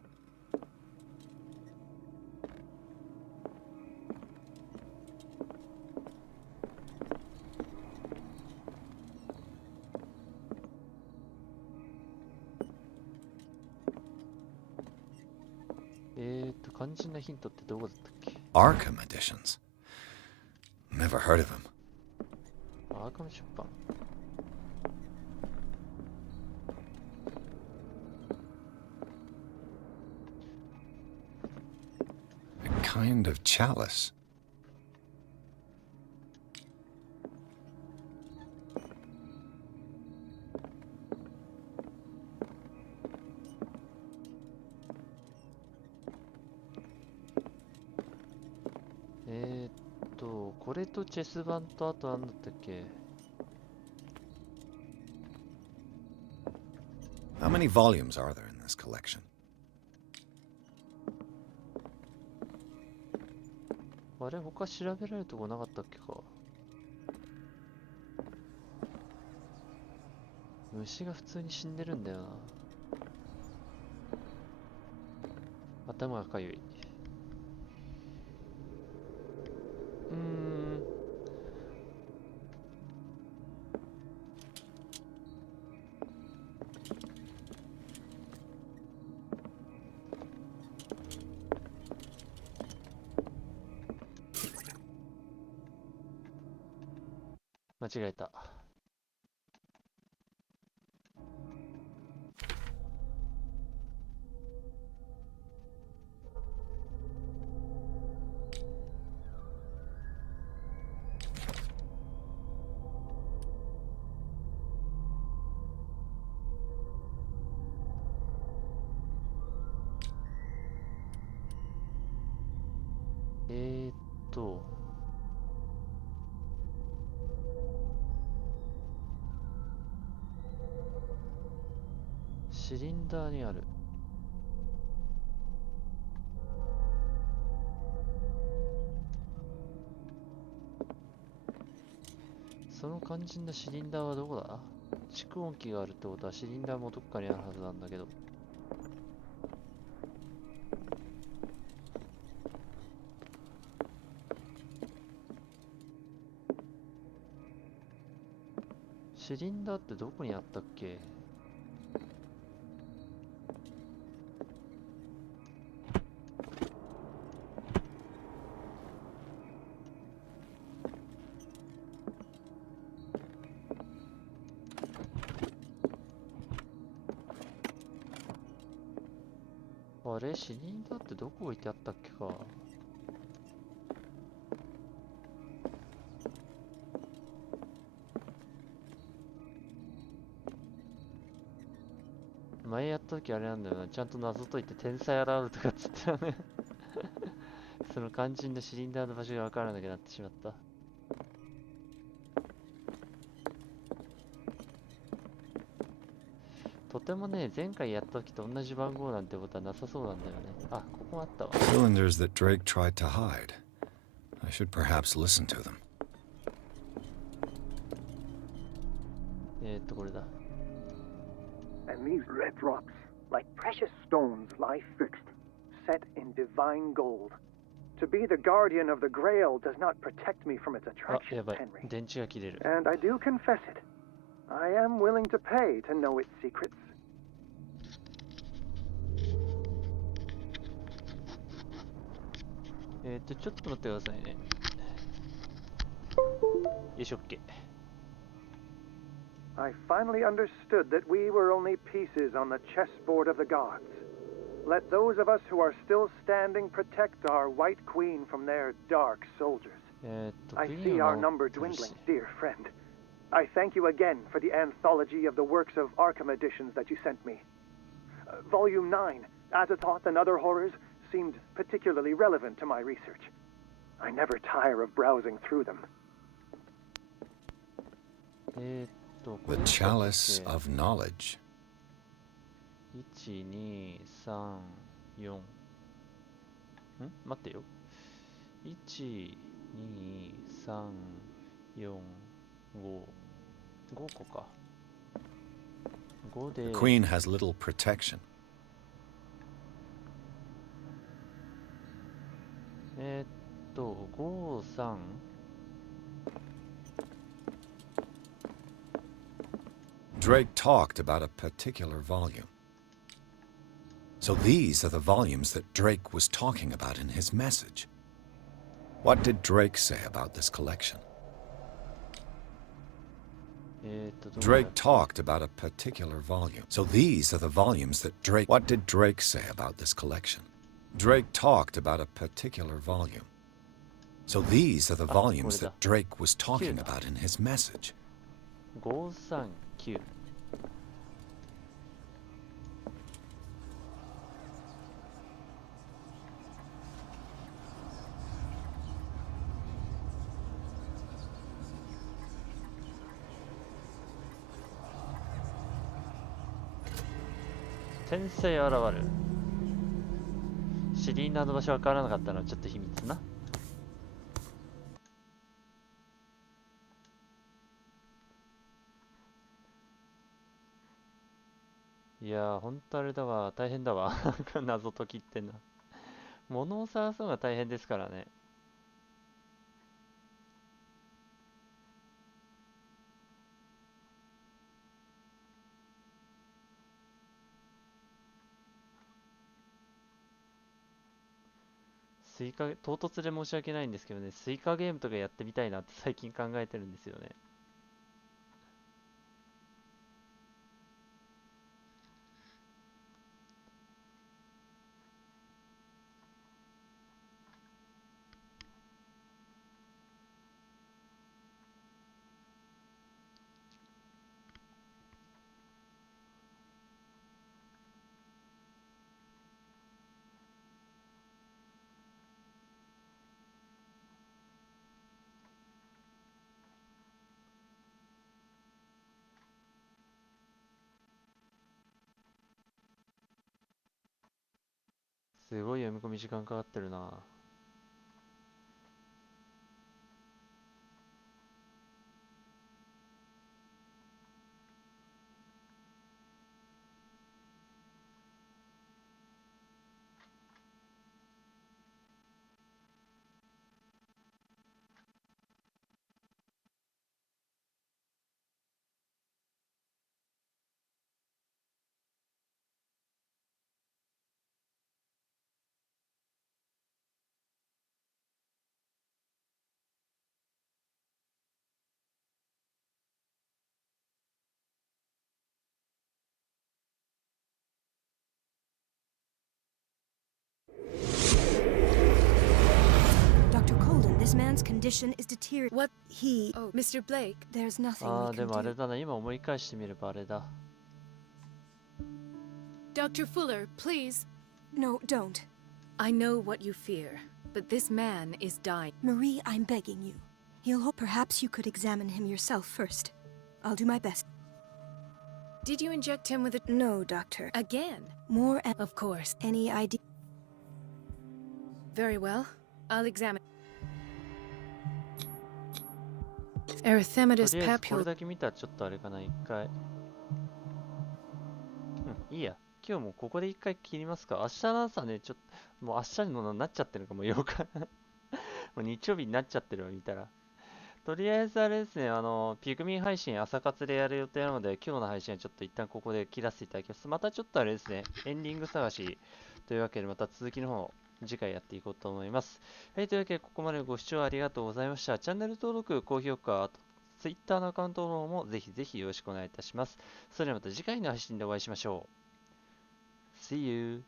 Arkham editions. Never heard of him. アーカム出版。A kind of chalice. Eh, これとチェス盤とあと何だったっけ？ How many volumes are there in this collection? あれ他調べられるとこなかったっけか？虫が普通に死んでるんだよな。頭がかゆい。間違えた。シリンダーにある。その肝心なシリンダーはどこだ？蓄音機があるってことはシリンダーもどっかにあるはずなんだけど。シリンダーってどこにあったっけ？あれシリンダーってどこ置いてあったっけか。前やった時あれなんだよな、ちゃんと謎解いて天才現るとかっつってたねその肝心のシリンダーの場所が分からなくなってしまった。とてもね、前回やった時と同じ番号なんてことはなさそうなんだよね。あ、ここあったわ。Cylinders that Drake tried to hide. I should perhaps listen to them. これだ。And these red drops, like precious stones, lie fixed, set in divine gold. To be the guardian of the Grail does not protect me from its あ、や attraction, ばい。 Henry. 電池が切れる。 And I do confess it. I am willing to pay to know its secrets. ちょっと待ってくださいね。よいしょ、OK。 I finally understood that we were only pieces on the chessboard of the gods. Let those of us who are still standing protect our White Queen from their dark soldiers. I see our number dwindling, dear friend. I thank you again for the anthology of the works of Arkham editions that you sent me. Volume 9, Azathoth and Other Horrors, seemed particularly relevant to my research. I never tire of browsing through them. The Chalice of Knowledge. 1、2、3、4。待ってよ。1、2、3、4、5。5個か。5で。 The Queen has little protection. 5、3。Drake talked about a particular volume. So these are the volumes that Drake was talking about in his message. What did Drake say about this collection? Drake talked about a particular volume. So these are the volumes that Drake... What did Drake say about this collection? Drake talked about a particular volume. So these are the volumes that Drake was talking about in his message. 539天才現る。シリンダーの場所わからなかったのはちょっと秘密な。いやー、ほんとあれだわ。大変だわ。謎解きってんな。物を探すのが大変ですからね。唐突で申し訳ないんですけどね、スイカゲームとかやってみたいなって最近考えてるんですよね。すごい読み込み時間かかってるな。This man's condition is deteriorating. What he... Oh, Mr. Blake, there's nothing あ we あ、で can もあれ do. だな。今思い返してみればあれだ。Dr. Fuller, please. No, don't. I know what you fear, but this man is dying. Marie, I'm begging you. He'll hope perhaps you could examine him yourself first. I'll do my best. Did you inject him with a... No, doctor. Again? More and... Of course. Any idea? Very well. I'll examine. Erythematous とりあえずこれ papule. だけ見たらちょっとあれかな、一回。うん、いいや。今日もここで一回切りますか。明日の朝ね、ちょっと、もう明日になっちゃってるのかも、8日。もう日曜日になっちゃってるわ、見たら。とりあえずあれですね、ピグミン配信朝活でやる予定なので、今日の配信はちょっと一旦ここで切らせていただきます。またちょっとあれですね、エンディング探しというわけで、また続きの方、次回やっていこうと思います。はい、というわけで、ここまでご視聴ありがとうございました。チャンネル登録、高評価、あと Twitter のアカウントの方もぜひぜひよろしくお願いいたします。それではまた次回の配信でお会いしましょう。See you!